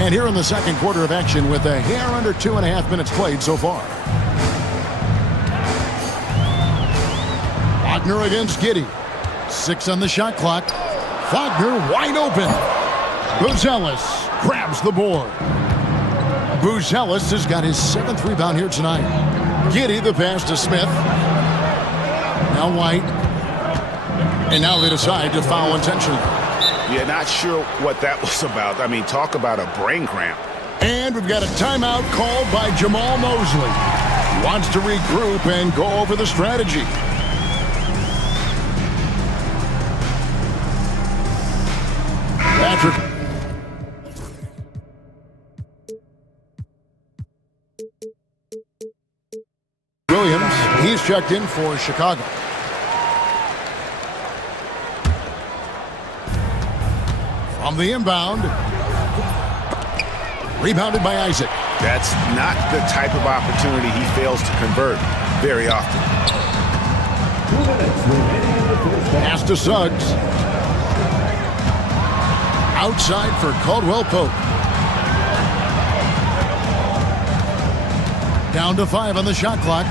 And here in the second quarter of action with a hair under 2.5 minutes played so far. Wagner against Giddey. 6 on the shot clock. Wagner wide open. Buzelis grabs the board. Buzelis has got his 7th rebound here tonight. Giddey the pass to Smith. Now White. And now they decide to foul intentionally. Yeah, not sure what that was about. I mean, talk about a brain cramp. And we've got a timeout called by Jamal Mosley. Wants to regroup and go over the strategy. after. Williams, he's checked in for Chicago. From the inbound. Rebounded by Isaac. That's not the type of opportunity he fails to convert very often. Pass to Suggs. Outside for Caldwell Pope. Down to 5 on the shot clock.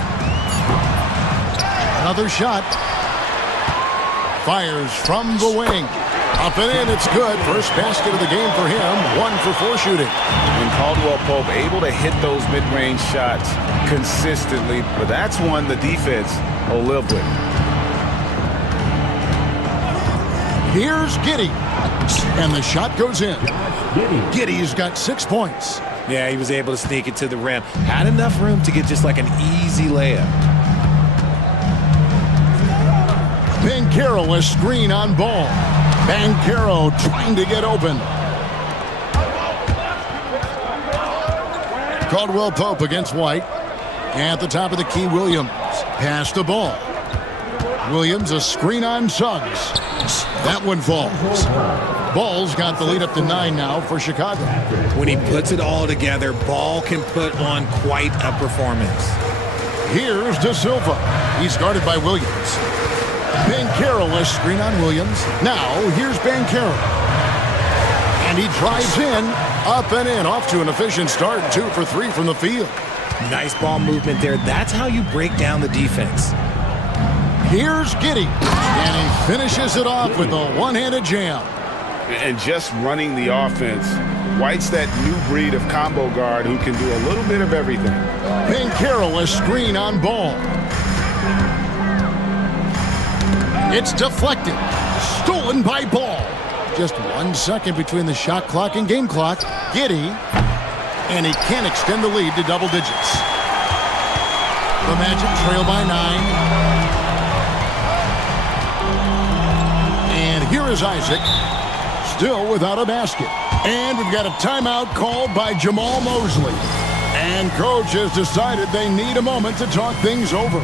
Another shot. Fires from the wing. Up and in, it's good. First basket of the game for him. 1 for 4 shooting. And Caldwell Pope able to hit those mid-range shots consistently, but that's one the defense will live with. Here's Giddey. And the shot goes in. Giddey's got 6 points. Yeah, he was able to sneak it to the rim. Had enough room to get just like an easy layup. Banchero, a screen on ball. Banchero trying to get open. Caldwell Pope against White. At the top of the key, Williams. Pass the ball. Williams, a screen on Suggs. That one falls. Ball's got the lead up to 9 now for Chicago. When he puts it all together, Ball can put on quite a performance. Here's De Silva. He's guarded by Williams. Banchero, a screen on Williams. Now, here's Banchero. And he drives in, up and in, off to an efficient start, 2 for 3 from the field. Nice ball movement there. That's how you break down the defense. Here's Giddey. And he finishes it off with a one-handed jam. And just running the offense, White's that new breed of combo guard who can do a little bit of everything. Banchero, a screen on ball. It's deflected. Stolen by Ball. Just 1 second between the shot clock and game clock. Giddey. And he can't extend the lead to double digits. The Magic trail by 9. And here is Isaac. Still without a basket. And we've got a timeout called by Jamal Mosley. And coach has decided they need a moment to talk things over.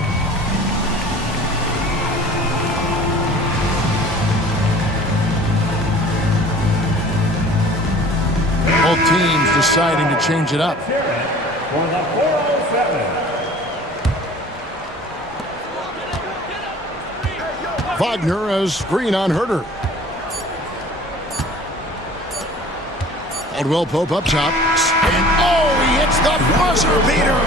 Both teams deciding to change it up. For the 407. Wagner, a screen on Herter. Caldwell Pope up top. And he hits the buzzer beater.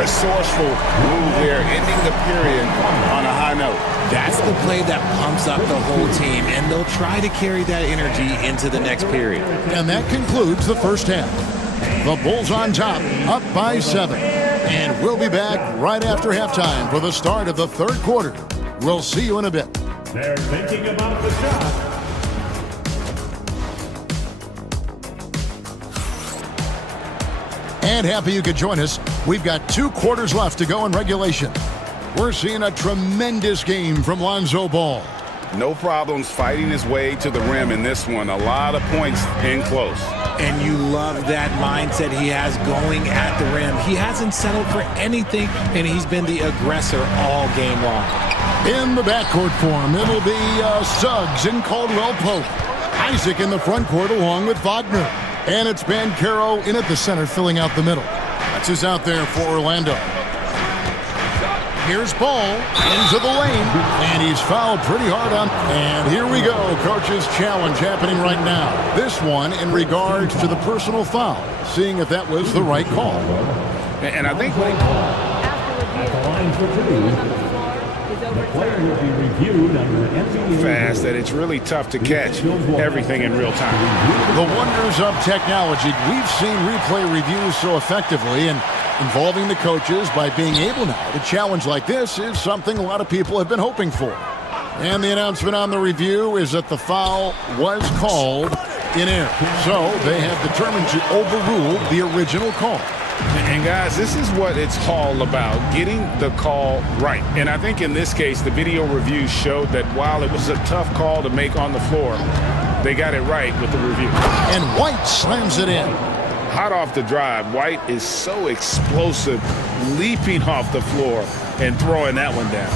Resourceful move there, ending the period on a high note. That's the play that pumps up the whole team, and they'll try to carry that energy into the next period. And that concludes the first half. The Bulls on top, up by 7. And we'll be back right after halftime for the start of the third quarter. We'll see you in a bit. They're thinking about the shot. And happy you could join us. We've got 2 quarters left to go in regulation. We're seeing a tremendous game from Lonzo Ball. No problems fighting his way to the rim in this one. A lot of points in close. And you love that mindset he has going at the rim. He hasn't settled for anything, and he's been the aggressor all game long. In the backcourt form, it'll be Suggs and Caldwell Pope. Isaac in the front court along with Wagner. And it's Banchero in at the center, filling out the middle. That's who's out there for Orlando. Here's Ball into the lane, and he's fouled pretty hard on. And here we go, coach's challenge happening right now. This one in regards to the personal foul, seeing if that was the right call. And I think The player will be reviewed under NBA fast that it's really tough to catch everything in real time. The wonders of technology. We've seen replay reviews so effectively, and involving the coaches by being able now to challenge like this is something a lot of people have been hoping for. And the announcement on the review is that the foul was called in error. So they have determined to overrule the original call. And guys, this is what it's all about, getting the call right. And I think in this case, the video review showed that while it was a tough call to make on the floor, They got it right with the review. And White slams it in. Hot off the drive, White is so explosive, leaping off the floor and throwing that one down.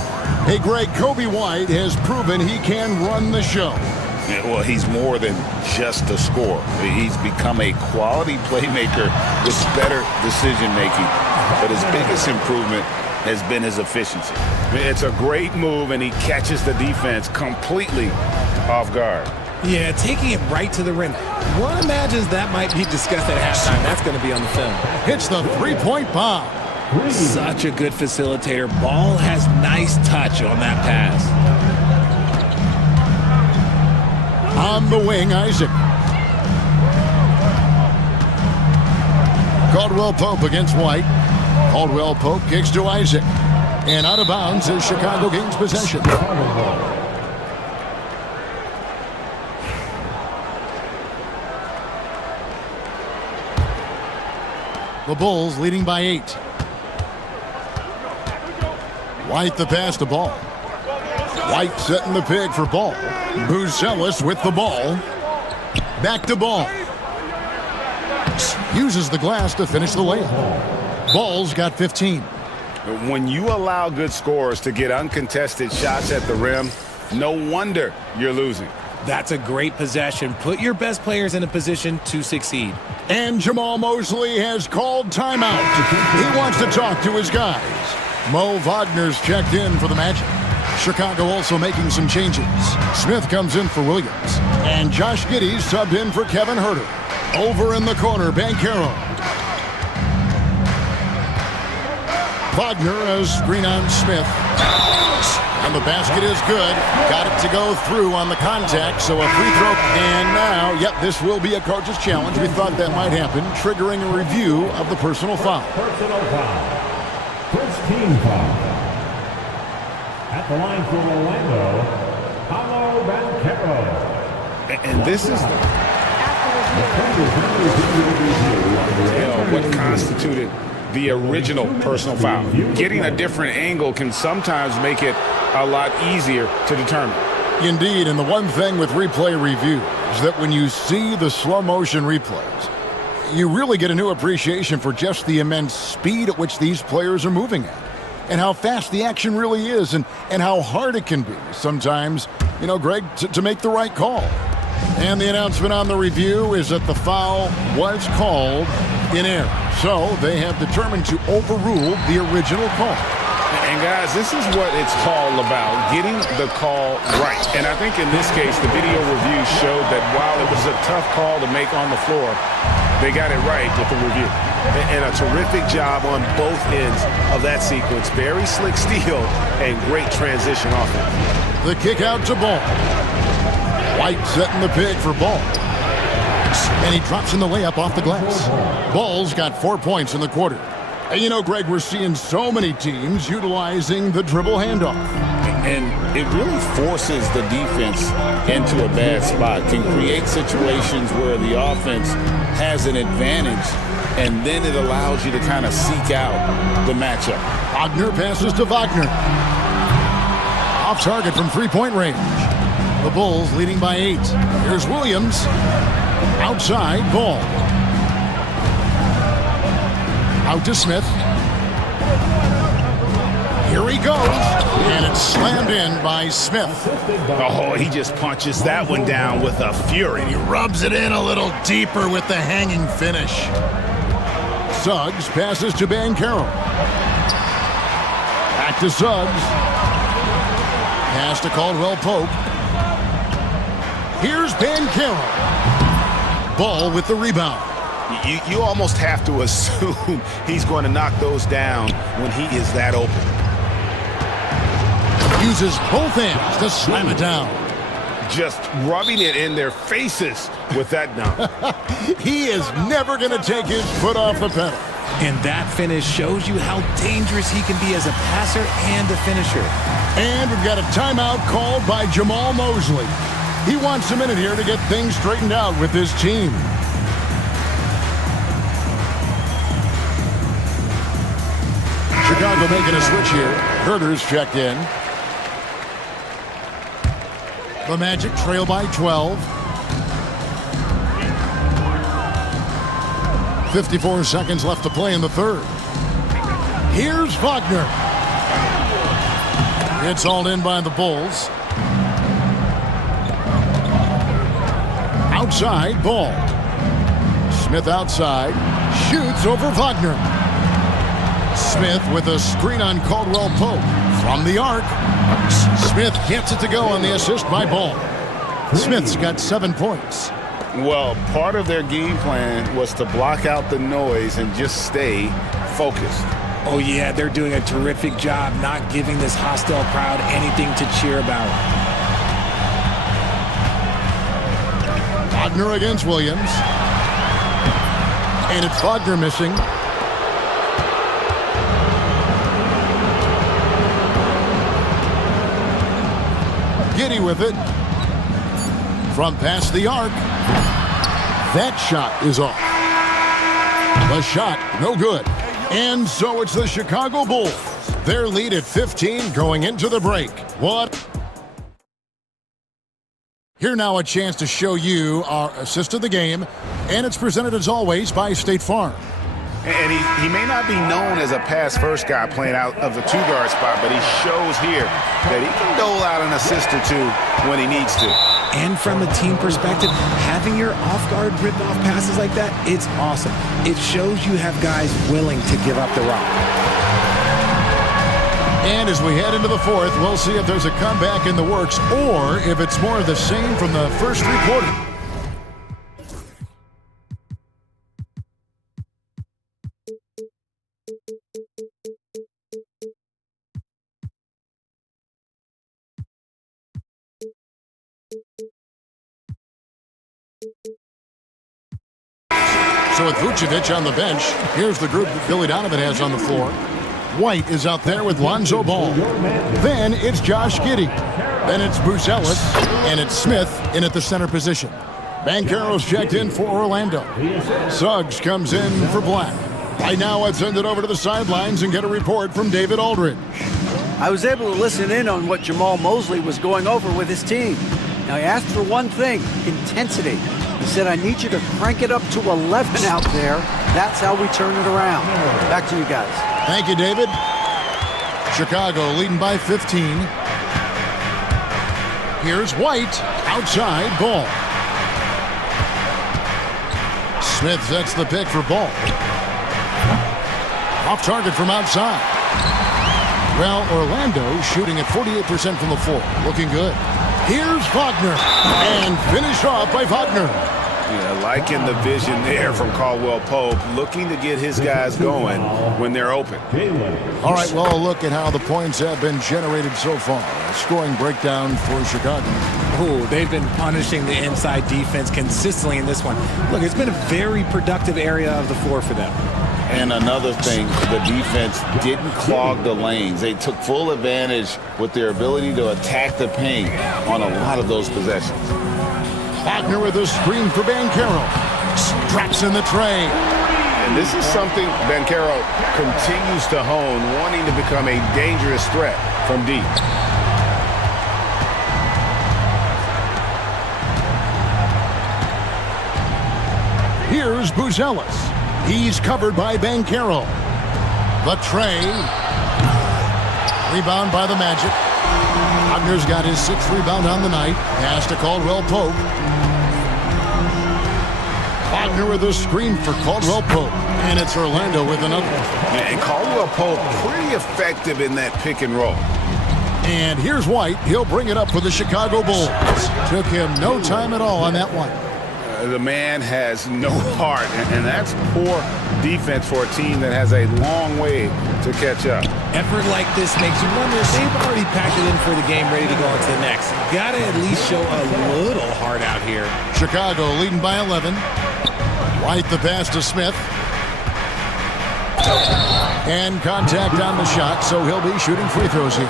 Hey, Greg, Kobe White has proven he can run the show. Yeah, well, he's more than just a scorer. He's become a quality playmaker with better decision-making. But his biggest improvement has been his efficiency. It's a great move, and he catches the defense completely off guard. Yeah, taking it right to the rim. One imagines that might be discussed at halftime. That's going to be on the film. Hits the three-point bomb. Such a good facilitator. Ball has nice touch on that pass. On the wing, Isaac. Caldwell Pope against White. Caldwell Pope kicks to Isaac. And out of bounds as Chicago gains possession. The Bulls leading by 8. White the pass to Ball. White setting the pick for Ball. Buzelis with the ball. Back to Ball. Uses the glass to finish the layup. Ball's got 15. When you allow good scorers to get uncontested shots at the rim, no wonder you're losing. That's a great possession. Put your best players in a position to succeed. And Jamal Mosley has called timeout. He wants to talk to his guys. Mo Wagner's checked in for the Magic. Chicago also making some changes. Smith comes in for Williams. And Josh Giddey's subbed in for Kevin Huerter. Over in the corner, Banchero. Wagner a screen on Smith. And the basket is good. Got it to go through on the contact, so a free throw. And now, yep, this will be a coach's challenge. We thought that might happen, triggering a review of the personal foul. Personal foul. First team foul. At the line for Orlando, Paolo Banchero. And this is what constituted the original personal foul. Getting a different angle can sometimes make it a lot easier to determine. Indeed, and the one thing with replay review is that when you see the slow motion replays, you really get a new appreciation for just the immense speed at which these players are moving at, and how fast the action really is, and how hard it can be sometimes, you know, Greg, to make the right call. And the announcement on the review is that the foul was called in error. So they have determined to overrule the original call. And guys, this is what it's all about, getting the call right. And I think in this case, the video review showed that while it was a tough call to make on the floor, they got it right with the review. And a terrific job on both ends of that sequence. Very slick steal and great transition offense. The kick out to Ball. White setting the pick for Ball. And he drops in the layup off the glass. Ball's got 4 points in the quarter. And you know, Greg, we're seeing so many teams utilizing the dribble handoff. And it really forces the defense into a bad spot, can create situations where the offense has an advantage, and then it allows you to kind of seek out the matchup. Wagner passes to Wagner. Off target from three-point range. The Bulls leading by 8. Here's Williams. Outside, Ball. Out to Smith. Here he goes. And it's slammed in by Smith. Oh, he just punches that one down with a fury. He rubs it in a little deeper with the hanging finish. Suggs passes to Banchero. Back to Suggs. Pass to Caldwell Pope. Here's Banchero. Ball with the rebound. You almost have to assume he's going to knock those down when he is that open. Uses both hands to slam it down. Just rubbing it in their faces with that dunk. He is never going to take his foot off the pedal. And that finish shows you how dangerous he can be as a passer and a finisher. And we've got a timeout called by Jamal Mosley. He wants a minute here to get things straightened out with his team. Chicago making a switch here. Huerter's checked in. The Magic trail by 12. 54 seconds left to play in the third. Here's Wagner. It's hauled in by the Bulls. Outside ball. Smith outside. Shoots over Wagner. Smith with a screen on Caldwell Pope. From the arc. Smith gets it to go on the assist by Ball. Smith's got 7 points. Well, part of their game plan was to block out the noise and just stay focused. Oh, yeah, they're doing a terrific job not giving this hostile crowd anything to cheer about. Wagner against Williams. And it's Wagner missing. Giddy with it. From past the arc. That shot is off. The shot, no good. And so it's the Chicago Bulls. Their lead at 15 going into the break. What? Here now a chance to show you our assist of the game. And it's presented as always by State Farm. And he may not be known as a pass-first guy playing out of the two-guard spot, but he shows here that he can dole out an assist or two when he needs to. And from a team perspective, having your off-guard rip-off passes like that, it's awesome. It shows you have guys willing to give up the rock. And as we head into the fourth, we'll see if there's a comeback in the works or if it's more of the same from the first three quarters. So with Vucevic on the bench, here's the group that Billy Donovan has on the floor. White is out there with Lonzo Ball. Then it's Josh Giddey. Then it's Bruce Ellis. And it's Smith in at the center position. Banchero's checked in for Orlando. Suggs comes in for Black. Right now, let's send it over to the sidelines and get a report from David Aldridge. I was able to listen in on what Jamal Mosley was going over with his team. Now, he asked for one thing, intensity. He said, I need you to crank it up to 11 out there. That's how we turn it around. Back to you guys. Thank you, David. Chicago leading by 15. Here's White, outside Ball. Smith sets the pick for Ball. Off target from outside. Well, Orlando shooting at 48% from the floor. Looking good. Here's Wagner. And finished off by Wagner. Yeah, liking the vision there from Caldwell Pope, looking to get his guys going when they're open. All right, well, look at how the points have been generated so far. A scoring breakdown for Chicago. Oh, they've been punishing the inside defense consistently in this one. Look, it's been a very productive area of the floor for them. And another thing, the defense didn't clog the lanes. They took full advantage with their ability to attack the paint on a lot of those possessions. Wagner with a screen for Banchero. Drops in the tray. And this is something Banchero continues to hone, wanting to become a dangerous threat from deep. Here's Buzelis. He's covered by Banchero. The tray. Rebound by the Magic. Wagner's got his 6th rebound on the night. Pass to Caldwell Pope. Wagner with a screen for Caldwell Pope. And it's Orlando with another. And Caldwell Pope pretty effective in that pick and roll. And here's White. He'll bring it up for the Chicago Bulls. Took him no time at all on that one. The man has no heart, and that's poor defense for a team that has a long way to catch up. Effort like this makes you wonder if they've already packed it in for the game, ready to go on to the next. Gotta at least show a little heart out here. Chicago leading by 11. White the pass to Smith. And contact on the shot, so he'll be shooting free throws here.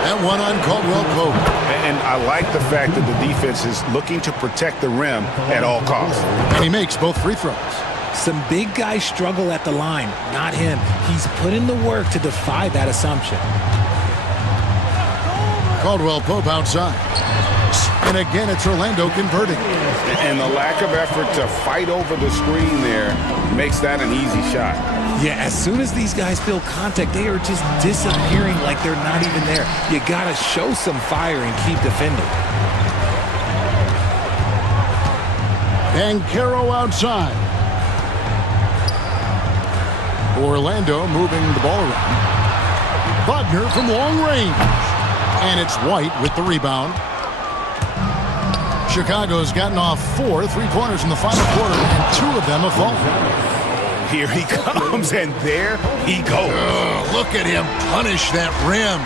And one on Caldwell Pope. And I like the fact that the defense is looking to protect the rim at all costs. And he makes both free throws. Some big guys struggle at the line, not him. He's put in the work to defy that assumption. Caldwell Pope outside. And again, it's Orlando converting. And the lack of effort to fight over the screen there makes that an easy shot. Yeah, as soon as these guys feel contact, they are just disappearing like they're not even there. You gotta show some fire and keep defending. Banchero outside. Orlando moving the ball around. Wagner from long range. And it's White with the rebound. Chicago's gotten off 4 3-pointers in the final quarter, and 2 of them have fallen. Here he comes, and there he goes. Look at him punish that rim.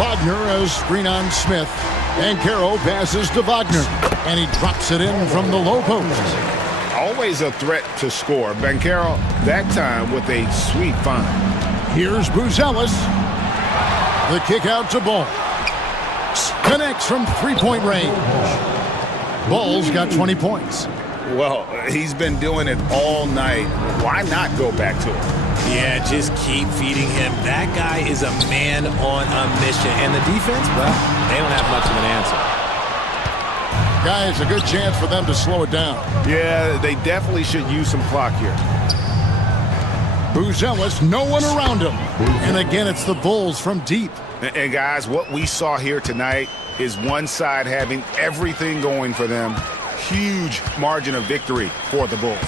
Wagner has screen on Smith. Banchero passes to Wagner, and he drops it in from the low post. Always a threat to score. Banchero, that time with a sweet find. Here's Buzelis. The kick out to Ball. Connects from 3-point range. Ball's got 20 points. Well, he's been doing it all night. Why not go back to it? Yeah, just keep feeding him. That guy is a man on a mission. And the defense, well, they don't have much of an answer. Guys, a good chance for them to slow it down. Yeah, they definitely should use some clock here. Buzelis, no one around him. And again, it's the Bulls from deep. And guys, what we saw here tonight is one side having everything going for them. Huge margin of victory for the Bulls.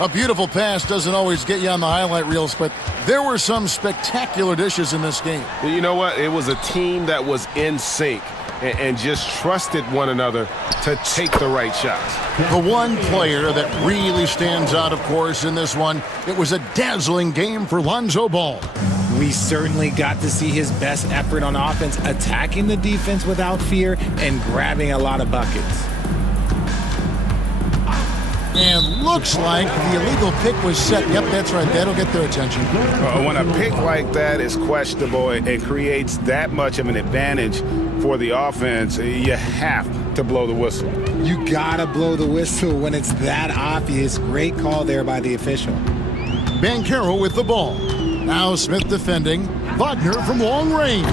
A beautiful pass doesn't always get you on the highlight reels, but there were some spectacular dishes in this game. You know what? It was a team that was in sync and just trusted one another to take the right shots. The one player that really stands out, of course, in this one, it was a dazzling game for Lonzo Ball. We certainly got to see his best effort on offense, attacking the defense without fear and grabbing a lot of buckets. And looks like the illegal pick was set. Yep, that's right. That'll get their attention. When a pick like that is questionable and creates that much of an advantage for the offense, you have to blow the whistle. You gotta blow the whistle when it's that obvious. Great call there by the official. Banchero with the ball. Now Smith defending. Wagner from long range.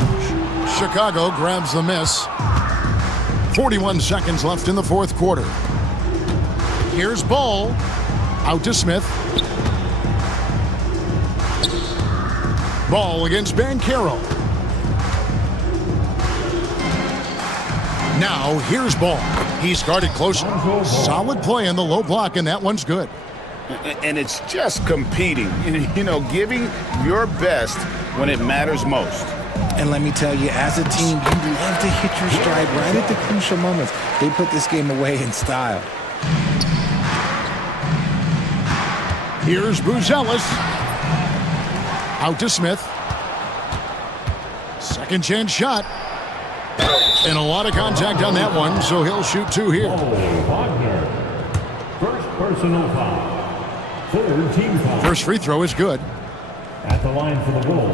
Chicago grabs the miss. 41 seconds left in the fourth quarter. Here's Ball. Out to Smith. Ball against Banchero. Now here's Ball. He's guarded closely. Solid play in the low block, and that one's good. And it's just competing, you know, giving your best when it matters most. And let me tell you, as a team, you love to hit your stride right at the crucial moments. They put this game away in style. Here's Buzelis. Out to Smith. Second chance shot. And a lot of contact on that one, so he'll shoot 2 here. First personal foul. Third team foul. First free throw is good. At the line for the Bulls,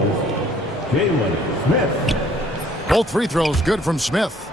Jalen Smith. Both free throws good from Smith.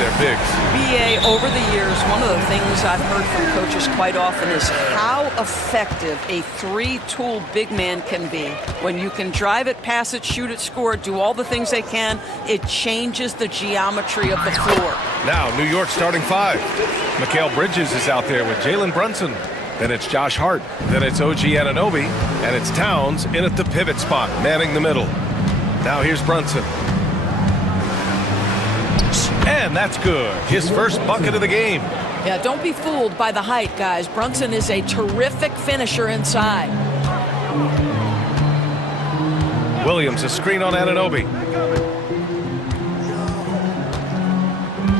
their bigs. BA, over the years, one of the things I've heard from coaches quite often is how effective a three-tool big man can be. When you can drive it, pass it, shoot it, score it, do all the things they can, it changes the geometry of the floor. Now, New York starting five. Mikal Bridges is out there with Jalen Brunson. Then it's Josh Hart. Then it's OG Anunoby. And it's Towns in at the pivot spot, manning the middle. Now here's Brunson. And that's good. His first bucket of the game. Yeah, don't be fooled by the height, guys. Brunson is a terrific finisher inside. Williams, a screen on Anunoby.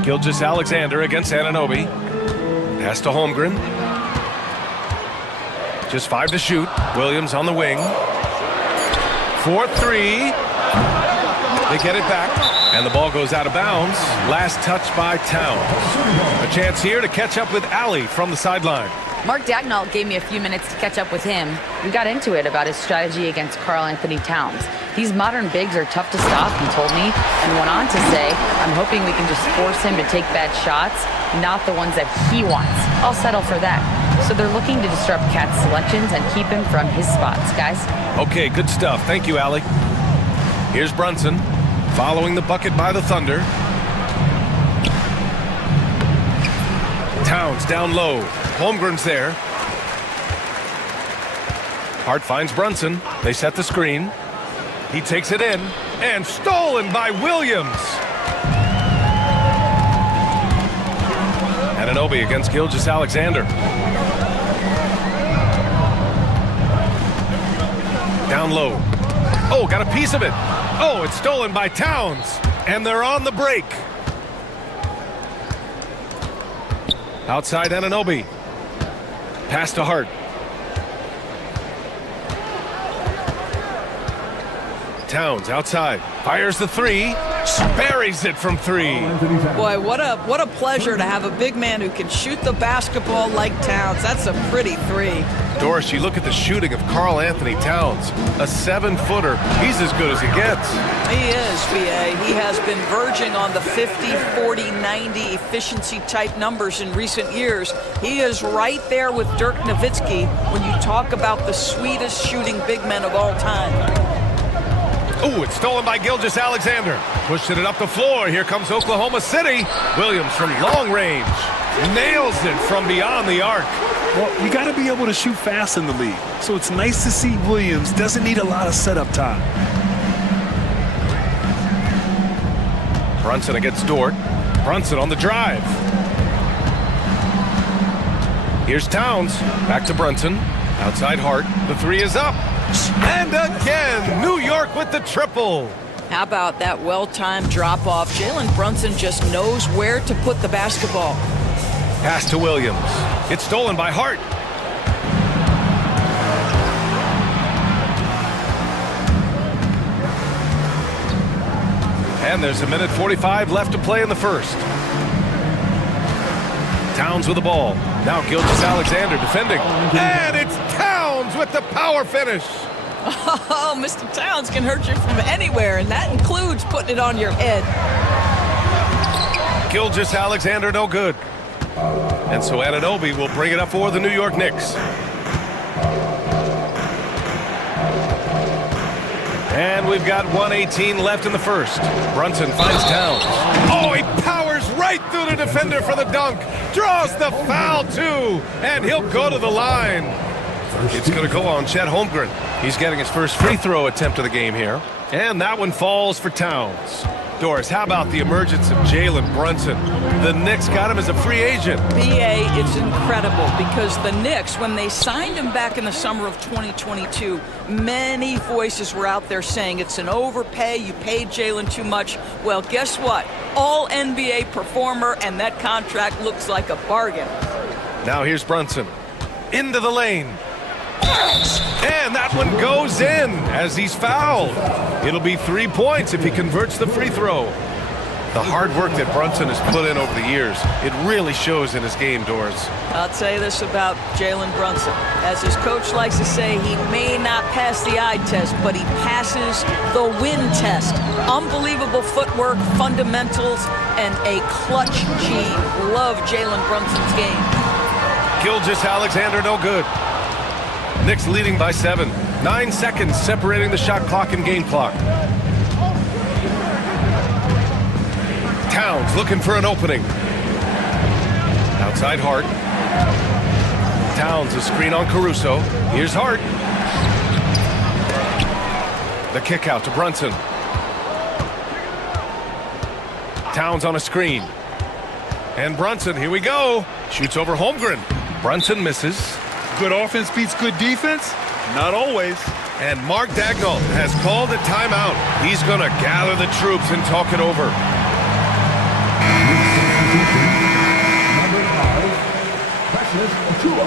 Gilgeous-Alexander against Anunoby. Pass to Holmgren. Just 5 to shoot. Williams on the wing. 4-3. They get it back. And the ball goes out of bounds. Last touch by Towns. A chance here to catch up with Allie from the sideline. Mark Dagnall gave me a few minutes to catch up with him. We got into it about his strategy against Karl Anthony Towns. These modern bigs are tough to stop, he told me, and went on to say, I'm hoping we can just force him to take bad shots, not the ones that he wants. I'll settle for that. So they're looking to disrupt Cat's selections and keep him from his spots, guys. Okay, good stuff. Thank you, Allie. Here's Brunson, following the bucket by the Thunder. Towns down low. Holmgren's there. Hart finds Brunson. They set the screen. He takes it in, and stolen by Williams. Anunoby against Gilgeous-Alexander. Down low. Oh, got a piece of it. Oh, it's stolen by Towns. And they're on the break. Outside Anunoby. Pass to Hart. Towns outside. Fires the three. Buries it from three. Boy, what a pleasure to have a big man who can shoot the basketball like Towns. That's a pretty three. Doris, you look at the shooting of Karl Anthony Towns. A 7-footer. He's as good as he gets. He is, BA. He has been verging on the 50, 40, 90 efficiency type numbers in recent years. He is right there with Dirk Nowitzki when you talk about the sweetest shooting big men of all time. Oh, it's stolen by Gilgeous-Alexander. Pushing it up the floor. Here comes Oklahoma City. Williams from long range. Nails it from beyond the arc. Well, you got to be able to shoot fast in the league. So it's nice to see Williams doesn't need a lot of setup time. Brunson against Dort. Brunson on the drive. Here's Towns. Back to Brunson. Outside Hart. The three is up. And again, New York with the triple. How about that well-timed drop-off? Jalen Brunson just knows where to put the basketball. Pass to Williams. It's stolen by Hart. And there's a minute 45 left to play in the first. Towns with the ball. Now Gilgeous-Alexander defending. And it's Towns with the power finish. Oh, Mr. Towns can hurt you from anywhere, and that includes putting it on your head. Gilgeous-Alexander no good. And so Anunoby will bring it up for the New York Knicks. And we've got 1:18 left in the first. Brunson finds Towns. Oh, he powers right through the defender for the dunk. Draws the foul, too. And he'll go to the line. It's going to go on Chet Holmgren. He's getting his first free throw attempt of the game here. And that one falls for Towns. Doris, how about the emergence of Jalen Brunson? The Knicks got him as a free agent. BA, it's incredible because the Knicks, when they signed him back in the summer of 2022, many voices were out there saying it's an overpay, you paid Jalen too much. Well, guess what? All NBA performer, and that contract looks like a bargain. Now here's Brunson. Into the lane. And that one goes in as he's fouled. It'll be 3 points if he converts the free throw. The hard work that Brunson has put in over the years, it really shows in his game, Doris. I'll tell you this about Jalen Brunson. As his coach likes to say, he may not pass the eye test, but he passes the win test. Unbelievable footwork, fundamentals, and a clutch gene. Love Jalen Brunson's game. Gilgeous-Alexander no good. Knicks leading by 7. 9 seconds separating the shot clock and game clock. Towns looking for an opening. Outside Hart. Towns a screen on Caruso. Here's Hart. The kick out to Brunson. Towns on a screen. And Brunson, here we go. Shoots over Holmgren. Brunson misses. Good offense beats good defense? Not always. And Mark Dagnall has called a timeout. He's going to gather the troops and talk it over. Number 5, Precious Achua.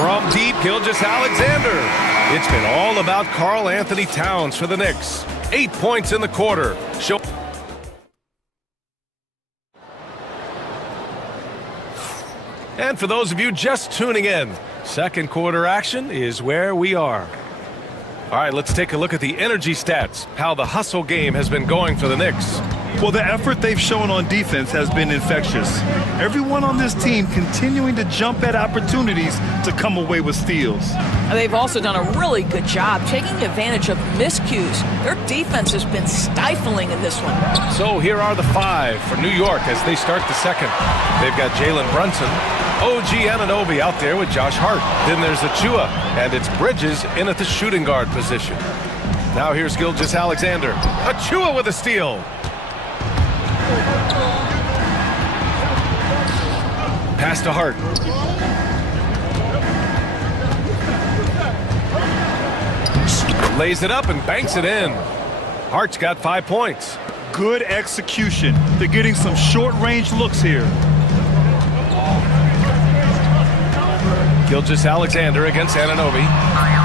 From deep, Gilgeous-Alexander. It's been all about Karl Anthony Towns for the Knicks. 8 points in the quarter. And for those of you just tuning in, second quarter action is where we are. All right, let's take a look at the energy stats, how the hustle game has been going for the Knicks. Well, the effort they've shown on defense has been infectious. Everyone on this team continuing to jump at opportunities to come away with steals. They've also done a really good job taking advantage of miscues. Their defense has been stifling in this one. So here are the 5 for New York as they start the second. They've got Jalen Brunson, OG Anunoby out there with Josh Hart. Then there's Achua, and it's Bridges in at the shooting guard position. Now here's Gilgeous-Alexander. Achua with a steal. Pass to Hart. Lays it up and banks it in. Hart's got 5 points. Good execution. They're getting some short-range looks here. Gilgeous-Alexander against Anunoby.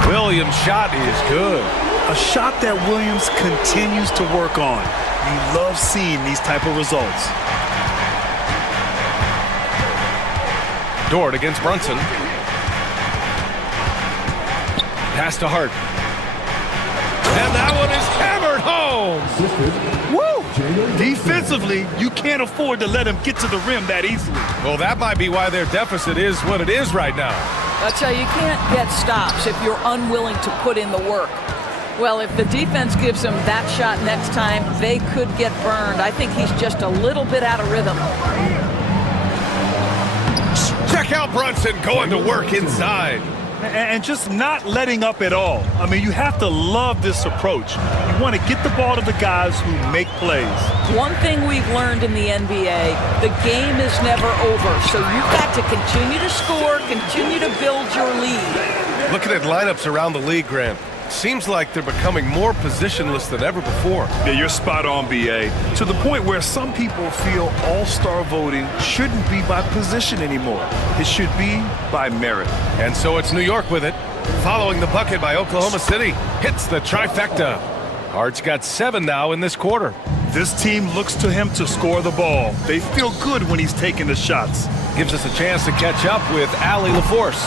Williams' shot is good. A shot that Williams continues to work on. You love seeing these type of results. Dort against Brunson. Pass to Hart. And that one is hammered home. Woo! Defensively, you can't afford to let him get to the rim that easily. Well, that might be why their deficit is what it is right now. I tell you, you can't get stops if you're unwilling to put in the work. Well, if the defense gives him that shot next time, they could get burned. I think he's just a little bit out of rhythm. Check out Brunson going to work inside. And just not letting up at all. I mean, you have to love this approach. You want to get the ball to the guys who make plays. One thing we've learned in the NBA, the game is never over. So you've got to continue to score, continue to build your lead. Looking at lineups around the league, Grant, seems like they're becoming more positionless than ever before. Yeah, you're spot on, B.A. To the point where some people feel all-star voting shouldn't be by position anymore. It should be by merit. And so it's New York with it. Following the bucket by Oklahoma City. Hits the trifecta. Hart's got 7 now in this quarter. This team looks to him to score the ball. They feel good when he's taking the shots. Gives us a chance to catch up with Allie LaForce.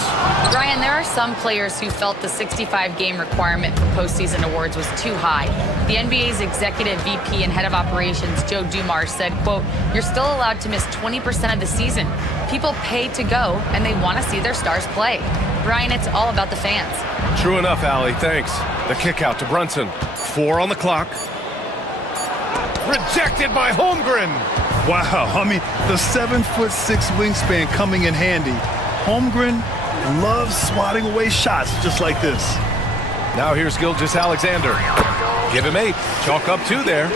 Brian, there are some players who felt the 65-game requirement for postseason awards was too high. The NBA's executive VP and head of operations, Joe Dumars, said, quote, "You're still allowed to miss 20% of the season. People pay to go, and they want to see their stars play." Brian, it's all about the fans. True enough, Allie, thanks. The kick out to Brunson. 4 on the clock. Rejected by Holmgren. Wow, I mean, the 7'6" wingspan coming in handy. Holmgren loves swatting away shots just like this. Now here's Gilgeous-Alexander. Give him 8. Chalk up 2 there.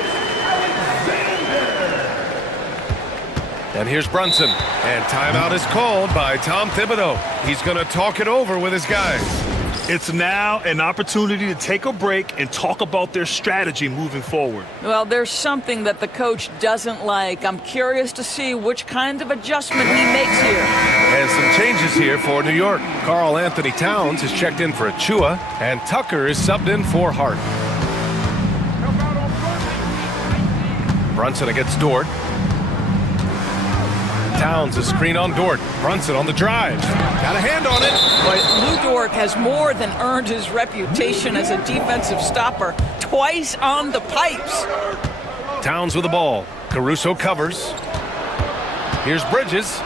And here's Brunson. And timeout is called by Tom Thibodeau. He's going to talk it over with his guys. It's now an opportunity to take a break and talk about their strategy moving forward. Well, there's something that the coach doesn't like. I'm curious to see which kind of adjustment he makes here. And some changes here for New York. Karl Anthony Towns is checked in for Achua, and Tucker is subbed in for Hart. Brunson against Dort. Towns a screen on Dort. Brunson on the drive. Got a hand on it. But Lou Dort has more than earned his reputation as a defensive stopper. Twice on the pipes. Towns with the ball. Caruso covers. Here's Bridges.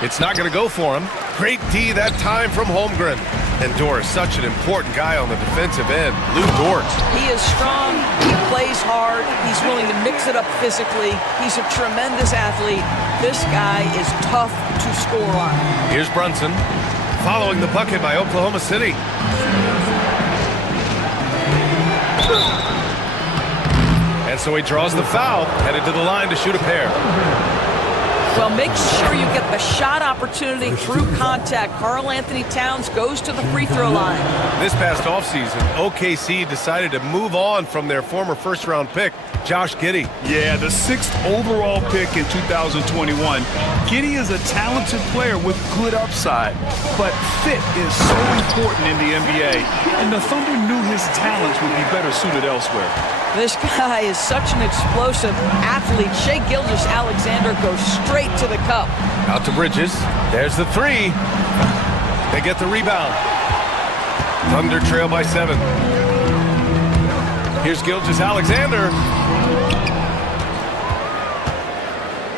It's not going to go for him. Great D that time from Holmgren. And Dort is such an important guy on the defensive end. Lou Dort. He is strong. He plays hard. He's willing to mix it up physically. He's a tremendous athlete. This guy is tough to score on. Here's Brunson. Following the bucket by Oklahoma City. And so he draws the foul, headed to the line to shoot a pair. Well, make sure you get the shot opportunity through contact. Karl Anthony Towns goes to the free throw line. This past offseason, OKC decided to move on from their former first-round pick, Josh Giddey. Yeah, the 6th overall pick in 2021. Giddey is a talented player with good upside, but fit is so important in the NBA, and the Thunder knew his talents would be better suited elsewhere. This guy is such an explosive athlete. Shai Gilgeous-Alexander goes straight to the cup. Out to Bridges. There's the three. They get the rebound. Thunder trail by 7. Here's Gilgeous-Alexander.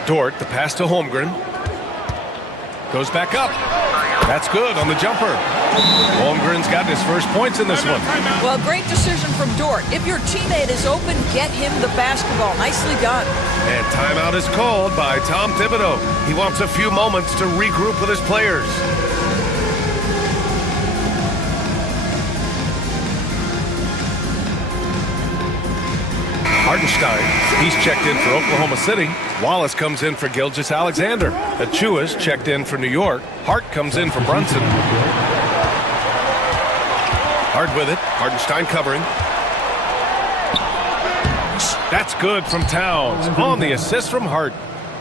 Dort, the pass to Holmgren. Goes back up. That's good on the jumper. Holmgren's got his first points in this one. Well, great decision from Dort. If your teammate is open, get him the basketball. Nicely done. And timeout is called by Tom Thibodeau. He wants a few moments to regroup with his players. Hartenstein, he's checked in for Oklahoma City. Wallace comes in for Gilgeous-Alexander. Achua's checked in for New York. Hart comes in for Brunson. Hart with it. Hartenstein covering. That's good from Towns. On the assist from Hart.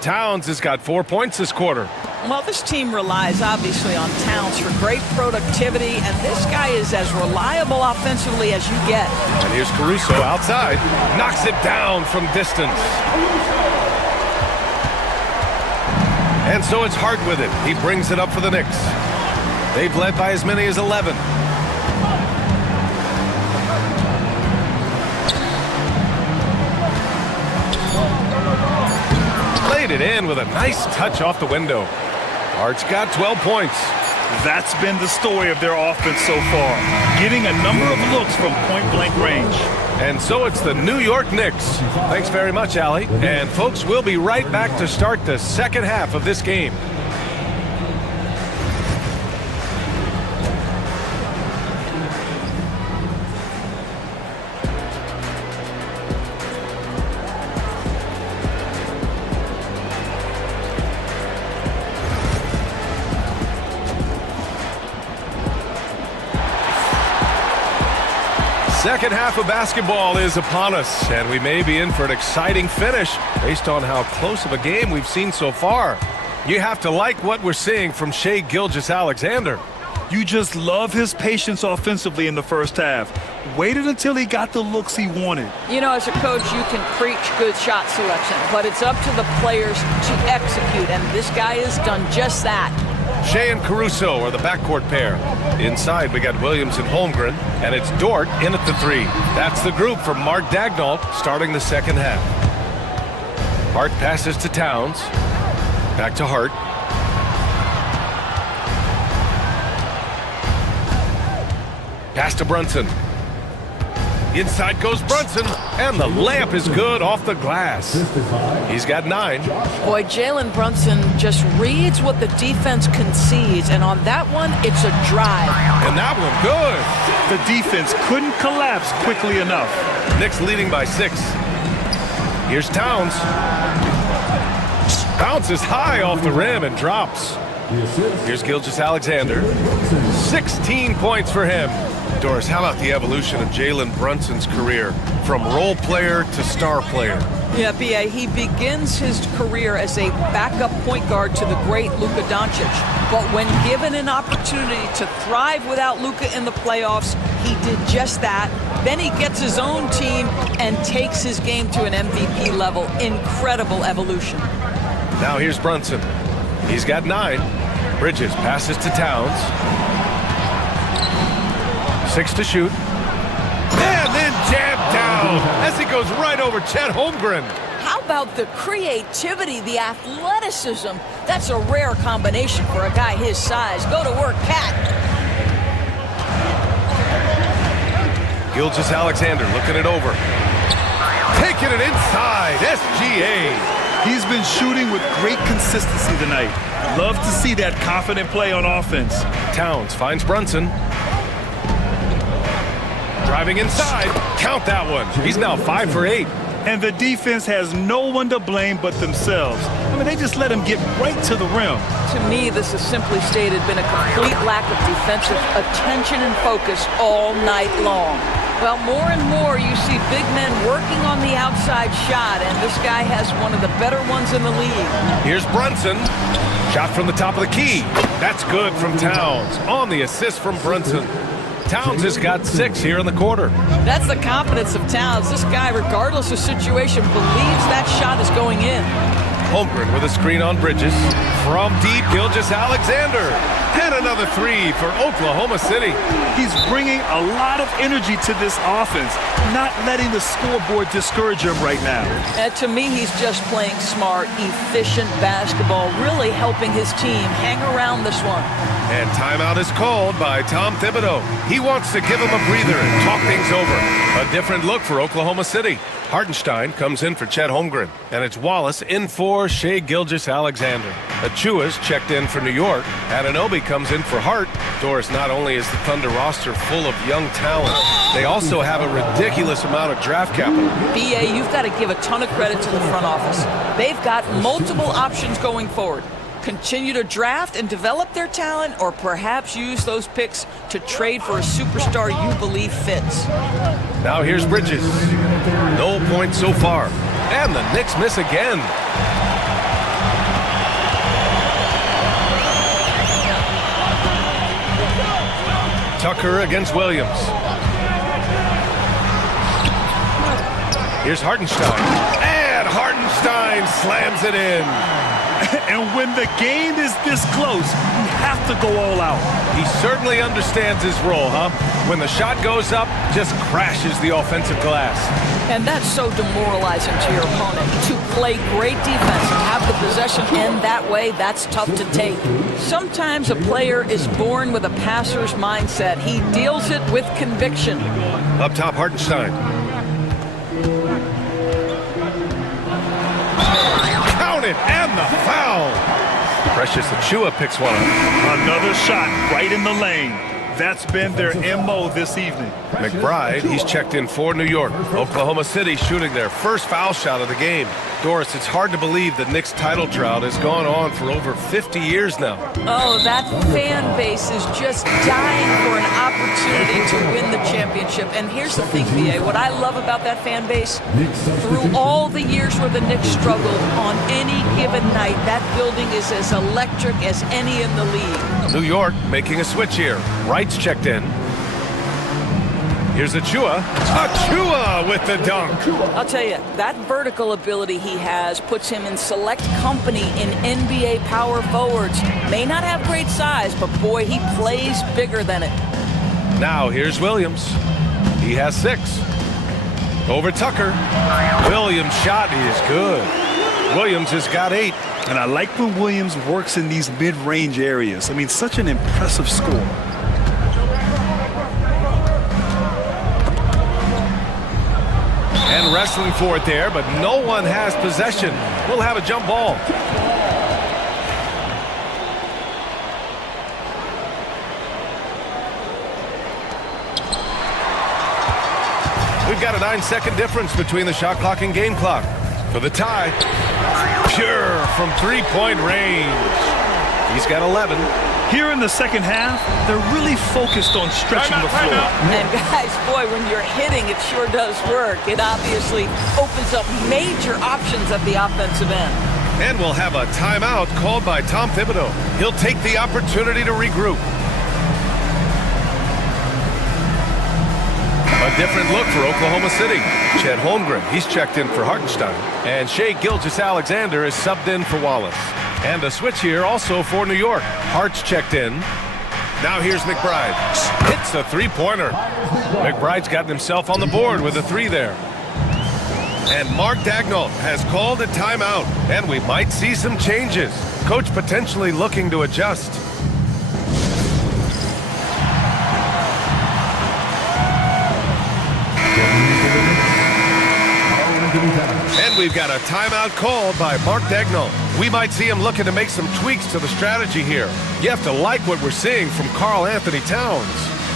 Towns has got 4 points this quarter. Well, this team relies obviously on Towns for great productivity, and this guy is as reliable offensively as you get. And here's Caruso outside. Knocks it down from distance. And so it's Hart with it. He brings it up for the Knicks. They've led by as many as 11. Laid it in with a nice touch off the window. Hart's got 12 points. That's been the story of their offense so far, getting a number of looks from point-blank range. And so it's the New York Knicks. Thanks very much, Allie. And folks, we'll be right back to start the second half of this game. Second half of basketball is upon us, and we may be in for an exciting finish based on how close of a game we've seen so far. You have to like what we're seeing from Shai Gilgeous-Alexander. You just love his patience offensively in the first half. Waited until he got the looks he wanted. You know, as a coach, you can preach good shot selection, but it's up to the players to execute, and this guy has done just that. Shai and Caruso are the backcourt pair. Inside, we got Williams and Holmgren, and it's Dort in at the 3. That's the group for Mark Daigneault starting the second half. Hart passes to Towns. Back to Hart. Pass to Brunson. Inside goes Brunson, and the layup is good off the glass. He's got 9. Boy, Jalen Brunson just reads what the defense concedes, and on that one, it's a drive. And that one good. The defense couldn't collapse quickly enough. Knicks leading by 6. Here's Towns. Bounces high off the rim and drops. Here's Gilgeous-Alexander. 16 points for him. Doris, how about the evolution of Jalen Brunson's career from role player to star player? Yeah, B.A., he begins his career as a backup point guard to the great Luka Doncic. But when given an opportunity to thrive without Luka in the playoffs, he did just that. Then he gets his own team and takes his game to an MVP level. Incredible evolution. Now here's Brunson. He's got 9. Bridges passes to Towns. 6 to shoot. And then jammed down as he goes right over Chet Holmgren. How about the creativity, the athleticism? That's a rare combination for a guy his size. Go to work, Cat. Gilgeous-Alexander looking it over. Taking it inside. SGA. He's been shooting with great consistency tonight. Love to see that confident play on offense. Towns finds Brunson. Driving inside. Count that one. He's now 5 for 8. And the defense has no one to blame but themselves. I mean, they just let him get right to the rim. To me, this has simply stated been a complete lack of defensive attention and focus all night long. Well, more and more you see big men working on the outside shot, and this guy has one of the better ones in the league. Here's Brunson. Shot from the top of the key. That's good from Towns. On the assist from Brunson. Towns has got 6 here in the quarter. That's the confidence of Towns. This guy, regardless of situation, believes that shot is going in. Holmgren with a screen on Bridges. From deep, Gilgeous-Alexander. And another 3 for Oklahoma City. He's bringing a lot of energy to this offense, not letting the scoreboard discourage him right now. And to me, he's just playing smart, efficient basketball, really helping his team hang around this one. And timeout is called by Tom Thibodeau. He wants to give him a breather and talk things over. A different look for Oklahoma City. Hartenstein comes in for Chet Holmgren. And it's Wallace in for Shai Gilgeous-Alexander. Achua's checked in for New York. Anunoby comes in for Hart. Doris, not only is the Thunder roster full of young talent, they also have a ridiculous amount of draft capital. BA, you've got to give a ton of credit to the front office. They've got multiple options going forward. Continue to draft and develop their talent, or perhaps use those picks to trade for a superstar you believe fits. Now here's Bridges. No points so far. And the Knicks miss again. Tucker against Williams. Here's Hartenstein. And Hartenstein slams it in. And when the game is this close, you have to go all out. He certainly understands his role, huh? When the shot goes up, just crashes the offensive glass. And that's so demoralizing to your opponent. To play great defense and have the possession end that way, that's tough to take. Sometimes a player is born with a passer's mindset. He deals it with conviction. Up top, Hartenstein. Counted, and the foul. Precious Achiuwa picks one up. Another shot right in the lane. That's been their MO this evening. McBride, he's checked in for New York. Oklahoma City shooting their first foul shot of the game. Doris, it's hard to believe the Knicks title drought has gone on for over 50 years now. Oh, that fan base is just dying for an opportunity to win the championship. And here's the thing, BA, what I love about that fan base, through all the years where the Knicks struggled, on any given night, that building is as electric as any in the league. New York making a switch here. Wright's checked in. Here's Achiuwa. Achiuwa with the dunk. I'll tell you, that vertical ability he has puts him in select company in NBA power forwards. May not have great size, but boy, he plays bigger than it. Now here's Williams. He has 6. Over Tucker. Williams' shot is good. Williams has got 8. And I like when Williams works in these mid-range areas. I mean, such an impressive score. And wrestling for it there, but no one has possession. We'll have a jump ball. We've got a 9-second difference between the shot clock and game clock. For the tie, Pure from three-point range. He's got 11. Here in the second half, they're really focused on stretching the floor. And guys, boy, when you're hitting, it sure does work. It obviously opens up major options at the offensive end. And we'll have a timeout called by Tom Thibodeau. He'll take the opportunity to regroup. A different look for Oklahoma City. Chet Holmgren, he's checked in for Hartenstein. And Shai Gilgeous-Alexander is subbed in for Wallace. And a switch here also for New York. Hart's checked in. Now here's McBride. Hits a three-pointer. McBride's gotten himself on the board with a three there. And Mark Daigneault has called a timeout. And we might see some changes. Coach potentially looking to adjust. And we've got a timeout called by Mark Daigneault. We might see him looking to make some tweaks to the strategy here. You have to like what we're seeing from Karl Anthony Towns.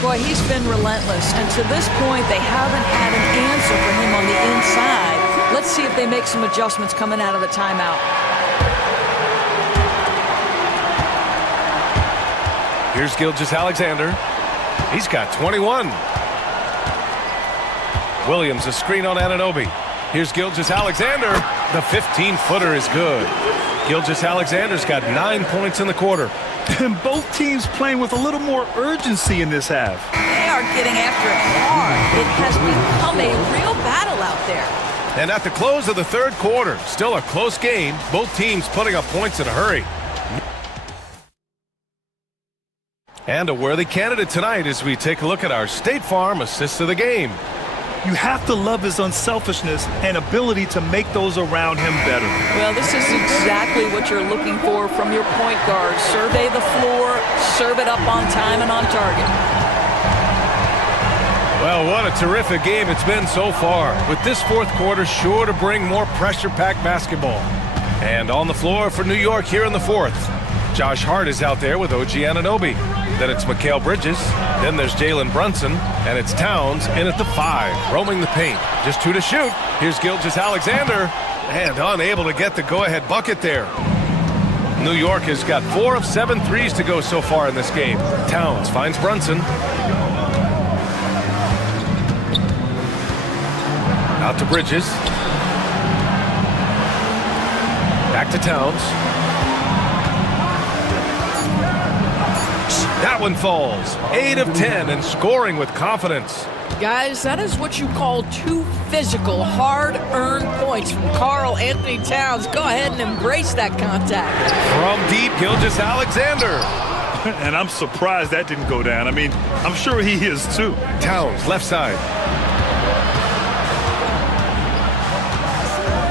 Boy, he's been relentless, and to this point, they haven't had an answer for him on the inside. Let's see if they make some adjustments coming out of the timeout. Here's Gilgeous-Alexander. He's got 21. Williams, a screen on Anunoby. Here's Gilgeous-Alexander. The 15-footer is good. Gilgeous-Alexander's got 9 points in the quarter. And both teams playing with a little more urgency in this half. They are getting after it hard. It has become a real battle out there. And at the close of the third quarter, still a close game. Both teams putting up points in a hurry. And a worthy candidate tonight as we take a look at our State Farm assists of the game. You have to love his unselfishness and ability to make those around him better. Well, this is exactly what you're looking for from your point guard. Survey the floor, serve it up on time and on target. Well, what a terrific game it's been so far, with this fourth quarter sure to bring more pressure-packed basketball. And on the floor for New York here in the fourth, Josh Hart is out there with OG Anunoby. Then it's Mikal Bridges. Then there's Jalen Brunson. And it's Towns in at the 5, roaming the paint. Just 2 to shoot. Here's Gilgeous-Alexander. And unable to get the go-ahead bucket there. New York has got 4 of 7 threes to go so far in this game. Towns finds Brunson. Out to Bridges. Back to Towns. That one falls. 8 of 10 and scoring with confidence. Guys, that is what you call 2 physical, hard-earned points from Karl Anthony Towns. Go ahead and embrace that contact. From deep, Gilgeous-Alexander. And I'm surprised that didn't go down. I mean, I'm sure he is too. Towns, left side.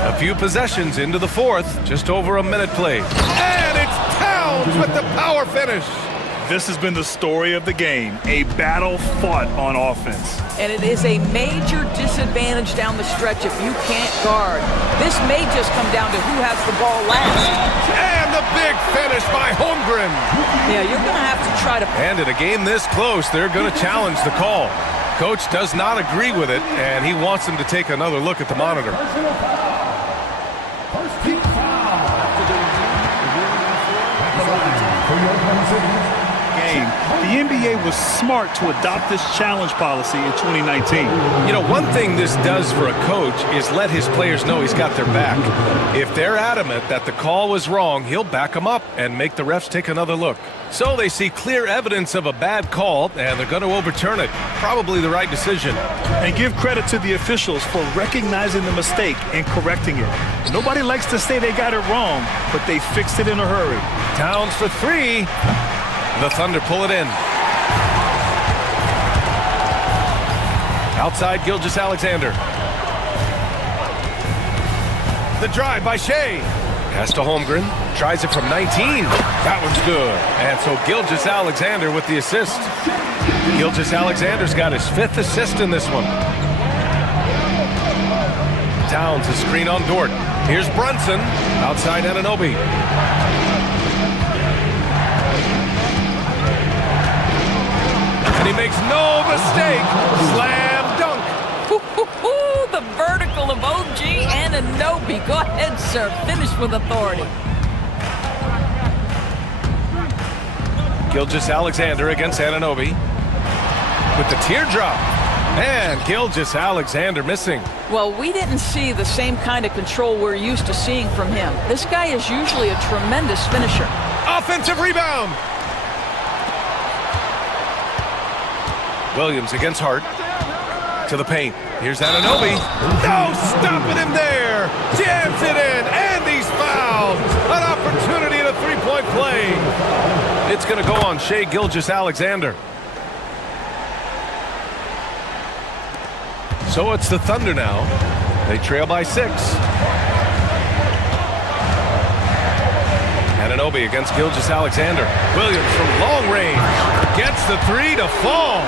A few possessions into the fourth. Just over a minute played. And it's Towns with the power finish. This has been the story of the game, a battle fought on offense. And it is a major disadvantage down the stretch if you can't guard. This may just come down to who has the ball last. And the big finish by Holmgren. Yeah, you're going to have to try to... And in a game this close, they're going to challenge the call. Coach does not agree with it, and he wants them to take another look at the monitor. The NBA was smart to adopt this challenge policy in 2019. You know, one thing this does for a coach is let his players know he's got their back. If they're adamant that the call was wrong, he'll back them up and make the refs take another look. So they see clear evidence of a bad call, and they're going to overturn it. Probably the right decision. And give credit to the officials for recognizing the mistake and correcting it. Nobody likes to say they got it wrong, but they fixed it in a hurry. Towns for 3. The Thunder pull it in. Outside Gilgeous-Alexander. The drive by Shai. Pass to Holmgren. Tries it from 19. That one's good. And so Gilgeous-Alexander with the assist. Gilgeous-Alexander's got his 5th assist in this one. Towns a screen on Dort. Here's Brunson. Outside Anunoby. And he makes no mistake. Slam dunk. The vertical of OG Anunoby. Go ahead, sir. Finish with authority. Gilgeous-Alexander against Anunoby. With the teardrop. And Gilgeous-Alexander missing. Well, we didn't see the same kind of control we're used to seeing from him. This guy is usually a tremendous finisher. Offensive rebound. Williams against Hart. To the paint. Here's Anunoby. No, stopping him there. Jams it in, and he's fouled. An opportunity at a three-point play. It's going to go on Shai Gilgeous-Alexander. So it's the Thunder now. They trail by 6. Anunoby against Gilgeous-Alexander. Williams from long range gets the three to fall.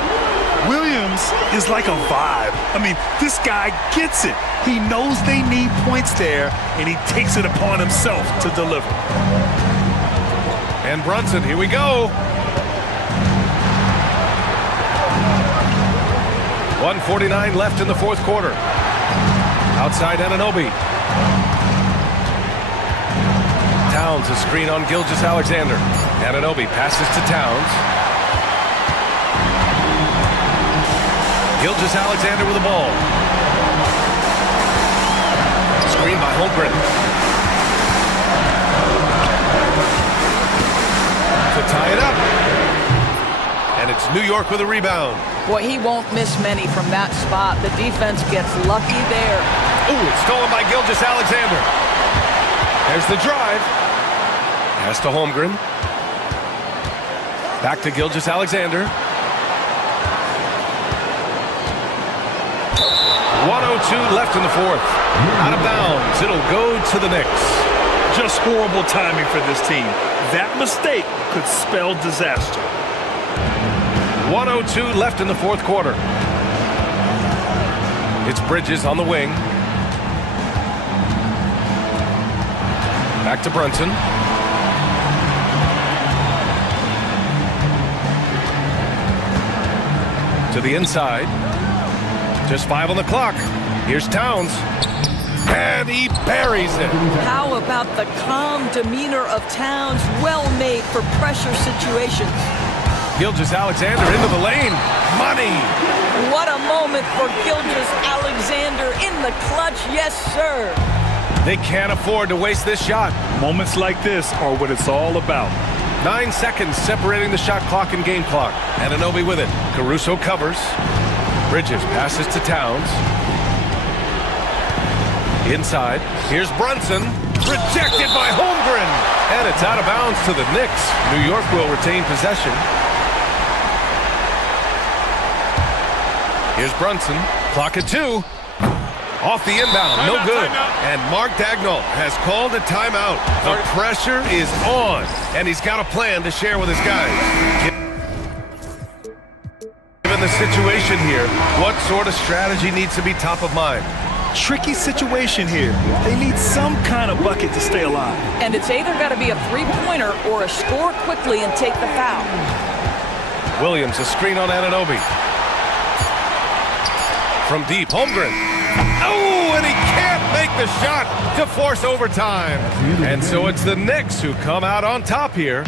Williams is like a vibe. I mean, this guy gets it. He knows they need points there, and he takes it upon himself to deliver. And Brunson, here we go. 1:49 left in the fourth quarter. Outside Anunoby. Towns a screen on Gilgeous-Alexander. Anunoby passes to Towns. Gilgeous-Alexander with the ball. Screen by Holmgren. To tie it up. And it's New York with a rebound. Boy, he won't miss many from that spot. The defense gets lucky there. Ooh, it's stolen by Gilgeous-Alexander. There's the drive. Pass to Holmgren. Back to Gilgeous-Alexander. 1:02 left in the fourth. Out of bounds. It'll go to the Knicks. Just horrible timing for this team. That mistake could spell disaster. 1:02 left in the fourth quarter. It's Bridges on the wing. Back to Brunson. To the inside. Just 5 on the clock. Here's Towns. And he buries it. How about the calm demeanor of Towns? Well made for pressure situations. Gilgeous-Alexander into the lane. Money. What a moment for Gilgeous-Alexander in the clutch. Yes, sir. They can't afford to waste this shot. Moments like this are what it's all about. 9 seconds separating the shot clock and game clock. Anunoby with it. Caruso covers. Bridges passes to Towns. Inside. Here's Brunson. Rejected by Holmgren. And it's out of bounds to the Knicks. New York will retain possession. Here's Brunson. Clock at 2. Off the inbound. No good. And Mark Dagnall has called a timeout. The pressure is on. And he's got a plan to share with his guys. Given the situation here, what sort of strategy needs to be top of mind? Tricky situation here. They need some kind of bucket to stay alive. And it's either got to be a three-pointer or a score quickly and take the foul. Williams, a screen on Anunoby. From deep, Holmgren. Oh, and he can't make the shot to force overtime. And so it's the Knicks who come out on top here.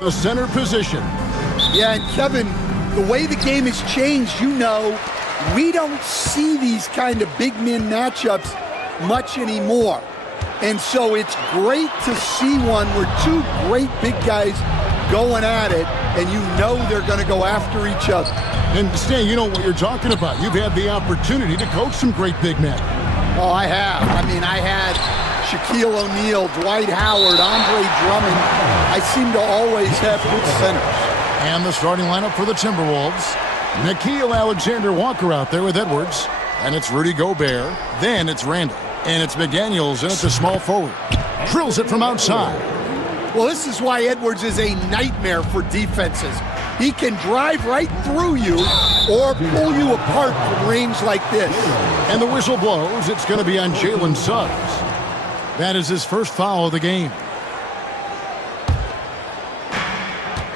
The center position. Yeah, and Kevin, the way the game has changed, we don't see these kind of big men matchups much anymore. And so it's great to see one where two great big guys going at it, and they're going to go after each other. And Stan, you know what you're talking about. You've had the opportunity to coach some great big men. Oh, I have. I had Shaquille O'Neal, Dwight Howard, Andre Drummond. I seem to always have good centers. And the starting lineup for the Timberwolves. Nickeil Alexander-Walker out there with Edwards. And it's Rudy Gobert. Then it's Randall. And it's McDaniels in at the small forward. Drills it from outside. Well, this is why Edwards is a nightmare for defenses. He can drive right through you or pull you apart from range like this. And the whistle blows. It's going to be on Jalen Suggs. That is his first foul of the game.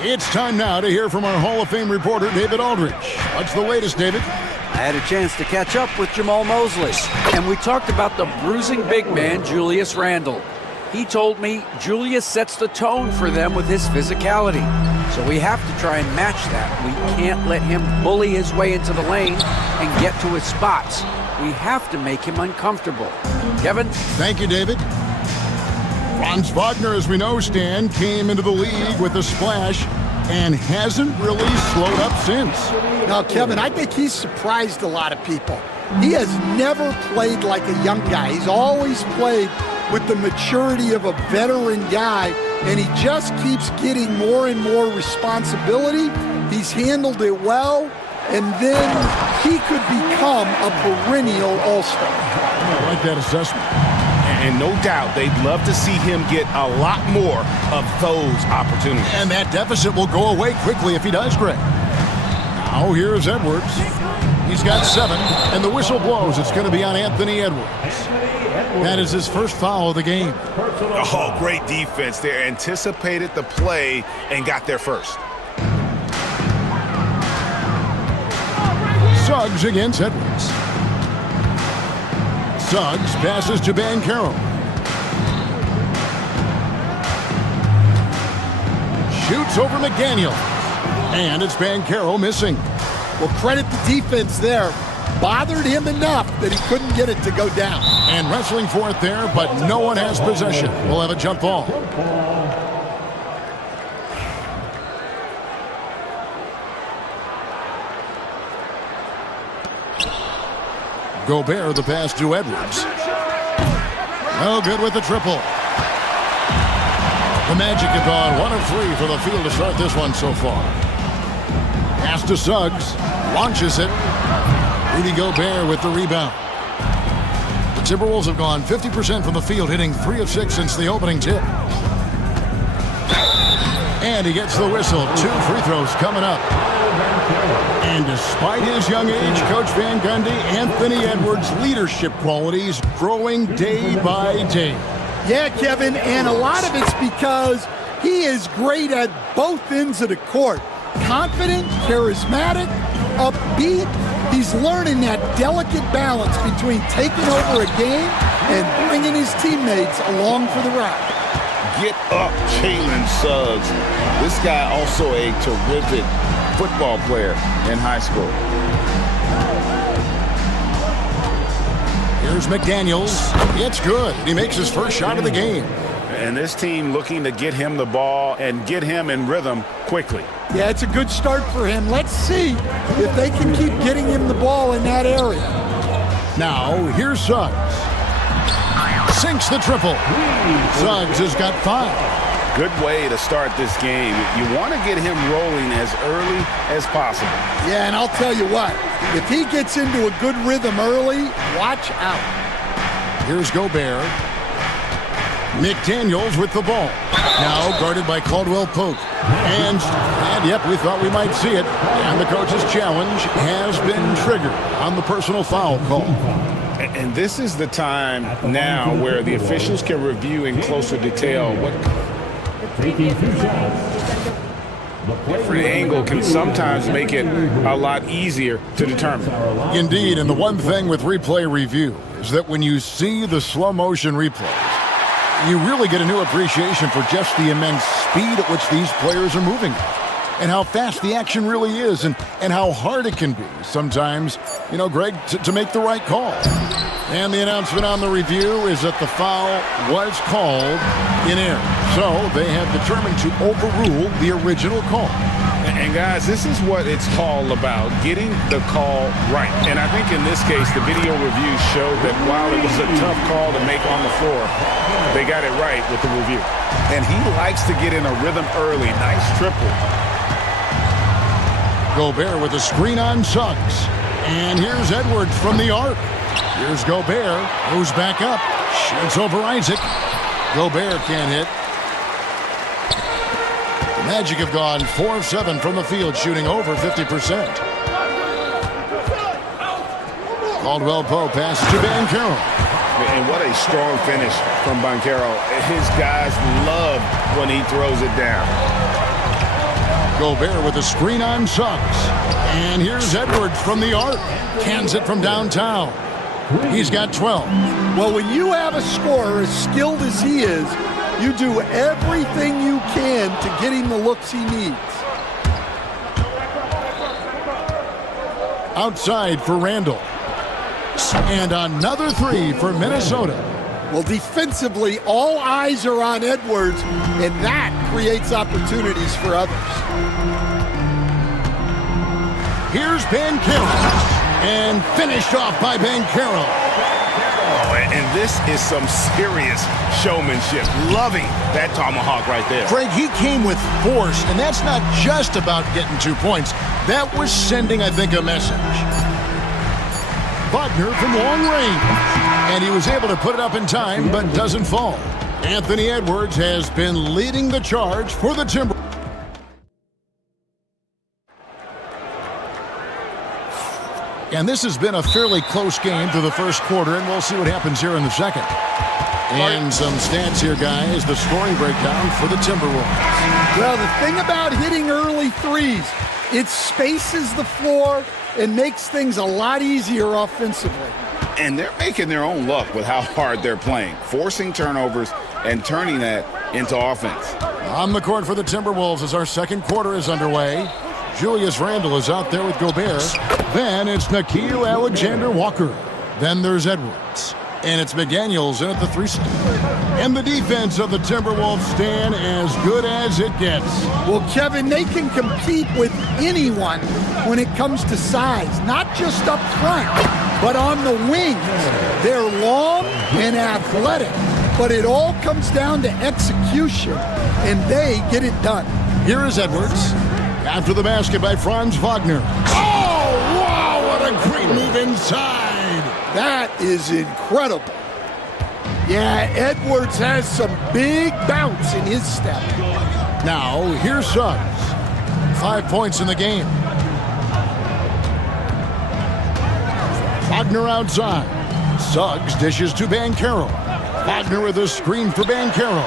It's time now to hear from our Hall of Fame reporter, David Aldridge. What's the latest, David? I had a chance to catch up with Jamal Mosley, and we talked about the bruising big man, Julius Randle. He told me Julius sets the tone for them with his physicality. So we have to try and match that. We can't let him bully his way into the lane and get to his spots. We have to make him uncomfortable. Kevin? Thank you, David. Franz Wagner, as we know, Stan, came into the league with a splash and hasn't really slowed up since. Now, Kevin, I think he's surprised a lot of people. He has never played like a young guy. He's always played with the maturity of a veteran guy, and he just keeps getting more and more responsibility. He's handled it well, and then he could become a perennial all-star. I like that assessment. And no doubt they'd love to see him get a lot more of those opportunities. And that deficit will go away quickly if he does, Greg. Now here's Edwards. He's got 7, and the whistle blows. It's going to be on Anthony Edwards. That is his first foul of the game. Oh, great defense there. Anticipated the play and got there first. Suggs against Edwards. Suggs passes to Banchero. Shoots over McDaniel. And it's Banchero missing. Well, credit the defense there. Bothered him enough that he couldn't get it to go down. And wrestling for it there, but no one has possession. We'll have a jump ball. Gobert, the pass to Edwards. No good with the triple. The Magic have gone 1 of 3 for the field to start this one so far. Pass to Suggs. Launches it. Rudy Gobert with the rebound. The Timberwolves have gone 50% from the field, hitting 3 of 6 since the opening tip. And he gets the whistle. 2 free throws coming up. And despite his young age, Coach Van Gundy, Anthony Edwards' leadership qualities growing day by day. Yeah, Kevin, and a lot of it's because he is great at both ends of the court. Confident, charismatic, upbeat. He's learning that delicate balance between taking over a game and bringing his teammates along for the ride. Get up, Jalen Suggs. This guy also a terrific football player in high school. Here's McDaniels. It's good. He makes his first shot of the game. And this team looking to get him the ball and get him in rhythm quickly. Yeah, it's a good start for him. Let's see if they can keep getting him the ball in that area. Now, here's Suggs. Sinks the triple. Suggs has got 5. Good way to start this game. You want to get him rolling as early as possible. Yeah, and I'll tell you what, if he gets into a good rhythm early, watch out. Here's Gobert. McDaniels with the ball. Now guarded by Caldwell Pope. And yep, we thought we might see it. And the coach's challenge has been triggered on the personal foul call. And this is the time now where the officials can review in closer detail what different angle can sometimes make it a lot easier to determine. Indeed, and the one thing with replay review is that when you see the slow motion replays, you really get a new appreciation for just the immense speed at which these players are moving and how fast the action really is and how hard it can be sometimes, you know, Greg, to make the right call. And the announcement on the review is that the foul was called in air. So they have determined to overrule the original call. And guys, this is what it's all about, getting the call right. And I think in this case, the video review showed that while it was a tough call to make on the floor, they got it right with the review. And he likes to get in a rhythm early. Nice triple. Gobert with a screen on Suggs. And here's Edwards from the arc. Here's Gobert, moves back up, shoots over Isaac. Gobert can't hit. The Magic have gone 4 of 7 from the field, shooting over 50%. Caldwell-Pope passes to Banchero. And what a strong finish from Banchero. His guys love when he throws it down. Gobert with a screen on Suggs. And here's Edwards from the arc. Cans it from downtown. He's got 12. Well, when you have a scorer as skilled as he is, you do everything you can to get him the looks he needs. Outside for Randall. And another three for Minnesota. Well, defensively, all eyes are on Edwards, and that creates opportunities for others. Here's Banchero. And finished off by Banchero. Oh, and this is some serious showmanship. Loving that tomahawk right there. Greg, he came with force, and that's not just about getting 2 points. That was sending, I think, a message. Wagner from long range. And he was able to put it up in time, but doesn't fall. Anthony Edwards has been leading the charge for the Timberwolves. And this has been a fairly close game through the first quarter, and we'll see what happens here in the second. And some stats here, guys. The scoring breakdown for the Timberwolves. Well, the thing about hitting early threes, it spaces the floor and makes things a lot easier offensively. And they're making their own luck with how hard they're playing, forcing turnovers and turning that into offense. On the court for the Timberwolves as our second quarter is underway. Julius Randle is out there with Gobert. Then it's Nickeil Alexander-Walker. Then there's Edwards. And it's McDaniels in at the 3 slot. And the defense of the Timberwolves stand as good as it gets. Well, Kevin, they can compete with anyone when it comes to size, not just up front, but on the wings. They're long and athletic, but it all comes down to execution, and they get it done. Here is Edwards. After the basket by Franz Wagner. Oh, wow, what a great move inside. That is incredible. Yeah, Edwards has some big bounce in his step. Now, here's Suggs. 5 points in the game. Wagner outside. Suggs dishes to Banchero. Wagner with a screen for Banchero.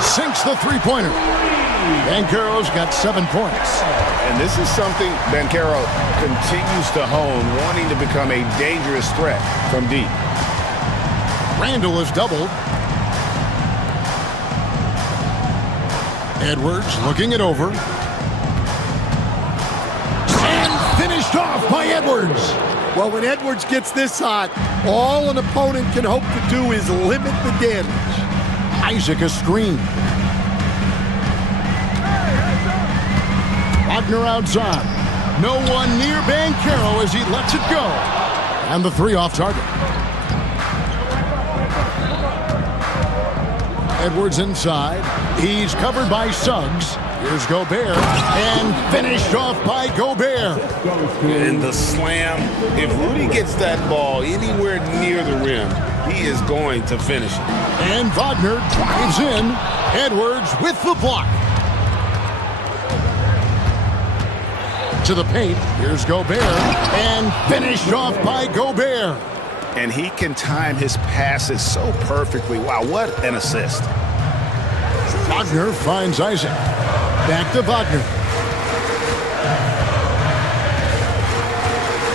Sinks the three-pointer. Banchero's got 7 points. And this is something Banchero continues to hone, wanting to become a dangerous threat from deep. Randall is doubled. Edwards looking it over. And finished off by Edwards. Well, when Edwards gets this hot, all an opponent can hope to do is limit the damage. Isaac a screen. Wagner outside. No one near Banchero as he lets it go. And the three off target. Edwards inside. He's covered by Suggs. Here's Gobert. And finished off by Gobert. And the slam. If Rudy gets that ball anywhere near the rim, he is going to finish it. And Wagner drives in. Edwards with the block. To the paint. Here's Gobert. And finished off by Gobert. And he can time his passes so perfectly. Wow, what an assist. Wagner finds Isaac. Back to Wagner.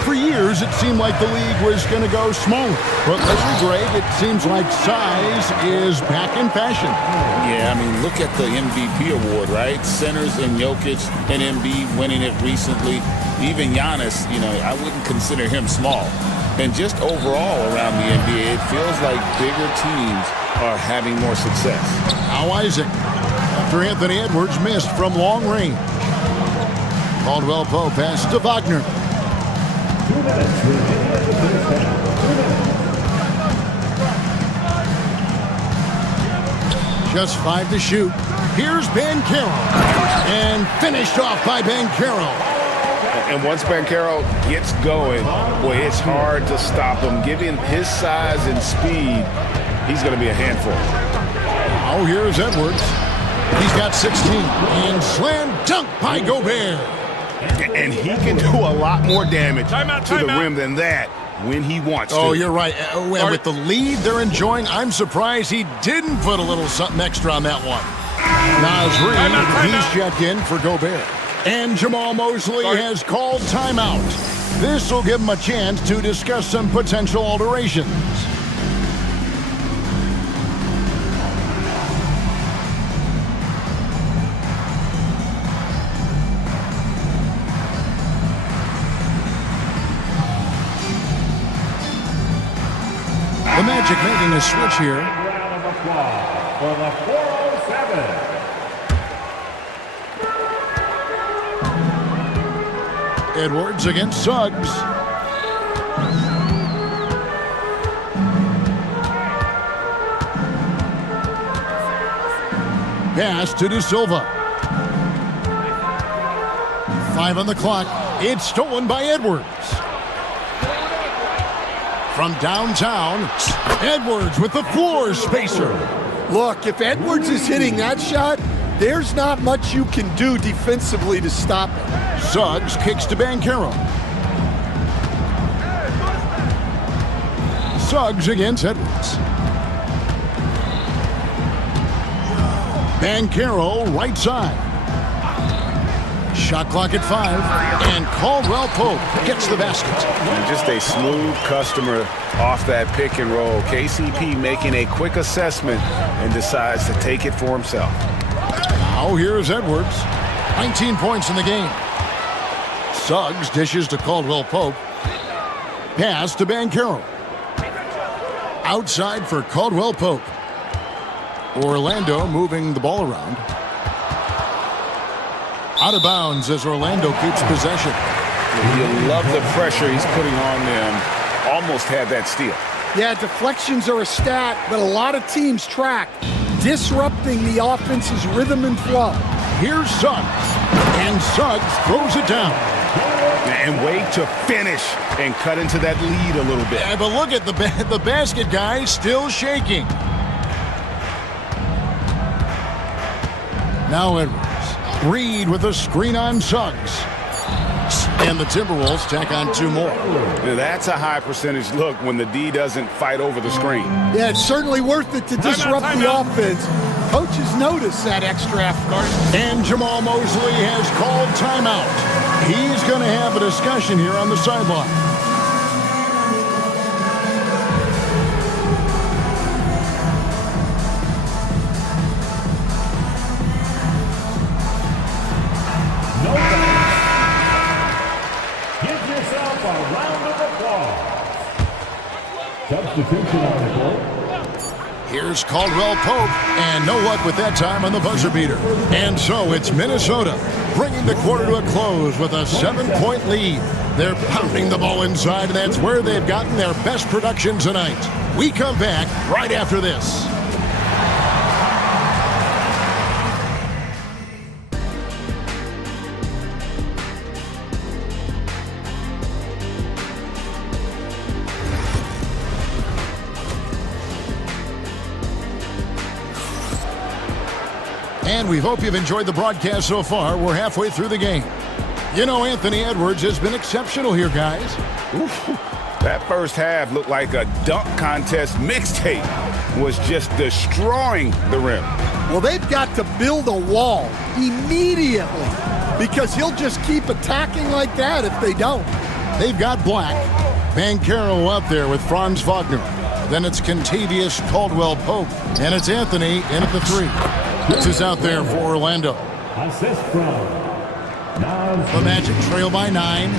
For years, it seemed like the league was going to go smaller. But Leslie Gregg, it seems like size is back in fashion. Yeah, I mean, look at the MVP award, right? Centers and Jokic and Embiid winning it recently. Even Giannis, you know, I wouldn't consider him small. And just overall around the NBA, it feels like bigger teams are having more success. Now Isaac, after Anthony Edwards missed from long range. Caldwell Pope pass to Wagner. Just 5 to shoot. Here's Banchero. And finished off by Banchero. And once Banchero gets going, boy, it's hard to stop him. Given his size and speed, he's going to be a handful. Now here's Edwards. He's got 16. And slam dunk by Gobert. And he can do a lot more damage to the rim than that when he wants to. Oh, you're right. And with the lead they're enjoying, I'm surprised he didn't put a little something extra on that one. Naz Reid, he's checked in for Gobert. And Jamal Mosley has called timeout. This will give him a chance to discuss some potential alterations. The Magic making a switch here. Round of applause for the 407. Edwards against Suggs. Pass to De Silva. 5 on the clock. It's stolen by Edwards. From downtown, Edwards with the floor spacer. Look, if Edwards is hitting that shot, there's not much you can do defensively to stop it. Suggs kicks to Banchero. Suggs against Edwards. Banchero right side. Shot clock at 5, and Caldwell Pope gets the basket. And just a smooth customer off that pick and roll. KCP making a quick assessment and decides to take it for himself. Now here's Edwards. 19 points in the game. Suggs dishes to Caldwell Pope. Pass to Banchero. Outside for Caldwell Pope. Orlando moving the ball around. Out of bounds as Orlando keeps possession. You love the pressure he's putting on them. Almost had that steal. Yeah, deflections are a stat that a lot of teams track, disrupting the offense's rhythm and flow. Here's Suggs, and Suggs throws it down. And wait to finish and cut into that lead a little bit. Yeah, but look at the basket guy still shaking. Now Edwards. Reed with a screen on Suggs. And the Timberwolves tack on 2 more. Now that's a high percentage look when the D doesn't fight over the screen. Yeah, it's certainly worth it to disrupt the offense. Coaches notice that extra effort. And Jamal Mosley has called timeout. He's going to have a discussion here on the sideline. Substitution on the board. Here's Caldwell Pope, and no luck with that time on the buzzer beater. And so it's Minnesota bringing the quarter to a close with a 7-point lead. They're pounding the ball inside, and that's where they've gotten their best production tonight. We come back right after this. And we hope you've enjoyed the broadcast so far. We're halfway through the game. You know, Anthony Edwards has been exceptional here, guys. Oof. That first half looked like a dunk contest mixtape. Was just destroying the rim. Well, they've got to build a wall immediately because he'll just keep attacking like that if they don't. They've got Black. Bankero up there with Franz Wagner. Then it's Contavious Caldwell-Pope. And it's Anthony in at the 3. This is out there for Orlando. Assist from The Magic trail by 9.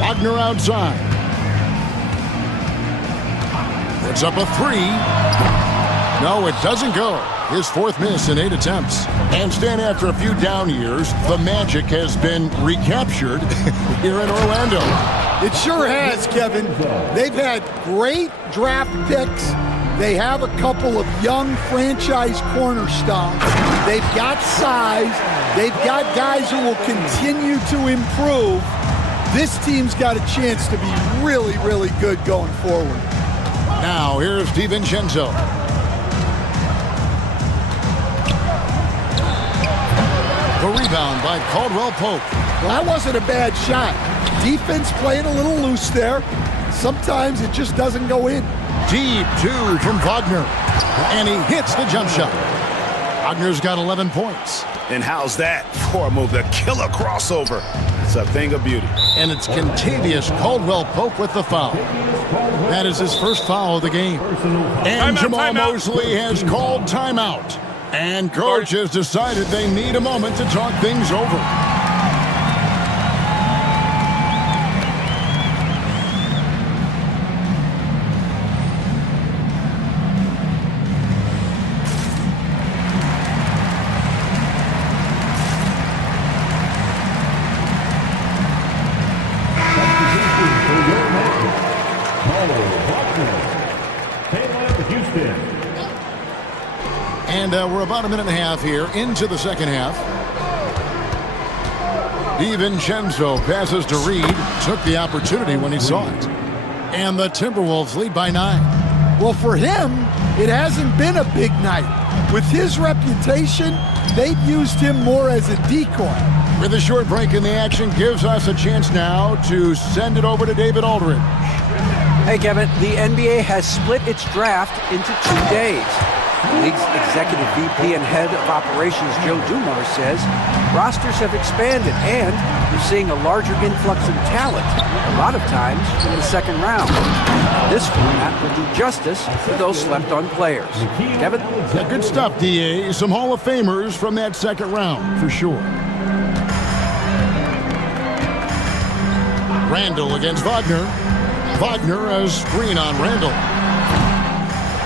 Wagner outside. Puts up a 3. No, it doesn't go. His 4th miss in 8 attempts. And Stan, after a few down years, the Magic has been recaptured here in Orlando. It sure has, Kevin. They've had great draft picks. They have a couple of young franchise cornerstones. They've got size. They've got guys who will continue to improve. This team's got a chance to be really, really good going forward. Now, here's DiVincenzo. The rebound by Caldwell-Pope. Well, that wasn't a bad shot. Defense playing a little loose there. Sometimes it just doesn't go in. Deep 2 from Wagner. And he hits the jump shot. Wagner's got 11 points. And how's that for a move? The killer crossover. It's a thing of beauty. And it's Contavious Caldwell-Pope with the foul. That is his first foul of the game. And Jamal Mosley has called timeout. And coach has decided they need a moment to talk things over. And we're about a minute and a half here into the second half. DiVincenzo passes to Reed. Took the opportunity when he saw it. And the Timberwolves lead by 9. Well, for him, it hasn't been a big night. With his reputation, they've used him more as a decoy. With a short break in the action, gives us a chance now to send it over to David Aldridge. Hey, Kevin, the NBA has split its draft into 2 days. The league's executive VP and head of operations, Joe Dumars, says rosters have expanded and you're seeing a larger influx of talent, a lot of times in the second round. This format will do justice to those slept-on players. Kevin? Yeah, good stuff, DA. Some Hall of Famers from that second round, for sure. Randall against Wagner. Wagner a screen on Randall.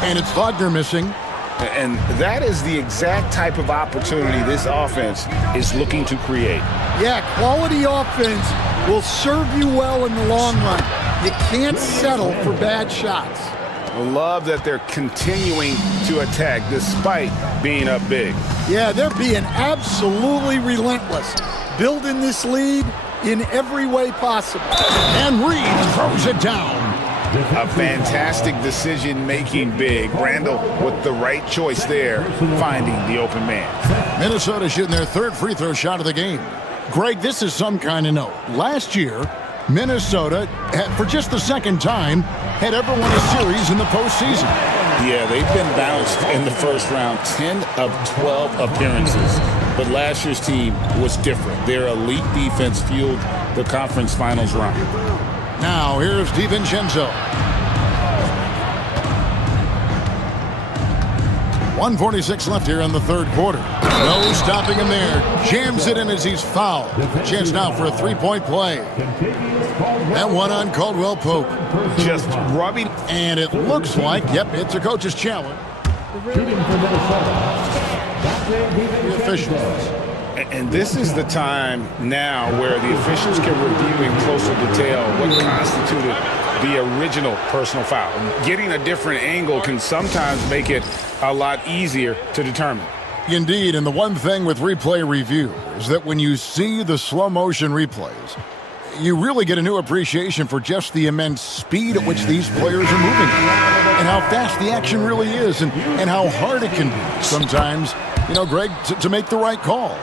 And it's Wagner missing. And that is the exact type of opportunity this offense is looking to create. Yeah, quality offense will serve you well in the long run. You can't settle for bad shots. I love that they're continuing to attack despite being up big. Yeah, they're being absolutely relentless, building this lead in every way possible. And Reed throws it down. A fantastic decision-making big. Randall with the right choice there, finding the open man. Minnesota shooting their 3rd free throw shot of the game. Greg, this is some kind of note. Last year, Minnesota, for just the 2nd time, had ever won a series in the postseason. Yeah, they've been bounced in the first round, 10 of 12 appearances. But last year's team was different. Their elite defense fueled the conference finals run. Now, here's DiVincenzo. 1:46 left here in the 3rd quarter. No stopping him there. Jams it in as he's fouled. Chance now for a 3-point play. That one on Caldwell-Pope. Just rubbing. And it looks like, yep, it's a coach's challenge. The officials. And this is the time now where the officials can review in closer detail what constituted the original personal foul. Getting a different angle can sometimes make it a lot easier to determine. Indeed, and the one thing with replay review is that when you see the slow motion replays, you really get a new appreciation for just the immense speed at which these players are moving and how fast the action really is and how hard it can be sometimes, Greg, to make the right call.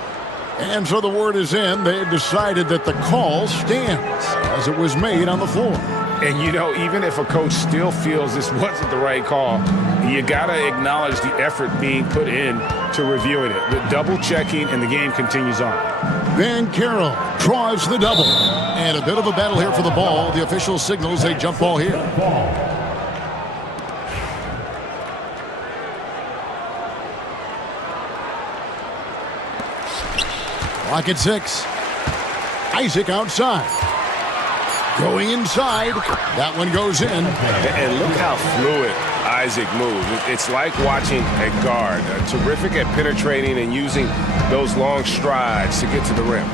And so the word is in. They've decided that the call stands as it was made on the floor. And, even if a coach still feels this wasn't the right call, you got to acknowledge the effort being put in to reviewing it. The double checking and the game continues on. Banchero draws the double. And a bit of a battle here for the ball. The official signals a jump ball here. Clock at 6. Isaac outside. Going inside. That one goes in. And look how fluid Isaac moves. It's like watching a guard. Terrific at penetrating and using those long strides to get to the rim.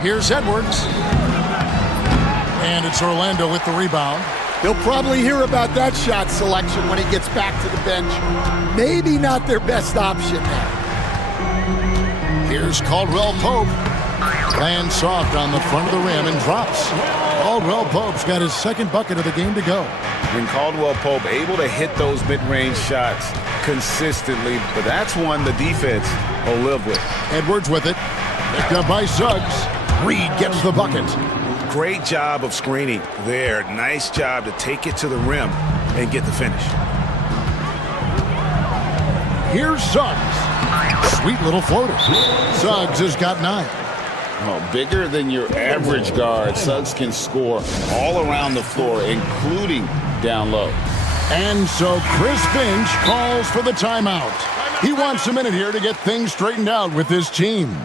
Here's Edwards. And it's Orlando with the rebound. He'll probably hear about that shot selection when he gets back to the bench. Maybe not their best option now. Here's Caldwell Pope. Lands soft on the front of the rim and drops. Caldwell Pope's got his second bucket of the game to go. When Caldwell Pope able to hit those mid-range shots consistently, but that's one the defense will live with. Edwards with it. Picked up by Suggs. Reed gets the bucket. Great job of screening there. Nice job to take it to the rim and get the finish. Here's Suggs. Sweet little floater. Suggs has got 9. Oh, bigger than your average guard, Suggs can score all around the floor, including down low. And so Chris Finch calls for the timeout. He wants a minute here to get things straightened out with his team.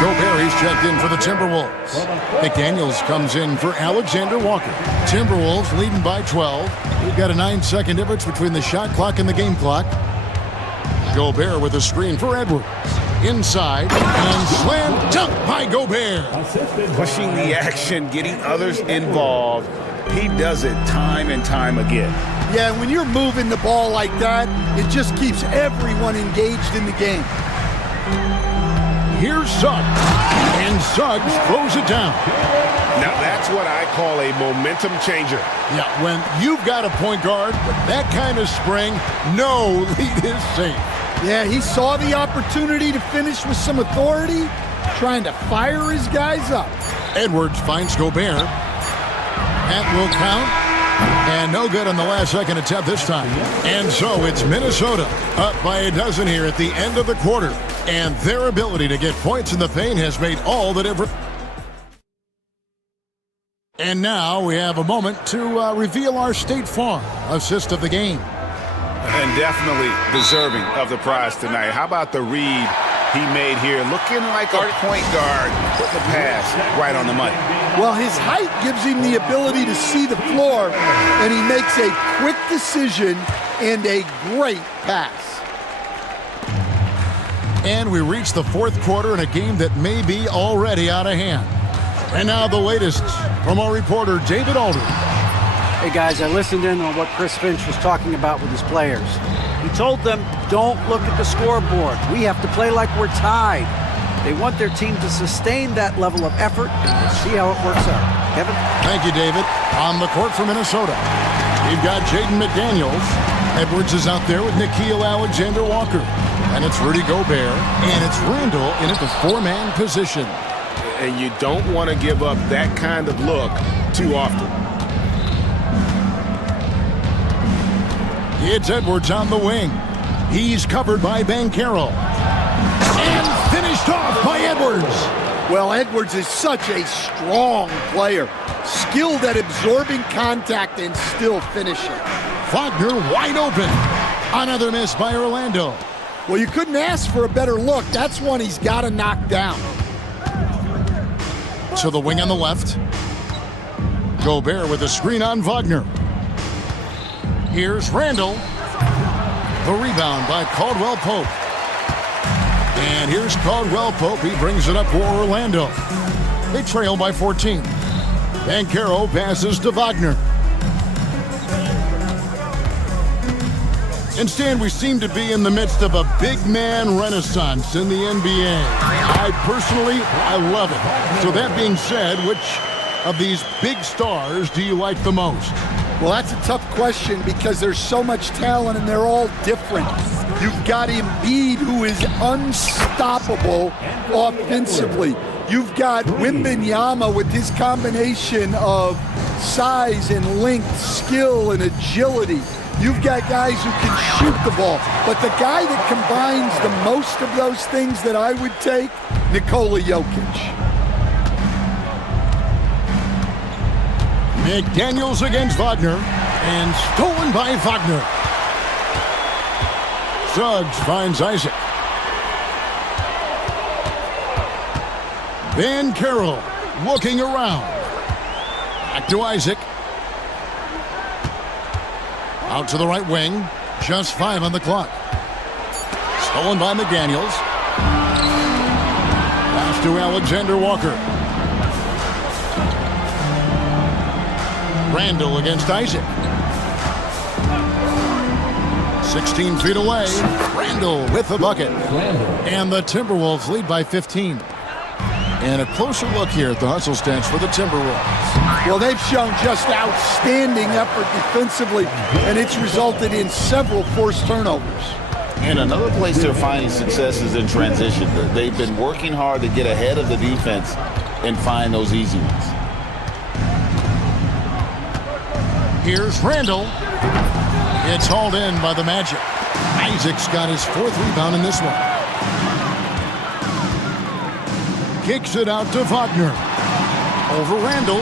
Gobert, he's checked in for the Timberwolves. McDaniels comes in for Alexander Walker. Timberwolves leading by 12. We've got a 9-second difference between the shot clock and the game clock. Gobert with a screen for Edwards. Inside, and slam dunk by Gobert. Pushing the action, getting others involved. He does it time and time again. Yeah, when you're moving the ball like that, it just keeps everyone engaged in the game. Here's Suggs, and Suggs throws it down. Now that's what I call a momentum changer. Yeah, when you've got a point guard with that kind of spring, no lead is safe. Yeah, he saw the opportunity to finish with some authority, trying to fire his guys up. Edwards finds Gobert. That will count. And no good on the last second attempt this time. And so it's Minnesota up by a dozen here at the end of the quarter. And their ability to get points in the paint has made all the difference. And now we have a moment to reveal our State Farm assist of the game. And definitely deserving of the prize tonight. How about the read he made here? Looking like a point guard. Put the pass right on the money. Well, his height gives him the ability to see the floor, and he makes a quick decision and a great pass. And we reach the fourth quarter in a game that may be already out of hand. And now the latest from our reporter, David Aldridge. Hey guys, I listened in on what Chris Finch was talking about with his players. He told them, don't look at the scoreboard. We have to play like we're tied. They want their team to sustain that level of effort, and we'll see how it works out. Kevin? Thank you, David. On the court for Minnesota, we've got Jaden McDaniels. Edwards is out there with Nickeil Alexander-Walker. And it's Rudy Gobert, and it's Randall in at the 4-man position. And you don't want to give up that kind of look too often. It's Edwards on the wing. He's covered by Banchero. And finished off by Edwards. Well, Edwards is such a strong player. Skilled at absorbing contact and still finishing. Wagner wide open. Another miss by Orlando. Well, you couldn't ask for a better look. That's one he's got to knock down. To the wing on the left. Gobert with a screen on Wagner. Here's Randall. The rebound by Caldwell Pope. And here's Caldwell Pope. He brings it up for Orlando. They trail by 14. Banchero passes to Wagner. And Stan, we seem to be in the midst of a big man renaissance in the NBA. I love it. So that being said, which of these big stars do you like the most? Well, that's a tough question because there's so much talent and they're all different. You've got Embiid, who is unstoppable offensively. You've got Wembanyama with his combination of size and length, skill and agility. You've got guys who can shoot the ball. But the guy that combines the most of those things that I would take, Nikola Jokic. McDaniels against Wagner, and stolen by Wagner. Suggs finds Isaac. Van Carroll looking around. Back to Isaac. Out to the right wing. Just 5 on the clock. Stolen by McDaniels. Pass to Alexander Walker. Randall against Isaac. 16 feet away. Randall with the bucket. And the Timberwolves lead by 15. And a closer look here at the hustle stats for the Timberwolves. Well, they've shown just outstanding effort defensively, and it's resulted in several forced turnovers. And another place they're finding success is in transition. They've been working hard to get ahead of the defense and find those easy ones. Here's Randall. It's hauled in by the Magic. Isaac's got his 4th rebound in this one. Kicks it out to Wagner. Over Randall.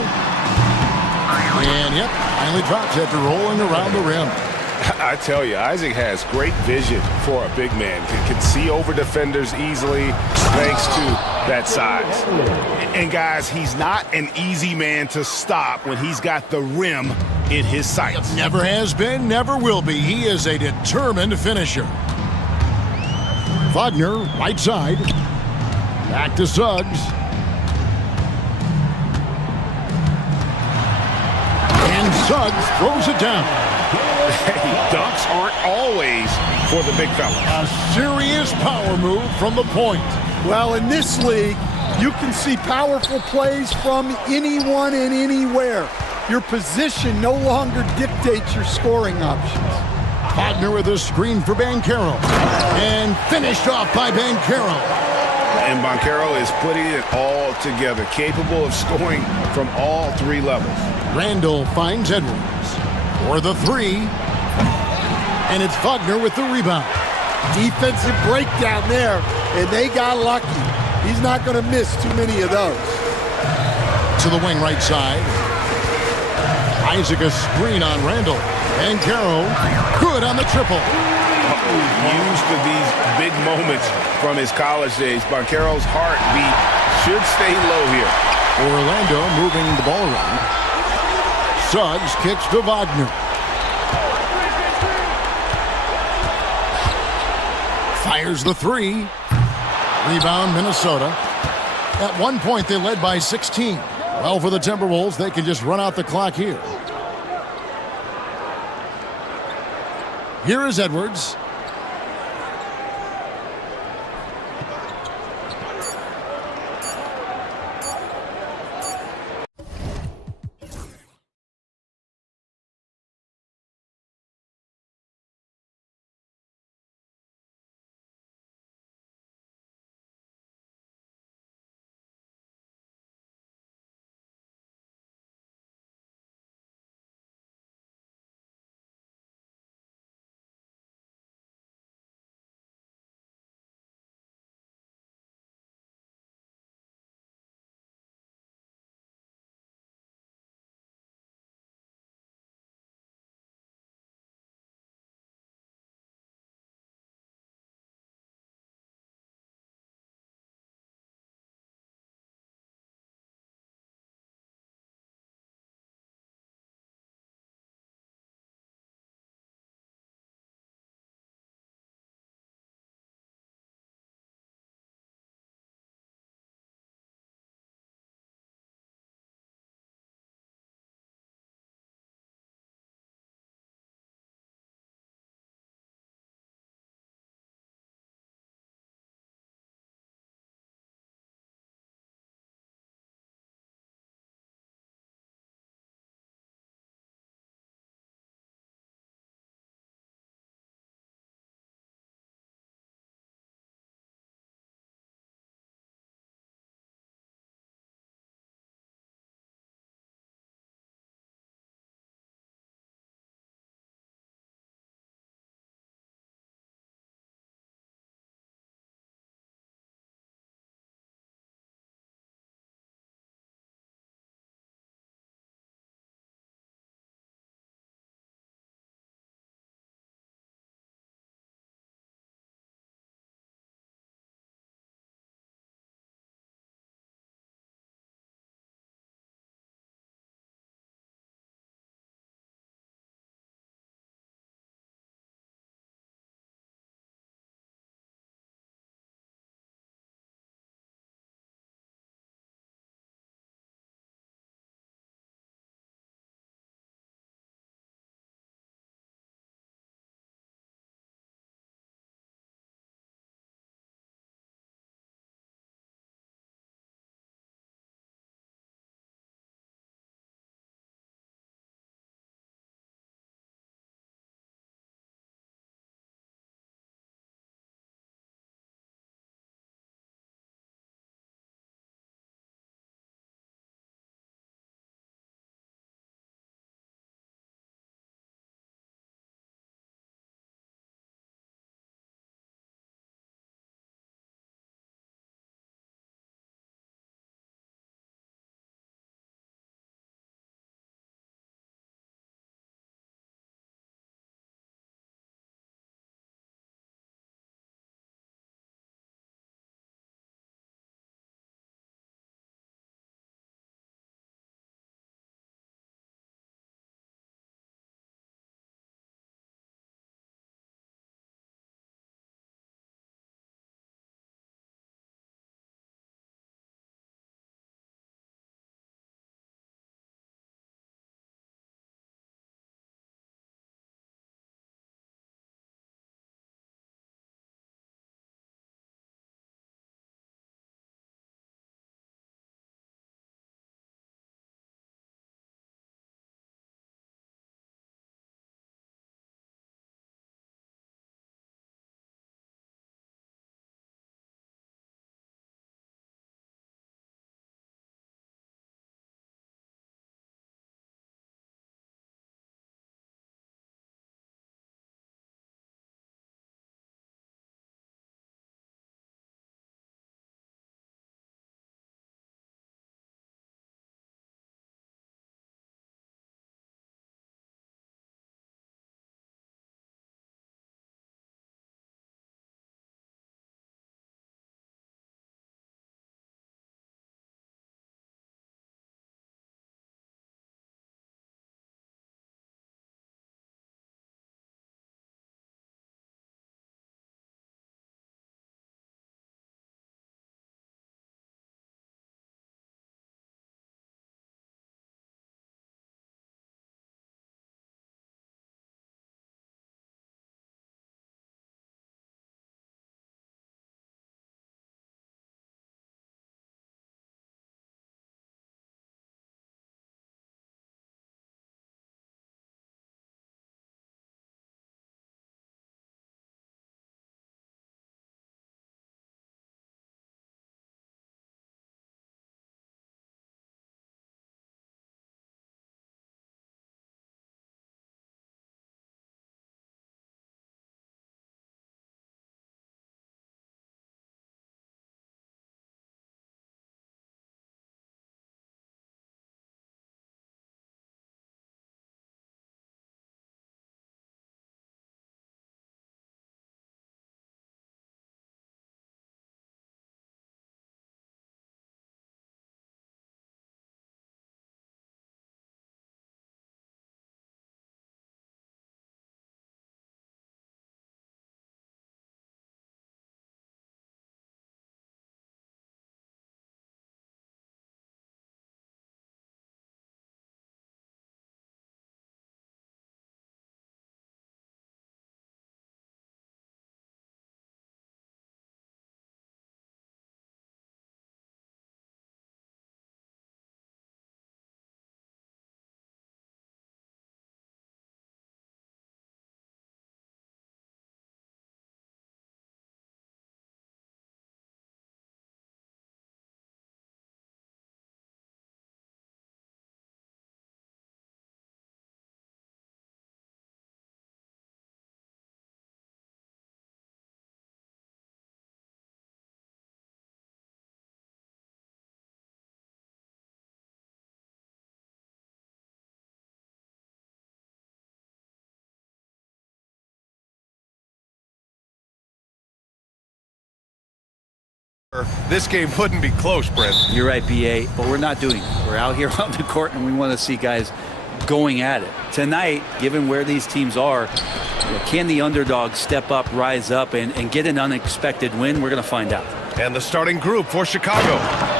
And yep, finally drops after rolling around the rim. I tell you, Isaac has great vision for a big man. Can see over defenders easily thanks to that size. And guys, he's not an easy man to stop when he's got the rim in his sights. Never has been, never will be. He is a determined finisher. Wagner, right side. Back to Suggs. And Suggs throws it down. Dunks aren't always for the big fella. A serious power move from the point. Well, in this league, you can see powerful plays from anyone and anywhere. Your position no longer dictates your scoring options. Wagner with a screen for Banchero. And finished off by Banchero. And Banchero is putting it all together, capable of scoring from all 3 levels. Randall finds Edwards for the 3. And it's Wagner with the rebound. Defensive breakdown there, and they got lucky. He's not going to miss too many of those. To the wing right side. Isaac a screen on Randall. Banchero good on the triple. Used to these big moments from his college days. Banchero's heartbeat should stay low here. Orlando moving the ball around. Suggs kicks to Wagner. Fires the 3. Rebound Minnesota. At one point they led by 16. Well, for the Timberwolves, they can just run out the clock here. Here is Edwards. This game wouldn't be close, Brent. You're right, BA, but we're not doing it. We're out here on the court, and we want to see guys going at it. Tonight, given where these teams are, can the underdog step up, rise up, and get an unexpected win? We're going to find out. And the starting group for Chicago.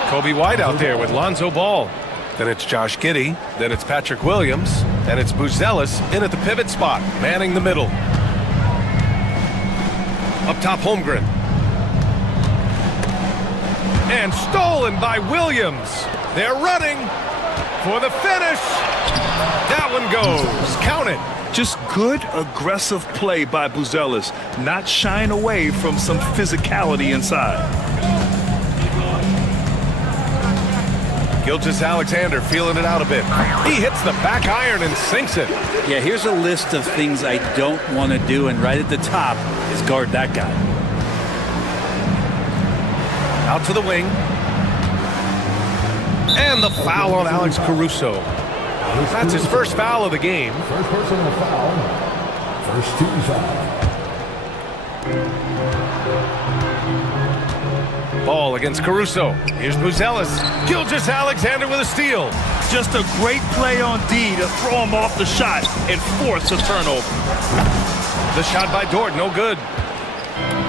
Kobe White out there with Lonzo Ball. Then it's Josh Giddey. Then it's Patrick Williams. And it's Buzelis in at the pivot spot, manning the middle. Up top, Holmgren. And stolen by Williams. They're running for the finish. That one goes. Count it. Just good, aggressive play by Buzelis, not shying away from some physicality inside. Gilgeous-Alexander feeling it out a bit. He hits the back iron and sinks it. Yeah, here's a list of things I don't want to do, and right at the top is guard that guy. Out to the wing. And the foul on Alex Caruso. That's his first foul of the game. First personal foul. First team foul. Ball against Caruso. Here's Buzelis. Gilgeous-Alexander with a steal. Just a great play on D to throw him off the shot and force a turnover. The shot by Dort, no good.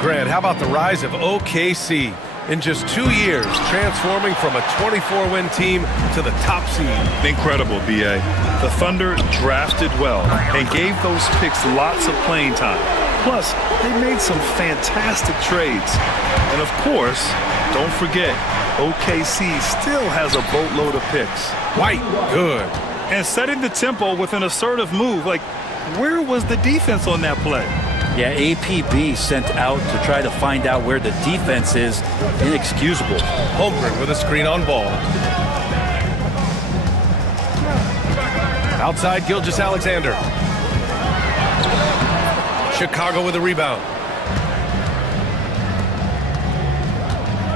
Grant, how about the rise of OKC? In just 2 years, transforming from a 24-win team to the top seed. Incredible, BA. The Thunder drafted well and gave those picks lots of playing time. Plus, they made some fantastic trades. And of course, don't forget, OKC still has a boatload of picks. White, good. And setting the tempo with an assertive move. Like, where was the defense on that play? Yeah, APB sent out to try to find out where the defense is. Inexcusable. Holmgren with a screen on ball. Outside, Gilgeous-Alexander. Chicago with a rebound.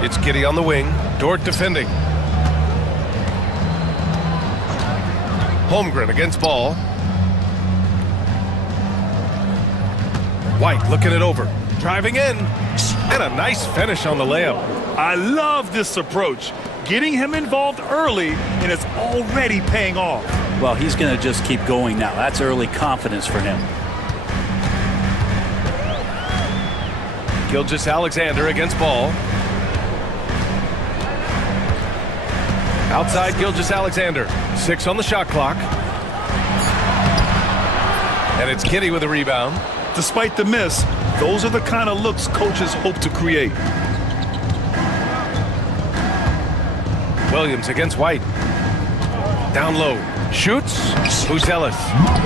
It's Giddey on the wing. Dort defending. Holmgren against ball. White looking it over. Driving in. And a nice finish on the layup. I love this approach. Getting him involved early, and it's already paying off. Well, he's going to just keep going now. That's early confidence for him. Gilgeous-Alexander against ball. Outside, Gilgeous-Alexander. 6 on the shot clock. And it's Giddey with a rebound. Despite the miss, those are the kind of looks coaches hope to create. Williams against White. Down low. Shoots. Buzelis.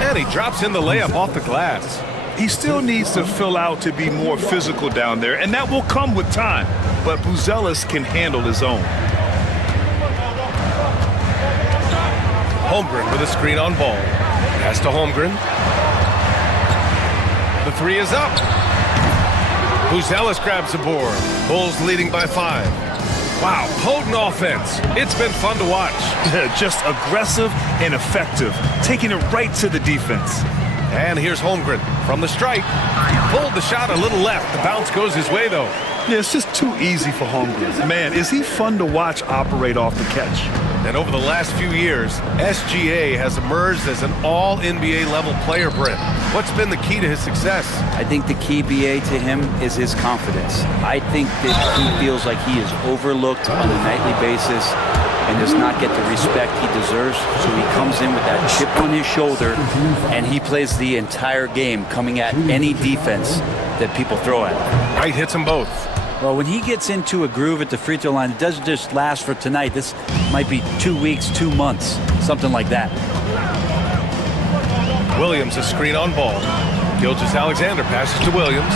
And he drops in the layup off the glass. He still needs to fill out to be more physical down there, and that will come with time. But Buzelis can handle his own. Holmgren with a screen on ball. Pass to Holmgren. The three is up. Buzelis grabs the board. Bulls leading by 5. Wow, potent offense. It's been fun to watch. Just aggressive and effective, taking it right to the defense. And here's Holmgren from the stripe. Pulled the shot a little left. The bounce goes his way, though. Yeah, it's just too easy for Holmgren. Man, is he fun to watch operate off the catch. And over the last few years, SGA has emerged as an all-NBA level player, Brent. What's been the key to his success? I think the key, BA, to him is his confidence. I think that he feels like he is overlooked on a nightly basis and does not get the respect he deserves. So he comes in with that chip on his shoulder, and he plays the entire game coming at any defense that people throw at him. Right, hits them both. Well, when he gets into a groove at the free throw line, it doesn't just last for tonight. This might be 2 weeks, 2 months, something like that. Williams a screen on ball. Gilgeous-Alexander passes to Williams.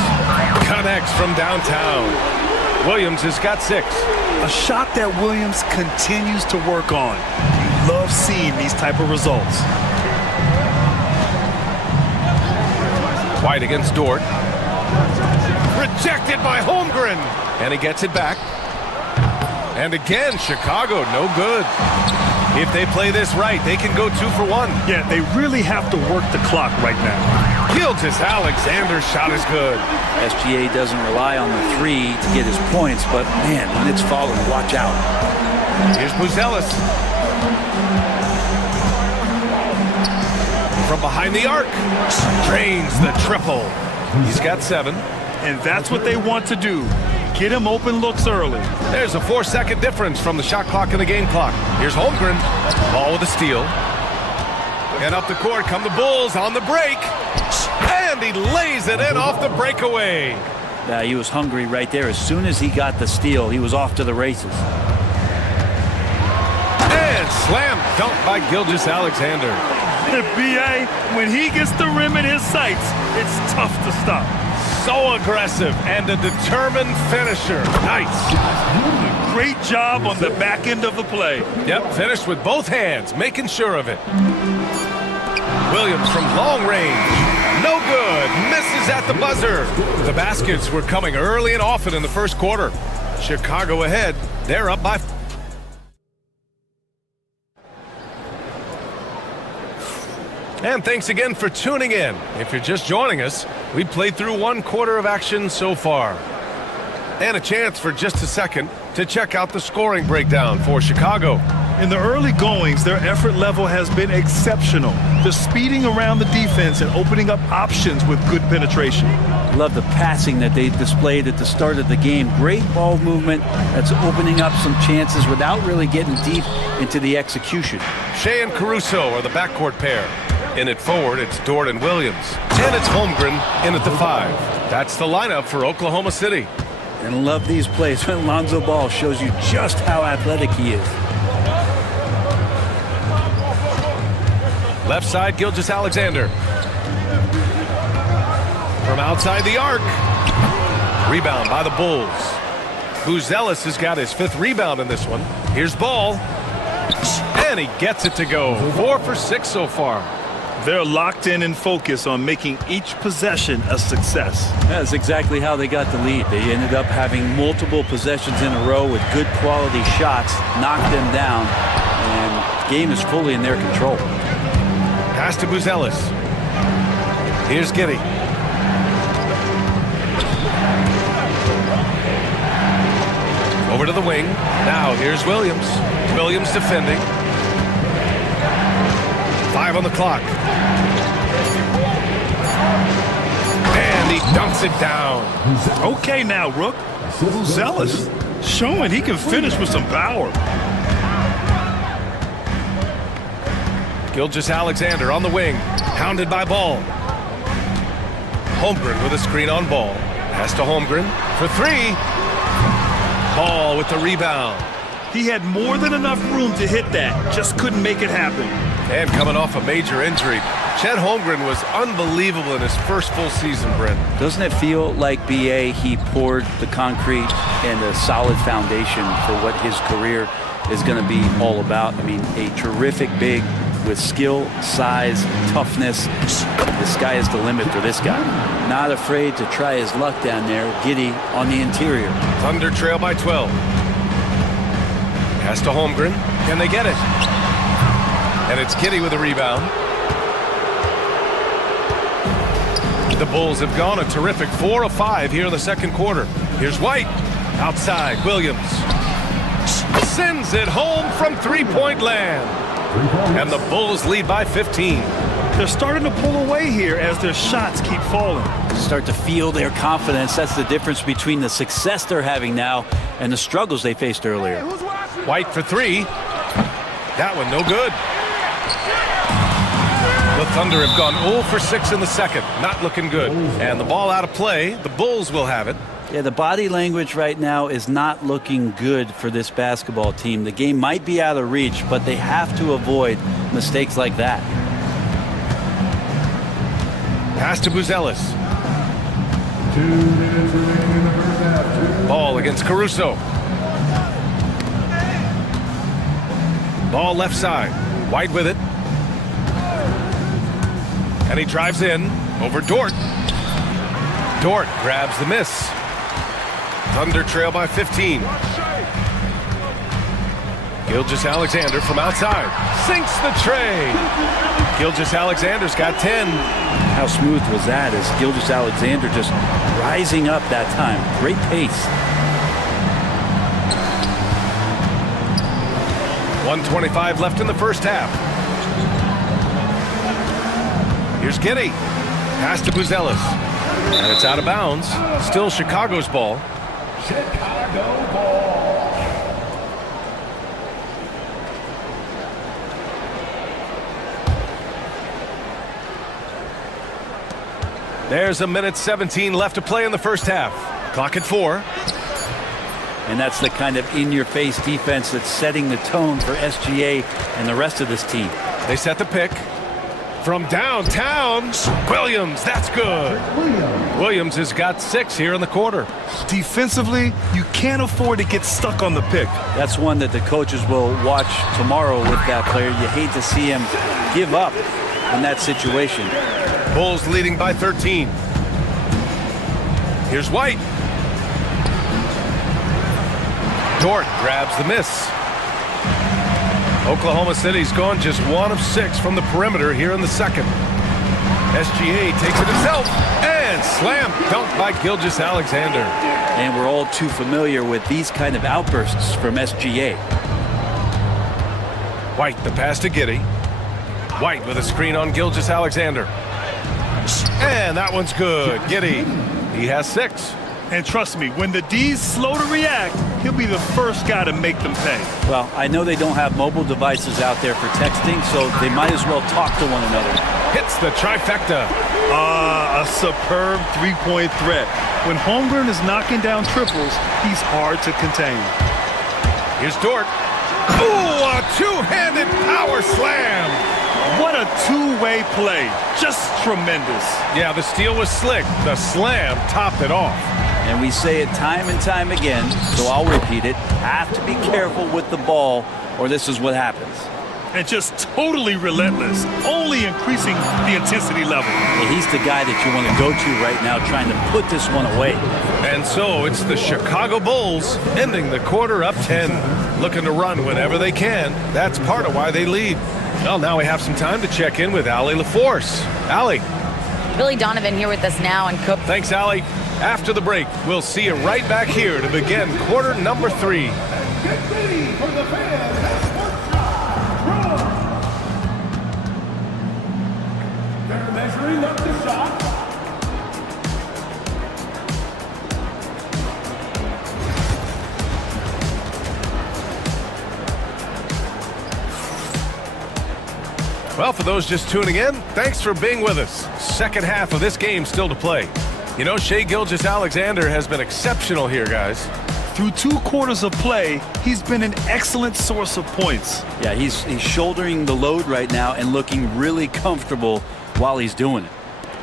Connects from downtown. Williams has got 6. A shot that Williams continues to work on. You love seeing these type of results. White against Dort. Rejected by Holmgren. And he gets it back. And again, Chicago, no good. If they play this right, they can go 2 for 1. Yeah, they really have to work the clock right now. Gilgeous Alexander's shot is good. SGA doesn't rely on the three to get his points, but man, when it's falling, watch out. Here's Buzelis. From behind the arc. Drains the triple. He's got 7. And that's what they want to do. Get him open looks early. There's a 4-second difference from the shot clock and the game clock. Here's Holmgren. Ball with a steal. And up the court come the Bulls on the break. And he lays it in off the breakaway. Yeah, he was hungry right there. As soon as he got the steal, he was off to the races. And slam dunk by Gilgeous Alexander. B.A., when he gets the rim in his sights, it's tough to stop. So aggressive and a determined finisher. Nice. Great job on the back end of the play. Yep, finished with both hands, making sure of it. Williams from long range. No good. Misses at the buzzer. The baskets were coming early and often in the first quarter. Chicago ahead. They're up by... And thanks again for tuning in. If you're just joining us, we played through 1 quarter of action so far. And a chance for just a second to check out the scoring breakdown for Chicago. In the early goings, their effort level has been exceptional. They're speeding around the defense and opening up options with good penetration. Love the passing that they displayed at the start of the game. Great ball movement that's opening up some chances without really getting deep into the execution. Shea and Caruso are the backcourt pair. In it forward, it's Dort and Williams. And it's Holmgren in at the 5. That's the lineup for Oklahoma City. And love these plays when Lonzo Ball shows you just how athletic he is. Left side, Gilgeous Alexander. From outside the arc. Rebound by the Bulls. Buzelis has got his 5th rebound in this one. Here's Ball. And he gets it to go. 4 for 6 so far. They're locked in and focused on making each possession a success. That's exactly how they got the lead. They ended up having multiple possessions in a row with good quality shots, knocked them down, and the game is fully in their control. Pass to Buzelis. Here's Giddey. Over to the wing. Now here's Williams. Williams defending. 5 on the clock. And he dunks it down. Okay now, Rook. Zealous. Showing he can finish with some power. Gilgeous Alexander on the wing. Hounded by Ball. Holmgren with a screen on Ball. Pass to Holmgren for 3. Ball with the rebound. He had more than enough room to hit that. Just couldn't make it happen. And coming off a major injury, Chet Holmgren was unbelievable in his first full season, Brent. Doesn't it feel like B.A. he poured the concrete and a solid foundation for what his career is going to be all about? I mean, a terrific big with skill, size, toughness. The sky is the limit for this guy. Not afraid to try his luck down there. Giddey on the interior. Thunder trail by 12. Pass to Holmgren. Can they get it? And it's Giddey with a rebound. The Bulls have gone a terrific 4 of 5 here in the second quarter. Here's White. Outside, Williams. Sends it home from three-point land. And the Bulls lead by 15. They're starting to pull away here as their shots keep falling. Start to feel their confidence. That's the difference between the success they're having now and the struggles they faced earlier. White for 3. That one no good. The Thunder have gone 0 for 6 in the second. Not looking good. And the ball out of play. The Bulls will have it. Yeah, the body language right now is not looking good for this basketball team. The game might be out of reach, but they have to avoid mistakes like that. Pass to Buzelis. Ball against Caruso. Ball left side. White with it. And he drives in over Dort. Dort grabs the miss. Thunder trail by 15. Gilgeous-Alexander from outside. Sinks the tray. Gilgeous-Alexander's got 10. How smooth was that as Gilgeous-Alexander just rising up that time. Great pace. 1:25 left in the first half. Here's Giddey. Pass to Buzelis. And it's out of bounds. Still Chicago's ball. Chicago ball. There's a minute 17 left to play in the first half. Clock at 4. And that's the kind of in-your-face defense that's setting the tone for SGA and the rest of this team. They set the pick. From downtown, Williams, that's good. Williams has got 6 here in the quarter. Defensively, you can't afford to get stuck on the pick. That's one that the coaches will watch tomorrow with that player. You hate to see him give up in that situation. Bulls leading by 13. Here's White. Dort grabs the miss. Oklahoma City's gone just 1 of 6 from the perimeter here in the second. SGA takes it himself and slam dunk by Gilgeous-Alexander. And we're all too familiar with these kind of outbursts from SGA. White, the pass to Giddey. White with a screen on Gilgeous-Alexander. And that one's good. Giddey, he has 6. And trust me, when the D's slow to react, he'll be the first guy to make them pay. Well, I know they don't have mobile devices out there for texting, so they might as well talk to one another. Hits the trifecta. A superb three-point threat. When Holmgren is knocking down triples, he's hard to contain. Here's Dort. Ooh, a two-handed power slam. What a two-way play. Just tremendous. Yeah, the steal was slick. The slam topped it off. And we say it time and time again, so I'll repeat it. Have to be careful with the ball, or this is what happens. And just totally relentless, only increasing the intensity level. And he's the guy that you want to go to right now, trying to put this one away. And so it's the Chicago Bulls ending the quarter up 10, looking to run whenever they can. That's part of why they lead. Well, now we have some time to check in with Allie LaForce. Allie. Billy Donovan here with us now and Cook. Thanks, Allie. After the break, we'll see you right back here to begin quarter number 3. Get ready for the fans at Sports Shot. They're measuring up the shot. Well, for those just tuning in, thanks for being with us. Second half of this game still to play. You know, Shai Gilgeous-Alexander has been exceptional here, guys. Through 2 quarters of play, he's been an excellent source of points. Yeah, he's shouldering the load right now and looking really comfortable while he's doing it.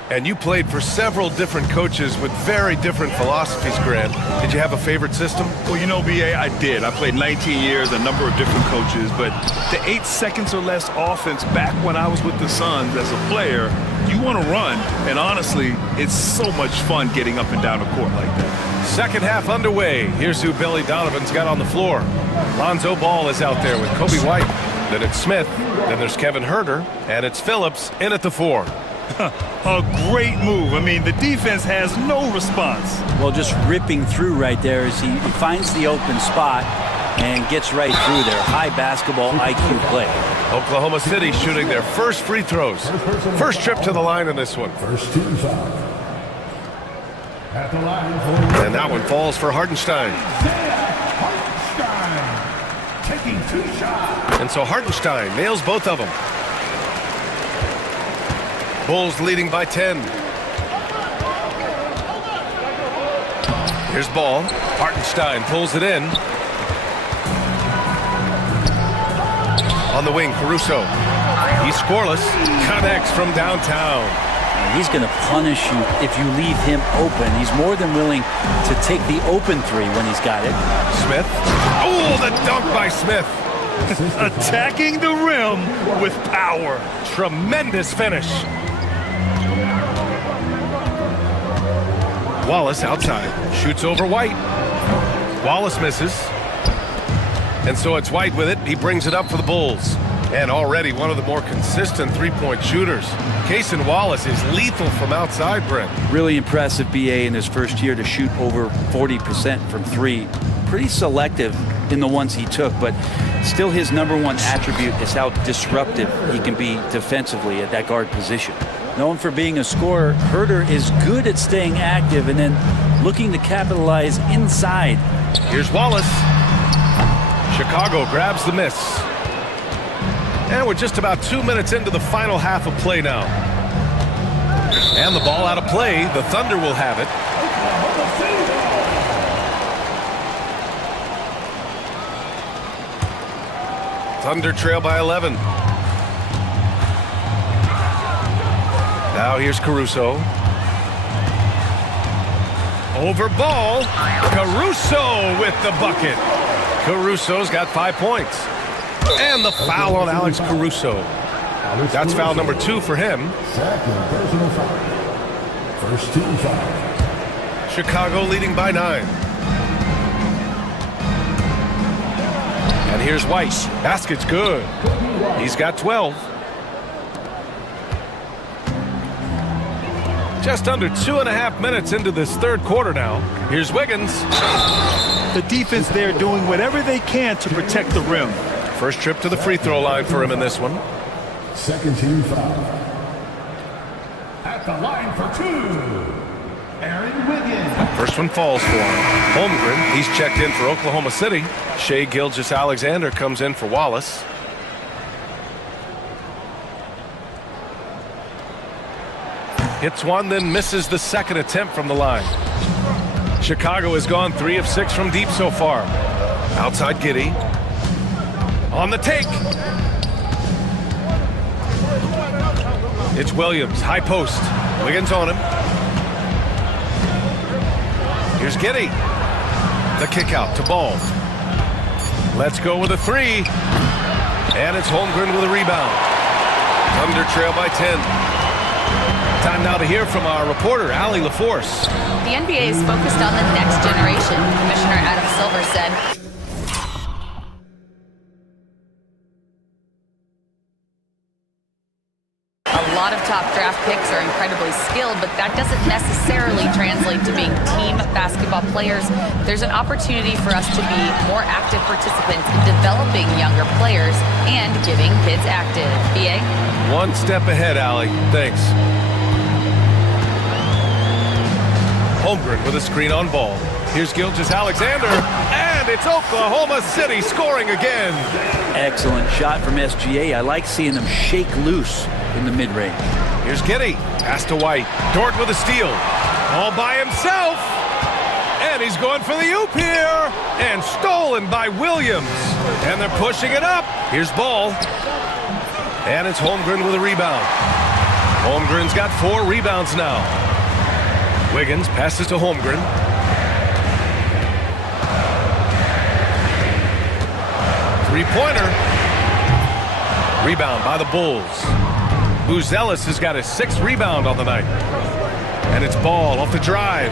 And you played for several different coaches with very different philosophies, Grant. Did you have a favorite system? Well, you know, B.A., I did. I played 19 years, a number of different coaches, but the 8 seconds or less offense back when I was with the Suns as a player, you want to run, and honestly, it's so much fun getting up and down the court like that. Second half underway. Here's who Billy Donovan's got on the floor. Lonzo Ball is out there with Kobe White. Then it's Smith. Then there's Kevin Huerter. And it's Phillips in at the 4. A great move. I mean, the defense has no response. Well, just ripping through right there as he finds the open spot and gets right through there. High basketball IQ play. Oklahoma City shooting their first free throws. First trip to the line in this one. First team's out. At the line for and that one falls for Hartenstein. Hartenstein taking 2 shots. And so Hartenstein nails both of them. Bulls leading by 10. Here's Ball. Hartenstein pulls it in. On the wing, Caruso. He's scoreless. Connects from downtown. He's going to punish you if you leave him open. He's more than willing to take the open 3 when he's got it. Smith. Oh, the dunk by Smith. Attacking the rim with power. Tremendous finish. Wallace outside. Shoots over White. Wallace misses. And so it's White with it. He brings it up for the Bulls. And already one of the more consistent three-point shooters. Cason Wallace is lethal from outside, Brent. Really impressive BA in his first year to shoot over 40% from three. Pretty selective in the ones he took, but still his number one attribute is how disruptive he can be defensively at that guard position. Known for being a scorer, Herter is good at staying active and then looking to capitalize inside. Here's Wallace. Chicago grabs the miss. And we're just about 2 minutes into the final half of play now. And the ball out of play. The Thunder will have it. Thunder trail by 11. Now here's Caruso. Over ball. Caruso with the bucket. Caruso's got 5 points. And the foul on Alex Caruso. That's foul number 2 for him. Second personal foul. First team foul. Chicago leading by 9. And here's White. Basket's good. He's got 12. Just under 2.5 minutes into this third quarter now. Here's Wiggins. The defense there doing whatever they can to protect the rim. First trip to the free throw line for him in this one. Second team foul. At the line for 2, Aaron Wiggins. First one falls for him. Holmgren, he's checked in for Oklahoma City. Shai Gilgeous-Alexander comes in for Wallace. Hits one, then misses the second attempt from the line. Chicago has gone 3 of 6 from deep so far. Outside Giddey. On the take. It's Williams, high post. Wiggins on him. Here's Giddey. The kick out to Ball. Let's go with a 3. And it's Holmgren with a rebound. Thunder trail by 10. Time now to hear from our reporter, Allie LaForce. The NBA is focused on the next generation. Commissioner Adam Silver said, a lot of top draft picks are incredibly skilled, but that doesn't necessarily translate to being team basketball players. There's an opportunity for us to be more active participants in developing younger players and getting kids active. BA? One step ahead, Allie. Thanks. Holmgren with a screen on Ball. Here's Gilgeous-Alexander, and it's Oklahoma City scoring again. Excellent shot from SGA. I like seeing them shake loose in the mid-range. Here's Giddey. Pass to White. Dort with a steal. All by himself. And he's going for the oop here. And stolen by Williams. And they're pushing it up. Here's Ball. And it's Holmgren with a rebound. Holmgren's got 4 rebounds now. Wiggins passes to Holmgren. Three-pointer. Rebound by the Bulls. Buzelis has got his 6th rebound on the night. And it's Ball off the drive.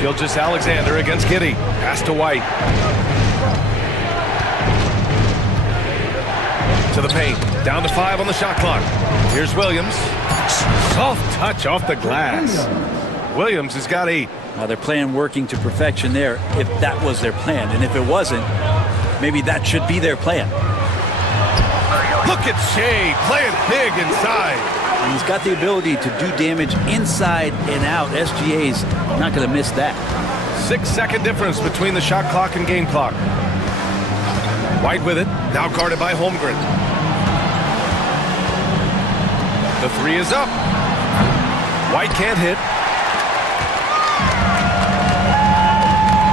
Gilgeous-Alexander against Giddey. Pass to White. To the paint. Down to 5 on the shot clock. Here's Williams. Soft touch off the glass. Williams has got 8. Now they're playing working to perfection there if that was their plan. And if it wasn't, maybe that should be their plan. Look at Shai playing big inside. And he's got the ability to do damage inside and out. SGA's not going to miss that. 6-second difference between the shot clock and game clock. White with it, now guarded by Holmgren. The 3 is up. White can't hit.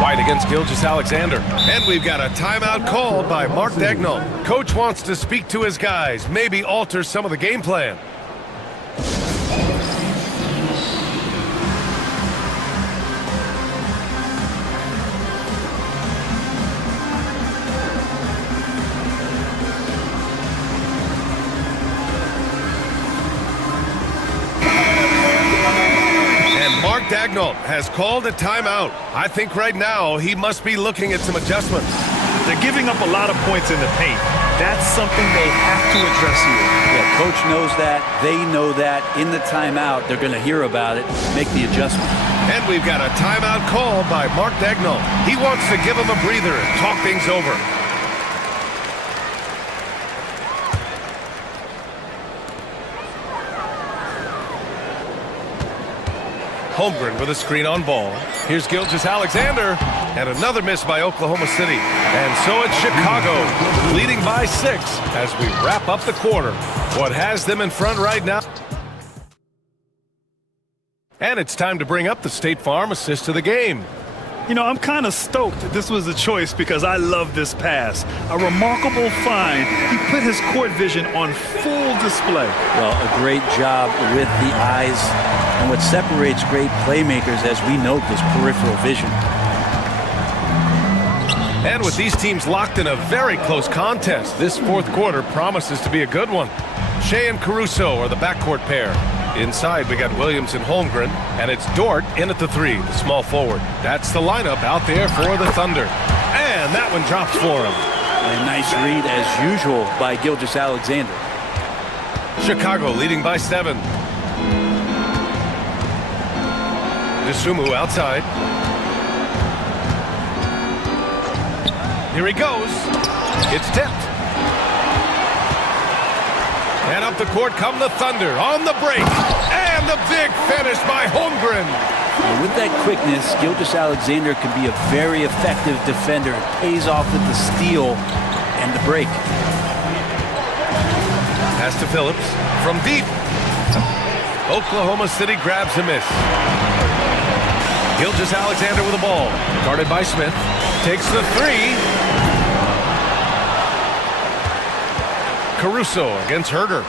White against Gilgeous-Alexander. And we've got a timeout called by Mark Daigneault. Coach wants to speak to his guys, maybe alter some of the game plan. Daigneault has called a timeout. I think right now he must be looking at some adjustments. They're giving up a lot of points in the paint. That's something they have to address here. Yeah, coach knows that. They know that. In the timeout, they're going to hear about it, make the adjustment. And we've got a timeout called by Mark Daigneault. He wants to give him a breather and talk things over. Holmgren with a screen on ball. Here's Gilgeous-Alexander. And another miss by Oklahoma City. And so it's Chicago, leading by 6 as we wrap up the quarter. What has them in front right now? And it's time to bring up the State Farm assist of the game. You know, I'm kind of stoked this was a choice because I love this pass. A remarkable find. He put his court vision on full display. Well, a great job with the eyes. And what separates great playmakers, as we note, is peripheral vision. And with these teams locked in a very close contest, this fourth quarter promises to be a good one. Shea and Caruso are the backcourt pair. Inside, we got Williams and Holmgren, and it's Dort in at the 3, the small forward. That's the lineup out there for the Thunder. And that one drops for him. A nice read, as usual, by Gilgeous-Alexander. Chicago leading by 7. Dosunmu outside. Here he goes. It's tipped. And up the court come the Thunder on the break. And the big finish by Holmgren. And with that quickness, Gilgeous-Alexander can be a very effective defender. It pays off with the steal and the break. Pass to Phillips from deep. Oklahoma City grabs a miss. Gilgeous-Alexander with the ball. Guarded by Smith. Takes the 3. Caruso against Herder.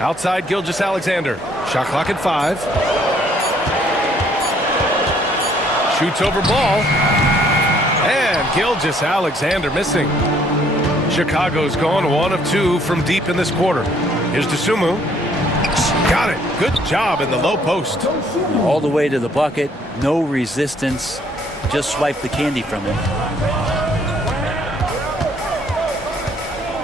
Outside Gilgeous-Alexander. Shot clock at 5. Shoots over ball. And Gilgeous-Alexander missing. Chicago's gone 1 of 2 from deep in this quarter. Here's Dosunmu. Got it. Good job in the low post. All the way to the bucket. No resistance. Just swipe the candy from him.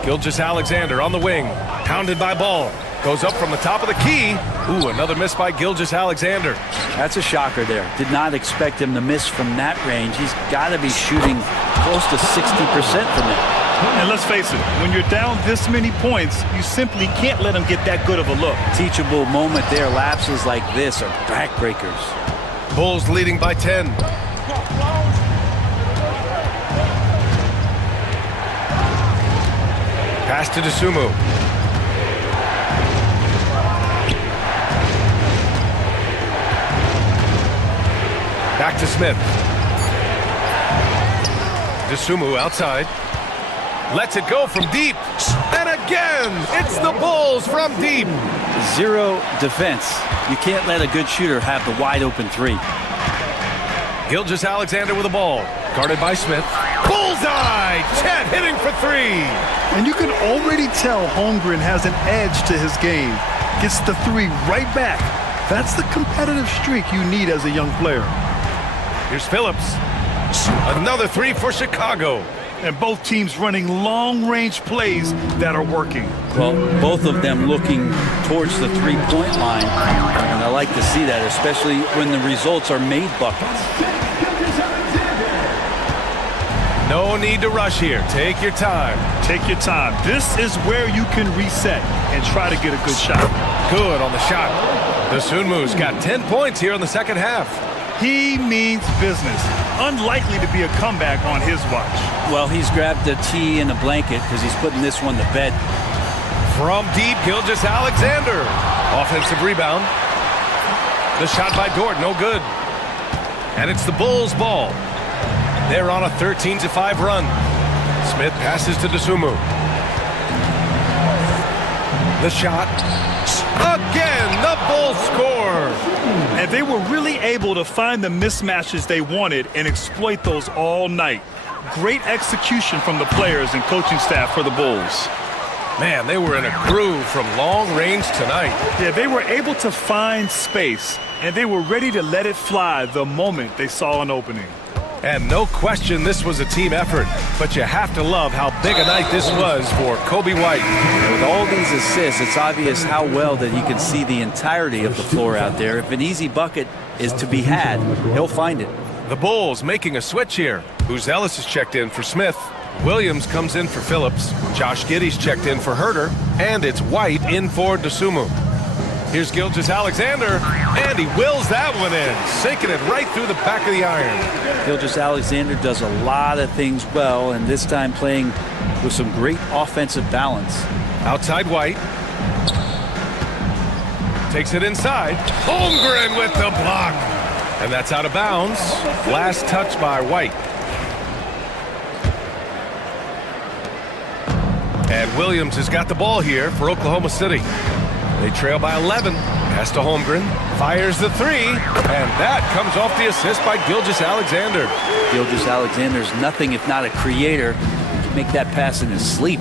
Gilgeous-Alexander on the wing. Pounded by Ball. Goes up from the top of the key. Ooh, another miss by Gilgeous-Alexander. That's a shocker there. Did not expect him to miss from that range. He's got to be shooting close to 60% from it. And let's face it, when you're down this many points, you simply can't let him get that good of a look. Teachable moment there. Lapses like this are backbreakers. Bulls leading by 10. Pass to Dosunmu. Back to Smith. Dosunmu outside. Lets it go from deep. And again, it's the Bulls from deep. Zero defense. You can't let a good shooter have the wide open 3. Gilgeous-Alexander with the ball. Guarded by Smith. Bullseye! Chet hitting for 3. And you can already tell Holmgren has an edge to his game. Gets the 3 right back. That's the competitive streak you need as a young player. Here's Phillips. Another 3 for Chicago. And both teams running long-range plays that are working. Well, both of them looking towards the three-point line. And I like to see that, especially when the results are made buckets. No need to rush here. Take your time. Take your time. This is where you can reset and try to get a good shot. Good on the shot. Dosunmu's got 10 points here in the second half. He means business. Unlikely to be a comeback on his watch. Well, he's grabbed a tee and a blanket because he's putting this one to bed. From deep, Gilgeous-Alexander. Offensive rebound. The shot by Dort, no good. And it's the Bulls' ball. They're on a 13-5 run. Smith passes to Dosunmu. The shot. Again, the Bulls score. And they were really able to find the mismatches they wanted and exploit those all night. Great execution from the players and coaching staff for the Bulls. Man, they were in a groove from long range tonight. Yeah, they were able to find space, and they were ready to let it fly the moment they saw an opening. And no question this was a team effort, but you have to love how big a night this was for Kobe White. With all these assists, it's obvious how well that he can see the entirety of the floor out there. If an easy bucket is to be had, he'll find it. The Bulls making a switch here. Ellis is checked in for Smith. Williams comes in for Phillips. Josh Giddey's checked in for Herter. And it's White in for Dosunmu. Here's Gilgeous-Alexander, and he wills that one in, sinking it right through the back of the iron. Gilgeous-Alexander does a lot of things well, and this time playing with some great offensive balance. Outside White. Takes it inside. Holmgren with the block. And that's out of bounds. Last touch by White. And Williams has got the ball here for Oklahoma City. They trail by 11. Pass to Holmgren. Fires the three. And that comes off the assist by Gilgeous-Alexander. Gilgeous-Alexander's nothing if not a creator. He can make that pass in his sleep.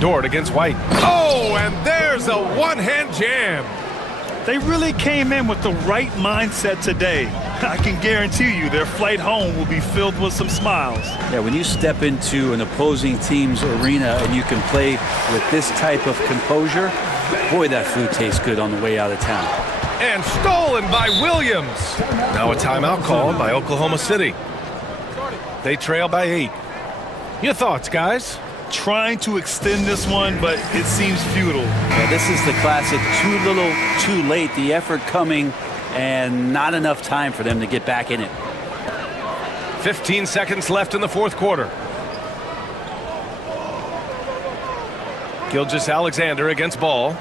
Dort against White. Oh, and there's a one-hand jam. They really came in with the right mindset today. I can guarantee you their flight home will be filled with some smiles. Yeah, when you step into an opposing team's arena and you can play with this type of composure, boy, that food tastes good on the way out of town. And stolen by Williams. Now a timeout called by Oklahoma City. They trail by 8. Your thoughts, guys? Trying to extend this one, but it seems futile. Yeah, this is the classic too little, too late. The effort coming and not enough time for them to get back in it. 15 seconds left in the fourth quarter. Gilgeous-Alexander against Ball.